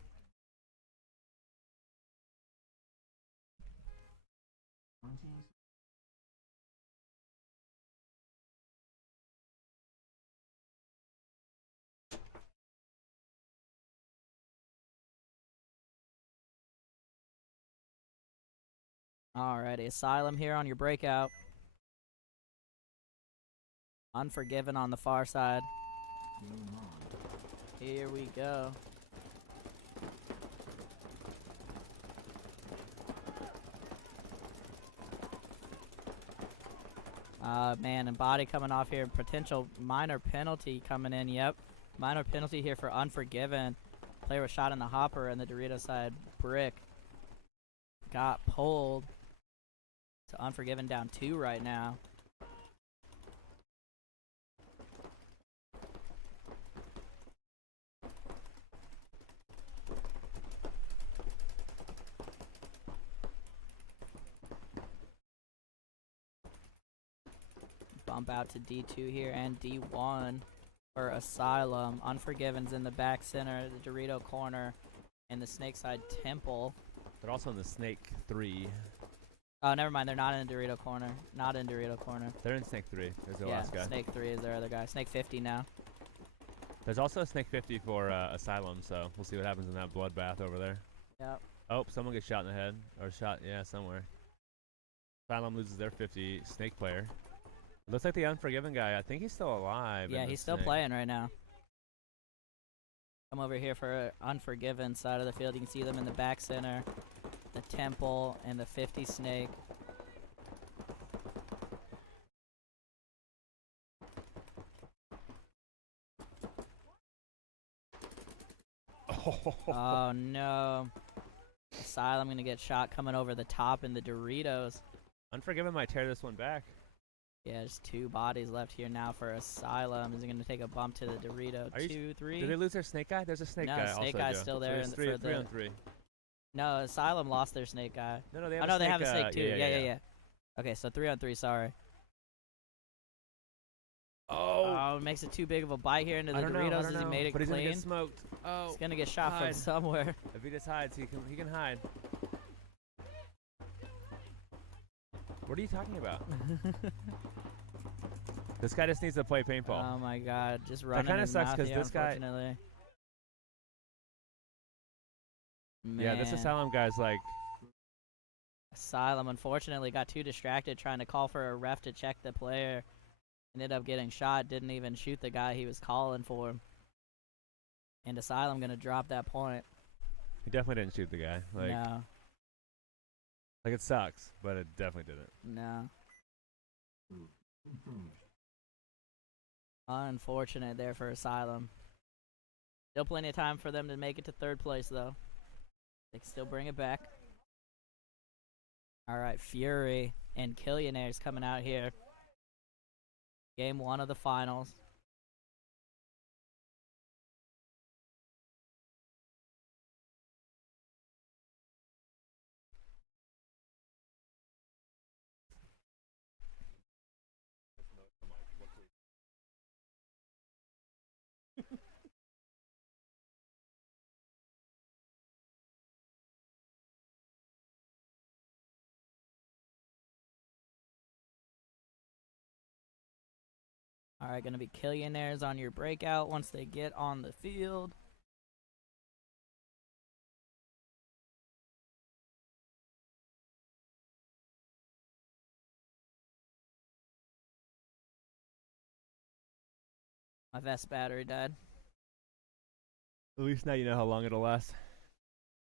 Alrighty, Asylum here on your breakout. Unforgiven on the far side. Here we go. Man, and body coming off here. Potential minor penalty coming in. Yep. Minor penalty here for Unforgiven. Player was shot in the hopper, and the Dorito side brick got pulled. So Unforgiven down 2 right now. Bump out to D2 here and D1 for Asylum. Unforgiven's in the back center, the Dorito corner, and the Snake side Temple. They're also in the Snake 3. Oh, never mind. They're not in the Dorito corner. Not in Dorito corner. They're in Snake 3. There's their Yeah, last guy. Snake 3 is their other guy. Snake 50 now. There's also a Snake 50 for Asylum, so we'll see what happens in that bloodbath over there. Yep. Oh, someone gets shot in the head. Or shot, yeah, somewhere. Asylum loses their 50. Snake player. It looks like the Unforgiven guy. I think he's still alive. Yeah, he's still playing right now. Come over here for Unforgiven side of the field. You can see them in the back center. The Temple and the 50 Snake. Oh no. Asylum gonna get shot coming over the top in the Doritos. Unforgiven might tear this one back. Yeah, there's 2 bodies left here now for Asylum. Is he gonna take a bump to the Dorito? 2, 3. Did they lose their Snake guy? There's a Snake guy also. No, Snake guy's Joe. still So there. there's three on 3. No, Asylum lost their Snake guy. No, they Oh have no, they have a Snake too. Yeah. Okay, so 3 on 3. Sorry. Oh, Oh, makes it too big of a bite here into the Doritos as he made it but he's gonna clean. get smoked. Oh, He's gonna get shot from hide. somewhere. If he just hides, he can hide. What are you talking about? This guy just needs to play paintball. Oh my god, just running. kinda his sucks mouth 'cause here, this guy- unfortunately. Yeah, this Man. Asylum guy's like, Asylum unfortunately got too distracted trying to call for a ref to check the player. Ended up getting shot, didn't even shoot the guy he was calling for. And Asylum gonna drop that point. he definitely didn't shoot the guy. Like, No, like it sucks, but it definitely didn't. no. Unfortunate there for Asylum. Still plenty of time for them to make it to third place though. They can still bring it back. Alright, Fury and Killionaires coming out here. Game 1 of the finals. Alright, gonna be Killionaires on your breakout once they get on the field. My vest battery died. At least now you know how long it'll last.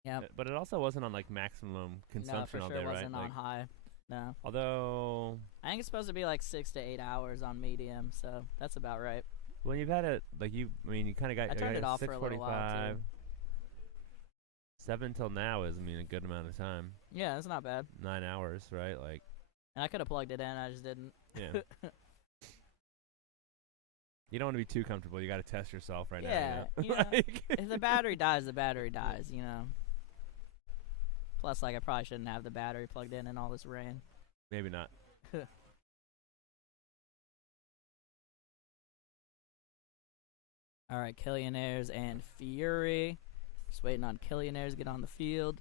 Yep. But it also wasn't on like maximum consumption No, all for sure day, right? wasn't on Like, high. No. although, I think it's supposed to be like 6 to 8 hours on medium, so that's about right. when you've had it, like you kind of got. I turned it off for a little while, too. 6:45. 7 till now is, a good amount of time. Yeah, that's not bad. 9 hours, right? Like, And I could have plugged it in, I just didn't. yeah. You don't want to be too comfortable. You got to test yourself right Yeah, now. you know, Like- if the battery dies, the battery dies, you know. Plus, like, I probably shouldn't have the battery plugged in all this rain. Maybe not. All right, Killionaires and Fury. Just waiting on Killionaires to get on the field.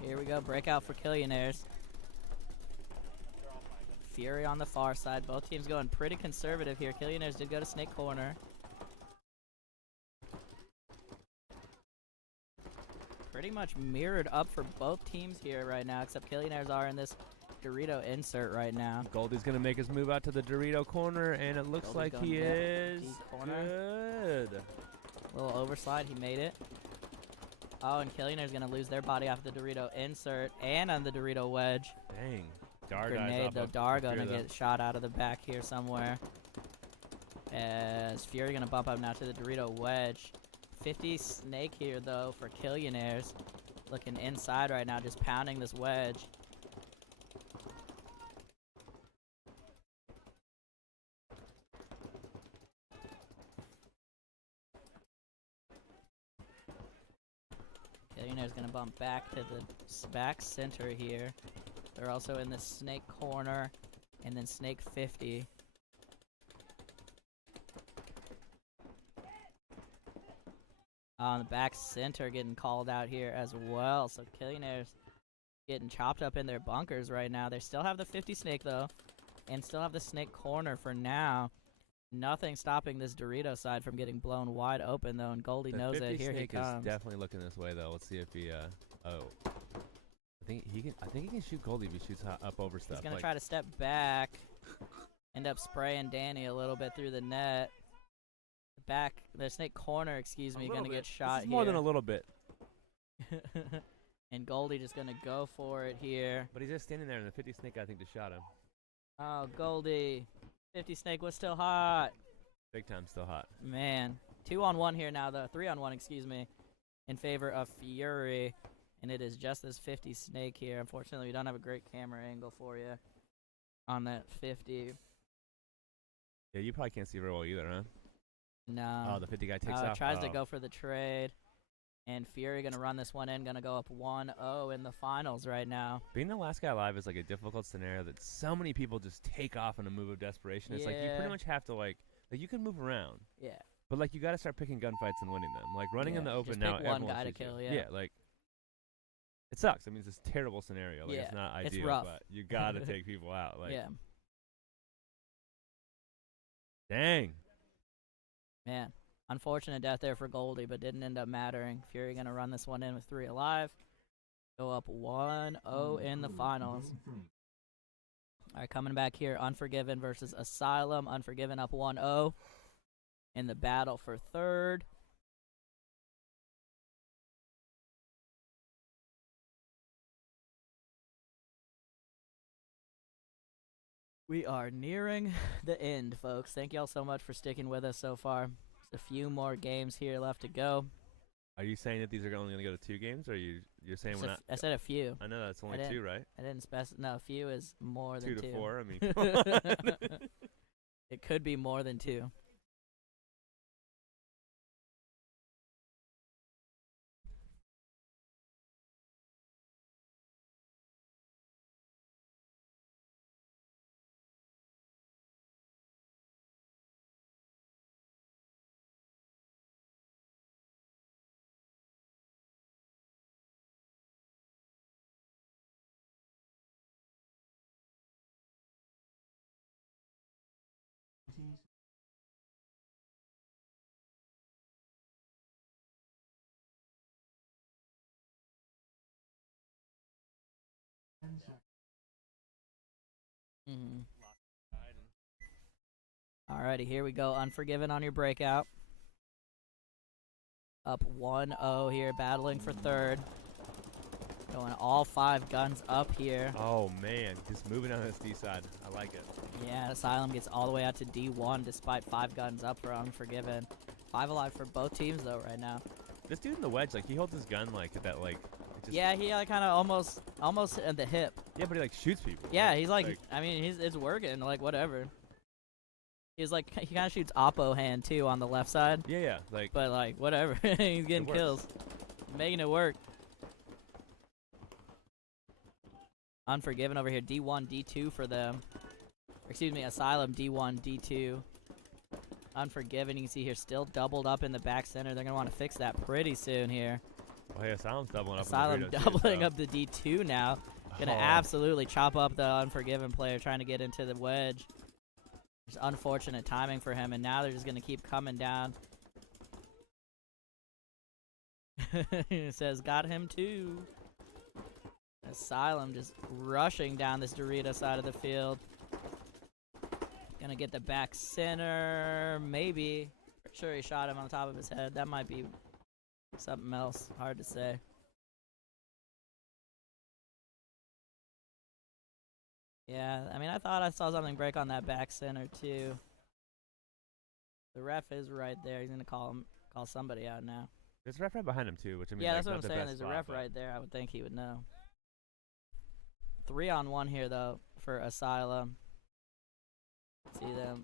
Here we go, breakout for Killionaires. Fury on the far side. Both teams going pretty conservative here. Killionaires did go to snake corner. Pretty much mirrored up for both teams here right now, except Killionaires are in this Dorito insert right now. Goldie's going to make his move out to the Dorito corner, and it looks Goldie like he is good. Little overslide, he made it. Oh, and Killionaire's going to lose their body off the Dorito insert and on the Dorito wedge. Dang. Dar Grenade, though. Dar going to get shot out of the back here somewhere. As Fury going to bump up now to the Dorito wedge. 50 snake here, though, for Killionaires. Looking inside right now, just pounding this wedge. Killionaire's going to bump back to the back center here. They're also in the snake corner, and then snake 50. On the back center getting called out here as well. So Killionaires getting chopped up in their bunkers right now. They still have the 50 snake, though, and still have the snake corner for now. Nothing stopping this Dorito side from getting blown wide open, though, and Goldie knows it. Here he comes. Is definitely looking this way, though. Let's see if he, oh. I think he can shoot Goldie if he shoots up over stuff. He's going to try to step back. End up spraying Danny a little bit through the net. The snake corner, excuse me, going to get shot here. More than a little bit. And Goldie just going to go for it here. But he's just standing there, and the 50 snake, I think, just shot him. Oh, Goldie. 50 snake was still hot. Big time still hot. Man. 2-on-1 here now, though. 3-on-1, excuse me, in favor of Fury. And it is just this 50 snake here. Unfortunately, we don't have a great camera angle for you on that 50. Yeah, you probably can't see very well either, huh? No. Oh, the 50 guy takes off. Tries to go for the trade. And Fury going to run this one in. Going to go up 1-0 in the finals right now. Being the last guy alive is like a difficult scenario that so many people just take off in a move of desperation. It's like you pretty much have to like you can move around. Yeah. But like you got to start picking gunfights and winning them. Like running in the open just now. Pick one guy to kill. Yeah. Yeah, like it sucks. I mean, it's this terrible scenario. Like it's not ideal, rough. but you got to take people out. Like yeah. Dang. Man. Unfortunate death there for Goldie, but didn't end up mattering. Fury going to run this one in with 3 alive. Go up 1-0 in the finals. All right, coming back here, Unforgiven versus Asylum. Unforgiven up 1-0 in the battle for third. We are nearing the end, folks. Thank y'all so much for sticking with us so far. A few more games here left to go. Are you saying that these are only going to go to 2 games, or you're saying we're not? I said a few. I know that's only 2, right? I didn't specify. No, a few is more than 2. 2 to 4. I mean, come on. It could be more than 2. Alrighty, here we go. Unforgiven on your breakout. Up 1-0 here, battling for third. Going all 5 guns up here. Oh man, just moving on this D side. I like it. Yeah, Asylum gets all the way out to D1 despite 5 guns up for Unforgiven. 5 alive for both teams though right now. This dude in the wedge, like he holds his gun like at that like. It just, Yeah, he kind of almost at the hip. Yeah, but he like shoots people. Yeah, he's like I mean, it's working, like whatever. He's like he kind of shoots oppo hand too on the left side. Yeah, like. But like whatever, he's getting kills, making it work. Unforgiven over here, D1, D2 for them. Or excuse me, Asylum, D1, D2. Unforgiven, you can see here, still doubled up in the back center. They're going to want to fix that pretty soon here. Oh, hey, Asylum's doubling up. Asylum doubling up the D2 now. Going to absolutely chop up the Unforgiven player trying to get into the wedge. Just unfortunate timing for him, and now they're just going to keep coming down. It says, got him too. Asylum just rushing down this Dorito side of the field. Gonna get the back center, maybe. Pretty sure he shot him on the top of his head. That might be something else. Hard to say. Yeah, I mean, I thought I saw something break on that back center too. The ref is right there. He's gonna call somebody out now. There's a ref right behind him too, which I mean. Yeah, like, that's what I'm saying. There's a ref right there. I would think he would know. 3-on-1 here though for Asylum. See them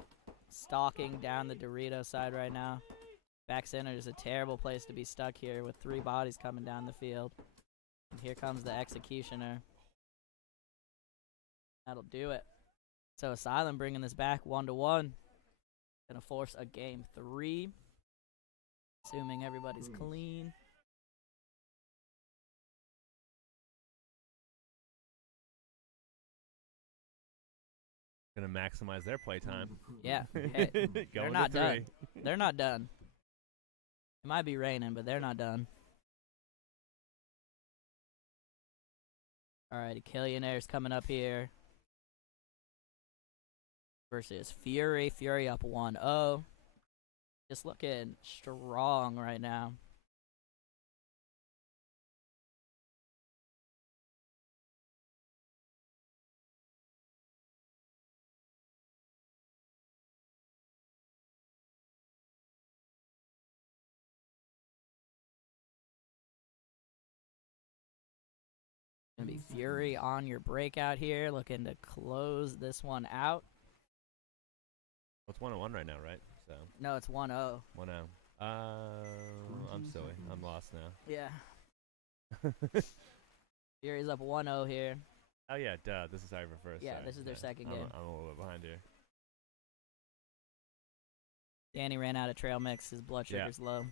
stalking down the Dorito side right now. Back center is a terrible place to be stuck here with 3 bodies coming down the field. And here comes the Executioner. That'll do it. So Asylum bringing this back 1-1. Gonna force a game 3. Assuming everybody's clean. Gonna maximize their playtime. Yeah. Hey, they're not done. They're not done. It might be raining, but they're not done. Alright, Killionaires coming up here. Versus Fury. Fury up 1-0. Just looking strong right now. Gonna be Fury on your breakout here, looking to close this one out. It's 1-1 right now, right? So. No, it's 1-0. 1-0. I'm silly. I'm lost now. Yeah. Fury's up 1-0 here. Oh yeah, duh. This is Cyber first. Yeah, sorry. this is their second game. I'm a little bit behind here. Danny ran out of trail mix. His blood sugar's low.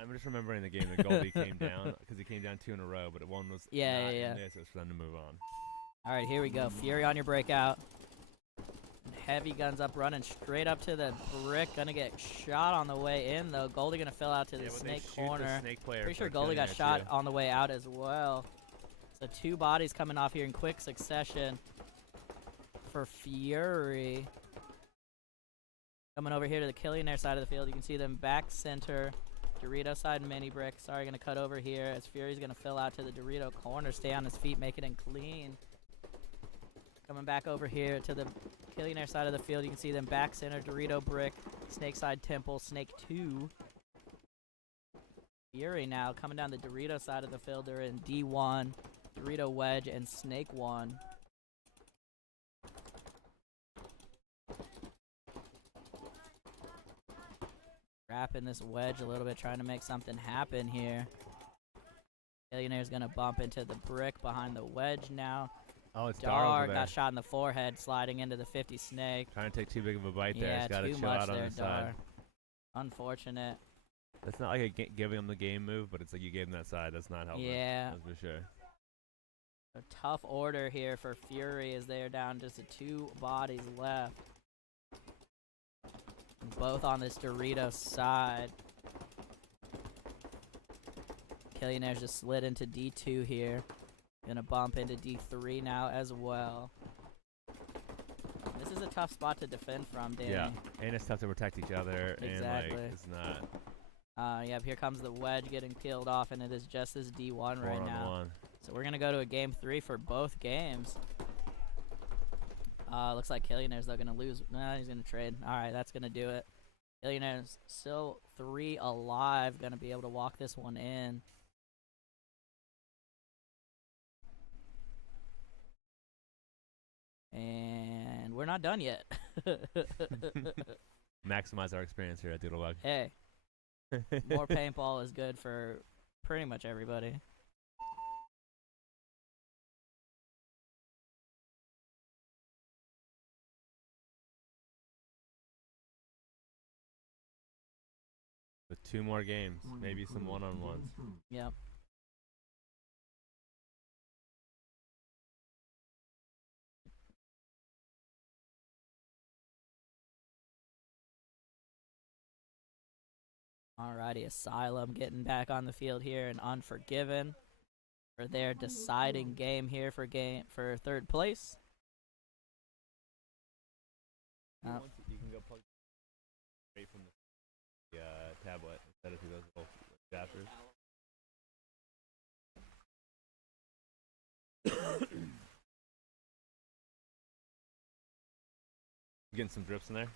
I'm just remembering the game that Goldie came down because he came down 2 in a row, but one was not in this. It was for them to move on. All right, here we go. Fury on your breakout. Heavy guns up, running straight up to the brick. Gonna get shot on the way in though. Goldie gonna fill out to the snake corner. Pretty sure Goldie got shot on the way out as well. So 2 bodies coming off here in quick succession for Fury. Coming over here to the Killionaire side of the field. You can see them back center. Dorito side mini brick. Sorry, gonna cut over here as Fury's gonna fill out to the Dorito corner. Stay on his feet, make it in clean. Coming back over here to the Killionaire side of the field. You can see them back center, Dorito brick, Snake side temple, Snake 2. Fury now coming down the Dorito side of the field. They're in D1, Dorito wedge, and Snake 1. Wrapping this wedge a little bit, trying to make something happen here. Killionaire's gonna bump into the brick behind the wedge now. Oh, it's Dar over there. Got shot in the forehead, sliding into the 50 Snake. Trying to take too big of a bite there. Yeah, He's got too to chill much out on there, the side. Unfortunate. That's not like giving him the game move, but it's like you gave him that side. That's not helping. Yeah. That's for sure. A tough order here for Fury as they are down just to 2 bodies left. Both on this Dorito side. Killionaires just slid into D2 here. Gonna bump into D3 now as well. This is a tough spot to defend from, Danny. Yeah, and it's tough to protect each other. Exactly. And like, it's not. Yep, here comes the wedge getting peeled off, and it is just this D1 right now. 4-on-1. So we're going to go to a game 3 for both games. Looks like Killionaires, they're going to lose. Nah, he's going to trade. All right, that's going to do it. Killionaires still 3 alive, going to be able to walk this one in. And we're not done yet. Maximize our experience here at Doodlebug. Hey, more paintball is good for pretty much everybody. With 2 more games, maybe some one-on-ones. Yep. Alrighty, Asylum getting back on the field here, and Unforgiven for their deciding game here for 3rd place. You can go plug straight from the tablet instead of through those little adapters. Getting some drips in there.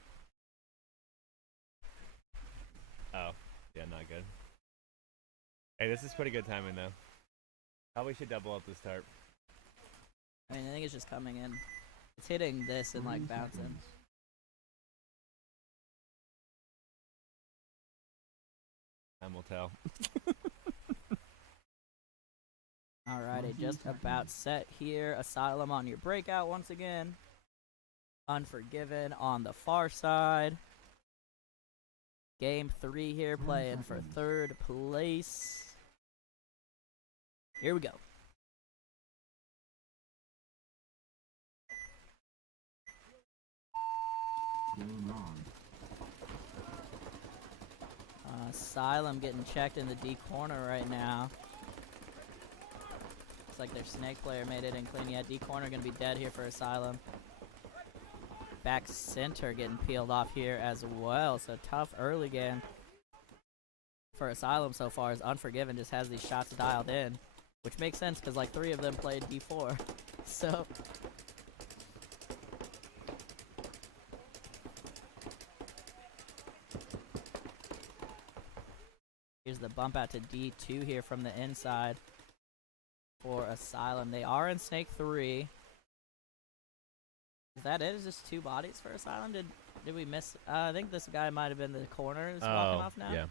Oh, yeah, not good. Hey, this is pretty good timing though. Probably should double up this tarp. I mean, I think it's just coming in. It's hitting this and like bouncing. Time will tell. Alrighty, just about set here. Asylum on your breakout once again. Unforgiven on the far side. Game 3 here, playing for 3rd place. Here we go. Asylum getting checked in the D corner right now. Looks like their snake player made it in clean. Yeah, D corner gonna be dead here for Asylum. Back center getting peeled off here as well. So tough early game for Asylum so far, as Unforgiven just has these shots dialed in, which makes sense because like 3 of them played D4. So here's the bump out to D2 here from the inside for Asylum. They are in Snake 3. Is that it? Is this 2 bodies for Asylum? Did we miss? I think this guy might have been the corner. Is walking off now. Yeah.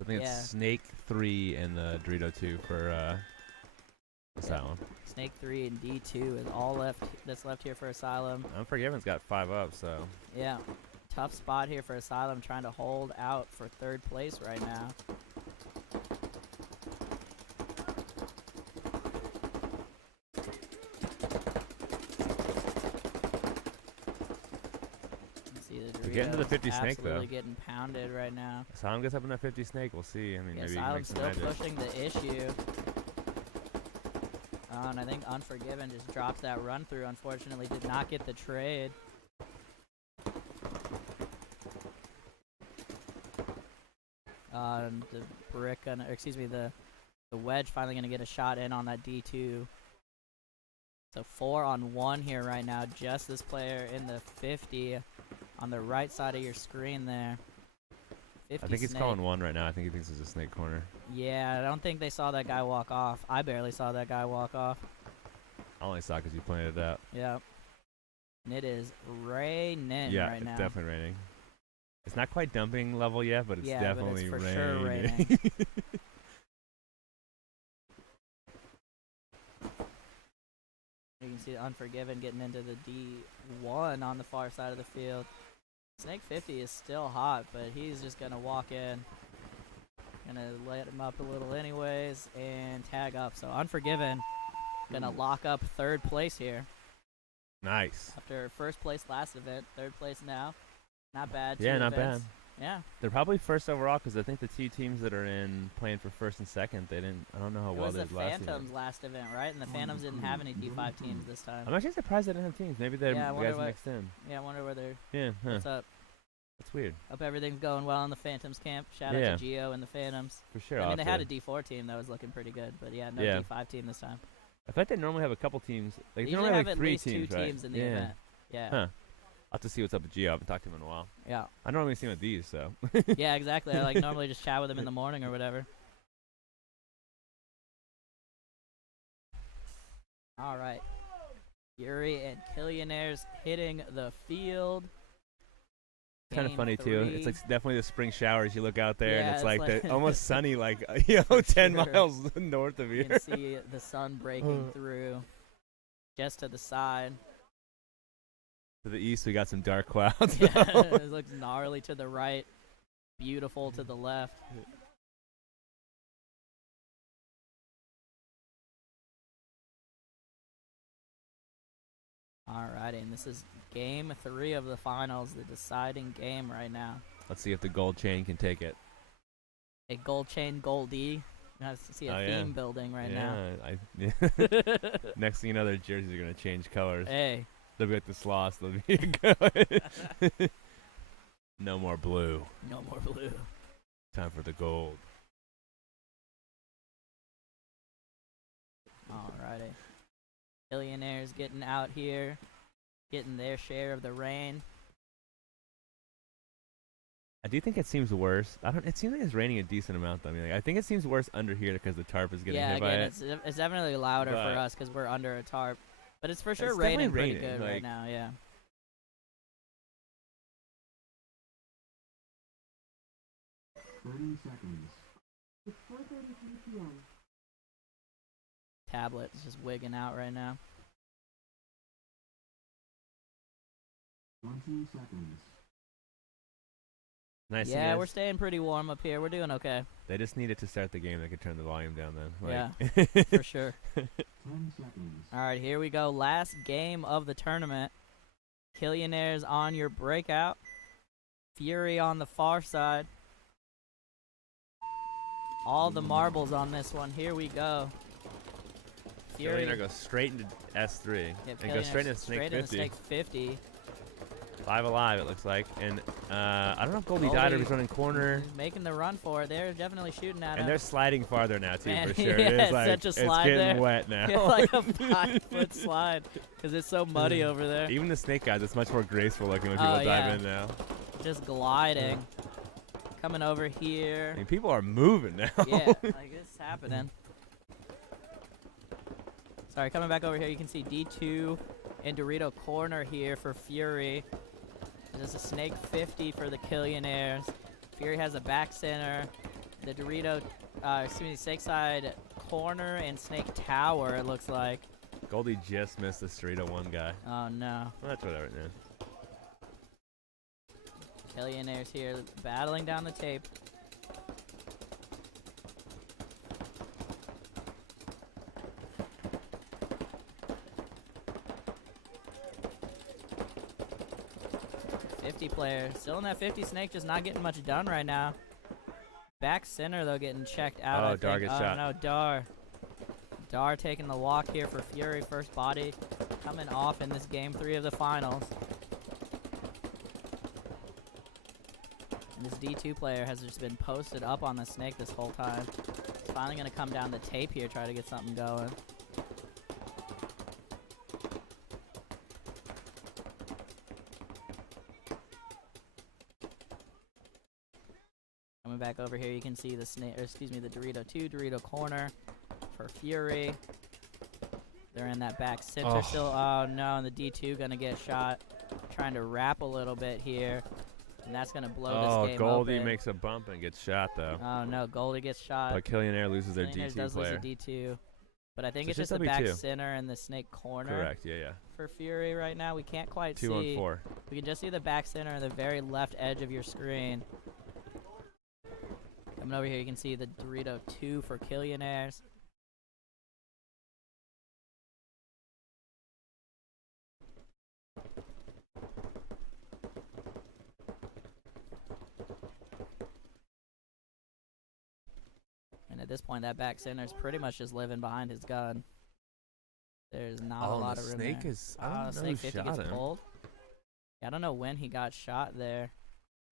I think it's Snake 3 and the Dorito 2 for Asylum. Snake 3 and D2 is all left. That's left here for Asylum. Unforgiven's got 5 up, so Yeah, tough spot here for Asylum, trying to hold out for 3rd place right now. See the we're getting to the 50 snake though. Absolutely getting pounded right now. Asylum gets up in that 50 snake. We'll see. I mean, Yeah, maybe Asylum's he can still make some magic. pushing the issue. And I think Unforgiven just dropped that run through. Unfortunately, did not get the trade. The brick, or excuse me, the wedge finally gonna get a shot in on that D2. So 4-on-1 here right now. Just this player in the 50 on the right side of your screen there. 50 I think he's snake. calling 1 right now. I think he thinks it's a snake corner. Yeah, I don't think they saw that guy walk off. I barely saw that guy walk off. I only saw because you pointed it out. Yeah. And it is raining Yeah, right now. it's definitely raining. It's not quite dumping level yet, but it's definitely but it's for raining. sure raining. You can see Unforgiven getting into the D1 on the far side of the field. Snake 50 is still hot, but he's just going to walk in. Going to let him up a little anyways and tag up. So Unforgiven going to lock up 3rd place here. Nice. After 1st place last event, 3rd place now. Not bad. Yeah, 2 not events. bad. Yeah. They're probably 1st overall because I think the 2 teams that are in playing for 1st and 2nd, they didn't. I don't know how It well was they the did last Phantoms season. last event, right? And the Phantoms didn't have any D5 teams this time. I'm actually surprised they didn't have teams. Maybe they're Yeah, I wonder guys what- mixed in. Yeah, I wonder where they're. Yeah. Huh. What's up? That's weird. Hope everything's going well in the Phantoms camp. Shout out to Geo and the Phantoms. For sure. I mean, they had a D4 team that was looking pretty good, but yeah, no D5 team this time. I bet they normally have a couple teams. Like, They they normally usually have like at 3 least teams, 2 right? teams in the event. Yeah. Huh. I'll have to see what's up with Gio. I haven't talked to him in a while. Yeah. I normally see him at these, so. Yeah, exactly. I like normally just chat with him in the morning or whatever. All right. Fury and Killionaires hitting the field. Kind of Game funny too. 3. It's like definitely the spring showers. You look out there and Yeah, it's it's like, like the almost sunny, like 10 miles north of You here. can see the sun breaking through just to the side. To the east, we got some dark clouds. Yeah, it looks gnarly to the right, beautiful to the left. Alrighty, and this is game 3 of the finals, the deciding game right now. Let's see if the gold chain can take it. A gold chain, Goldie. You have to see a theme building right now. Next thing you know, their jerseys are going to change colors. Hey. They'll be like the Sloths. They'll be no more blue. No more blue. Time for the gold. Alrighty. Killionaires getting out here, getting their share of the rain. I do think it seems worse. It seems like it's raining a decent amount, though. I mean, like, I think it seems worse under here because the tarp is getting hit by it. It's definitely louder for us because we're under a tarp. But it's for sure raining pretty good right now, yeah. It's 4:33 p.m. Tablet is just wigging out right now. 20 seconds. Nice. Yeah, we're staying pretty warm up here. We're doing okay. They just needed to start the game. They could turn the volume down then. Yeah, for sure. 10 seconds. All right, here we go. Last game of the tournament. Killionaires on your breakout. Fury on the far side. All the marbles on this one. Here we go. Fury Killionaire goes straight into S3. Yep, and goes straight into Snake 50. Snake 50. 5 alive, it looks like. And I don't know if Goldie died or if he's running corner. Making the run for it. They're definitely shooting at him. And they're sliding farther now, too, Man, for sure. yeah, it is like, such a slide it's getting there. wet now. Yeah, like a 5-foot slide because it's so muddy over there. Even the snake guys, it's much more graceful looking when people dive in now. Just gliding. Coming over here. I mean, people are moving now. Yeah, like it's happening. Sorry, coming back over here, you can see D2 and Dorito corner here for Fury. There's a Snake 50 for the Killionaires. Fury has a back center. The Dorito, Snake side corner and Snake tower, it looks like. Goldie just missed the Dorito one guy. Oh, no. Well, that's whatever, man. Killionaires here battling down the tape. Player still in that 50. Snake just not getting much done right now. Back center though getting checked out. Oh, Dar gets shot. No, Dar taking the walk here for Fury. First body coming off in this game 3 of the finals. And this D2 player has just been posted up on the Snake this whole time. He's finally gonna come down the tape here, try to get something going. Back over here, you can see the the Dorito 2, Dorito corner for Fury. They're in that back center still. Oh no, and the D2 gonna get shot. Trying to wrap a little bit here, and that's gonna blow this game Goldie open. makes a bump and gets shot though. Oh no, Goldie gets shot. But Killionaire loses their Killionaires D2 does player. lose a D2, but I think So it's just the back center and the Snake corner. Correct. Yeah. For Fury right now, we can't quite 2 see. on 4. We can just see the back center and the very left edge of your screen. Coming over here, you can see the Dorito 2 for Killionaires. And at this point, that back center is pretty much just living behind his gun. There's not a lot of room Snake there. is. I don't know Snake who 50 shot gets him. pulled. Yeah, I don't know when he got shot there.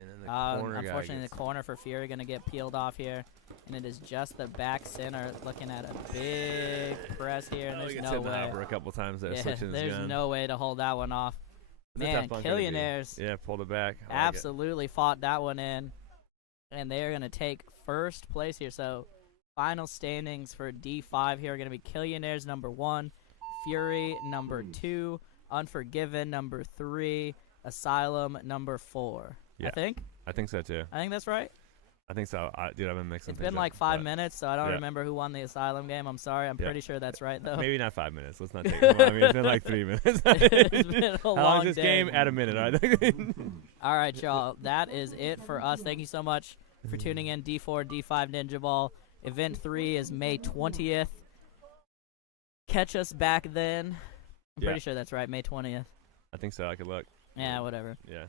And then the corner guy unfortunately, gets the corner for Fury going to get peeled off here. And it is just the back center looking at a big press here. And he there's gets no hit in the way. hopper a couple times there, Yeah, switching his there's gun. no way to hold that one off. It's a Man, tough bunker to be. Killionaires Yeah, pulled it back. I like it. absolutely fought that one in. And they're going to take first place here. So final standings for D5 here are going to be Killionaires number 1, Fury number 2, Unforgiven number 3, Asylum number 4. Yeah. I think so too. I think that's right. I think so. Dude, I've been mixing It's things been up, like 5 but minutes, so I don't yeah. remember who won the Asylum game. I'm sorry. I'm Yeah. pretty sure that's right, though. Maybe not 5 minutes. Let's not take it. I mean, it's been like 3 minutes. It's been a How long long is this day. game? At a minute, I think. All right, y'all. That is it for us. Thank you so much for tuning in. D4, D5 Ninja Ball. Event 3 is May 20th. Catch us back then. I'm Yeah. pretty sure that's right, May 20th. I think so. I could look. Yeah, whatever. Yeah.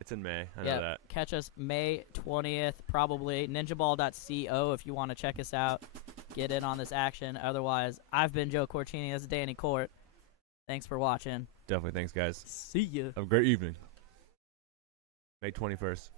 It's in May. I know Yeah, that. catch us May 20th, probably. Ninjaball.co if you want to check us out. Get in on this action. Otherwise, I've been Joe Corchini. This is Danny Court. Thanks for watching. Definitely. Thanks, guys. See ya. Have a great evening. May 21st.